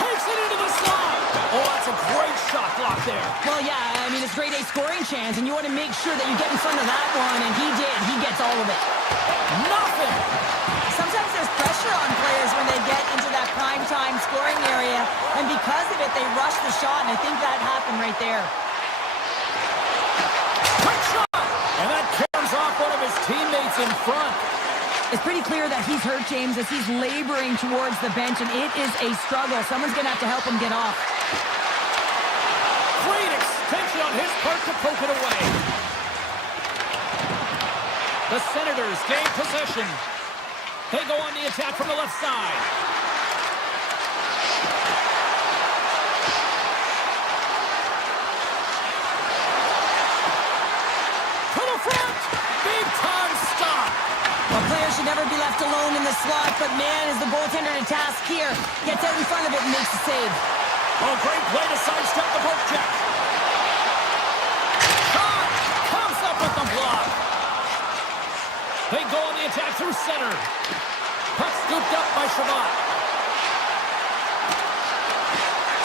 Takes it into the slot. Oh, that's a great shot block there. Well, yeah, I mean, it's grade A scoring chance, and you want to make sure that you get in front of that one, and he did. He gets all of it. Nothing. Sometimes there's pressure on players when they get into that prime time scoring area, and because of it, they rushed the shot, and I think that happened right there. Quick shot! And that carries off one of his teammates in front. It's pretty clear that he's hurt, James, as he's laboring towards the bench, and it is a struggle. Someone's going to have to help him get off. Great extension on his part to poke it away. The Senators gain possession. They go on the attack from the left side. To the front! Big time stop! A player should never be left alone in the slot, but man, is the goaltender to task here. Gets out in front of it and makes the save. Oh, great play to sidestep the poke check. Shot! Comes up with the block. They go on the attack through center. Puck scooped up by Shabbat.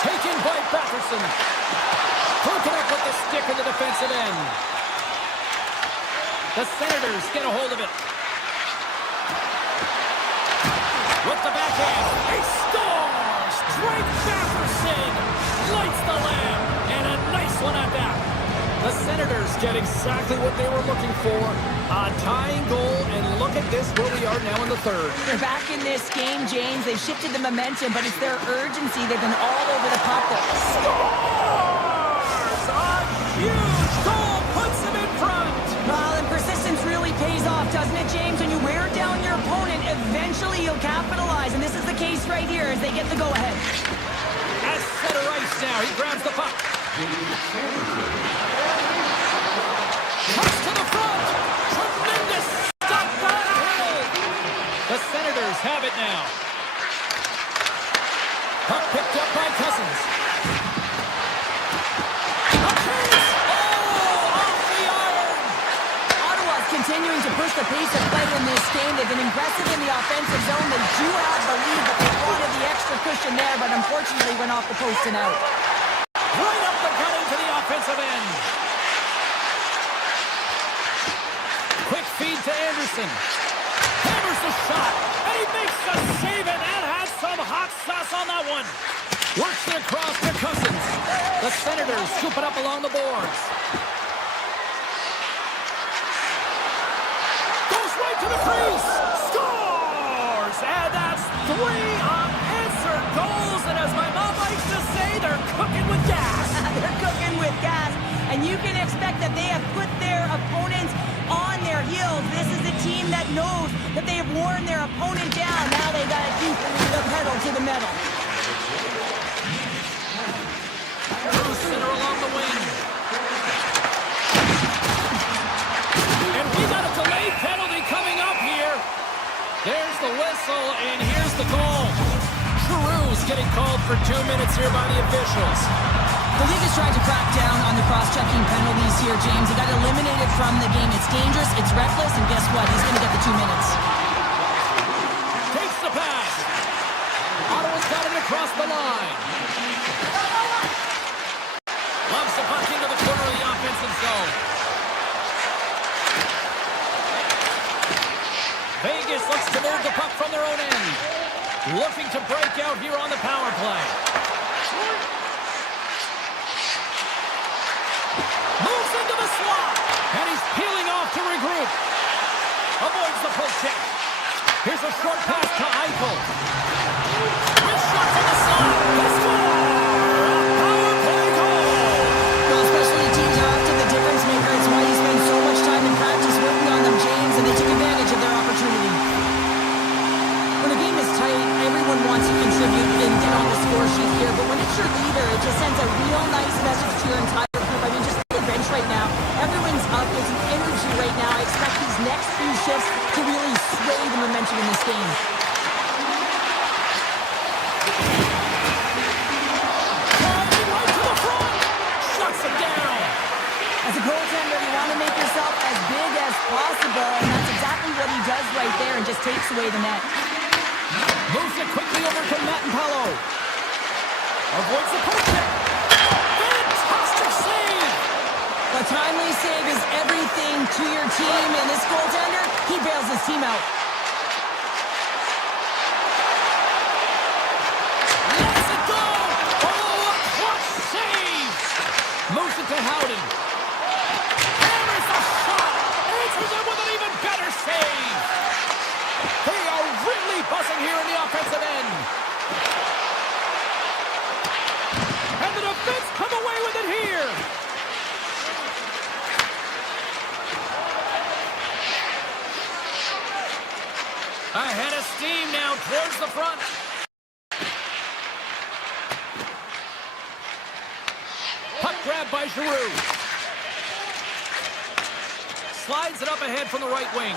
Taken by Batherson. Broken up with the stick in the defensive end. The Senators get a hold of it. With the backhand, he scores! Drake Batherson lights the lamp, and a nice one at that. The Senators get exactly what they were looking for, a tying goal, and look at this, where we are now in the third. They're back in this game, James. They've shifted the momentum, but it's their urgency. They've been all over the puck. Scores! A huge goal puts them in front. Well, and persistence really pays off, doesn't it, James? When you wear down your opponent, eventually you'll capitalize, and this is the case right here as they get the go-ahead. At center ice now, he grabs the puck. Comes to the front. Tremendous stop by Hill. The Senators have it now. Puck picked up by Cousins. A chance! Oh, off the iron! Ottawa's continuing to push the pace of play in this game. They've been aggressive in the offensive zone. They do have the lead, but they wanted the extra cushion there, but unfortunately went off the post and out. Right up the gut into the offensive end. Quick feed to Anderson. Hammers the shot, and he makes the save, and that has some hot sauce on that one. Works it across to Cousins. The Senators scoop it up along the boards. Goes right to the crease. Scores! And that's 3 unanswered goals, and as my mom likes to say, they're cooking with gas. They're cooking with gas, and you can expect that they have put their opponents on their heels. This is a team that knows that they have worn their opponent down. Now they got to keep the pedal to the metal. Through center along the wing. And we got a delayed penalty coming up here. There's the whistle, and here's the goal. Giroux's getting called for 2 minutes here by the officials. The league is trying to crack down on the cross-checking penalties here, James. They got eliminated from the game. It's dangerous, it's reckless, and guess what? He's going to get the 2 minutes. Takes the pass. Ottawa's got it across the line. Loves the puck into the corner of the offensive zone. Vegas looks to move the puck from their own end. Looking to break out here on the power play. Moves into the slot. And he's peeling off to regroup. Avoids the poke check. Here's a short pass to Eichel. With shots in the slot. He scores! Power play goal! Well, specialty teams are often the difference maker. It's why you spend so much time in practice working on them, James, and they took advantage of their opportunity. When a game is tight, everyone wants to contribute and get on the score sheet here, but when it's your leader, it just sends a real nice message to your entire group. I mean, just look at the bench right now. Everyone's up. There's an energy right now. I expect these next few shifts to really sway the momentum in this game. Driving right to the front. Shuts him down. As a goaltender, you want to make yourself as big as possible, and that's exactly what he does right there and just takes away the net. Moves it quickly over to Matt and Paolo. Avoids the poke check. Fantastic save. A timely save is everything to your team, and this goaltender, he bails his team out. Lets it go. Oh, pressing here in the offensive end. And the defense come away with it here. Ahead of steam now towards the front. Puck grab by Giroux. Slides it up ahead from the right wing.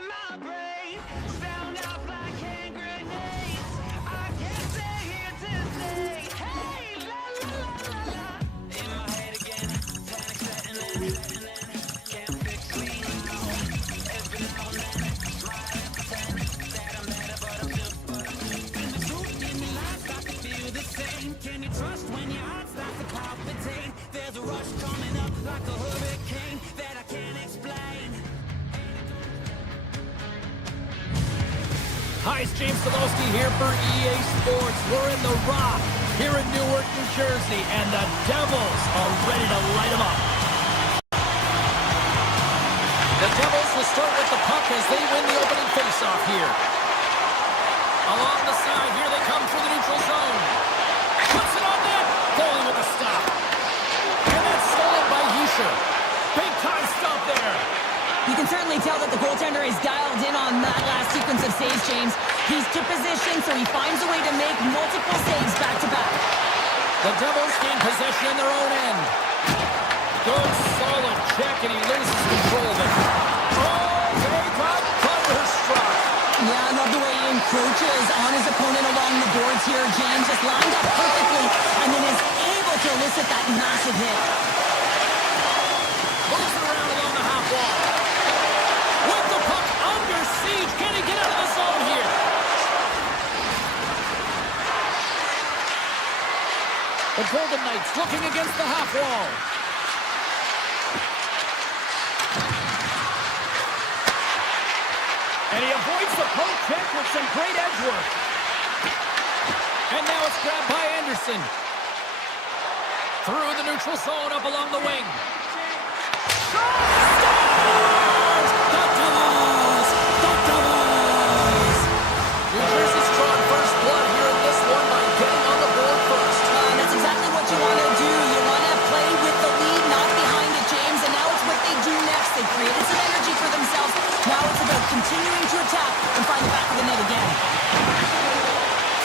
My brain found out like hand grenades. I guess they're here to stay. Hey, la la la la la. In my head again, panic setting in, can't fix me now. Every now and then, smile and pretend that I'm better, but I'm still. And the truth in my life starts to feel the same. Can you trust when your heart starts to palpitate? There's a rush coming up like a hurricane that I can't explain. Hi, it's James Solowski here for EA Sports. We're in the Rock here in Newark, New Jersey, and the Devils are ready to light them up. The Devils will start with the puck as they win the opening faceoff here. Along the side, here they come through the neutral zone. Puts it on net. Foley with the stop. And that's stolen by Hischier. Big time stop there. You can certainly tell that the goaltender is dialed in on that last sequence of saves, James. He's to position, so he finds a way to make multiple saves back-to-back. The Devils gain possession in their own end. Good, solid check, and he loses control of it. Oh, they got thunderstruck. Yeah, I love the way he encroaches on his opponent along the boards here. James just lined up perfectly and then is able to elicit that massive hit. Moves it around along the half wall. With the puck under siege. Can he get out of the zone here? The Golden Knights looking against the half wall. And he avoids the poke check with some great edge work. And now it's grabbed by Anderson. Through the neutral zone up along the wing. Scores! The Devils! The Devils! New Jersey's drawing first blood here in this one by getting on the board first. That's exactly what you want to do. You want to play with the lead, not behind it, James. And now it's what they do next. They created some energy for themselves. Now it's about continuing to attack and find the back of the net again.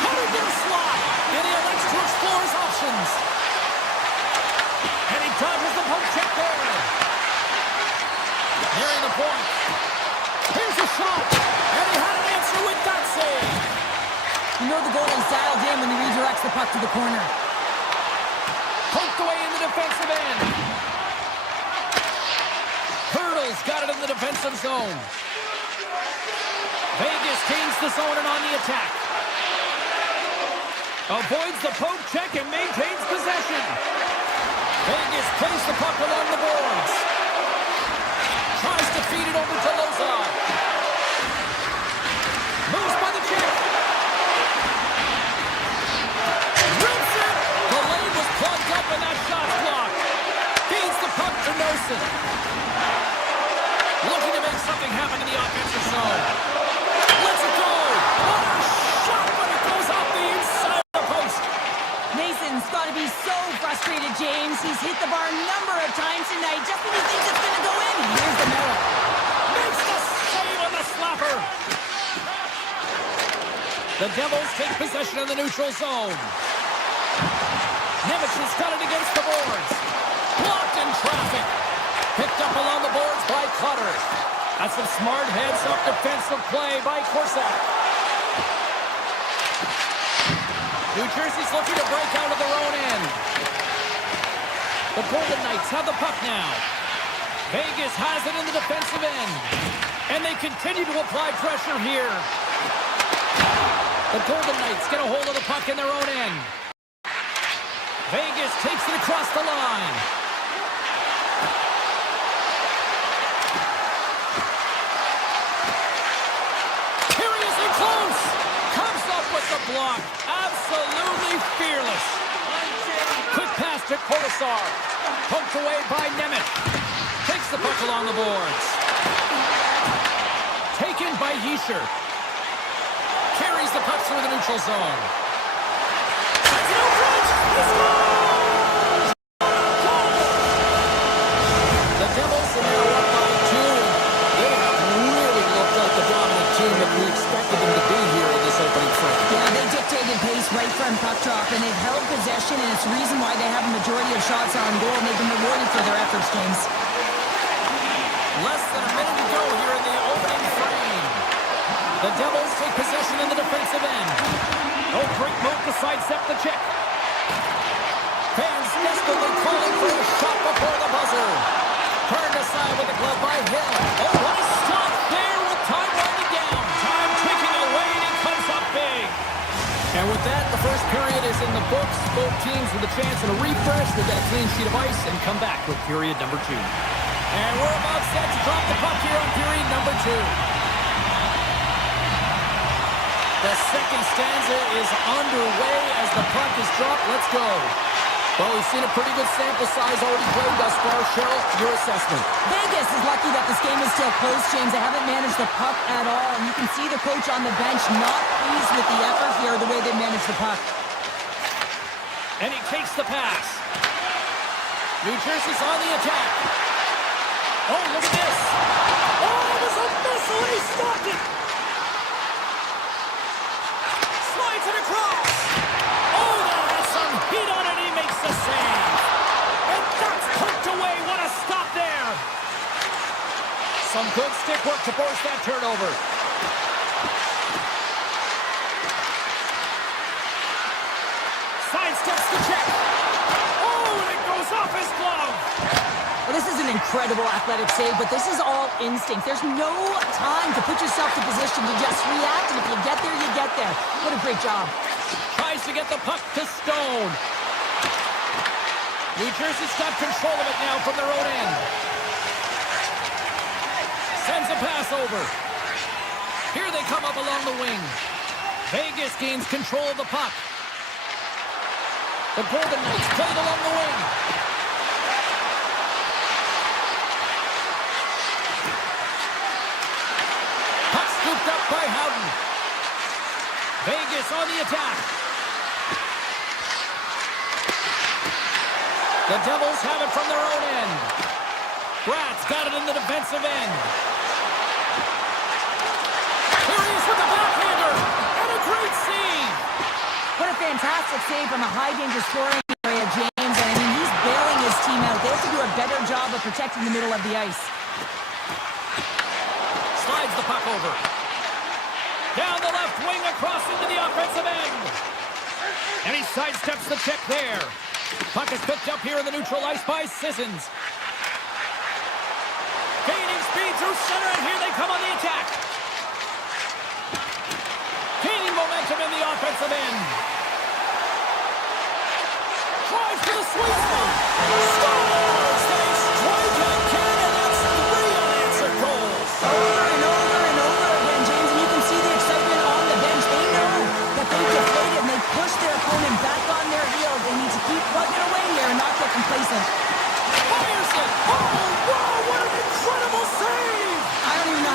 Cutting their slot. And he elects to explore his options. And he dodges the poke check there. Nearing the point. Here's a shot. And he had an answer with that save. You know the goalie's dialed in when he redirects the puck to the corner. Poked away in the defensive end. Hurdles got it in the defensive zone. Vegas gains the zone and on the attack. Avoids the poke check and maintains possession. Vegas plays the puck along the boards. Tries to feed it over to Lozon. Something happened in the offensive zone. Let's it go. What a shot when it goes off the inside of the post. Mason's got to be so frustrated, James. He's hit the bar a number of times tonight just when he thinks it's going to go in. Here's the middle. Makes the save on the slapper. The Devils take possession of the neutral zone. Nemec has got it against the boards. Blocked in traffic. Picked up along the boards by Clutter. That's some smart heads-up defensive play by Korsak. New Jersey's looking to break out of their own end. The Golden Knights have the puck now. Vegas has it in the defensive end. And they continue to apply pressure here. The Golden Knights get a hold of the puck in their own end. Vegas takes it across the line. Here he is in close. Comes up with the block. Absolutely fearless. Quick pass to Korsak. Poked away by Nemec. Takes the puck along the boards. Taken by Hischier. Carries the puck through the neutral zone. The Devils are now up by 2. They have really looked like the dominant team that we expected them to be here in this opening frame. Yeah, they dictated pace right from puck drop, and they've held possession, and it's the reason why they have a majority of shots on goal, and they've been rewarded for their efforts, James. Less than a minute to go here in the opening frame. The Devils take possession in the defensive end. No great move to sidestep the check. Fans desperately calling for a shot before the buzzer. Turned aside with the glove by Hill. Oh, what a stop there with time winding down. Time ticking away, and he comes up big. And with that, the first period is in the books. Both teams with a chance at a refresh. We'll get a clean sheet of ice and come back with period number 2. And we're about set to drop the puck here on period number 2. The second stanza is underway as the puck is dropped. Let's go. Well, we've seen a pretty good sample size already played thus far. Cheryl, your assessment. Vegas is lucky that this game is still close, James. They haven't managed the puck at all, and you can see the coach on the bench not pleased with the effort here, the way they managed the puck. And he takes the pass. New Jersey's on the attack. Oh, look at this. Oh, it was a missile, and he stopped it. Slides it across. Oh, that has some heat on it. He makes the save. And that's poked away. What a stop there. Some good stick work to force that turnover. Sidesteps the check. Oh, and it goes off his glove. Well, this is an incredible athletic save, but this is all instinct. There's no time to put yourself to position to just react, and if you get there, you get there. What a great job. Tries to get the puck to Stone. New Jersey's got control of it now from their own end. Sends a pass over. Here they come up along the wing. Vegas gains control of the puck. The Golden Knights played along the wing. Puck scooped up by Howden. Vegas on the attack. The Devils have it from their own end. Bratt's got it in the defensive end. Here he is with the backhander. And a great save. What a fantastic save from a high-danger scoring area, James. And I mean, he's bailing his team out. They have to do a better job of protecting the middle of the ice. Slides the puck over. Down the left wing across into the offensive end. And he sidesteps the check there. Puck is picked up here in the neutral ice by Sissons. Gaining speed through center, and here they come on the attack. Gaining momentum in the offensive end. Tries for the sweep spot. Scores! They strike again, and that's 3 unanswered goals. Over and over and over again, James, and you can see the excitement on the bench. They know that they deflated and they pushed their opponent back on their heels. They need to keep plugging away here and not get complacent. Fires it! Oh, wow, what an incredible save! I don't even know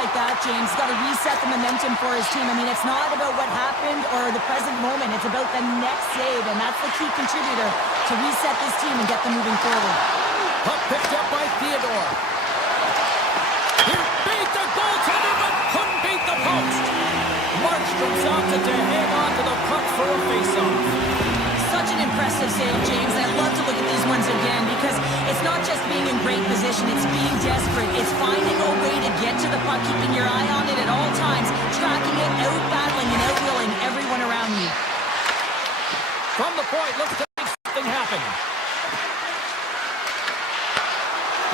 like that, James, he's got to reset the momentum for his team. I mean, it's not about what happened or the present moment. It's about the next save, and that's the key contributor to reset this team and get them moving forward. Puck picked up by Theodore. He beat the goaltender, but couldn't beat the post. Markstrom's opted to hang on to the puck for a faceoff. Such an impressive save, James. I love to look at these ones again because it's not just being in great position, it's being desperate. It's finding a way to get to the puck, keeping your eye on it at all times, tracking it, out-battling and out-willing everyone around you. From the point, looks to make something happen.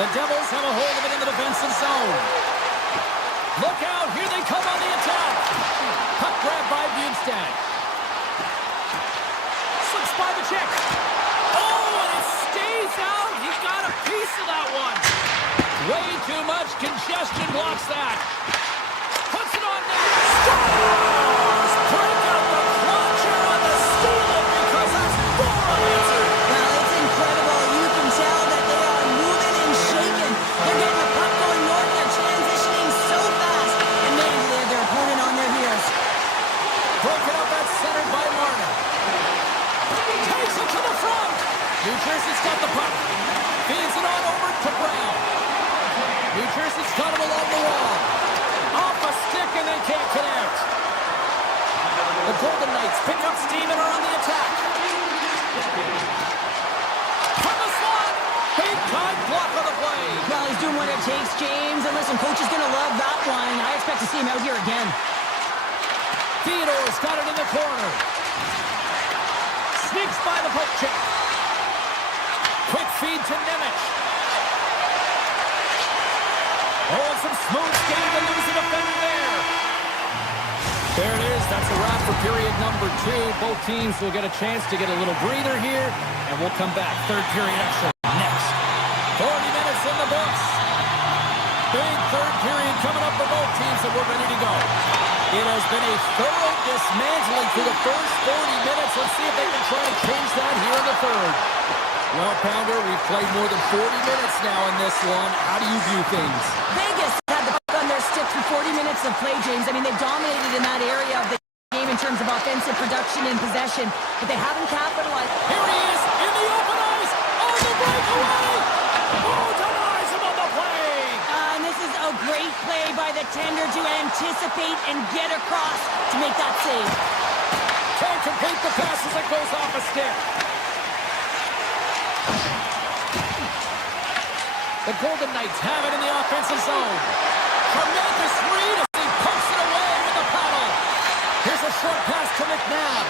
The Devils have a hold of it in the defensive zone. Look out, here they come on the attack. Puck grabbed by Bjugstad. Slips by the check. Oh, and it stays out. He got a piece of that one. Way too much congestion blocks that. Puts it on net. Scores! Break out the clutcher on the steal because that's four unanswered. Well, it's incredible. You can tell that they are moving and shaking. They're getting the puck going north. They're transitioning so fast. And maybe they have their opponent on their heels. Broken up at center by Marner. Takes it to the front. New Jersey's got the puck. Feeds it on over to Brown. New Jersey's got him along the wall. Off a stick and they can't connect. The Golden Knights pick up steam and are on the attack. From the slot. Big time block on the play. Well, he's doing what it takes, James. And listen, coach is going to love that one. I expect to see him out here again. Theodore's got it in the corner. Sneaks by the poke check. Quick feed to Nemec. Oh, and some smooth skating to lose the defender there. There it is. That's a wrap for period number 2. Both teams will get a chance to get a little breather here, and we'll come back. Third period action next. 40 minutes in the books. Big third period coming up for both teams, and we're ready to go. It has been a thorough dismantling through the first 40 minutes. Let's see if they can try and change that here in the third. Well, Pounder, we've played more than 40 minutes now in this one. How do you view things? Vegas had the puck on their stick through 40 minutes of play, James. I mean, they dominated in that area of the game in terms of offensive production and possession, but they haven't capitalized. Here he is in the open ice on the breakaway. Oh, denies him on the play. And this is a great play by the tender to anticipate and get across to make that save. Can't complete the pass as it goes off a stick. The Golden Knights have it in the offensive zone. Tremendous read as he pokes it away with the paddle. Here's a short pass to McNabb.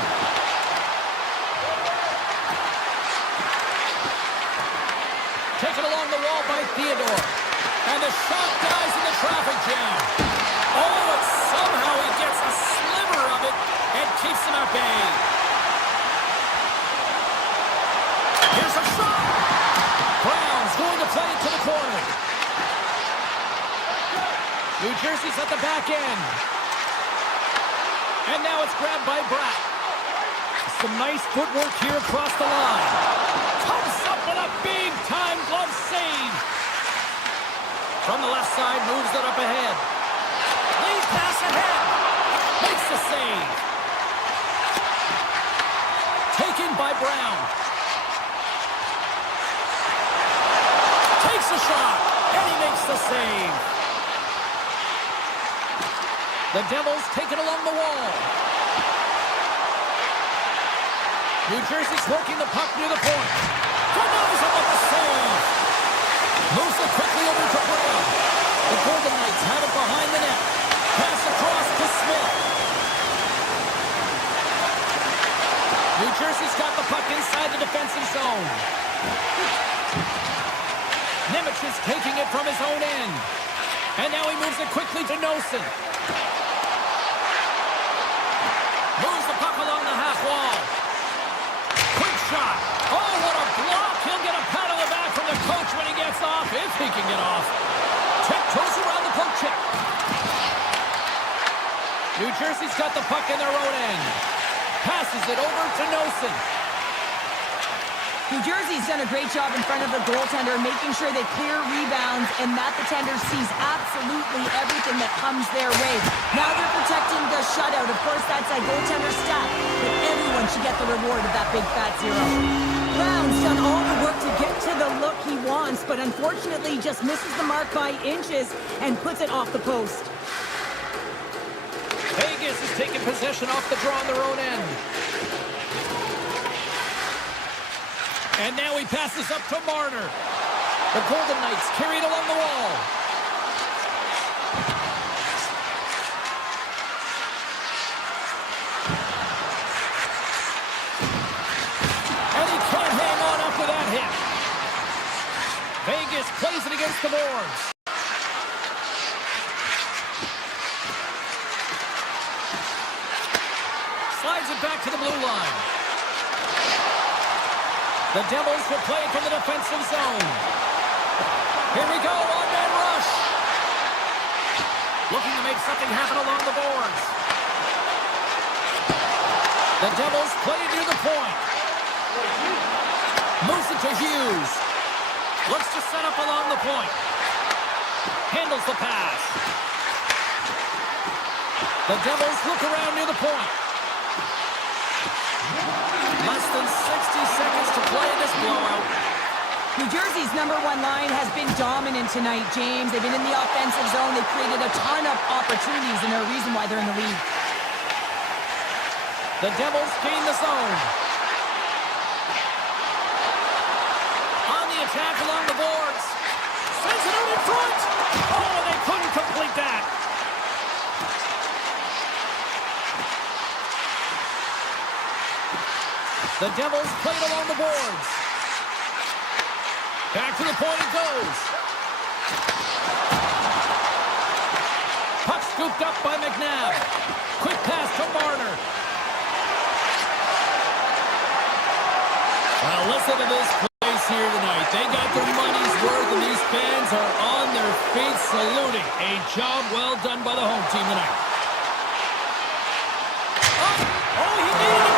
Taken along the wall by Theodore. And the shot dies in the traffic jam. Oh, and somehow he gets a sliver of it and keeps him at bay. Here's a shot. Brown's going to play it to the corner. New Jersey's at the back end. And now it's grabbed by Bratt. Some nice footwork here across the line. Comes up with a big-time glove save. From the left side, moves it up ahead. Lead pass ahead. Makes the save. Taken by Brown. Takes a shot, and he makes the save. The Devils take it along the wall. New Jersey's working the puck near the point. Denies him with the save. Moves it quickly over to Brown. The Golden Knights have it behind the net. Pass across to Smith. New Jersey's got the puck inside the defensive zone. Nemec is taking it from his own end. And now he moves it quickly to Noesen. Moves the puck along the half wall. Quick shot. Oh, what a block. He'll get a pat on the back from the coach when he gets off, if he can get off. Tiptoes around the poke check. New Jersey's got the puck in their own end. Passes it over to Noesen. New Jersey's done a great job in front of the goaltender, making sure they clear rebounds and that the tender sees absolutely everything that comes their way. Now they're protecting the shutout. Of course, that's a goaltender stat, but everyone should get the reward of that big fat zero. Brown's done all the work to get to the look he wants, but unfortunately just misses the mark by inches and puts it off the post. Vegas is taking possession off the draw on their own end. And now he passes up to Marner. The Golden Knights carried along the wall. And he can't hang on after that hit. Vegas plays it against the boards. Slides it back to the blue line. The Devils will play it from the defensive zone. Here we go, one-man rush. Looking to make something happen along the boards. The Devils play it near the point. Moves it to Hughes. Looks to set up along the point. Handles the pass. The Devils look around near the point. Less than 60 seconds to play in this blowout. New Jersey's #1 line has been dominant tonight, James. They've been in the offensive zone. They've created a ton of opportunities, and they're a reason why they're in the lead. The Devils gain the zone. On the attack along the boards. Sends it out in front. Oh, they couldn't complete that. The Devils played along the boards. Back to the point it goes. Puck scooped up by McNabb. Quick pass to Marner. Well, listen to this place here tonight. They got their money's worth, and these fans are on their feet saluting. A job well done by the home team tonight. Oh, he needed it.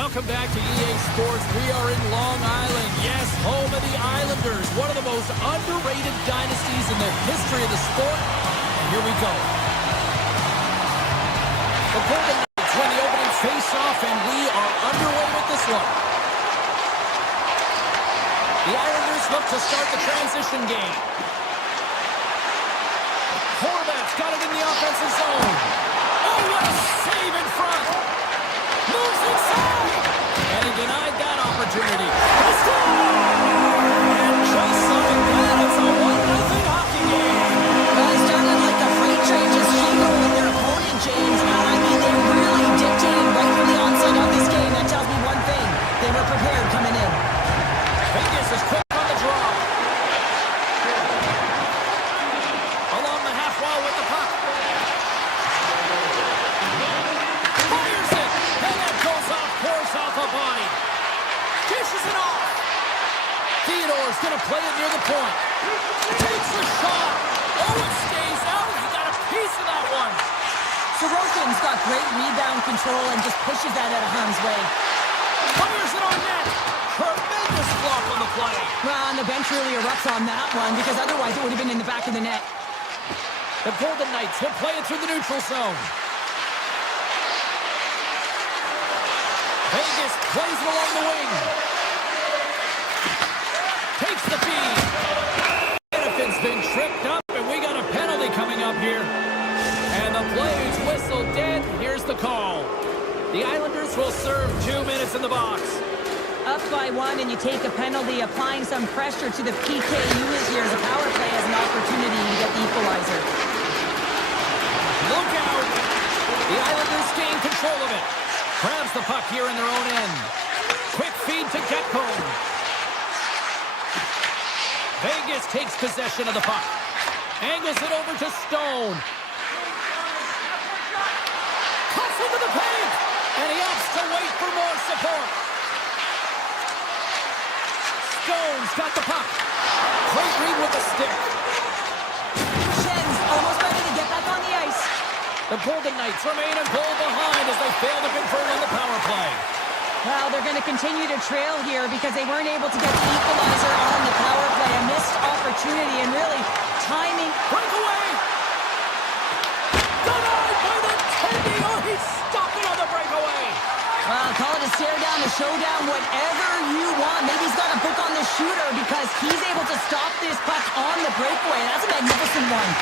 Welcome back to EA Sports. We are in Long Island. Yes, home of the Islanders. One of the most underrated dynasties in the history of the sport. And here we go. The Golden Knights win the opening face-off, and we are underway with this one. The Islanders look to start the transition game. Horvat's got it in the offensive zone. Oh, what a save in front. Moves inside. And he denied that opportunity. A score! And just like that, it's a 1-0 hockey game. Well, they started like a freight train just steamrolling their opponent, James. I mean, they really dictated right from the onset of this game. That tells me one thing. They were prepared coming in. Vegas is quick on the draw. Along the half wall with the puck. Fires it. And that goes off, pours off a body. Dishes it off. Theodore's going to play it near the point. Takes the shot. Oh, it stays out. He got a piece of that one. Sorokin's got great rebound control and just pushes that out of harm's way. Fires it on net. Tremendous block on the play. Well, and the bench really erupts on that one because otherwise it would have been in the back of the net. The Golden Knights will play it through the neutral zone. Vegas plays it along the wing. Takes the feed. Benefit's been tripped up, and we got a penalty coming up here. And the play's whistle dead. Here's the call. The Islanders will serve 2 minutes in the box. Up by one and you take a penalty, applying some pressure to the PK unit here as a power play has an opportunity to get the equalizer. Look out! The Islanders gain control of it. Grabs the puck here in their own end. Quick feed to Getco. Vegas takes possession of the puck. Angles it over to Stone. Cuts into the paint. And he opts to wait for more support. Stone's got the puck. Great read with the stick. Shen's almost ready to get back on the ice. The Golden Knights remain a goal behind as they fail to convert on the power play. Well, they're going to continue to trail here because they weren't able to get the equalizer on the power play. A missed opportunity and really timing. Breakaway! Denied by the Teddy! Oh, he stopped it on the breakaway! Well, call it a stare down, a showdown, whatever you want. Maybe he's got a book on the shooter because he's able to stop this puck on the breakaway. That's a magnificent one.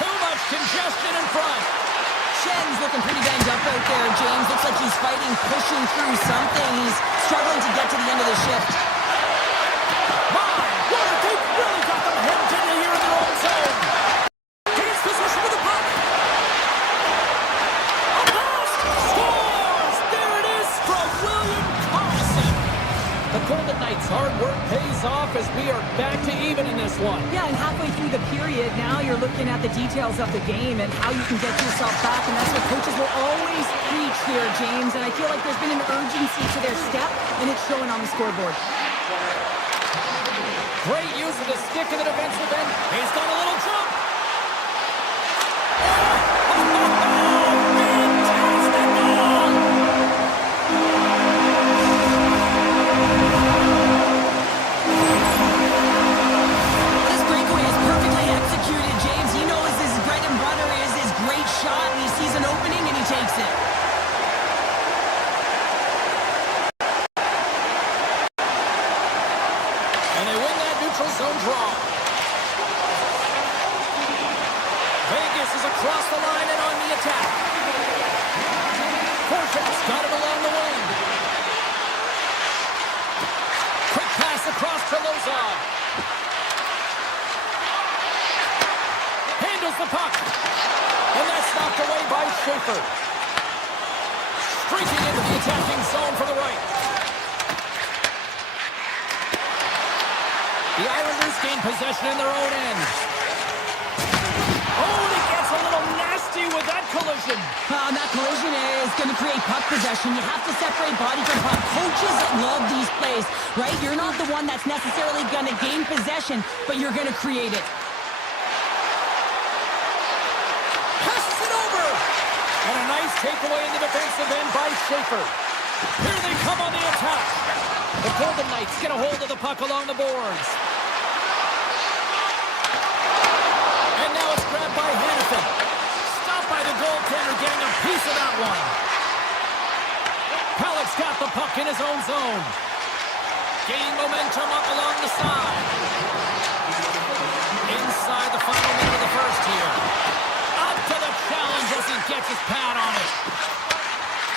Too much congestion in front. Shen's looking pretty banged up out there, James. Looks like he's fighting, pushing through something. He's struggling to get to the end of the shift. My, what a deep really got them hemmed in here in their own zone. Takes possession of the puck. A pass! Scores! There it is from William Carlson. The Golden Knights' hard work pays off as we are back to even in this one. Yeah, and halfway through the period, now you're looking at the details of the game and how you can get yourself back, and that's what coaches will always preach here, James, and I feel like there's been an urgency to their step, and it's showing on the scoreboard. Great use of the stick in the defensive end. He's got a little jump. Fantastic goal! This breakaway is perfectly executed, James. He knows his bread and butter is his great shot, and he sees an opening, and he takes it. And they win that neutral zone draw. Vegas is across the line and on the attack. Horvat's got it along the wing. Quick pass across to Lozov. Handles the puck. And that's knocked away by Schaefer. Streaking into the attacking zone for the right. The Islanders gain possession in their own end. Oh, and he gets a little nasty with that collision. That collision is going to create puck possession. You have to separate body from puck. Coaches love these plays, right? You're not the one that's necessarily going to gain possession, but you're going to create it. Passes it over. And a nice takeaway in the defensive end by Schaefer. Here they come on the attack. The Golden Knights get a hold of the puck along the boards. And now it's grabbed by Hannafin. Stopped by the goaltender, getting a piece of that one. Pellick's got the puck in his own zone. Gaining momentum up along the side. Inside the final minute of the first here. Up to the challenge as he gets his pad on it.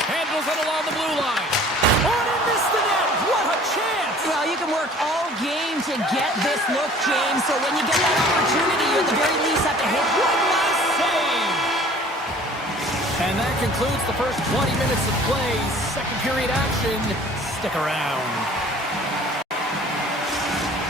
Handles it along the blue line. Oh, and he missed the net. What a chance. Well, you can work all game to get this look, James. So when you get that opportunity, you at the very least have to hit one last save. And that concludes the first 20 minutes of play. Second period action. Stick around.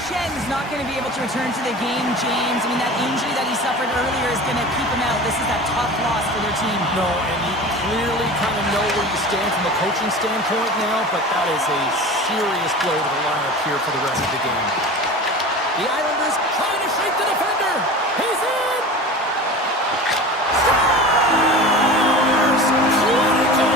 Schen's not going to be able to return to the game, James. I mean, that injury that he suffered earlier is going to keep him out. This is a tough loss for their team. No, and you clearly kind of know where you stand from a coaching standpoint now, but that is a serious blow to the lineup here for the rest of the game. The Islanders trying to shake the defender. He's in! Scores! Clinical!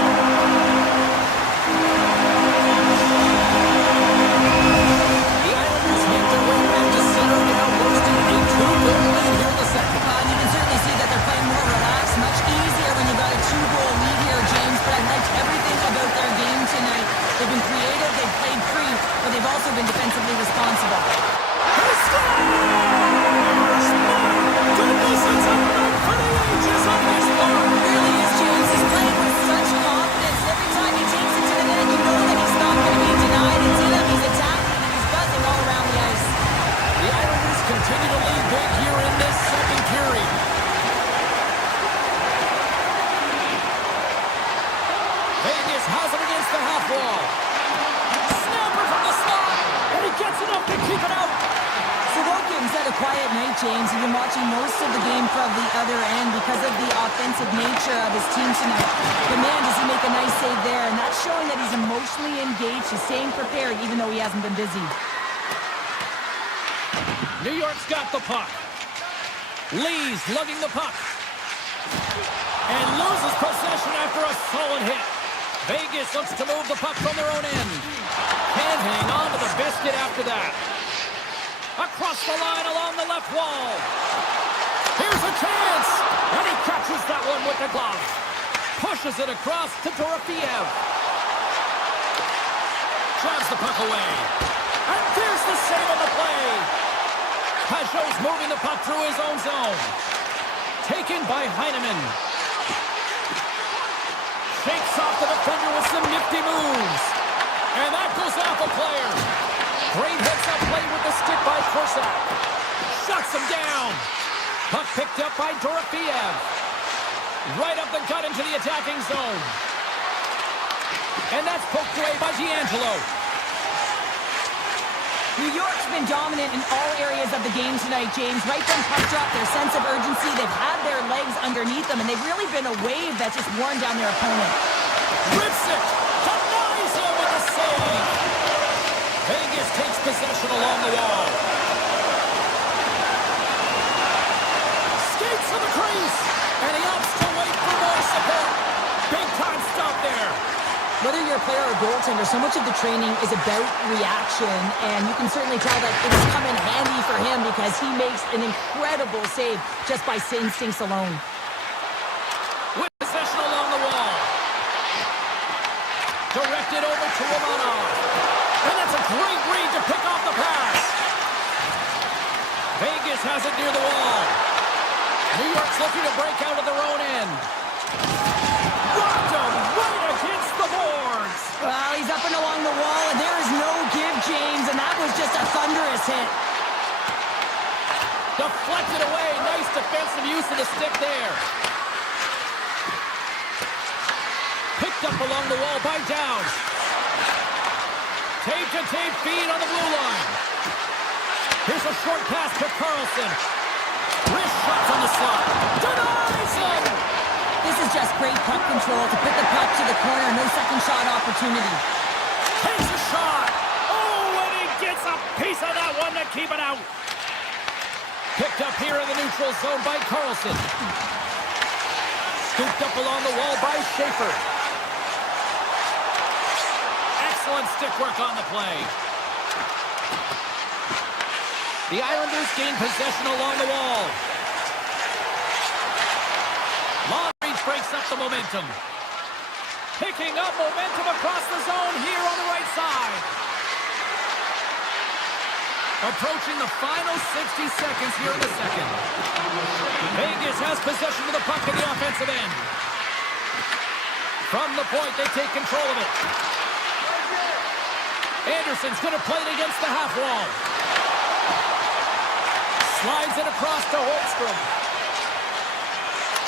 The Islanders hit their way back to center, now boasting a 2-goal lead here in the second. You can certainly see that they're playing more relaxed, much easier when you got a 2-goal lead here, James. But I liked everything about their game tonight. They've been creative, they've played free, but they've also been defensively responsible. He scores! My goodness, it's a night for the ages on this one! It really is, James. He's playing with such confidence. Every time he takes it to the net, you know that he's not going to be denied. It's in him, he's attacking, and he's buzzing all around the ice. The Islanders continue to lead big here in this second period. Vegas has it against the half wall. Snapper from the slot, and he gets enough to keep it out. Sorokin's had a quiet night, James. He's been watching most of the game from the other end because of the offensive nature of his team tonight. But man, does he make a nice save there, and that's showing that he's emotionally engaged. He's staying prepared even though he hasn't been busy. New York's got the puck. Lee's lugging the puck. And loses possession after a solid hit. Vegas looks to move the puck from their own end. Can't hang on to the biscuit after that. Across the line along the left wall. Here's a chance. And he catches that one with the glove. Pushes it across to Dorofeev. Drives the puck away. And there's the save on the play. Pajot's moving the puck through his own zone. Taken by Heineman. Shakes off the defender with some nifty moves. And that goes off a player. Great hits-up play with the stick by Korsak. Shuts him down. Puck picked up by Dorofeev. Right up the gut into the attacking zone. And that's poked away by D'Angelo. New York's been dominant in all areas of the game tonight, James. Right from puck drop, their sense of urgency, they've had their legs underneath them, and they've really been a wave that's just worn down their opponent. Rips it! Denies him with a save! Vegas takes possession along the wall. Skates to the crease, and he opts to wait for more support. Big time stop there. Whether you're a player or goaltender, so much of the training is about reaction, and you can certainly tell that it has come in handy for him because he makes an incredible save just by instincts alone. With possession along the wall. Directed over to Romanov. And that's a great read to pick off the pass. Vegas has it near the wall. New York's looking to break out of their own end. Rocked him right against the boards. Well, he's up and along the wall, and there is no give, James, and that was just a thunderous hit. Deflected away. Nice defensive use of the stick there. Picked up along the wall by Dowd. Tape-to-tape feed on the blue line. Here's a short pass to Carlson. Wrist shot from the slot. Denies him! This is just great puck control to put the puck to the corner. No second shot opportunity. Takes a shot. Oh, and he gets a piece of that one to keep it out. Picked up here in the neutral zone by Carlson. Scooped up along the wall by Schaefer. Excellent stick work on the play. The Islanders gain possession along the wall. Long reach breaks up the momentum. Picking up momentum across the zone here on the right side. Approaching the final 60 seconds here in the second. Vegas has possession of the puck in the offensive end. From the point, they take control of it. Anderson's going to play it against the half wall. Slides it across to Holmstrom.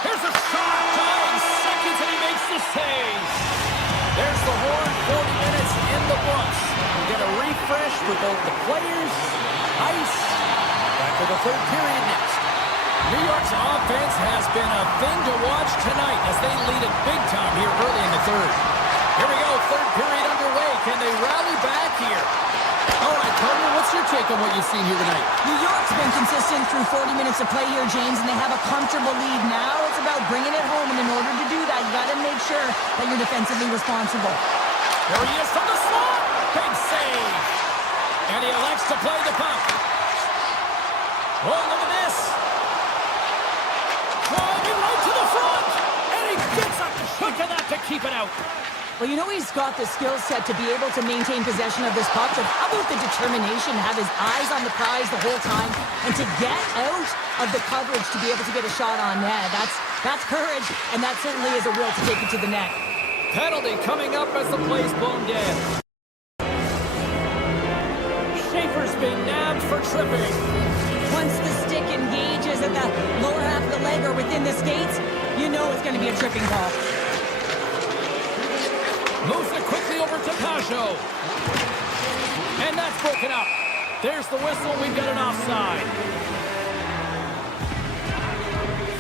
Here's a shot. 9 seconds, and he makes the save. There's the horn. 40 minutes in the books. We get a refresh for both the players, ice. Back to the third period next. New York's offense has been a thing to watch tonight as they lead it big time here early in the third. Here we go, third period underway. Can they rally back here? All right, Carter, what's your take on what you've seen here tonight? New York's been consistent through 40 minutes of play here, James, and they have a comfortable lead. Now it's about bringing it home, and in order to do that, you got to make sure that you're defensively responsible. There he is from the slot. Big save. And he elects to play the puck. Oh, look at this. Driving right to the front. And he gets a chunk of that to keep it out. Well, you know he's got the skill set to be able to maintain possession of this puck, but how about the determination, have his eyes on the prize the whole time, and to get out of the coverage to be able to get a shot on net. That's courage, and that certainly is a will to take it to the net. Penalty coming up as the play's blown dead. Schaefer's been nabbed for tripping. Once the stick engages at the lower half of the leg or within the skates, you know it's going to be a tripping call. Moves it quickly over to Pajot. And that's broken up. There's the whistle. We've got an offside.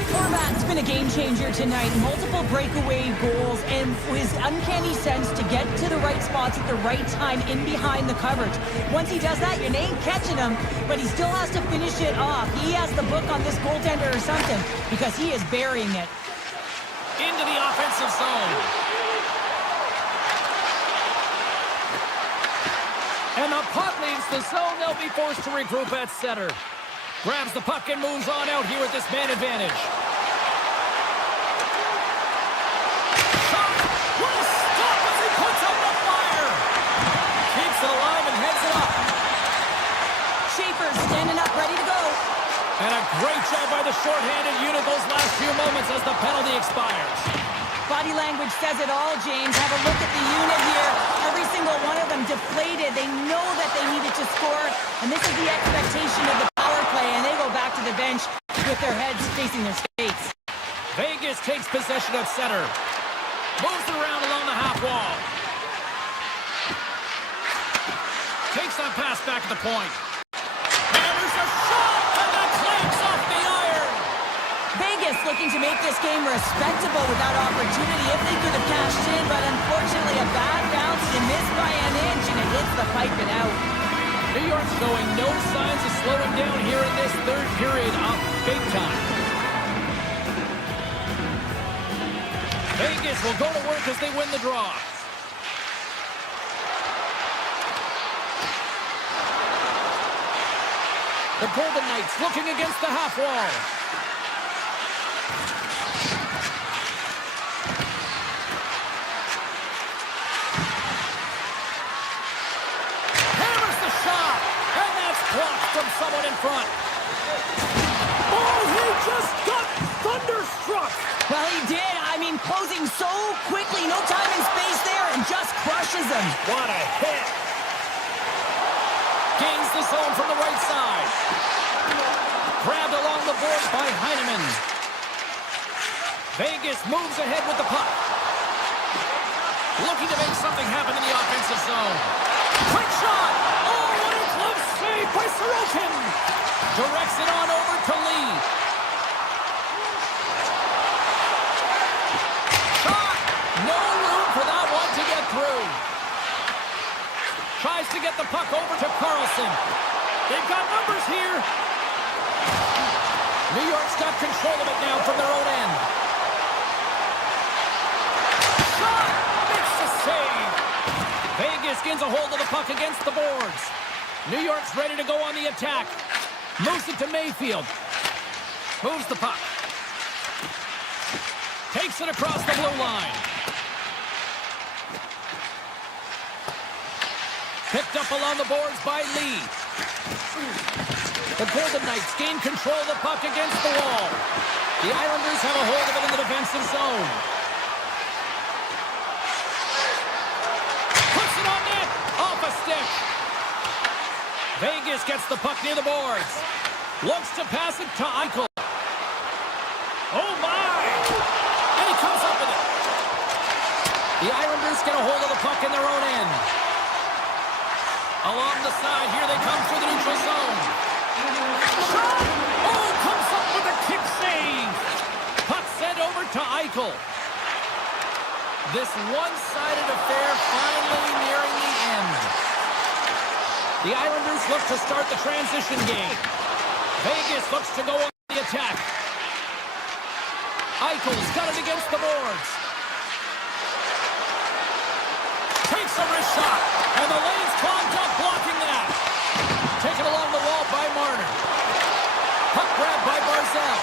Horvat's been a game changer tonight. Multiple breakaway goals and his uncanny sense to get to the right spots at the right time in behind the coverage. Once he does that, you ain't catching him, but he still has to finish it off. He has the book on this goaltender or something because he is burying it. Into the offensive zone. And the puck leaves the zone. They'll be forced to regroup at center. Grabs the puck and moves on out here with this man advantage. Shot! What a stop as he puts out the fire! Keeps it alive and heads it up. Schaefer's standing up, ready to go. And a great job by the shorthanded unit those last few moments as the penalty expires. Body language says it all, James. Have a look at the unit here. Every single one of them deflated. They know that they needed to score, and this is the expectation of the power play, and they go back to the bench with their heads facing their skates. Vegas takes possession of center. Moves it around along the half wall. Takes that pass back at the point. And there's a shot, and that clanks off the iron. Vegas looking to make this game respectable with that opportunity if they could have cashed in, but unfortunately a bad bounce. You miss by an inch, and it hits the pipe and out. New York showing no signs of slowing down here in this third period up big time. Vegas will go to work as they win the draw. The Golden Knights looking against the half wall. Hammers the shot, and that's blocked from someone in front. Oh, he just got thunderstruck. Well, he did. I mean, closing so quickly, no time and space there, and just crushes him. What a hit. Gains the zone from the right side. Grabbed along the boards by Heineman. Vegas moves ahead with the puck. Looking to make something happen in the offensive zone. Quick shot! Oh, what a glove save by Sorokin! Directs it on over to Lee. Shot! No room for that one to get through. Tries to get the puck over to Carlson. They've got numbers here. New York's got control of it now from their own end. Shot! Makes the save. Vegas skins a hold of the puck against the boards. New York's ready to go on the attack. Moves it to Mayfield. Moves the puck. Takes it across the blue line. Picked up along the boards by Lee. The Golden Knights gain control of the puck against the wall. The Islanders have a hold of it in the defensive zone. Puts it on net. Off a stick. Vegas gets the puck near the boards. Looks to pass it to Eichel. Oh, my! And he comes up with it. The Islanders get a hold of the puck in their own end. Along the side, here they come through the neutral zone. Shot! Oh, comes up with a kick save. Puck sent over to Eichel. This one-sided affair finally nearing the end. The Islanders look to start the transition game. Vegas looks to go on the attack. Eichel's got it against the boards. Takes a wrist shot, and the lane's clogged up, blocking that. Taken along the wall by Marner. Puck grab by Barzal.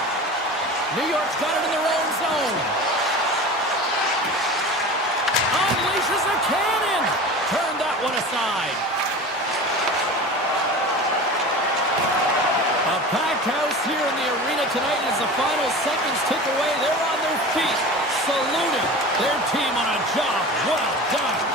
New York's got it in their own zone. Unleashes a cannon. Turn that one aside. A packed house here in the arena tonight as the final seconds tick away. They're on their feet, saluting their team on a job well done.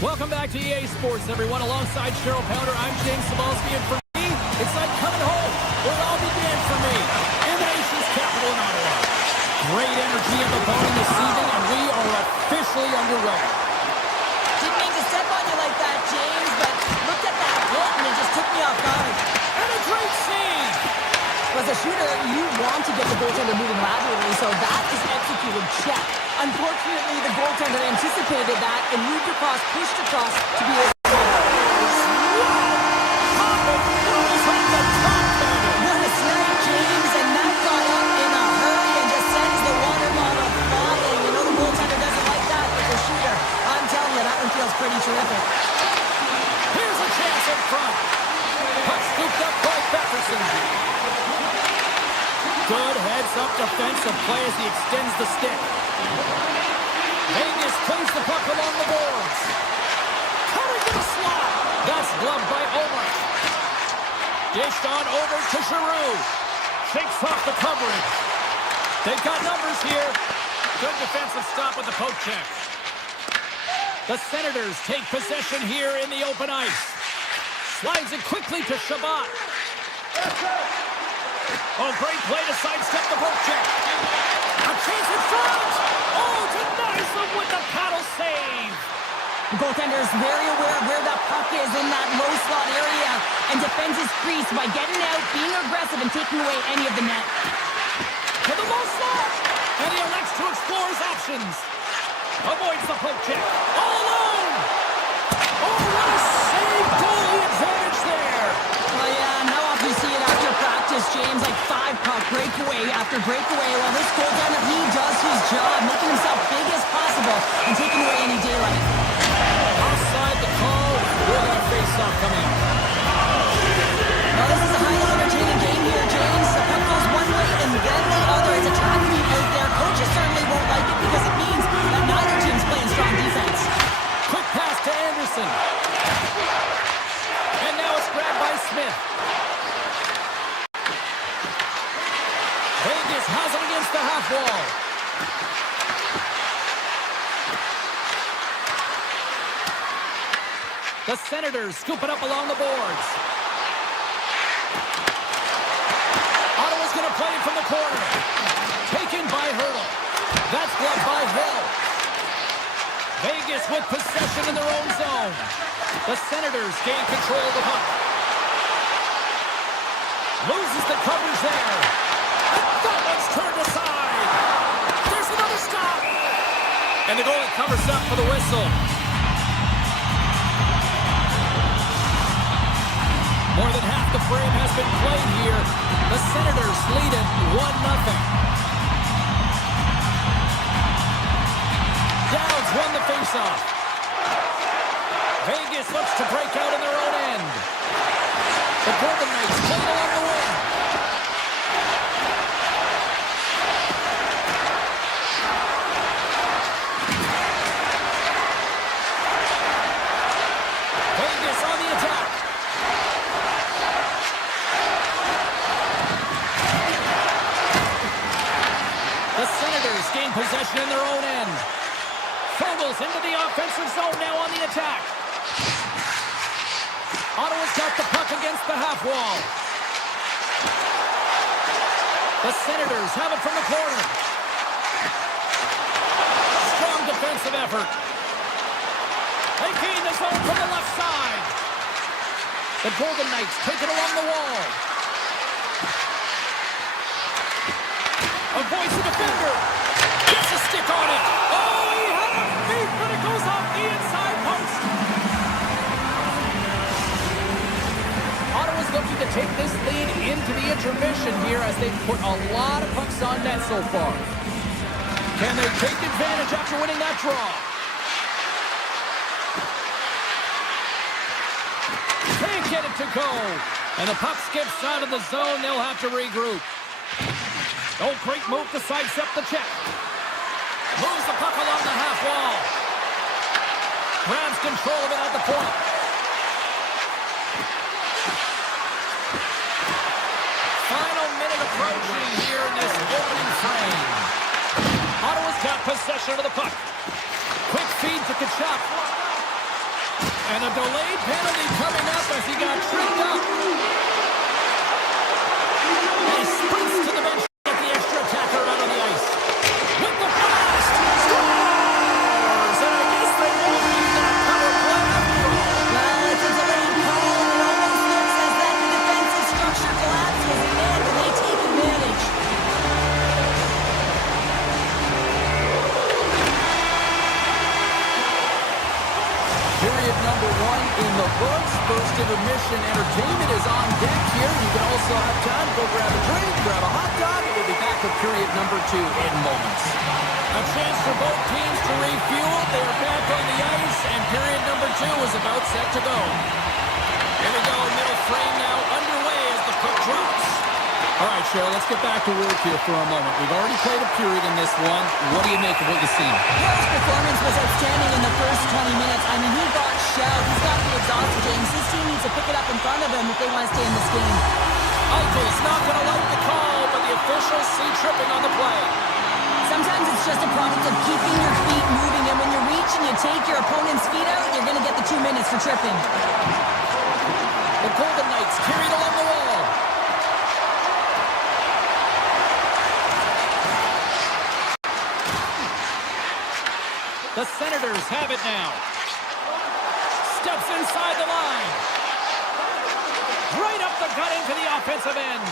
Welcome back to EA Sports, everyone. Alongside Cheryl Pounder, I'm James Cebulski, and for me, it's like coming home, where it all began for me, in the nation's capital in Ottawa. Great energy in the building this evening, and we are officially underway. Didn't mean to step on you like that, James, but looked at that hit and it just took me off guard. And a great save! As a shooter, you want to get the goaltender moving laterally, so that is executed check. Unfortunately, the goaltender anticipated that and moved across, pushed across to be able to... What a snipe, James, and that got up in a hurry and just sends the water bottle flying. You know the goaltender doesn't like that, but the shooter, I'm telling you, that one feels pretty terrific. Here's a chance in front. Puck scooped up by Patterson. Good heads-up defensive play as he extends the stick. Vegas plays the puck along the boards. Coming to the slot. That's gloved by Omar. Dished on over to Giroux. Shakes off the coverage. They've got numbers here. Good defensive stop with the poke check. The Senators take possession here in the open ice. Slides it quickly to Shabbat. Oh, great play to sidestep the poke check. A chance in front. Oh, denies them with the paddle save. The goaltender is very aware of where that puck is in that low slot area and defends his crease by getting out, being aggressive, and taking away any of the net. To the low slot. And he elects to explore his options. Avoids the poke check. All alone. Oh, what a save. Goalie advantage there. Oh, yeah, how often you see it after practice, James? Like 5 puck breakaway after breakaway. Well, this goaltender, he does his job, making himself big as possible and taking away any daylight. Offside the call. We're going to face off coming up. Now, this is a highly entertaining game here, James. The puck goes one way and then the other. It's a track meet out there. Coaches certainly won't like it because it means that neither team's playing strong defense. Quick pass to Anderson. And now it's grabbed by Smith. Vegas has it against the half wall. The Senators scoop it up along the boards. Ottawa's going to play it from the corner. Taken by Hurdle. That's gloved by Hill. Vegas with possession in their own zone. The Senators gain control of the puck. Loses the coverage there. And that one's turned aside. There's another stop. And the goalie covers up for the whistle. More than half the frame has been played here. The Senators lead it 1-0. Downs won the faceoff. Vegas looks to break out in their own end. The Golden Knights played along the wing. Vegas on the attack. The Senators gain possession in their own end. Fogels into the offensive zone now on the attack. Ottawa's got the puck against the half wall. The Senators have it from the corner. Strong defensive effort. They gain the zone from the left side. The Golden Knights take it along the wall. Avoids the defender. Gets a stick on it. Oh, he had a feet, but it goes off the inside post. Ottawa's looking to take this lead into the intermission here as they've put a lot of pucks on net so far. Can they take advantage after winning that draw? Can't get it to go. And the puck skips out of the zone. They'll have to regroup. Oh, great move to sidestep the check. Moves the puck along the half wall. Grabs control of it at the point. Final minute approaching here in this opening frame. Ottawa's got possession of the puck. Quick feed to Kachuk. And a delayed penalty coming up as he got tripped up. And he sprints to the bench to get the extra attacker out on the ice. With the blast! Scores! And I guess they won't use that power play after all. Well, it's a delayed call, and it almost looks as that the defensive structure collapses, and man, do they take advantage. Period number 1 in the books. First intermission entertainment is on deck here. You can also have time to go grab a drink, grab a hot dog, and we'll be back with period number 2 in moments. A chance for both teams to refuel. They are back on the ice, and period number 2 is about set to go. Here we go, middle frame now underway as the puck drops. All right, Cheryl, let's get back to work here for a moment. We've already played a period in this one. What do you make of what you've seen? Hill's performance was outstanding in the first 20 minutes. I mean, he got shelled. He's got to be exhausted, James. His team needs to pick it up in front of him if they want to stay in this game. Eichel's not going to like the call, but the officials see tripping on the play. Sometimes it's just a product of keeping your feet moving, and when you reach and you take your opponent's feet out, you're going to get the 2 minutes for tripping. The Golden Knights carried along the wall. The Senators have it now. Steps inside the line. Right up the gut into the offensive end.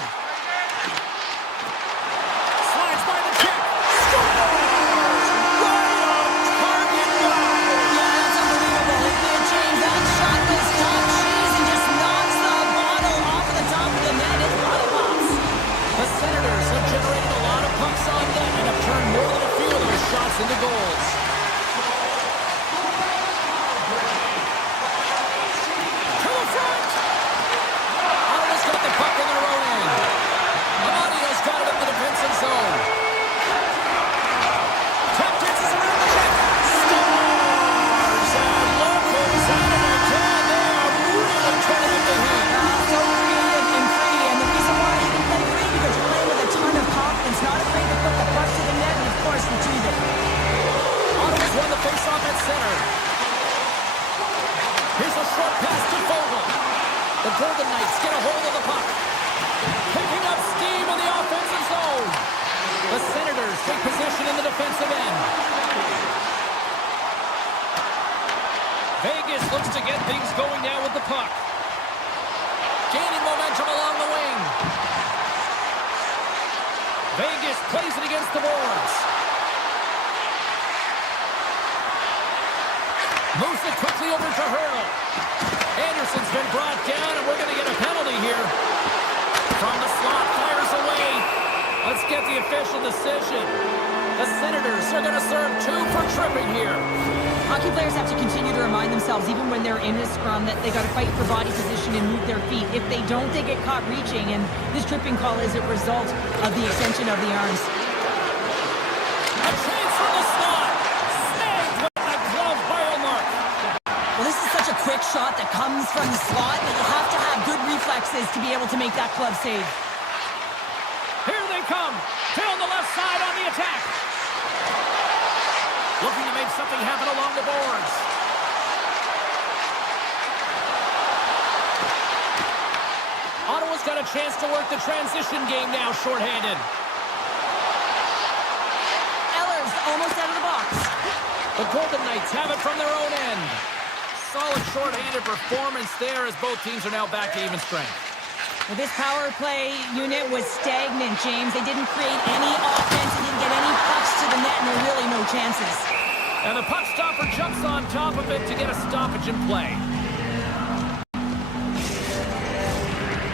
Slides by the check. Scores! Right on target. Wow! Yeah, that's unbelievable. James, that shot was top cheese and just knocks the bottle off of the top of the net. It's bottle pops. The Senators have generated a lot of pucks on net and have turned more than a few of those shots into goals. The Golden Knights get a hold of the puck. Picking up steam in the offensive zone. The Senators take position in the defensive end. Vegas looks to get things going now with the puck. Gaining momentum along the wing. Vegas plays it against the boards. Moves it quickly over to Hurdle. Anderson's been brought down, and we're going to get a penalty here. From the slot, fires away. Let's get the official decision. The Senators are going to serve 2 for tripping here. Hockey players have to continue to remind themselves, even when they're in a scrum, that they got to fight for body position and move their feet. If they don't, they get caught reaching, and this tripping call is a result of the extension of the arms. A chance from the slot. Snagged with a glove by Omar. Well, this is such a quick shot that comes from the slot that you have to have good reflexes to be able to make that glove save. Here they come. Phil on the left side on the attack. Looking to make something happen along the boards. Ottawa's got a chance to work the transition game now, shorthanded. Eller's almost out of the box. The Golden Knights have it from their own end. Solid shorthanded performance there as both teams are now back to even strength. Well, this power play unit was stagnant, James. They didn't create any offense. They didn't get any pucks to the net, and there were really no chances. And the puck stopper jumps on top of it to get a stoppage in play.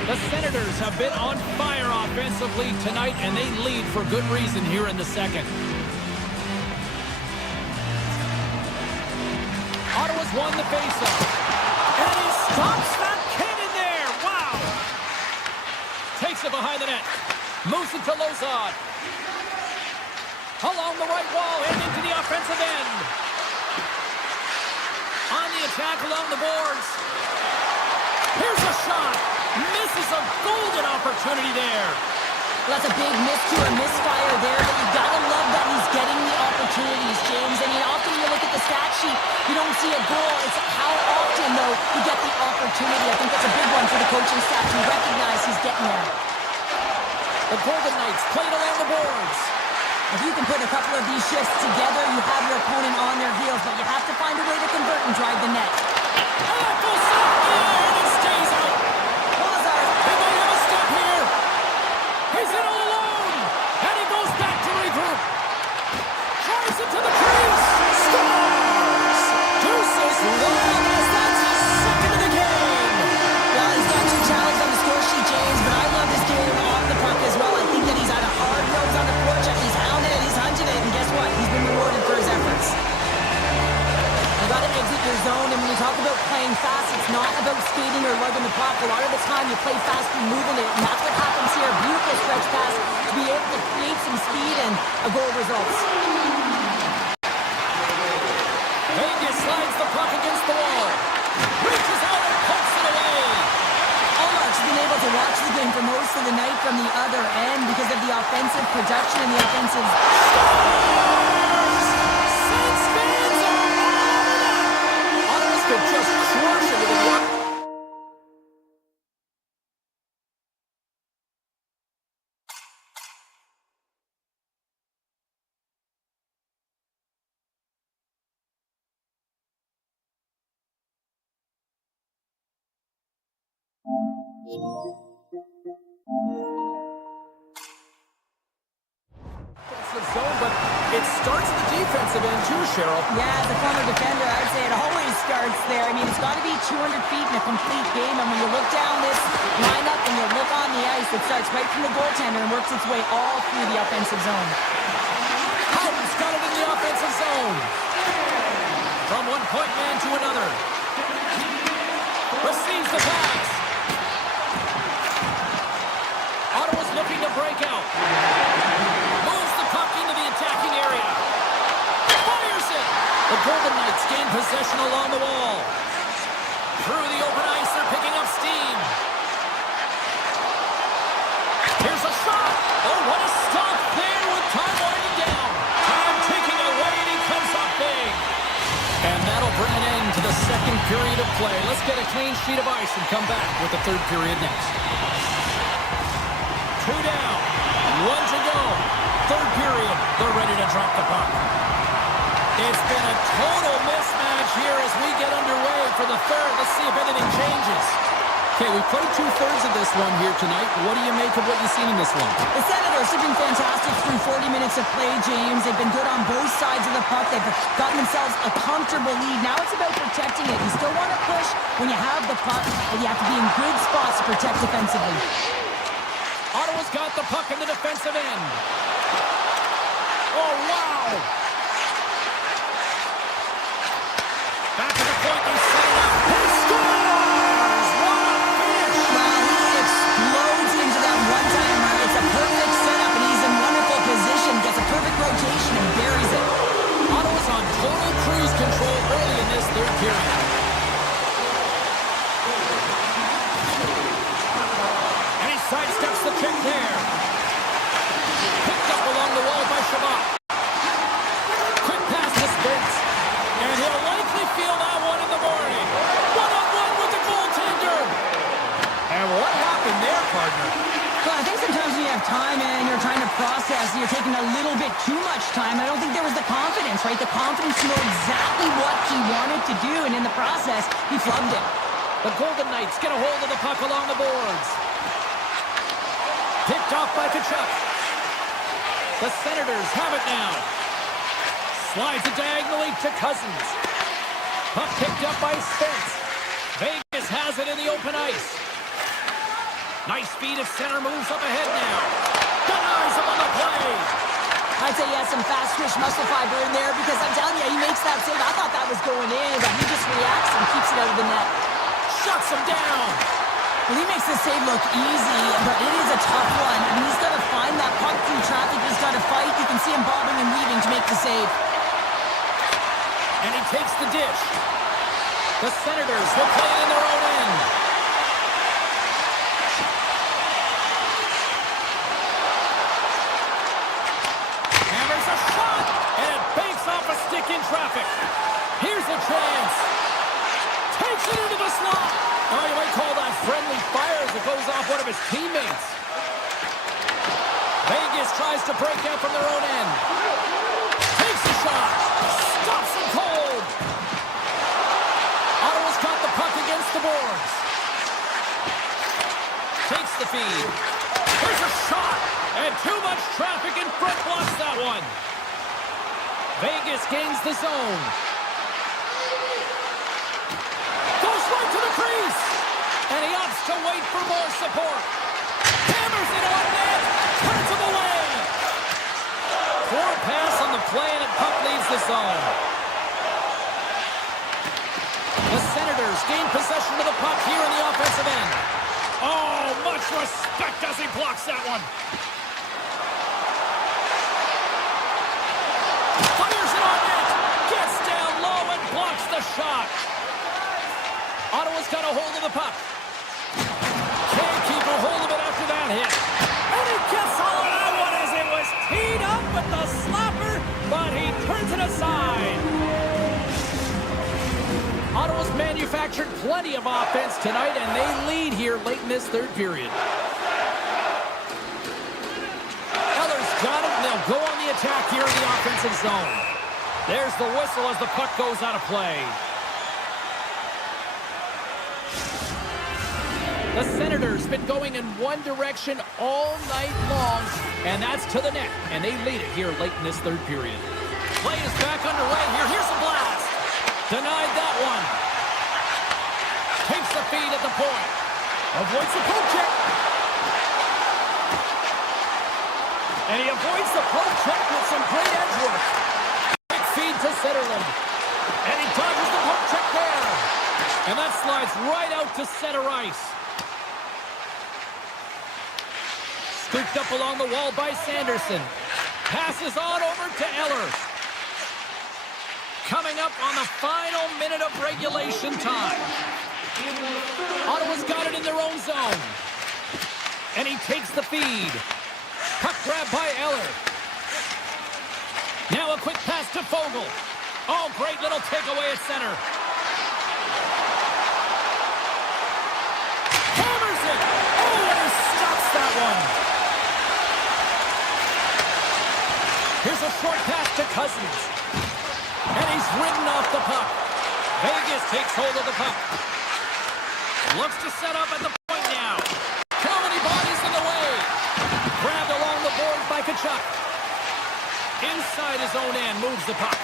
The Senators have been on fire offensively tonight, and they lead for good reason here in the second. Ottawa's won the faceoff. And he stops that cannon there. Wow. Takes it behind the net. Moves it to Lozad. Along the right wall and into the offensive end. On the attack along the boards. Here's a shot. Misses a golden opportunity there. Well, that's a big miss to a misfire there, but you gotta love that he's getting the opportunities, James. I mean, often you look at the stats sheet, you don't see a goal. It's how often, though, you get the opportunity. I think that's a big one for the coaching staff to recognize he's getting there. The Golden Knights played along the boards. If you can put a couple of these shifts together, you have your opponent on their heels, but you have to find a way to convert and drive the net. Awful stop there, and it stays out. Lazar. They might have a step here. He's in all alone, and he goes back to regroup. Drives it to the crease. Scores! Deuces Lopez, that's his second of the game. Well, he's got 2 challenges on the score sheet, James, but I love his game off the puck as well. I think that he's had a hard nose on the forecheck. He's hounded it, he's hunting it, and guess what? He's been rewarded for his efforts. You got to exit your zone, and when we talk about playing fast, it's not about skating or lugging the puck. A lot of the time, you play fast, you're moving it, and that's what happens here. Beautiful stretch pass to be able to create some speed, and a goal results. Vegas slides the puck against the wall. Reaches out and pokes it away. Allmark's been able to watch the game for most of the night from the other end because of the offensive production and the offensive... Saints fans are on! Ottawa could just crush it with the... zone, but it starts at the defensive end too, Cheryl. Yeah, as a former defender, I'd say it always starts there. I mean, it's got to be 200 feet in a complete game, and when you look down this lineup and you look on the ice, it starts right from the goaltender and works its way all through the offensive zone. Howden's got it in the offensive zone. From one point man to another. Receives the pass. Ottawa's looking to break out. Moves the puck into the attacking area. Fires it. The Golden Knights gain possession along the wall. Through the open ice, they're picking up steam. Here's a shot. Oh, what a stop there with time winding down. Time ticking away, and he comes up big. And that'll bring an end to the second period of play. Let's get a clean sheet of ice and come back with the third period next. 2 down, 1 to go. Third period, they're ready to drop the puck. It's been a total mismatch here as we get underway for the third. Let's see if anything changes. Okay, we played 2/3 of this one here tonight. What do you make of what you've seen in this one? The Senators have been fantastic through 40 minutes of play, James. They've been good on both sides of the puck. They've gotten themselves a comfortable lead. Now it's about protecting it. You still want to push when you have the puck, but you have to be in good spots to protect defensively. Ottawa's got the puck in the defensive end. Oh, wow! Back to the point, they set it up. He scores! What a finish! Well, he explodes into that one-timer. It's a perfect setup, and he's in wonderful position. Gets a perfect rotation and buries it. Ottawa's on total cruise control early in this third period. And he sidesteps the check there. Picked up along the wall by Shabbat. Quick pass to Spence. And he'll likely feel that one in the morning. One-on-one with the goaltender. And what happened there, partner? Well, I think sometimes when you have time and you're trying to process, you're taking a little bit too much time. I don't think there was the confidence, right? The confidence to know exactly what he wanted to do, and in the process, he flubbed it. The Golden Knights get a hold of the puck along the boards. Picked off by Kachuk. The Senators have it now. Slides it diagonally to Cousins. Puck picked up by Spence. Vegas has it in the open ice. Nice speed of center, moves up ahead now. Denies him on the play. I'd say he has some fast twitch muscle fiber in there because I'm telling you, he makes that save. I thought that was going in, but he just reacts and keeps it out of the net. Shuts him down. Well, he makes the save look easy, but it is a tough one. I mean, he's got to find that puck through traffic. He's got to fight. You can see him bobbing and weaving to make the save. And he takes the dish. The Senators will play it in their own end. Hammers a shot, and it banks off a stick in traffic. Here pushes off one of his teammates. Vegas tries to break out from their own end. Takes a shot. Stops him cold. Ottawa's got the puck against the boards. Takes the feed. Here's a shot. And too much traffic in front blocks that one. Vegas gains the zone. Goes right to the crease. And he opts to wait for more support. Hammers it on net. Turns him away. Poor pass on the play, and the puck leaves the zone. The Senators gain possession of the puck here in the offensive end. Oh, much respect as he blocks that one. Fires it on net. Gets down low and blocks the shot. Ottawa's got a hold of the puck. Can't keep a hold of it after that hit. And he gets all of that one as it was teed up with the slapper, but he turns it aside. Ottawa's manufactured plenty of offense tonight, and they lead here late in this third period. Eller's got it, and they'll go on the attack here in the offensive zone. There's the whistle as the puck goes out of play. The Senators been going in one direction all night long, and that's to the net, and they lead it here late in this third period. Play is back underway here. Here's a blast. Denied that one. Takes the feed at the point. Avoids the poke check. And he avoids the poke check with some great edge work. Quick feed to Centerland. And he dodges the poke check there. And that slides right out to center ice. Scooped up along the wall by Sanderson. Passes on over to Eller. Coming up on the final minute of regulation time. Ottawa's got it in their own zone. And he takes the feed. Puck grab by Eller. Now a quick pass to Fogle. Oh, great little takeaway at center. Hammers it. Oh, and he stops that one. Here's a short pass to Cousins. And he's ridden off the puck. Vegas takes hold of the puck. Looks to set up at the point now. Too many bodies in the way. Grabbed along the boards by Tkachuk. Inside his own end, moves the puck.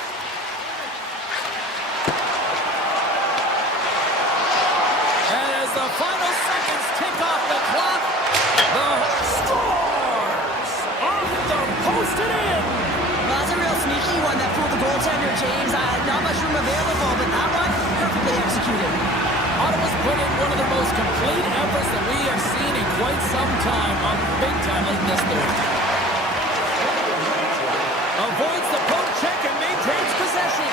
And as the final seconds tick off the clock, the Storms off the post and in. Well, that's a real sneaky one that fooled the goaltender, James. Not much room available, but that one, perfectly executed. Ottawa's put in one of the most complete efforts that we have seen in quite some time on big time like this third. Avoids the poke check and maintains possession.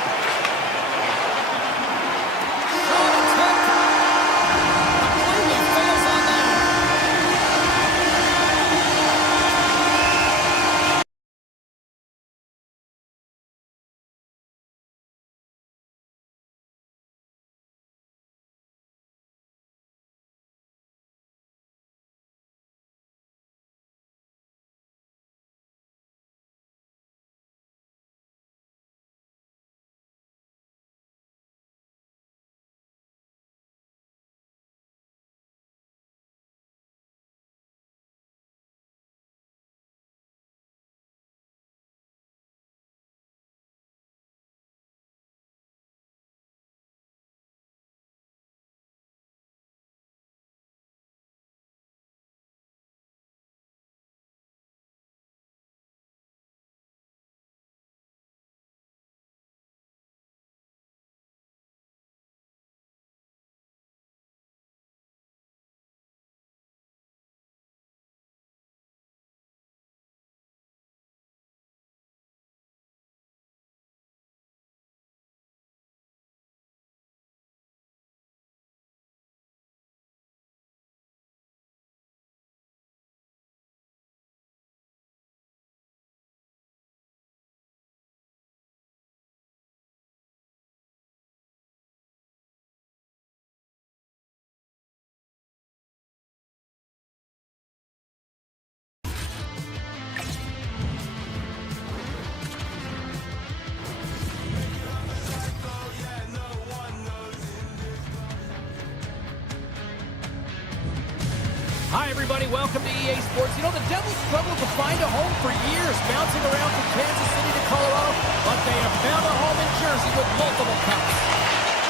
everybody. Welcome to EA Sports. You know, the Devils struggled to find a home for years, bouncing around from Kansas City to Colorado, but they have found a home in Jersey with multiple cups.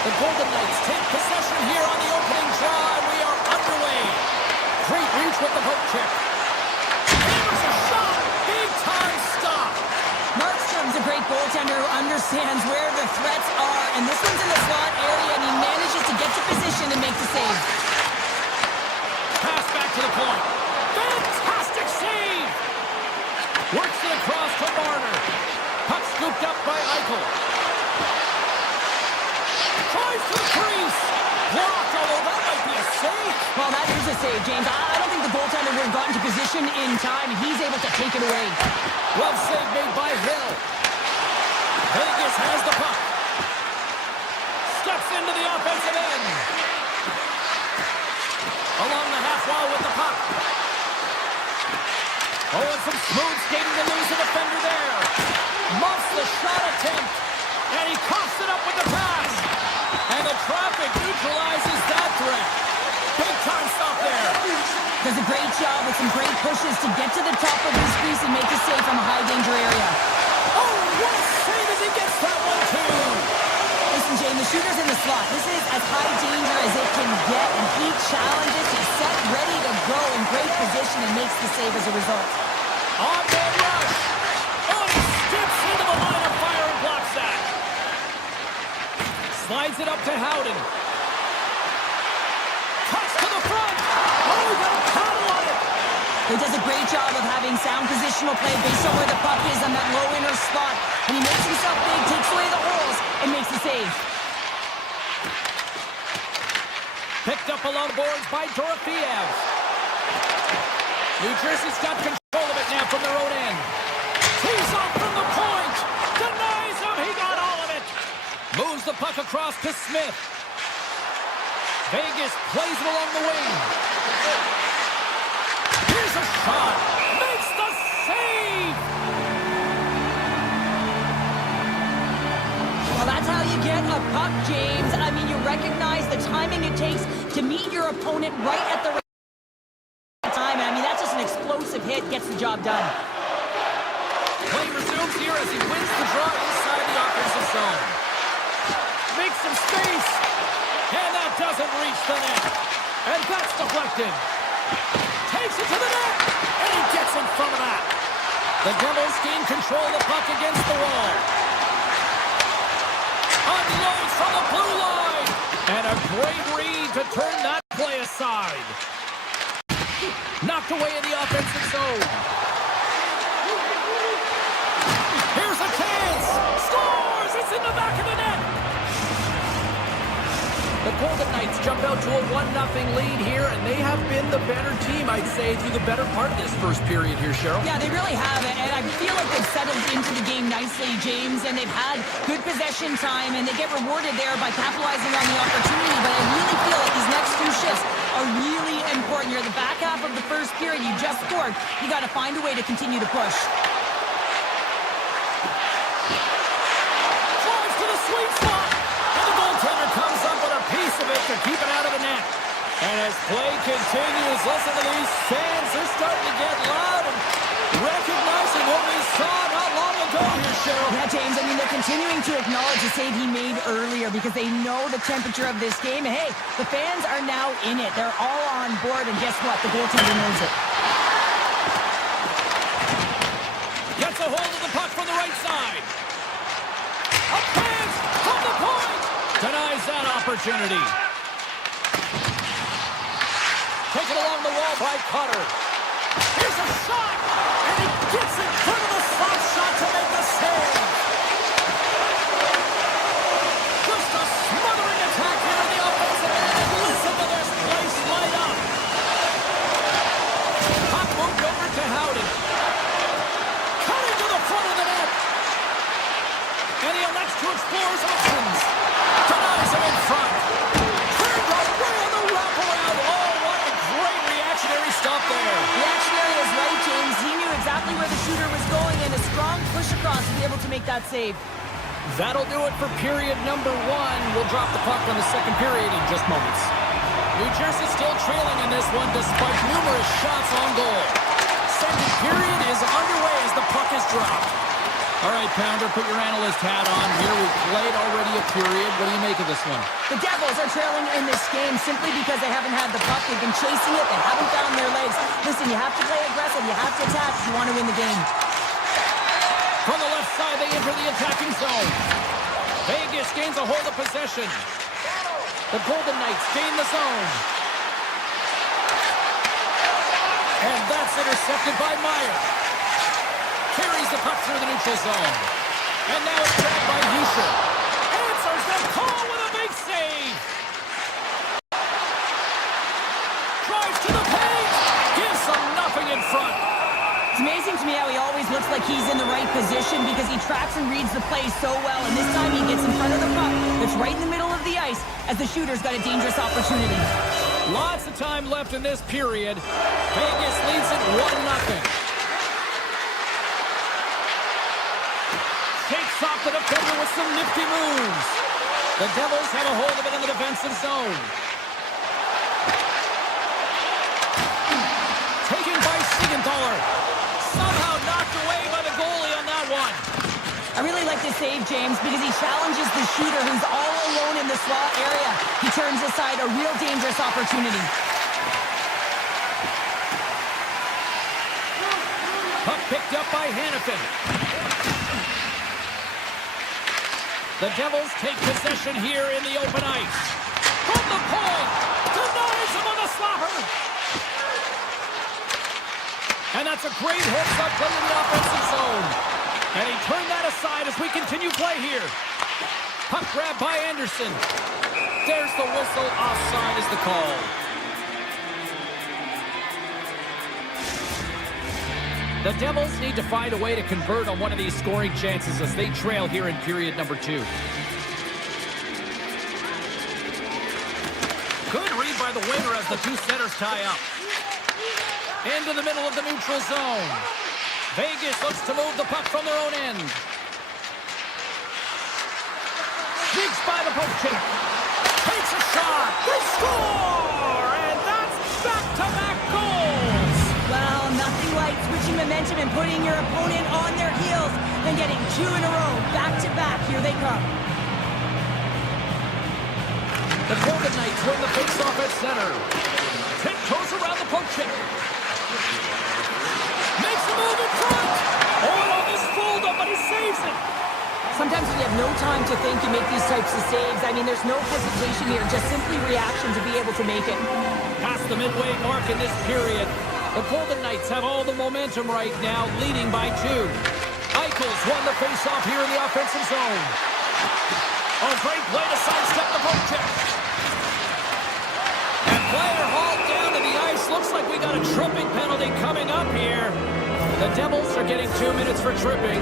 The Golden Knights take possession here on the opening drive. We are underway. Great reach with the poke check. Hammers a shot. Big time stop. Markstrom's a great goaltender who understands where the threats are, and this one's in the slot area, and he manages to get to position and make the save. Pass back to the point. Fantastic save. Works it across to Marner. Puck scooped up by Eichel. Tries to the crease. Blocked, although that might be a save. Well, that is a save, James. I don't think the goaltender would have gotten to position in time. He's able to take it away. Well save made by Hill. Vegas has the puck. Steps into the offensive end. Along the half wall with the puck. Oh, and some smooth skating to lose a defender there. Muffs the shot attempt. And he coughs it up with the pass. And the traffic neutralizes that threat. Big time stop there. Does a great job with some great pushes to get to the top of his crease and make a save from a high danger area. Oh, what a save as he gets that one too. Listen, James, the shooter's in the slot. This is as high danger as it can get, and he challenges, he's set, ready to go in great position and makes the save as a result. On man rush. Oh, he skips into the line of fire and blocks that. Slides it up to Howden. Cuts to the front. Oh, he got a paddle on it. He does a great job of having sound positional play based on where the puck is on that low inner spot. And he makes himself big, takes away the holes, and makes the save. Picked up along boards by Dorofeev. New Jersey's got control of it now from their own end. Tees off from the point. Denies him. He got all of it. Moves the puck across to Smith. Vegas plays it along the wing. Here's a shot. Makes the save. Well, that's how you get a puck, James. I mean, you recognize the timing it takes to meet your opponent right at the right time. I mean, that's just an explosive hit, gets the job done. Play resumes here as he wins the draw inside the offensive zone. Makes some space. And that doesn't reach the net. And that's deflected. Takes it to the net. And he gets in front of that. The Devils gain control of the puck against the wall. Unloads from the blue line. And a great read to turn that play aside. Knocked away in the offensive zone. Here's a chance. Scores! It's in the back of the net. The Golden Knights jump out to a 1-0 lead here, and they have been the better team, I'd say, through the better part of this first period here, Cheryl. Yeah, they really have it, and I feel like they've settled into the game nicely, James, and they've had good possession time, and they get rewarded there by capitalizing on the opportunity, but I really feel like these next two shifts are really important. You're at the back half of the first period, you just scored. You got to find a way to continue to push. Drives to the sweet spot, and the goaltender comes up with a piece of it to keep it out of the net. And as play continues, listen to these fans. They're starting to get loud and recognizing what we saw not long ago here, Cheryl. Yeah, James, I mean, they're continuing to acknowledge the save he made earlier because they know the temperature of this game. And hey, the fans are now in it. They're all on board, and guess what? The goaltender knows it. Gets a hold of the puck from the right side. A pass from the point. Denies that opportunity. Taken along the wall by Cutter. Here's a shot, and he gets in front of the slot shot to make the save. Just a smothering attack here in the offensive end, and listen to this place light up. Puck moved over to Howden. Cutting to the front of the net. And he elects to explore his options. Denies him in front. Turned away on the wraparound. Oh, what a great reactionary stop there. Reactionary is right, James. He knew exactly where the shooter was going, and a strong push across to be able to make that save. That'll do it for period number 1. We'll drop the puck on the second period in just moments. New Jersey still trailing in this one despite numerous shots on goal. Second period is underway as the puck is dropped. All right, Pounder, put your analyst hat on here. We've played already a period. What do you make of this one? The Devils are trailing in this game simply because they haven't had the puck. They've been chasing it. They haven't found their legs. Listen, you have to play aggressive. You have to attack if you want to win the game. From the left side, they enter the attacking zone. Vegas gains a hold of possession. The Golden Knights gain the zone. And that's intercepted by Meyer. Carries the puck through the neutral zone. And now it's grabbed by Huscher. Answers the call with a big save. Drives to the paint. Gives them nothing in front. It's amazing to me how he always looks like he's in the right position because he tracks and reads the play so well. And this time he gets in front of the puck that's right in the middle of the ice as the shooter's got a dangerous opportunity. Lots of time left in this period. Vegas leads it 1-0. Takes off the defender with some nifty moves. The Devils have a hold of it in the defensive zone. Taken by Siegenthaler. Somehow knocked away by the goalie on that one. I really like this save, James, because he challenges the shooter who's all alone in the slot area. He turns aside a real dangerous opportunity. Puck picked up by Hannafin. The Devils take possession here in the open ice. From the point, denies him on the slapper. And that's a great heads-up play in the offensive zone. And he turned that aside as we continue play here. Puck grab by Anderson. There's the whistle. Offside is the call. The Devils need to find a way to convert on one of these scoring chances as they trail here in period number 2. Good read by the winger as the two centers tie up. Into the middle of the neutral zone. Vegas looks to move the puck from their own end. Sneaks by the poke check. Takes a shot. They score! And that's back-to-back goals. Well, nothing like switching momentum and putting your opponent on their heels than getting 2 in a row, back-to-back. Here they come. The Golden Knights win the face-off at center. Tiptoes around the poke check. Makes a move in front. Oh, on this fold-up, but he saves it. Sometimes when you have no time to think, you make these types of saves. I mean, there's no hesitation here, just simply reaction to be able to make it. Past the midway mark in this period, the Golden Knights have all the momentum right now, leading by 2. Eichel's won the face-off here in the offensive zone. Oh, great play to sidestep the poke check. And player hauled down to the ice. Looks like we got a tripping penalty coming up here. The Devils are getting 2 minutes for tripping.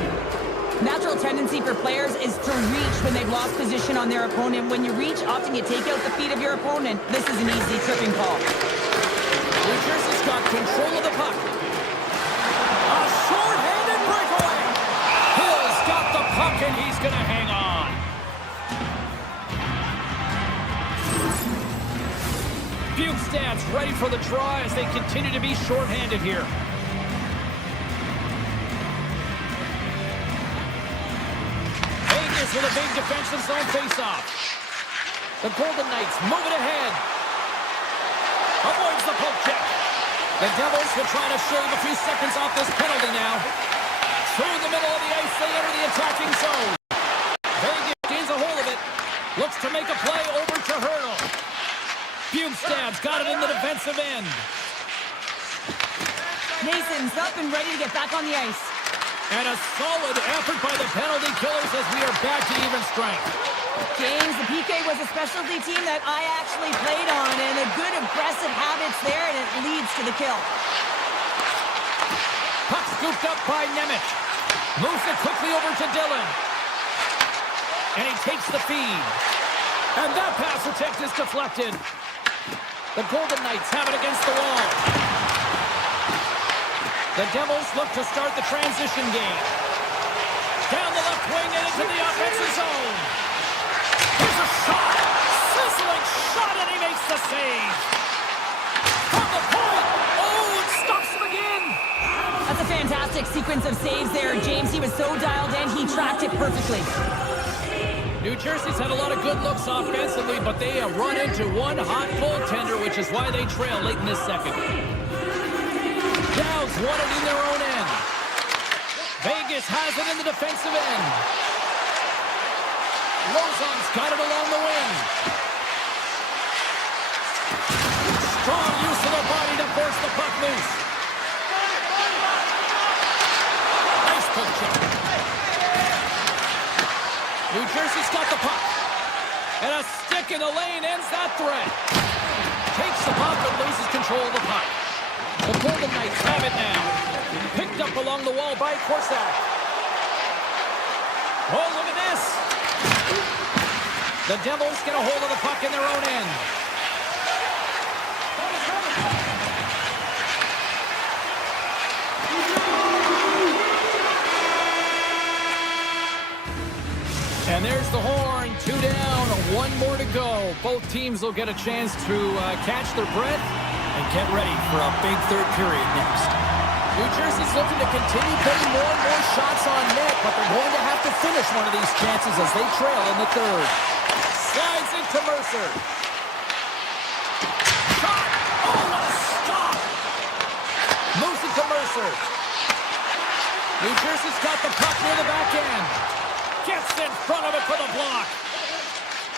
Natural tendency for players is to reach when they've lost position on their opponent. When you reach, often you take out the feet of your opponent. This is an easy tripping call. New Jersey's got control of the puck. A short-handed breakaway. Hill's got the puck, and he's going to hang on. Bukestad's ready for the draw as they continue to be short-handed here. Vegas with a big defensive zone face-off. The Golden Knights move it ahead. Avoids the poke check. The Devils will try to shave a few seconds off this penalty now. Through the middle of the ice, they enter the attacking zone. Vegas gains a hold of it. Looks to make a play over to Hurdle. Bukestad's got it in the defensive end. Mason's up and ready to get back on the ice. And a solid effort by the penalty killers as we are back to even strength. James, the PK was a specialty team that I actually played on, and a good aggressive habits there, and it leads to the kill. Puck scooped up by Nemeth. Moves it quickly over to Dillon. And he takes the feed. And that pass attempt is deflected. The Golden Knights have it against the wall. The Devils look to start the transition game. Down the left wing and into the offensive zone. Here's a shot. Sizzling shot, and he makes Makes the save. From the point. Oh, it stops him again. That's a fantastic sequence of saves there, James. He was so dialed in, he tracked it perfectly. New Jersey's had a lot of good looks offensively, but they have run into one hot goaltender, which is why they trail late in this second. Downs won it in their own end. Vegas has it in the defensive end. Lozon's got it along the wing. Strong use of the body to force the puck loose. Nice poke check. New Jersey's got the puck. And a stick in the lane ends that threat. Takes the puck and loses control of the puck. The Golden Knights have it now. Picked up along the wall by Korsak. Oh, look at this. The Devils get a hold of the puck in their own end. And there's the horn. 2 down, 1 more to go. Both teams will get a chance to catch their breath and get ready for a big third period next. New Jersey's looking to continue putting more and more shots on net, but they're going to have to finish one of these chances as they trail in the third. Slides into Mercer. Shot! Oh, what a stop! Moves it to Mercer. New Jersey's got the puck near the back end. Gets in front of it for the block.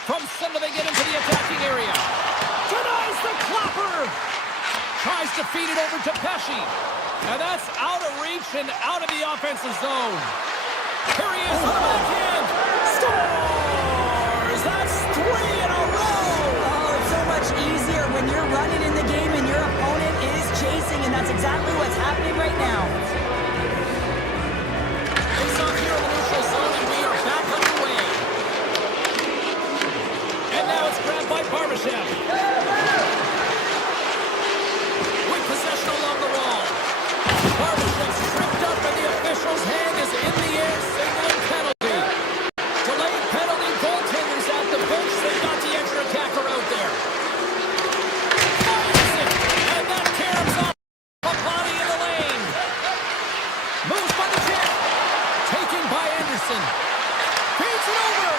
From center, they get into the attacking area. Denies the clapper. Tries to feed it over to Pesci. And that's out of reach and out of the offensive zone. Here he is on the backhand. Scores! That's 3 in a row. Oh, it's so much easier when you're running in the game and your opponent is chasing, and that's exactly what's happening right now. Face off here in the neutral zone, and we are back underway. And now it's grabbed by Barbashev. With possession along the wall. Barbashev's tripped up, and the official's hand is in the air, signaling penalty. Delayed penalty, goaltenders at the bench. They've got the extra attacker out there. Fires it, and that caroms off a body in the lane. Moves by the check. Taken by Anderson. Feeds it over.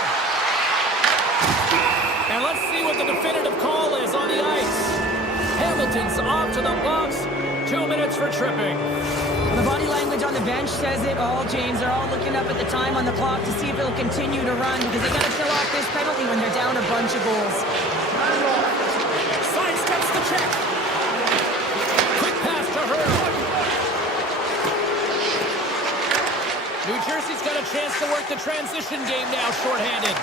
And let's see what the definitive call is on the ice. Hamilton's off to the box. 2 minutes for tripping. The body language on the bench says it all, James. They're all looking up at the time on the clock to see if it'll continue to run because they got to kill off this penalty when they're down a bunch of goals. Sidesteps the check. Quick pass to her. New Jersey's got a chance to work the transition game now, shorthanded.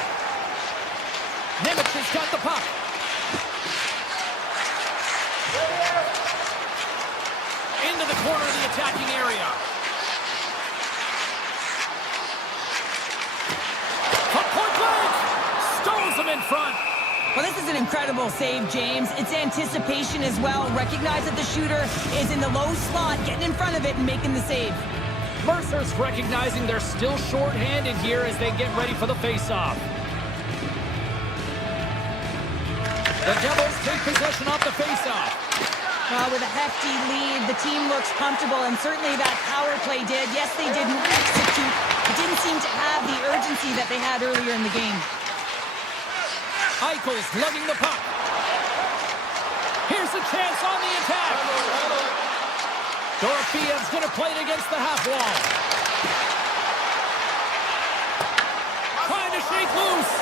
Nemec has got the puck. Into the corner of the attacking area. From point blank. Stones him in front. Well, this is an incredible save, James. It's anticipation as well. Recognize that the shooter is in the low slot, getting in front of it and making the save. Mercer's recognizing they're still shorthanded here as they get ready for the faceoff. The Devils take possession off the faceoff. With a hefty lead, the team looks comfortable, and certainly that power play did. Yes, they didn't execute. It didn't seem to have the urgency that they had earlier in the game. Eichel's lugging the puck. Here's a chance on the attack. Dorofiev's going to play it against the half wall. Trying to shake loose.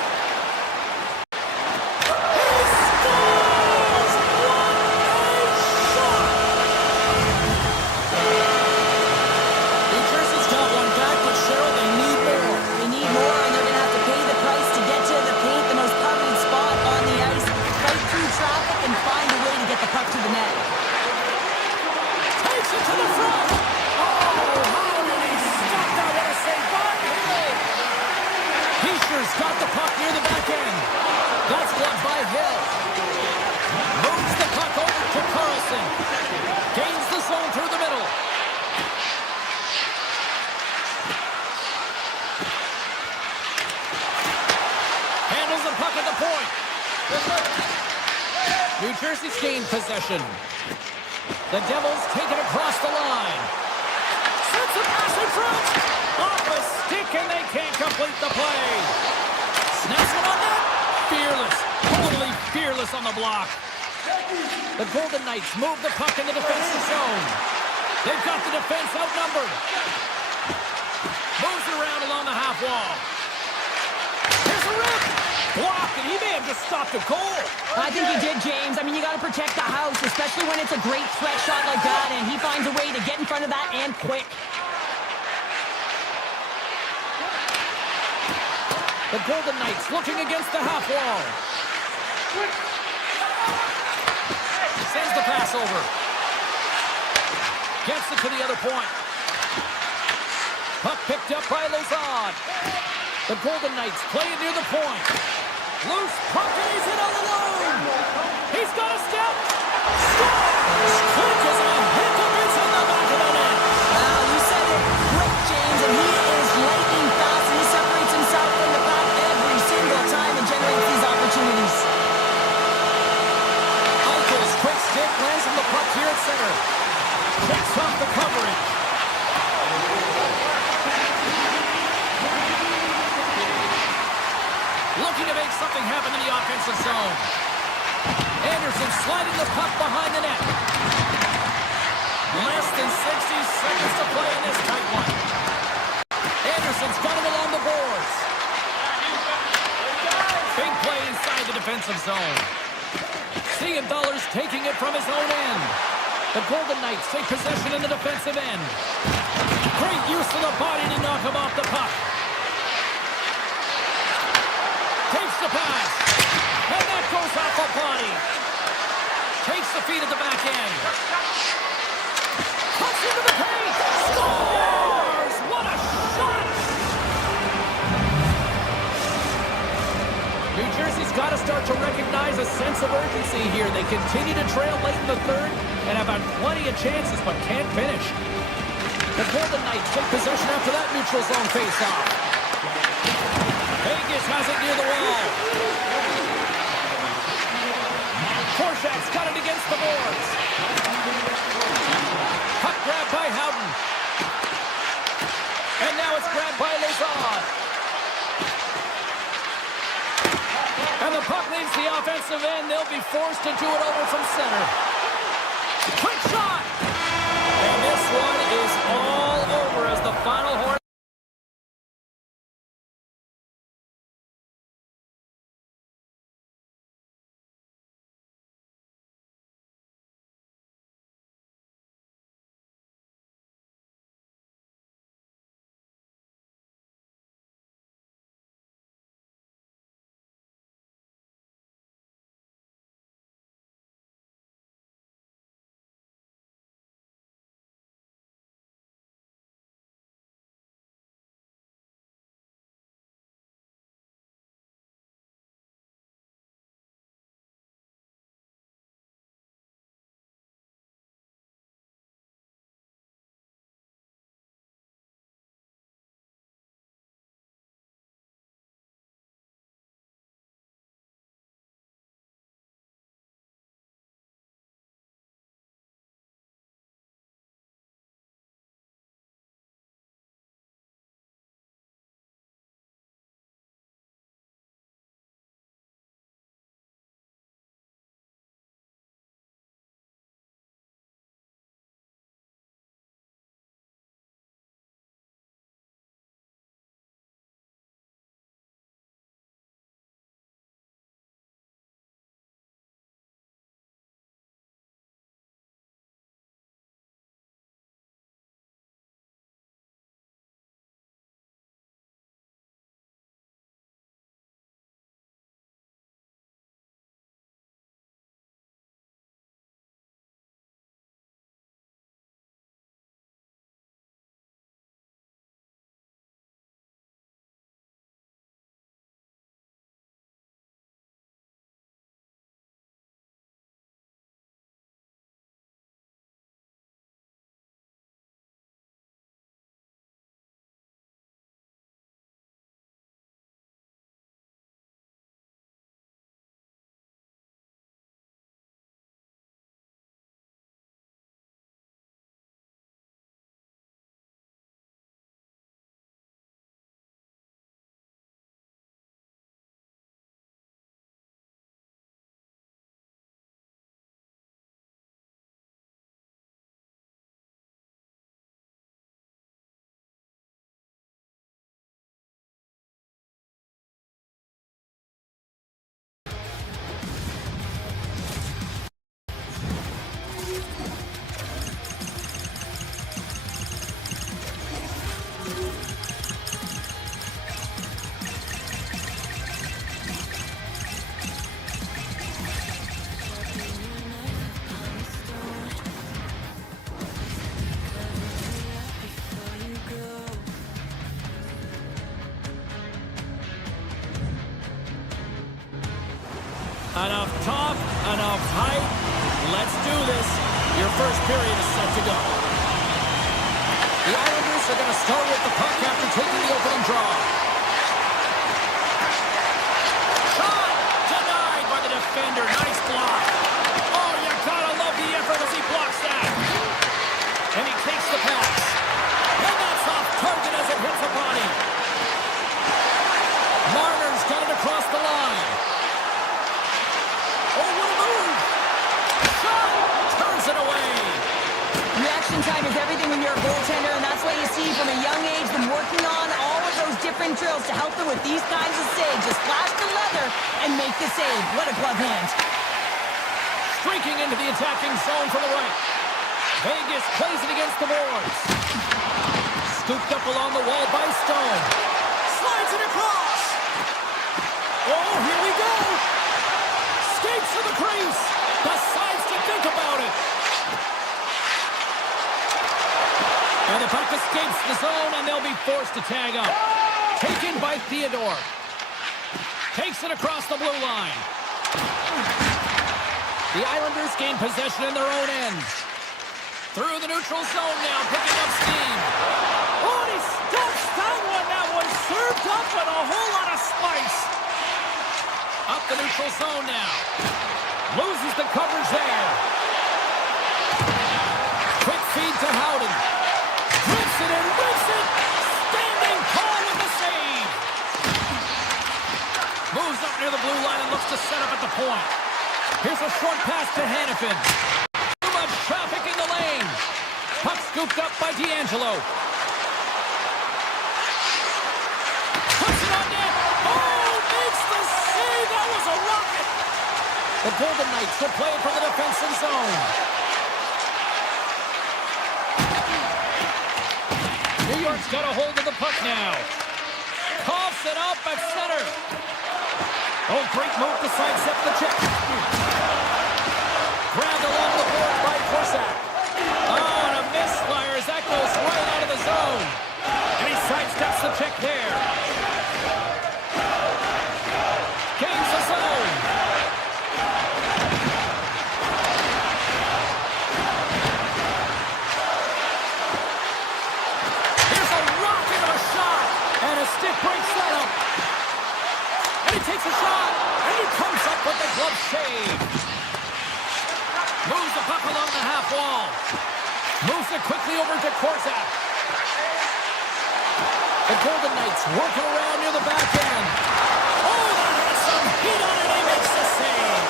Got the puck near the back end. That's blocked by Hill. Moves the puck over to Carlson. Gains the zone through the middle. Handles the puck at the point. New Jersey's gained possession. The Devils take it across the line. Sets a pass in front. Off a stick, and they can't complete the play. Snaps one on net. Fearless. Totally fearless on the block. The Golden Knights move the puck in the defensive zone. They've got the defense outnumbered. Moves it around along the half wall. Here's a rip. Blocked, and he may have just stopped a goal. I think he did, James. I mean, you got to protect the house, especially when it's a great threat shot like that, and he finds a way to get in front of that and quick. The Golden Knights looking against the half wall. Sends the pass over. Gets it to the other point. Puck picked up by Lazard. The Golden Knights play it near the point. Loose puck, and he's in all alone. He's got a step. Scores! Quick as a hiccup, it's in the back of the net. You said it. Quick, James, and he is lightning fast, and he separates himself from the back every single time and generates these opportunities. Eichel's quick stick lands on the puck here at center. Checks off the coverage. Looking to make something happen in the offensive zone. Anderson sliding the puck behind the net. Less than 60 seconds to play in this tight one. Anderson's got it along the boards. Big play inside the defensive zone. Siegenthaler's taking it from his own end. The Golden Knights take possession in the defensive end. Great use of the body to knock him off the puck. Takes the pass. And that goes off the body. Takes the feet at the back end. Cuts into the paint. Scores! What a shot! New Jersey's got to start to recognize a sense of urgency here. They continue to trail late in the third and have had plenty of chances but can't finish. The Golden Knights take possession after that neutral zone faceoff. Vegas has it near the wall. Korshak's got it against the boards. Puck grabbed by Howden. And now it's grabbed by Lazard. And the puck leaves the offensive end. They'll be forced to do it over from center. Quick shot! And this one is all over as the final horn. Enough talk, enough hype. Let's do this. Your first period is set to go. The Islanders are going to start with the puck after taking the opening draw. Shot! Denied by the defender. Nice block. Oh, you gotta love the effort as he blocks that. And he takes the pass. And that's off target as it hits a body. Marner's got it across the line. Oh, what a move! Shot! Turns it away. Reaction time is everything when you're a goaltender, and that's why you see from a young age them working on all of those different drills to help them with these kinds of saves. Just flash the leather and make the save. What a glove hand. Streaking into the attacking zone from the right. Vegas plays it against the boards. Scooped up along the wall by Stone. Slides it across. Oh, here we go. Skates to the crease. Decides to think about it. And the puck escapes the zone, and they'll be forced to tag up. Taken by Theodore. Takes it across the blue line. The Islanders gain possession in their own end. Through the neutral zone now, picking up steam. Oh, and he stuffs that one. That was served up with a whole lot of spice. Up the neutral zone now. Loses the coverage there. Quick feed to Howden. Rips it and rips it. Standing tall with the save. Moves up near the blue line and looks to set up at the point. Here's a short pass to Hannafin. Too much traffic in the lane. Puck scooped up by D'Angelo. Puts it on net. Oh, makes the save. That was a rocket. The Golden Knights will play it from the defensive zone. New York's got a hold of the puck now. Coughs it up at center. Oh, great move to sidestep the check. Grabbed along the board by Korsak. Oh, and a misfire as that goes right out of the zone. And he sidesteps the check there. Gains the zone. Here's a rocket of a shot. And a stick breaks that up. And he takes a shot. And he comes up with the glove save. Moves the puck along the half wall. Moves it quickly over to Korsak. The Golden Knights working around near the back end. Oh, that has some heat on it. He makes the save.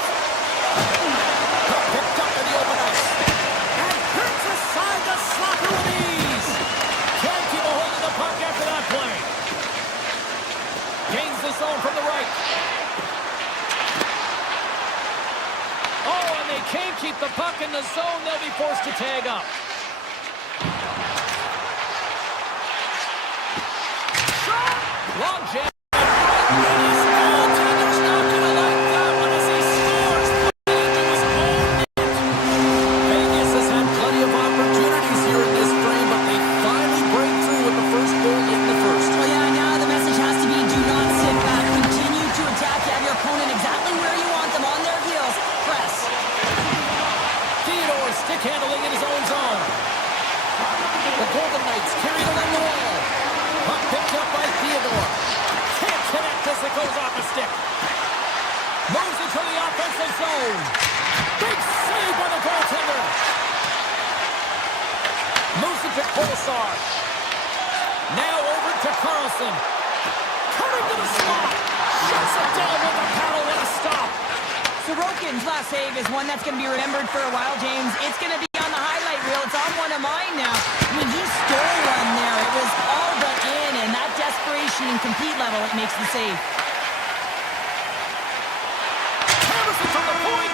Puck picked up in the open ice. And hurts aside the slapper with ease. Can't keep a hold of the puck after that play. Gains the zone from the right. Oh, and they can't keep the puck in the zone. They'll be forced to tag up. Shot! Long jab. These goaltenders not going to like that one as he scores. Put it into his own net. Vegas has had plenty of opportunities here in this frame, but they finally break through with the first goal in the first. Well, yeah, now the message has to be do not sit back. Continue to attack. You have your opponent exactly where you want them, on their heels. Press. Theodore stick handling in his own zone. The Golden Knights carried along the wall. Puck picked up by Theodore. Can't connect as it goes off a stick. Moves into the offensive zone. Big save by the goaltender. Moves it to Kolesar. Now over to Carlson. Coming to the slot. Shuts it down with a paddle and a stop. Sorokin's last save is one that's going to be remembered for a while, James. It's going to be on the highlight reel. It's on one of mine now. I mean, he stole one there. It was all but in, and that desperation and compete level, it makes the save. Harrison from the point.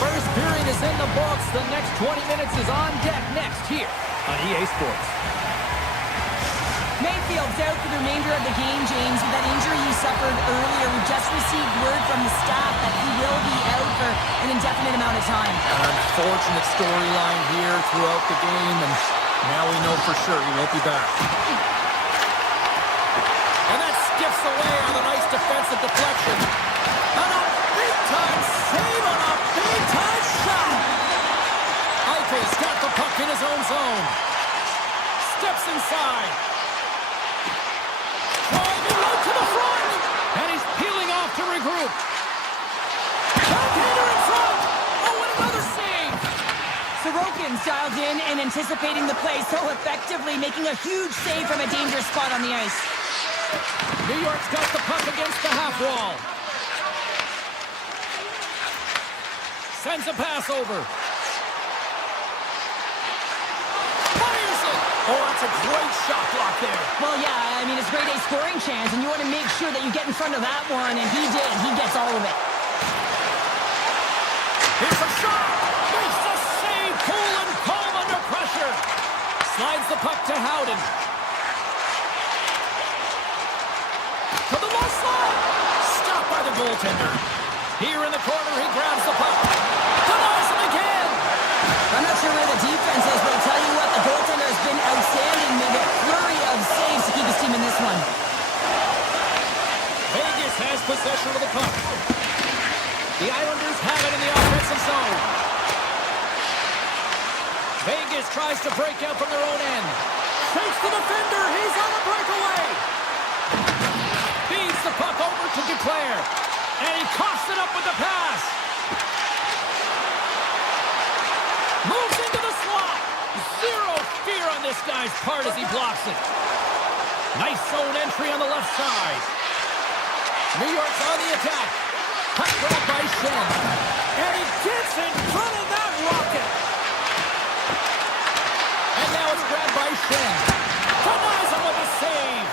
First period is in the books. The next 20 minutes is on deck next here on EA Sports. Mayfield's out for the remainder of the game, James, with that injury he suffered earlier. We just received word from the staff that he will be out for an indefinite amount of time. An unfortunate storyline here throughout the game, and now we know for sure he won't be back. And that skips away on a nice defensive deflection. to regroup. Goaltender in front. Oh, and another save. Sorokin's dialed in and anticipating the play so effectively, making a huge save from a dangerous spot on the ice. New York's got the puck against the half wall. Sends a pass over. Fires it. Oh, that's a great shot block there. Well, yeah, I mean, it's grade A scoring chance, and you want to make sure that you get in front of that one, and he did. He gets all of it. Here's a shot. Makes the save. Cool and calm under pressure. Slides the puck to Howden. To the low slot. Stopped by the goaltender. Here in the corner, he grabs the puck. Denies him again. I'm not sure where the defense is, but I'll tell you what, the goaltender has been outstanding. Made a flurry of saves to keep his team in this one. Vegas has possession of the puck. The Islanders have it in the offensive zone. Vegas tries to break out from their own end. Takes the defender. He's on a breakaway. Feeds the puck over to Duclair. And he coughs it up with the pass. Moves into the slot. Zero fear on this guy's part as he blocks it. Nice zone entry on the left side. New York's on the attack. Puck grabbed by Shen. And he gets in front of that rocket. And now it's grabbed by Shen. Denies him with a save.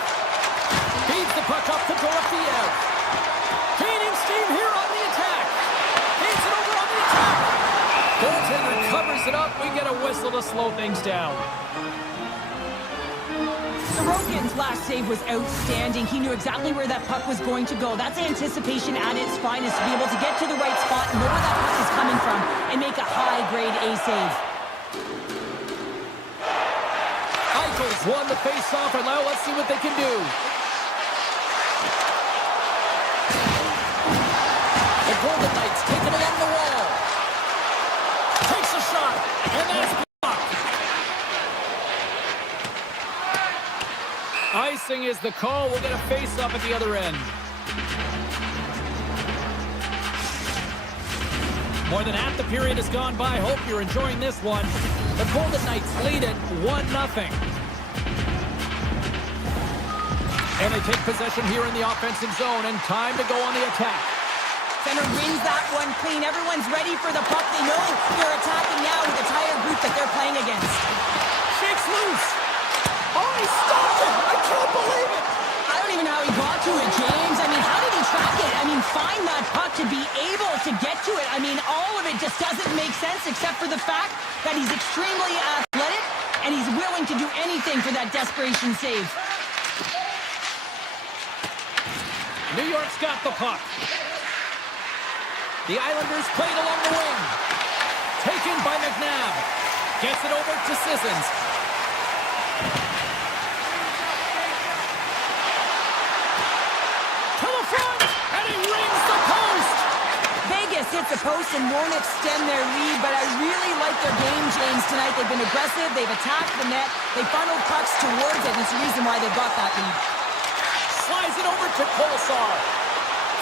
Feeds the puck up to Dorofiev. Gaining steam here on the attack. Feeds it over on the attack. Goaltender covers it up. We get a whistle to slow things down. Sorokin's last save was outstanding. He knew exactly where that puck was going to go. That's anticipation at its finest, to be able to get to the right spot, know where that puck is coming from, and make a high-grade A save. Eichel's won the face-off, and now let's see what they can do. The Golden Knights take it along the wall. Takes a shot, and that's blocked. Icing is the call. We'll get a face-off at the other end. More than half the period has gone by. Hope you're enjoying this one. The Golden Knights lead it 1-0. And they take possession here in the offensive zone, and time to go on the attack. Center wins that one clean. Everyone's ready for the puck. They know they're attacking now with the entire group that they're playing against. Shakes loose. Oh, he stopped it. I can't believe it. I don't even know how he got to it, James. I mean, how did he track it? I mean, find that puck to be able to get to it. I mean, all of it just doesn't make sense except for the fact that he's extremely athletic and he's willing to do anything for that desperation save. New York's got the puck. The Islanders played along the wing. Taken by McNabb. Gets it over to Sissons. To the front, and he rings the post. Vegas hits the post and won't extend their lead, but I really like their game, James, tonight. They've been aggressive. They've attacked the net. They funneled pucks towards it, and it's the reason why they've got that lead. Slides it over to Kolesar.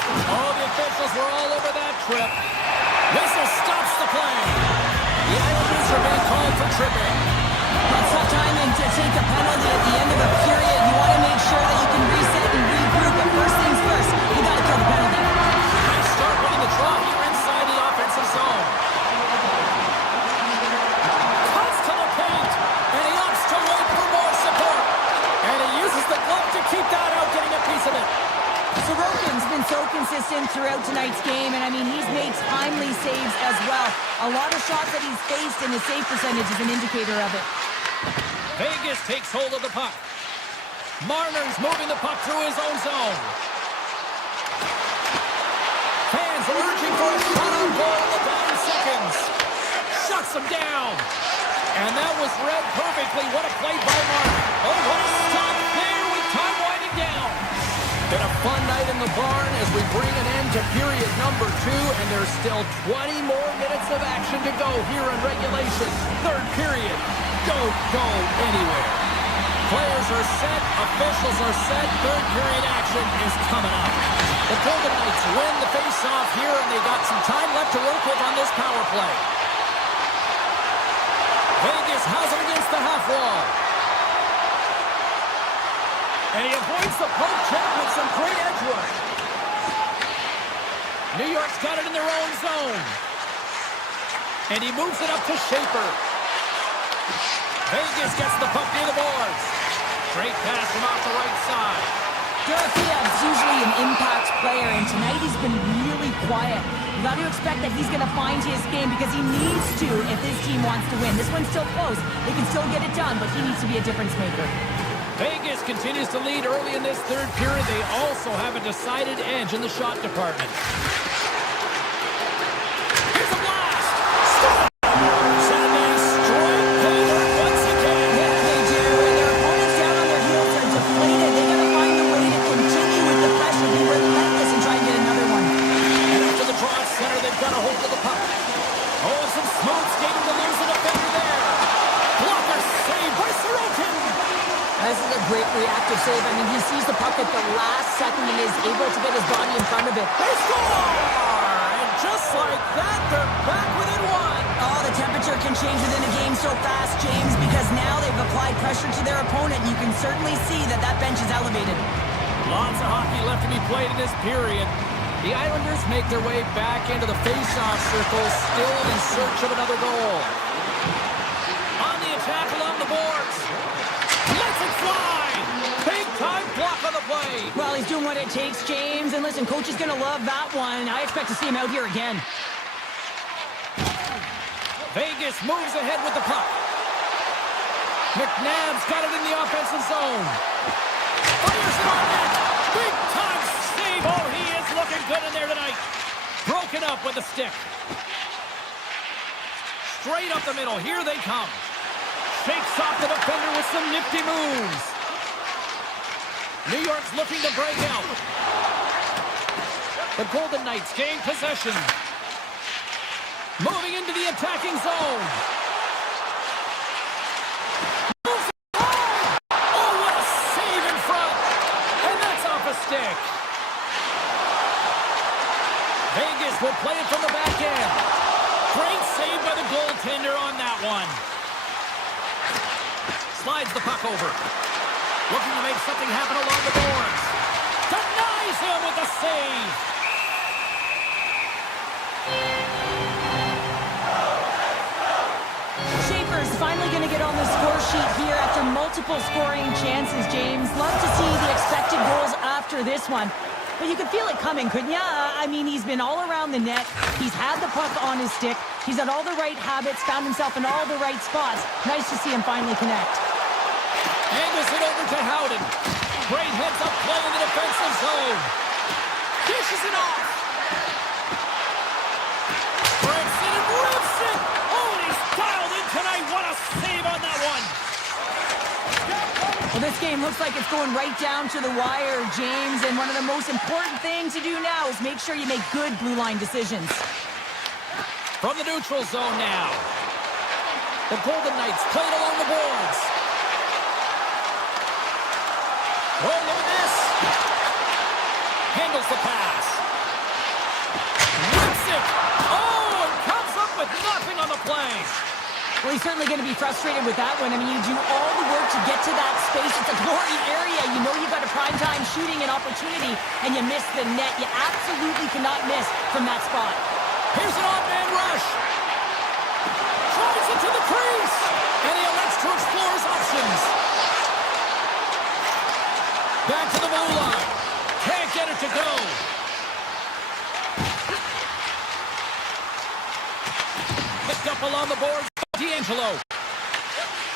Oh, the officials were all over that trip. Whistle stops the play. The Islanders are being called for tripping. It's tough timing to take a penalty at the end of a period. You want to make sure that you can reset and regroup, but first things first, you got to kill the penalty. Nice start running the draw here inside the offensive zone. Cuts to the paint, and he opts to wait for more support. And he uses the glove to keep that out, getting a piece of it. Sorokin's been so consistent throughout tonight's game, and I mean, he's made timely saves as well. A lot of shots that he's faced, and his save percentage is an indicator of it. Vegas takes hold of the puck. Marner's moving the puck through his own zone. Fans are urging for a shot on goal in the dying seconds. Shuts him down. And that was read perfectly. What a play by Marner. Oh, what a stop there with time winding down. Been a fun night in the barn as we bring an end to period number 2, and there's still 20 more minutes of action to go here in regulation. Third period. Don't go anywhere. Players are set, officials are set, third period action is coming up. The Golden Knights Knights win the face-off here, and they got some time left to work with on this power play. Vegas has it against the half wall. And he avoids the poke check with some great edge work. New York's got it in their own zone. And he moves it up to Schaefer. Vegas gets the puck near the boards. Great pass from off the right side. Dorofeyev's usually an impact player, and tonight he's been really quiet. You got to expect that he's going to find his game because he needs to if this team wants to win. This one's still close. They can still get it done, but he needs to be a difference maker. Vegas continues to lead early in this third period. They also have a decided edge in the shot department. Here's a blast! Stop! Saturday strike over once again. Yeah, they do. And their opponents down on their heels are deflated. They got to find a way to continue with the pressure, be relentless, and try and get another one. And after the draw at center, they've got a hold of the puck. Oh, and some smooth skating to lose the defender there. Blocker save by Sorokin. This is a great reactive save. I mean, he sees the puck at the last second and is able to get his body in front of it. They score! And just like that, they're back within one. Oh, the temperature can change within a game so fast, James, because now they've applied pressure to their opponent. You can certainly see that that bench is elevated. Lots of hockey left to be played in this period. The Islanders make their way back into the face-off circle, still in search of another goal. On the attack along the boards. Lets it fly! Big-time block on the play. Well, he's doing what it takes, James. And listen, coach is going to love that one. I expect to see him out here again. Vegas moves ahead with the puck. McNabb's got it in the offensive zone. Fires it on net. Big-time save. Oh, he is looking good in there tonight. Broken up with the stick. Straight up the middle. Here they come. Shakes off the defender with some nifty moves. New York's looking to break out. The Golden Knights gain possession. Moving into the attacking zone. Moves it hard. Oh, what a save in front. And that's off a stick. Vegas will play it from the back end. Great save by the goaltender on that one. Slides the puck over. Looking to make something happen along the boards. Denies him with the save. Schaefer's finally going to get on the score sheet here after multiple scoring chances, James. Love to see the expected goals after this one. But you could feel it coming, couldn't you? I mean, he's been all around the net. He's had the puck on his stick. He's had all the right habits, found himself in all the right spots. Nice to see him finally connect. Angles it over to Howden. Great heads-up play in the defensive zone. Dishes it off. Breaks it and rips it. Oh, and he's dialed in tonight. What a save on that one. Well, this game looks like it's going right down to the wire, James. And one of the most important things to do now is make sure you make good blue line decisions. From the neutral zone now. The Golden Knights play it along the boards. Oh, look at this. Handles the pass. Rips it. Oh, and comes up with nothing on the play. Well, he's certainly going to be frustrated with that one. I mean, you do all the work to get to that space. It's a glory area. You know you've got a primetime shooting and opportunity, and you miss the net. You absolutely cannot miss from that spot. Here's an off-man rush. Drives it to the crease. And he elects to explore his options. Back to the blue line. Can't get it to go. Picked up along the boards. D'Angelo.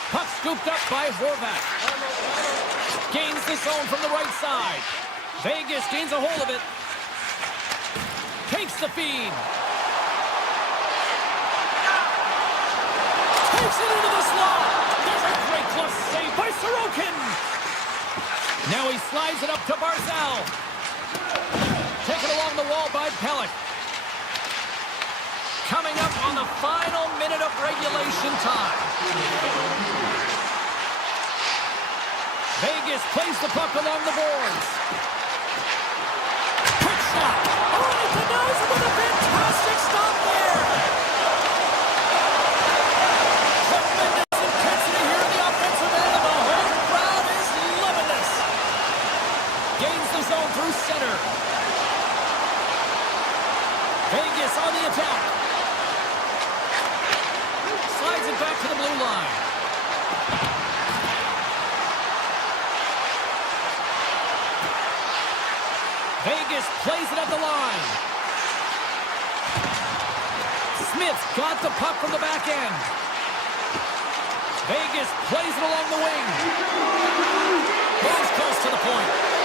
Puck scooped up by Horvat. Gains the zone from the right side. Vegas gains a hold of it. Takes the feed. Takes it into the slot. There's a great glove save by Sorokin. Now he slides it up to Barzal. Taken along the wall by Pellick. Coming up on the final minute of regulation time. Vegas plays the puck along the boards. Quick shot. Vegas on the attack. Slides it back to the blue line. Vegas plays it at the line. Smith's got the puck from the back end. Vegas plays it along the wing. Moves close to the point.